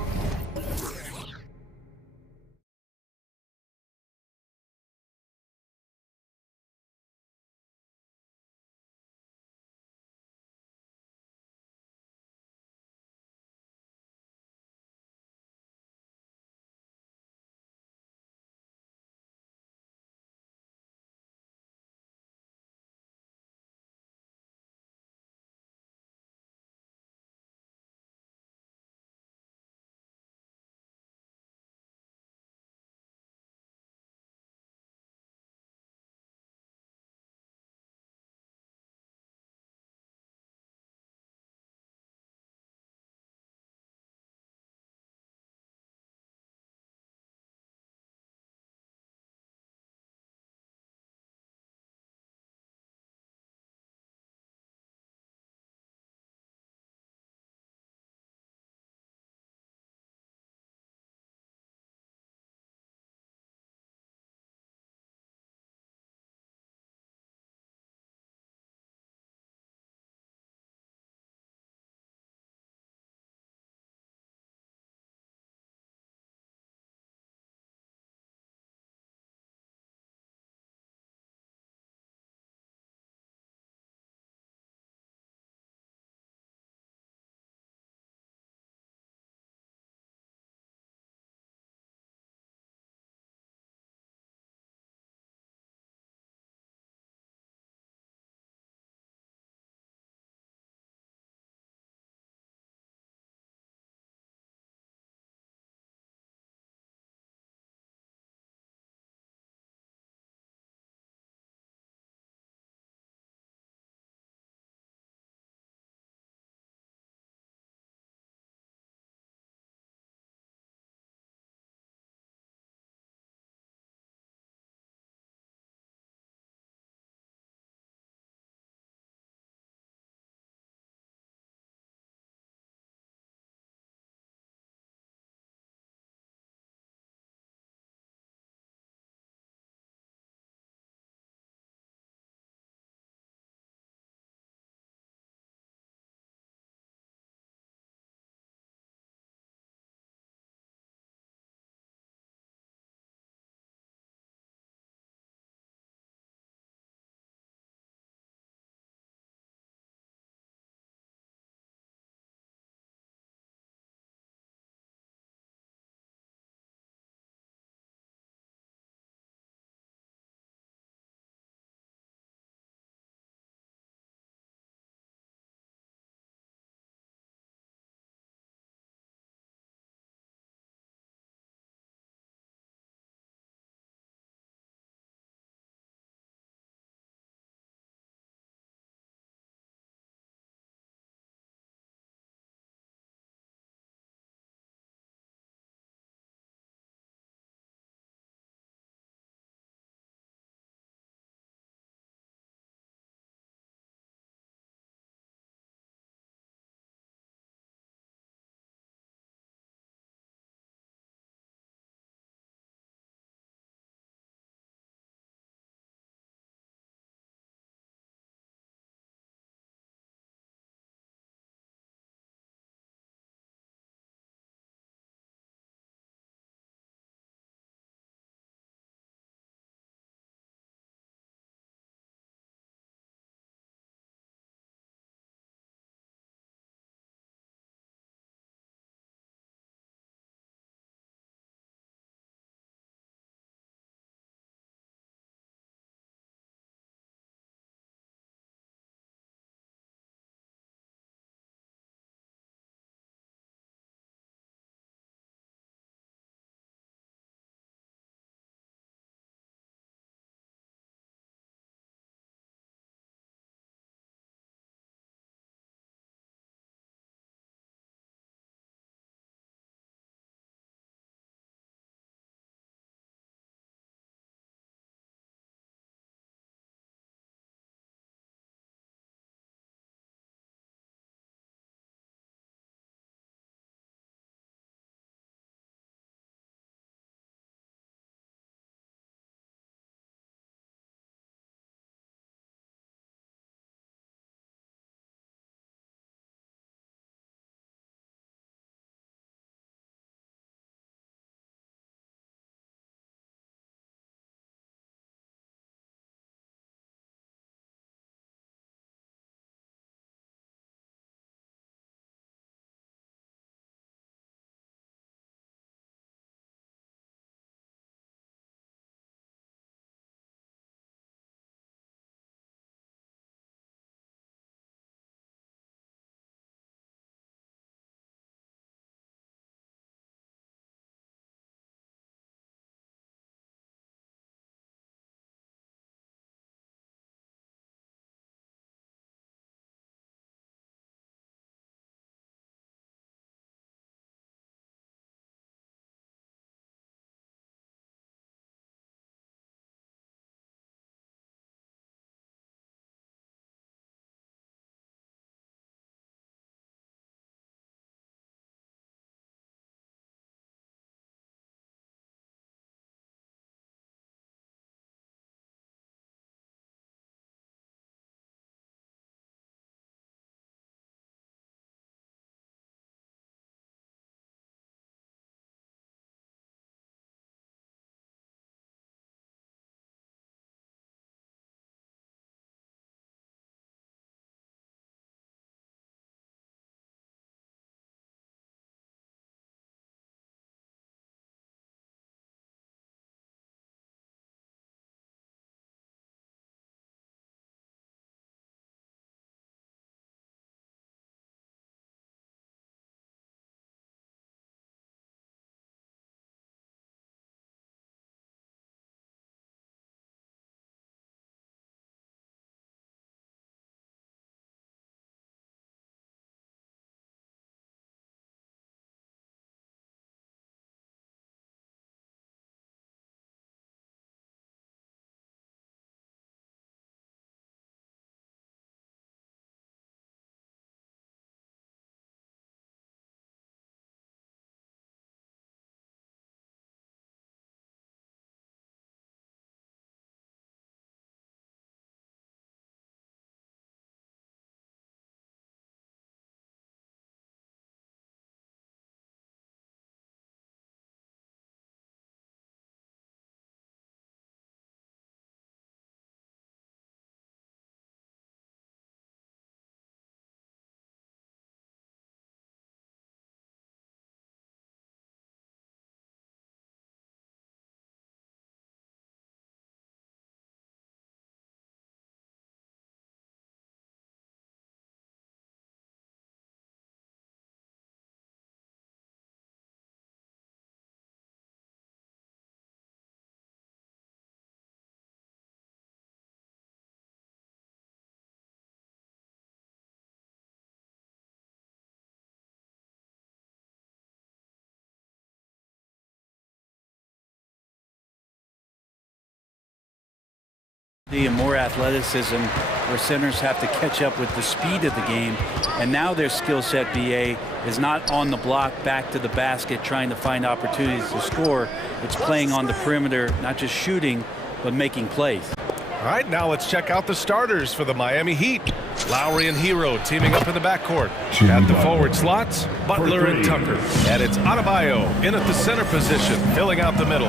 And more athleticism where centers have to catch up with the speed of the game. And now their skill set, BA, is not on the block back to the basket trying to find opportunities to score. It's playing on the perimeter, not just shooting, but making plays. All right, now let's check out the starters for the Miami Heat. Lowry and Hero teaming up in the backcourt. At the forward slots, Butler and Tucker. And it's Adebayo in at the center position, filling out the middle.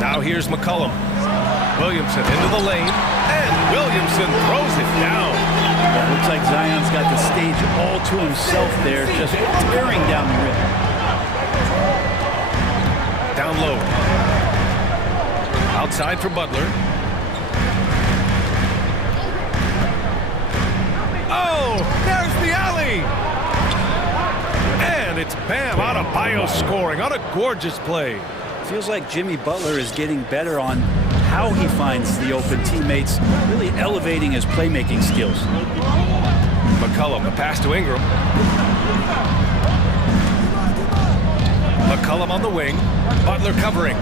Now here's McCollum. Williamson into the lane, and Williamson throws it down. It looks like Zion's got the stage all to himself there, just tearing down the rim. Down low. Outside for Butler. Oh, there's the alley! And it's Bam Adebayo scoring on a gorgeous play. Feels like Jimmy Butler is getting better on how he finds the open teammates, really elevating his playmaking skills. McCollum, a pass to Ingram. McCollum on the wing. Butler covering.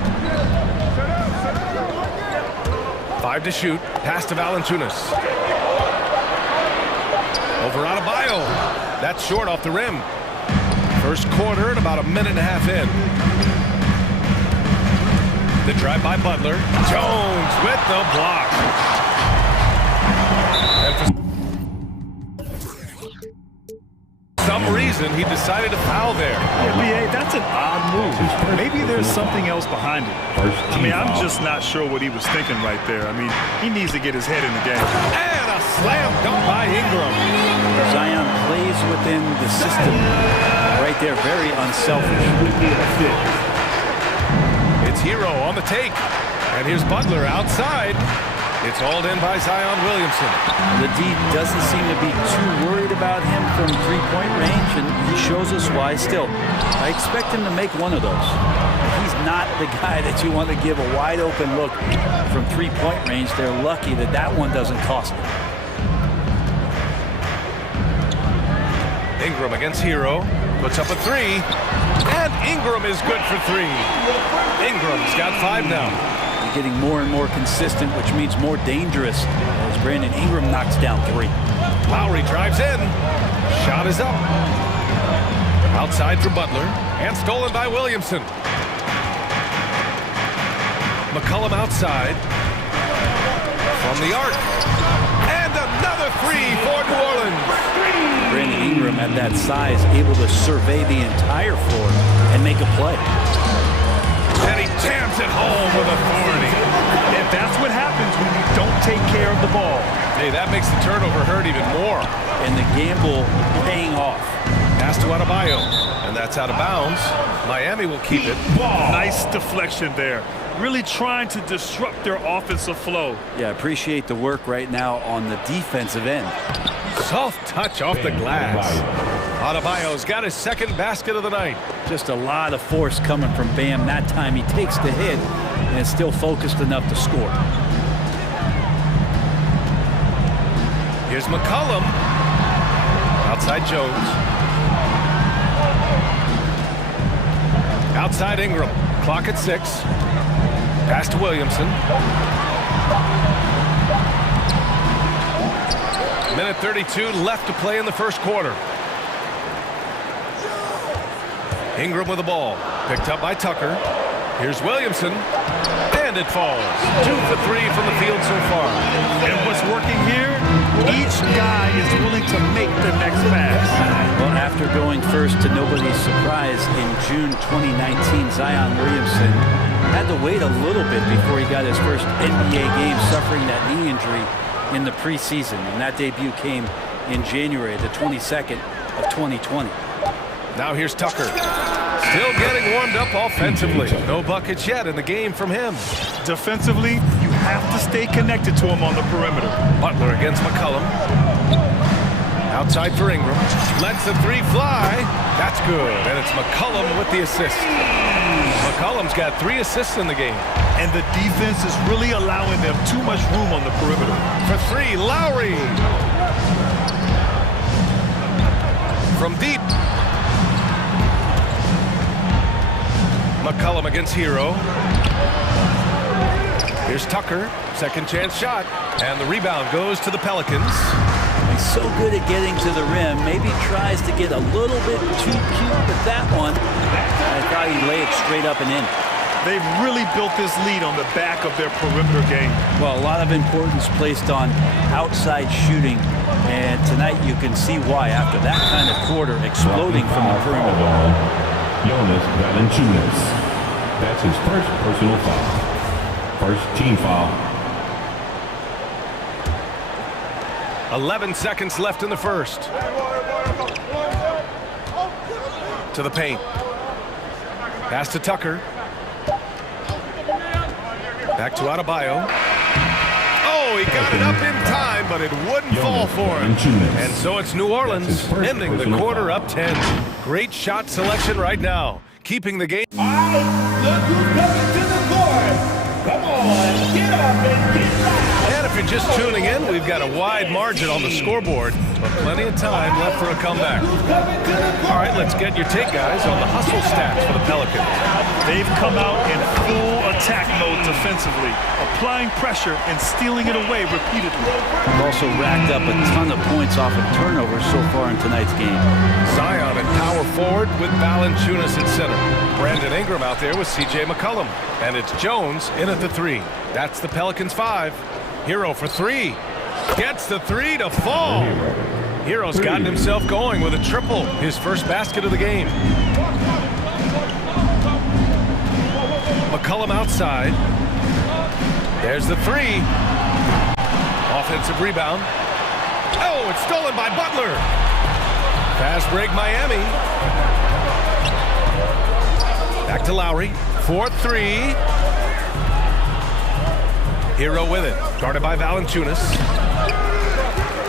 5 to shoot. Pass to Valanciunas. Over Adebayo. That's short off the rim. First quarter and about a minute and a half in. The drive by Butler. Jones with the block. For some reason, he decided to foul there. Yeah, BA, that's an odd move. Maybe there's something else behind it. I mean, I'm just not sure what he was thinking right there. I mean, he needs to get his head in the game. And a slam dunk by Ingram. Zion plays within the system. Right there, very unselfish. It's Hero on the take. And here's Butler outside. It's hauled in by Zion Williamson. The D doesn't seem to be too worried about him from three-point range, and he shows us why still. I expect him to make one of those. He's not the guy that you want to give a wide-open look from three-point range. They're lucky that that one doesn't cost them. Ingram against Hero. Puts up a three. And Ingram is good for 3. Ingram's got 5 now. Getting more and more consistent, which means more dangerous as Brandon Ingram knocks down 3. Lowry drives in. Shot is up. Outside for Butler. And stolen by Williamson. McCollum outside. From the arc. And another 3 for New Orleans. Brandon Ingram at that size, able to survey the entire floor and make a play. And he jams it home with authority. And that's what happens when you don't take care of the ball. Hey, that makes the turnover hurt even more. And the gamble paying off. Pass to Adebayo. And that's out of bounds. Miami will keep it. Nice deflection there. Really trying to disrupt their offensive flow. Yeah, appreciate the work right now on the defensive end. Soft touch off the glass. Adebayo's got his second basket of the night. Just a lot of force coming from Bam. That time he takes the hit and is still focused enough to score. Here's McCollum. Outside Jones. Outside Ingram. Clock at 6. Pass to Williamson. Minute 32 left to play in the first quarter. Ingram with the ball. Picked up by Tucker. Here's Williamson. And it falls. 2 for 3 from the field so far. And what's working here? Each guy is willing to make the next pass. Well, after going first to nobody's surprise in June 2019, Zion Williamson had to wait a little bit before he got his first NBA game, suffering that knee injury in the preseason. And that debut came in January, the 22nd of 2020. Now here's Tucker. Still getting warmed up offensively. No buckets yet in the game from him. Defensively, you have to stay connected to him on the perimeter. Butler against McCollum. Outside for Ingram. Lets the 3 fly. That's good. And it's McCollum with the assist. McCollum's got 3 assists in the game. And the defense is really allowing them too much room on the perimeter. For 3, Lowry. From deep. McCollum against Hero. Here's Tucker, second chance shot, and the rebound goes to the Pelicans. He's so good at getting to the rim. Maybe tries to get a little bit too cute with that one. I thought he'd lay it straight up and in. They've really built this lead on the back of their perimeter game. Well, a lot of importance placed on outside shooting, and tonight you can see why after that kind of quarter exploding from the perimeter. Jonas Valanciunas. That's his first personal foul. First team foul. 11 seconds left in the first. To the paint. Pass to Tucker. Back to Adebayo. Oh, he got it up in time, but it wouldn't fall for him. And so it's New Orleans ending the quarter up 10. Great shot selection right now, keeping the game. All right, look who's coming to the court. Come on, get up and get loud. And if you're just tuning in, we've got a wide margin on the scoreboard, but plenty of time left for a comeback. All right, let's get your take, guys, on the hustle stats for the Pelicans. They've come out in full attack mode defensively, applying pressure and stealing it away repeatedly. They've also racked up a ton of points off of turnovers so far in tonight's game. Zion at power forward with Valanciunas at center. Brandon Ingram out there with C.J. McCollum. And it's Jones in at the 3. That's the Pelicans 5. Hero for 3. Gets the 3 to fall. Hero's gotten himself going with a triple. His first basket of the game. McCollum outside. There's the 3. Offensive rebound. Oh, it's stolen by Butler. Fast break Miami. Back to Lowry. 4-3. Hero with it. Guarded by Valanciunas.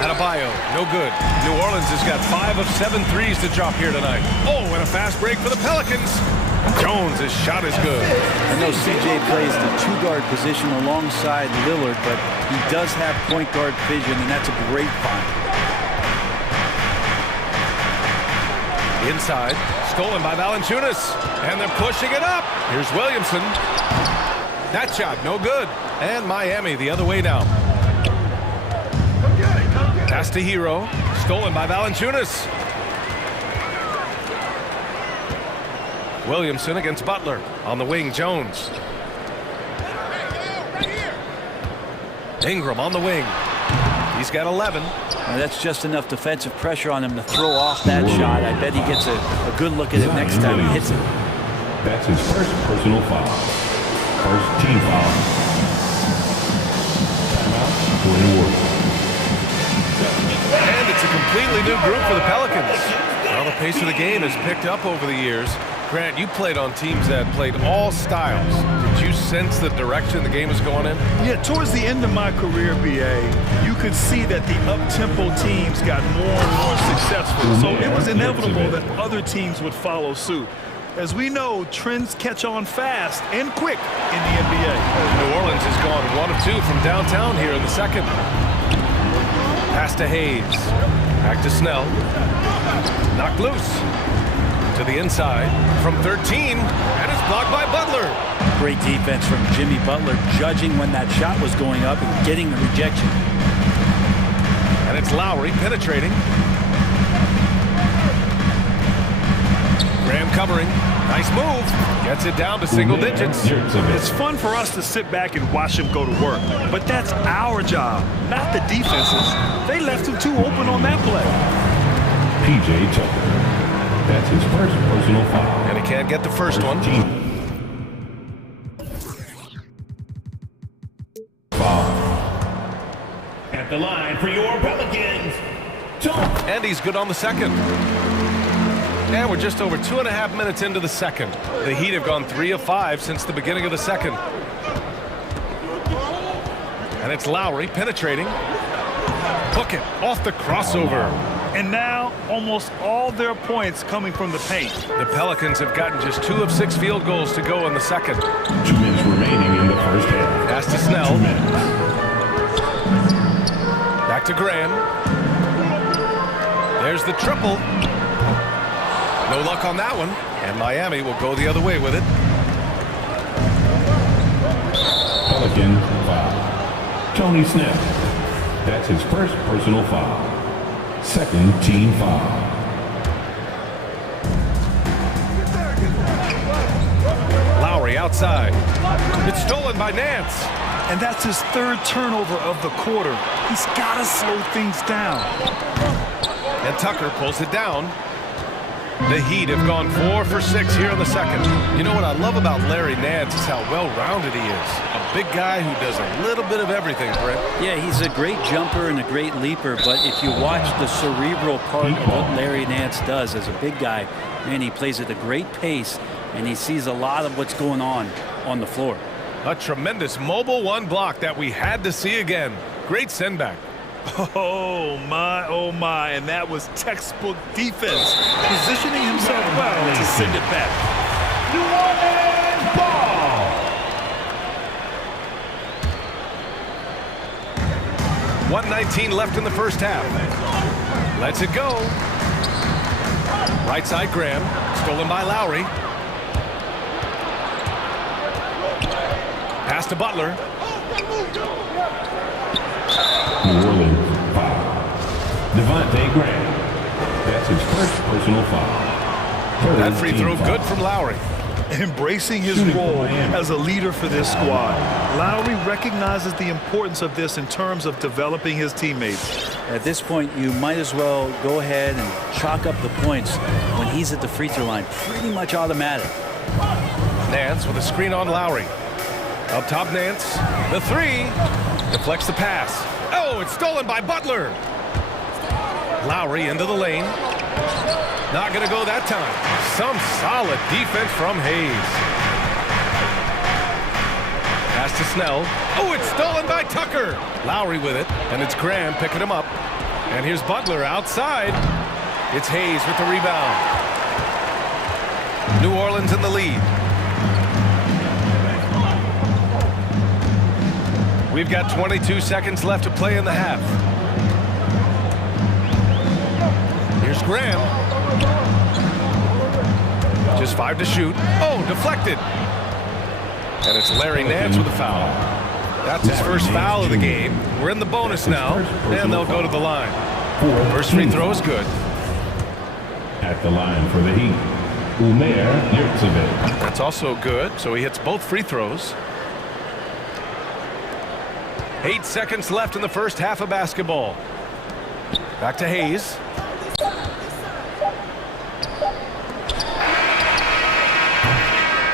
Adebayo, no good. New Orleans has got 5 of 7 threes to drop here tonight. Oh, and a fast break for the Pelicans. Jones' shot is good. I know CJ plays the 2-guard position alongside Lillard, but he does have point guard vision, and that's a great find. Inside, stolen by Valanciunas, and they're pushing it up. Here's Williamson. That shot, no good. And Miami the other way now. Pass to Hero, stolen by Valanciunas. Williamson against Butler. On the wing, Jones. Ingram on the wing. He's got 11. Now that's just enough defensive pressure on him to throw off that shot. I bet he gets a good look at it next time he hits it. That's his first personal foul. First team foul. Timeout for New Orleans. And it's a completely new group for the Pelicans. Well, the pace of the game has picked up over the years. Grant, you played on teams that played all styles. Did you sense the direction the game was going in? Yeah, towards the end of my career, BA, you could see that the up-tempo teams got more and more successful. So it was inevitable that other teams would follow suit. As we know, trends catch on fast and quick in the NBA. New Orleans has gone 1 of 2 from downtown here in the second. Pass to Hayes. Back to Snell. Knocked loose. To the inside from 13, and it's blocked by Butler. Great defense from Jimmy Butler, judging when that shot was going up and getting the rejection. And it's Lowry penetrating. Graham covering. Nice move. Gets it down to single digits. It's fun for us to sit back and watch him go to work, but that's our job, not the defense's. They left him too open on that play. PJ Tucker. That's his first personal foul. And he can't get the first one. At the line for your Pelicans. And he's good on the second. And we're just over 2.5 minutes into the second. The Heat have gone 3 of 5 since the beginning of the second. And it's Lowry penetrating. Hook it off the crossover. And now, almost all their points coming from the paint. The Pelicans have gotten just 2 of 6 field goals to go in the second. 2 minutes remaining in the first half. Pass to Snell. Back to Graham. There's the triple. No luck on that one. And Miami will go the other way with it. Pelicans Tony Snell. That's his first personal foul. Second team foul. Lowry outside. It's stolen by Nance. And that's his third turnover of the quarter. He's got to slow things down. And Tucker pulls it down. The Heat have gone 4 for 6 here in the second. You know what I love about Larry Nance is how well-rounded he is. A big guy who does a little bit of everything, Brent. Yeah, he's a great jumper and a great leaper, but if you watch the cerebral part of what Larry Nance does as a big guy, man, he plays at a great pace, and he sees a lot of what's going on the floor. A tremendous mobile one block that we had to see again. Great send back. Oh my, and that was textbook defense. Positioning himself well to send it back. New Orleans ball. 1:19 left in the first half. Lets it go. Right side Graham, stolen by Lowry. Pass to Butler. New Orleans foul. Devontae Graham. That's his first personal foul. That free throw good from Lowry. Embracing his role as a leader for this squad. Lowry recognizes the importance of this in terms of developing his teammates. At this point, you might as well go ahead and chalk up the points when he's at the free throw line. Pretty much automatic. Nance with a screen on Lowry. Up top, Nance. The three. Deflects the pass. Oh, it's stolen by Butler. Lowry into the lane. Not going to go that time. Some solid defense from Hayes. Pass to Snell. Oh, it's stolen by Tucker. Lowry with it, and it's Graham picking him up. And here's Butler outside. It's Hayes with the rebound. New Orleans in the lead. We've got 22 seconds left to play in the half. Here's Graham. Just 5 to shoot. Oh, deflected. And it's Larry Nance with a foul. That's his first foul of the game. We're in the bonus now, and they'll go to the line. First free throw is good. At the line for the Heat, Umair Yurtsevic. That's also good, so he hits both free throws. 8 seconds left in the first half of basketball. Back to Hayes.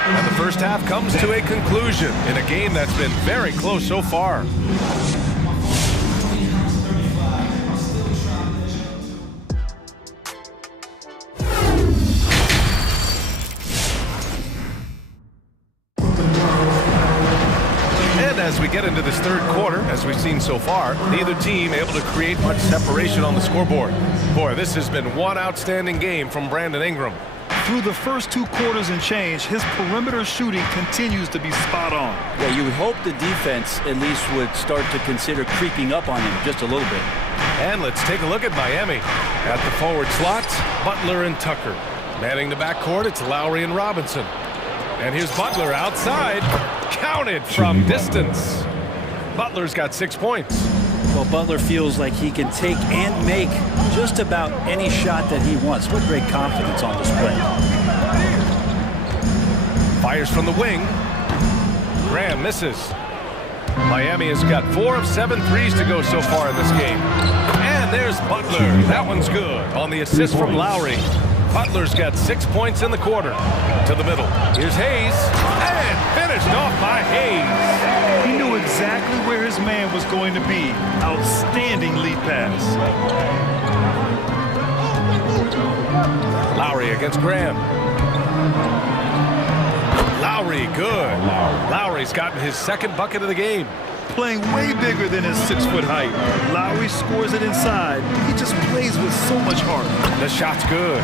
And the first half comes to a conclusion in a game that's been very close so far. As we get into this third quarter, as we've seen so far, neither team able to create much separation on the scoreboard. Boy, this has been one outstanding game from Brandon Ingram. Through the first 2 quarters and change, his perimeter shooting continues to be spot on. Yeah, you would hope the defense at least would start to consider creeping up on him just a little bit. And let's take a look at Miami. At the forward slots, Butler and Tucker. Manning the backcourt, it's Lowry and Robinson. And here's Butler outside. Counted from distance. Butler's got 6 points. Well, Butler feels like he can take and make just about any shot that he wants. What great confidence on display. Fires from the wing. Graham misses. Miami has got 4 of 7 threes to go so far in this game. And there's Butler. That one's good on the assist from Lowry. Butler's got 6 points in the quarter. To the middle. Here's Hayes. And finished off by Hayes. He knew exactly where his man was going to be. Outstanding lead pass. Lowry against Graham. Lowry, good. Lowry's gotten his second bucket of the game. Playing way bigger than his 6-foot height. Lowry scores it inside. He just plays with so much heart. The shot's good.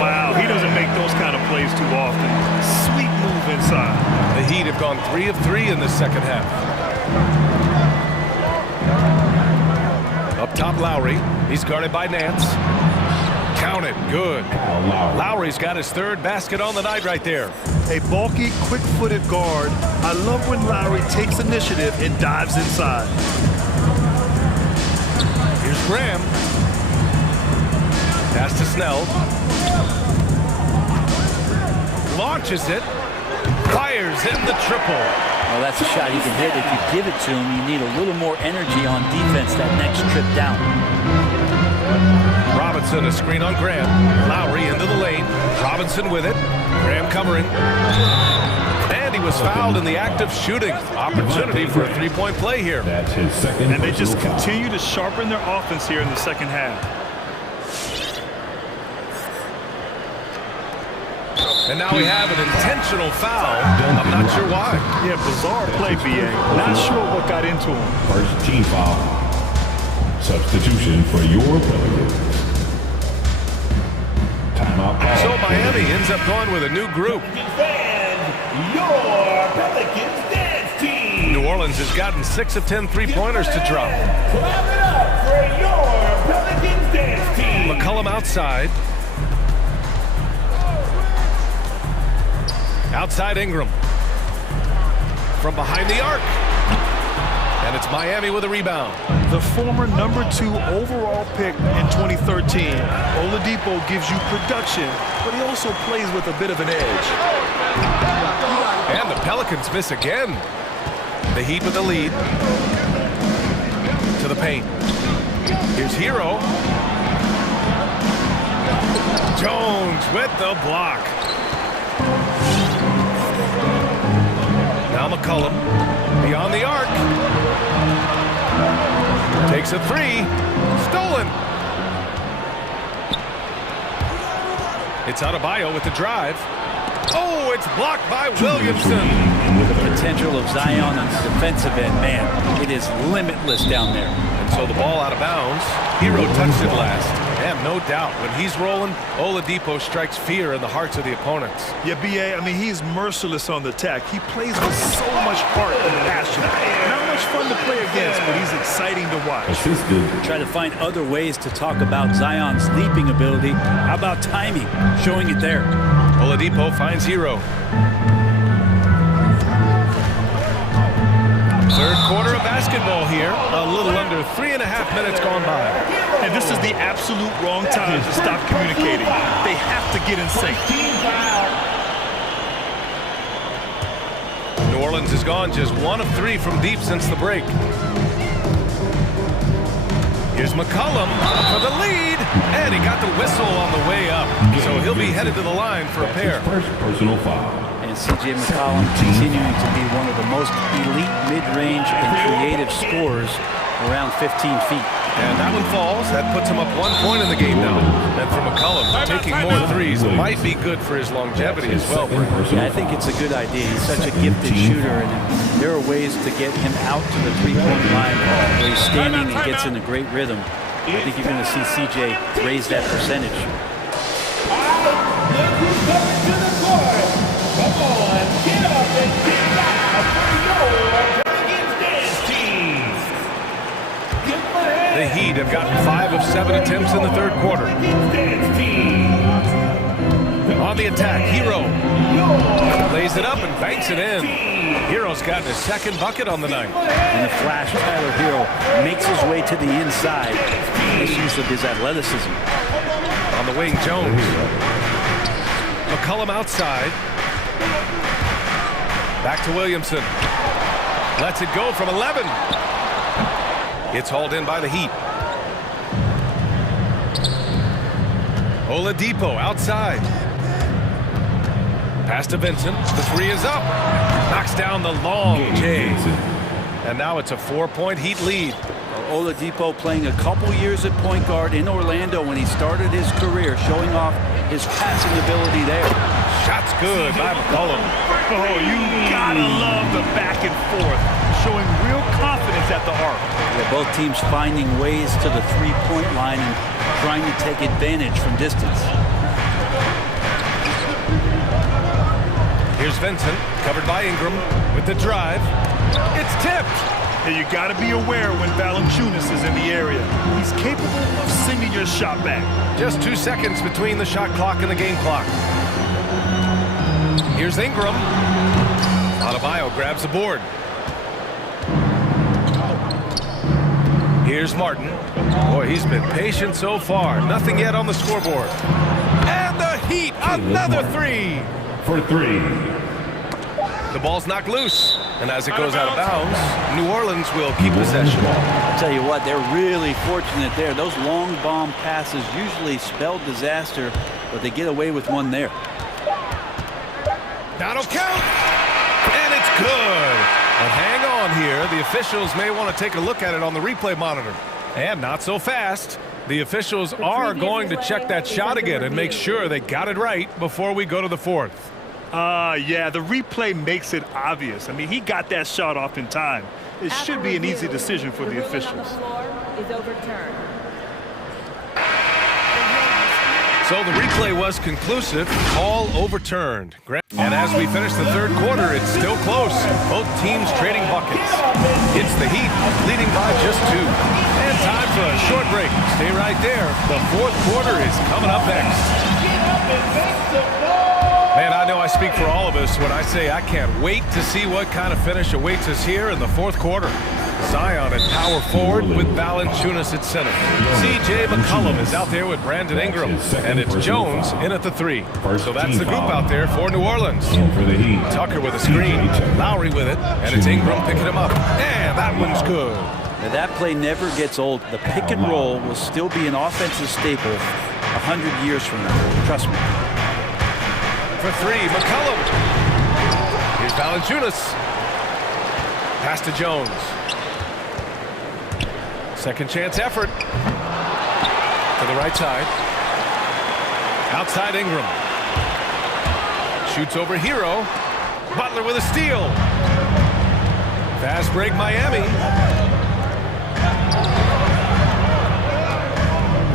Wow, he doesn't make those kind of plays too often. Sweet move inside. The Heat have gone 3 of 3 in this second half. Up top, Lowry. He's guarded by Nance. Count it. Good. Lowry's got his third basket on the night right there. A bulky, quick-footed guard. I love when Lowry takes initiative and dives inside. Here's Graham. Pass to Snell. Launches it. Fires in the triple. Well, that's a shot he can hit. If you give it to him, you need a little more energy on defense that next trip down. Robinson, a screen on Graham. Lowry into the lane. Robinson with it. Graham covering. And he was fouled in the act of shooting. Opportunity for a three-point play here. That's his second. And they just continue to sharpen their offense here in the second half. And now we have an intentional foul. I'm not sure why. Yeah, bizarre play, BA. Not sure what got into him. First team foul. Substitution for your Pelicans. Timeout call. So Miami ends up going with a new group. And your Pelicans dance team. New Orleans has gotten 6 of 10 three-pointers to drop. Clap it up for your Pelicans dance team. McCollum outside. Outside Ingram. From behind the arc. And it's Miami with a rebound. The former #2 overall pick in 2013, Oladipo gives you production, but he also plays with a bit of an edge. And the Pelicans miss again. The Heat with the lead. To the paint. Here's Hero. Jones with the block. Now McCollum, beyond the arc. Takes a three. Stolen. It's Adebayo with the drive. Oh, it's blocked by Williamson. The potential of Zion on the defensive end, man, it is limitless down there. And so the ball out of bounds. Hero touched it last. And no doubt, when he's rolling, Oladipo strikes fear in the hearts of the opponents. Yeah, BA, I mean, he's merciless on the attack. He plays with so much heart and passion. Not much fun to play against, but he's exciting to watch. Try to find other ways to talk about Zion's leaping ability. How about timing? Showing it there. Oladipo finds Hero. Third quarter of basketball here. A little under 3.5 minutes gone by. And this is the absolute wrong time to stop communicating. They have to get in sync. New Orleans has gone just 1 of 3 from deep since the break. Here's McCollum for the lead. And he got the whistle on the way up. So he'll be headed to the line for a pair. First personal foul. And C.J. McCollum continuing to be one of the most elite mid-range and creative scorers around 15 feet. And that one falls. That puts him up 1 point in the game now. And for McCollum, taking more threes might be good for his longevity as well. Yeah, I think it's a good idea. He's such a gifted shooter, and there are ways to get him out to the three-point line where he's standing and gets in a great rhythm. I think you're going to see C.J. raise that percentage. Look who's coming to the court. Come on, get up and get loud for your Pelicans dance team. The Heat have gotten 5 of 7 attempts in the third quarter. On the attack, Hero lays it up and banks it in. Hero's gotten his second bucket on the night. In a flash, Tyler Hero makes his way to the inside. Nice use of his athleticism. On the wing, Jones. McCollum outside. Back to Williamson. Lets it go from 11. It's hauled in by the Heat. Oladipo outside. Pass to Vincent. The three is up. Knocks down the long J. And now it's a 4-point Heat lead. Oladipo playing a couple years at point guard in Orlando when he started his career, showing off his passing ability there. Shot's good by McCollum. Oh, you gotta love the back and forth, showing real confidence at the arc. Yeah, both teams finding ways to the three-point line and trying to take advantage from distance. Here's Vincent, covered by Ingram with the drive. It's tipped. And you got to be aware when Valanciunas is in the area. He's capable of sending your shot back. Just 2 seconds between the shot clock and the game clock. Here's Ingram. Adebayo grabs the board. Here's Martin. Boy, he's been patient so far. Nothing yet on the scoreboard. And the Heat, another three. For three. The ball's knocked loose. And as it goes out of bounds, New Orleans will keep possession. I'll tell you what, they're really fortunate there. Those long bomb passes usually spell disaster, but they get away with one there. That'll count. And it's good. But hang on here. The officials may want to take a look at it on the replay monitor. And not so fast. The officials are going to check that shot again and make sure they got it right before we go to the fourth. Yeah, the replay makes it obvious. I mean, he got that shot off in time. It should be an easy decision for the officials. Is overturned. So the replay was conclusive, all overturned. And as we finish the third quarter, it's still close. Both teams trading buckets. It's the Heat leading by just 2. And time for a short break. Stay right there. The fourth quarter is coming up next. Man, I know I speak for all of us when I say I can't wait to see what kind of finish awaits us here in the fourth quarter. Zion at power forward with Valanciunas at center. C.J. McCollum is out there with Brandon Ingram. And it's Jones in at the 3. So that's the group out there for New Orleans. Tucker with a screen. Lowry with it. And it's Ingram picking him up. And that one's good. Now that play never gets old. The pick and roll will still be an offensive staple 100 years from now. Trust me. For 3, McCollum. Here's Valanciunas. Pass to Jones. Second chance effort. To the right side. Outside Ingram. Shoots over Hero. Butler with a steal. Fast break Miami.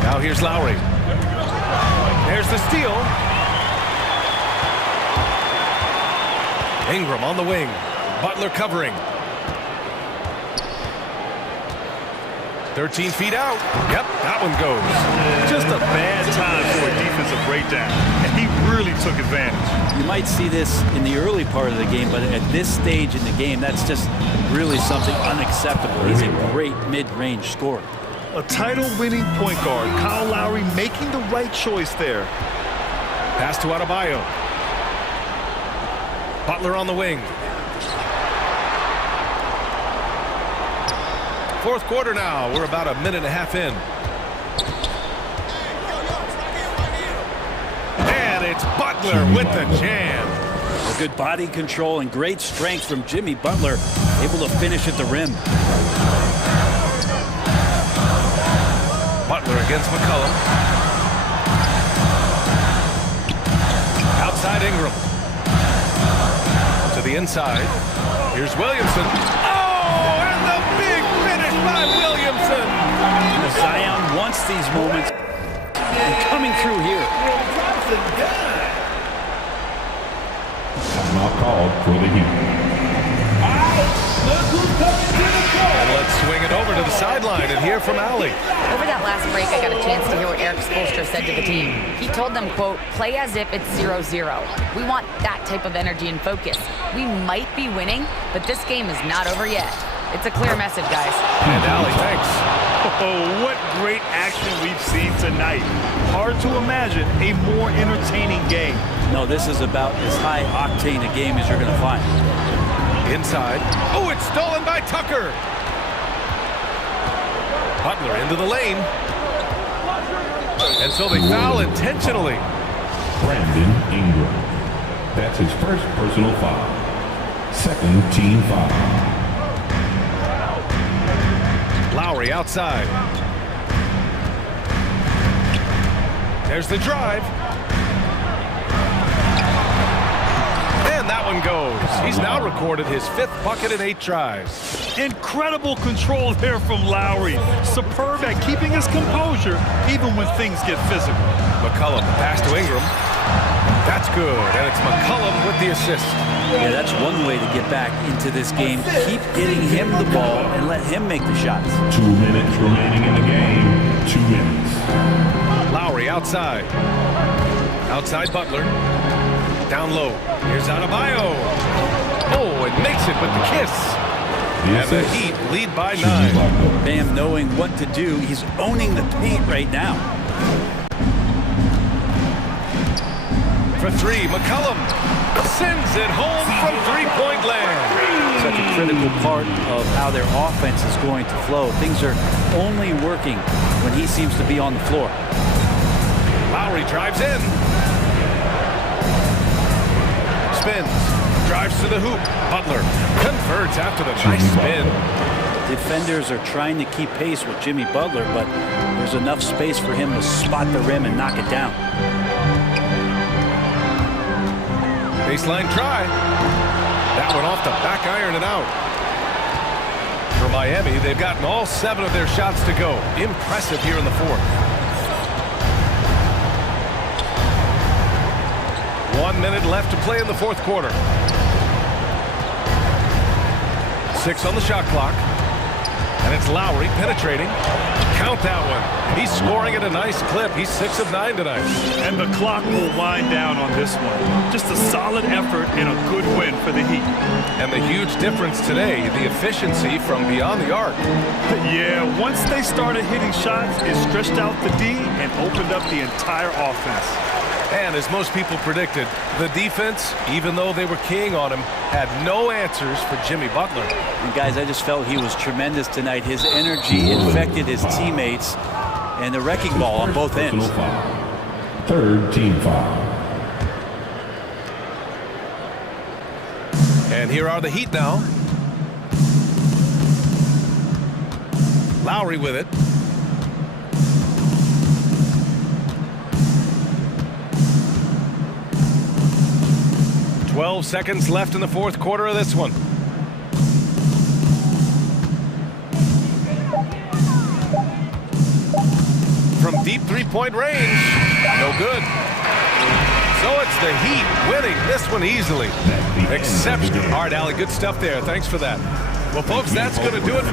Now here's Lowry. There's the steal. Ingram on the wing. Butler covering. 13 feet out. Yep, that one goes. Just a bad time for a defensive breakdown, and he really took advantage. You might see this in the early part of the game, but at this stage in the game, that's just really something unacceptable. He's a great mid-range scorer. A title-winning point guard, Kyle Lowry making the right choice there. Pass to Adebayo. Butler on the wing. Fourth quarter now. We're about a minute and a half in. And it's Butler with the jam. A good body control and great strength from Jimmy Butler, able to finish at the rim. Butler against McCollum. Outside Ingram. To the inside. Here's Williamson. Oh, and the big finish by Williamson. Zion wants these moments. And coming through here. Timeout called for the Heat. And let's swing it over to the sideline and hear from Allie. Over that last break, I got a chance to hear what Eric Spoelstra said to the team. He told them, quote, play as if it's 0-0. We want that type of energy and focus. We might be winning, but this game is not over yet. It's a clear message, guys. And Allie, thanks. Oh, what great action we've seen tonight. Hard to imagine a more entertaining game. No, this is about as high-octane a game as you're going to find. Inside. Oh, it's stolen by Tucker. Butler into the lane. And so they foul intentionally. Brandon Ingram. That's his first personal foul. Second team foul. Lowry outside. There's the drive. And that one goes. He's now recorded his 5th bucket in 8 tries. Incredible control there from Lowry. Superb at keeping his composure even when things get physical. McCollum pass to Ingram. That's good, and it's McCollum with the assist. Yeah, that's one way to get back into this game. Keep getting him the ball and let him make the shots. 2 minutes remaining in the game. 2 minutes. Lowry outside. Outside Butler. Down low. Here's Adebayo. Oh, and makes it with the kiss. And the Heat lead by 9. Bam knowing what to do. He's owning the paint right now. For 3, McCollum sends it home from three-point land. Such a critical part of how their offense is going to flow. Things are only working when he seems to be on the floor. Lowry drives in. Spins. Drives to the hoop. Butler converts after the nice spin. Defenders are trying to keep pace with Jimmy Butler, but there's enough space for him to spot the rim and knock it down. Baseline try. That one off the back iron and out. For Miami, they've gotten all 7 of their shots to go. Impressive here in the 4th. 1 minute left to play in the 4th quarter. 6 on the shot clock. And it's Lowry penetrating. Count that one. He's scoring at a nice clip. He's 6 of 9 tonight. And the clock will wind down on this one. Just a solid effort and a good win for the Heat. And the huge difference today, the efficiency from beyond the arc. Yeah, once they started hitting shots, it stretched out the D and opened up the entire offense. And as most people predicted, the defense, even though they were keying on him, had no answers for Jimmy Butler. And guys, I just felt he was tremendous tonight. His energy infected his teammates, and the wrecking ball on both ends. Third team foul. And here are the Heat now. Lowry with it. "12 seconds left in the 4th quarter of this one." From deep three-point range, no good. So it's the Heat winning this one easily. Exceptional. All right, Allie, good stuff there. Thanks for that. Well, folks, that's going to do it.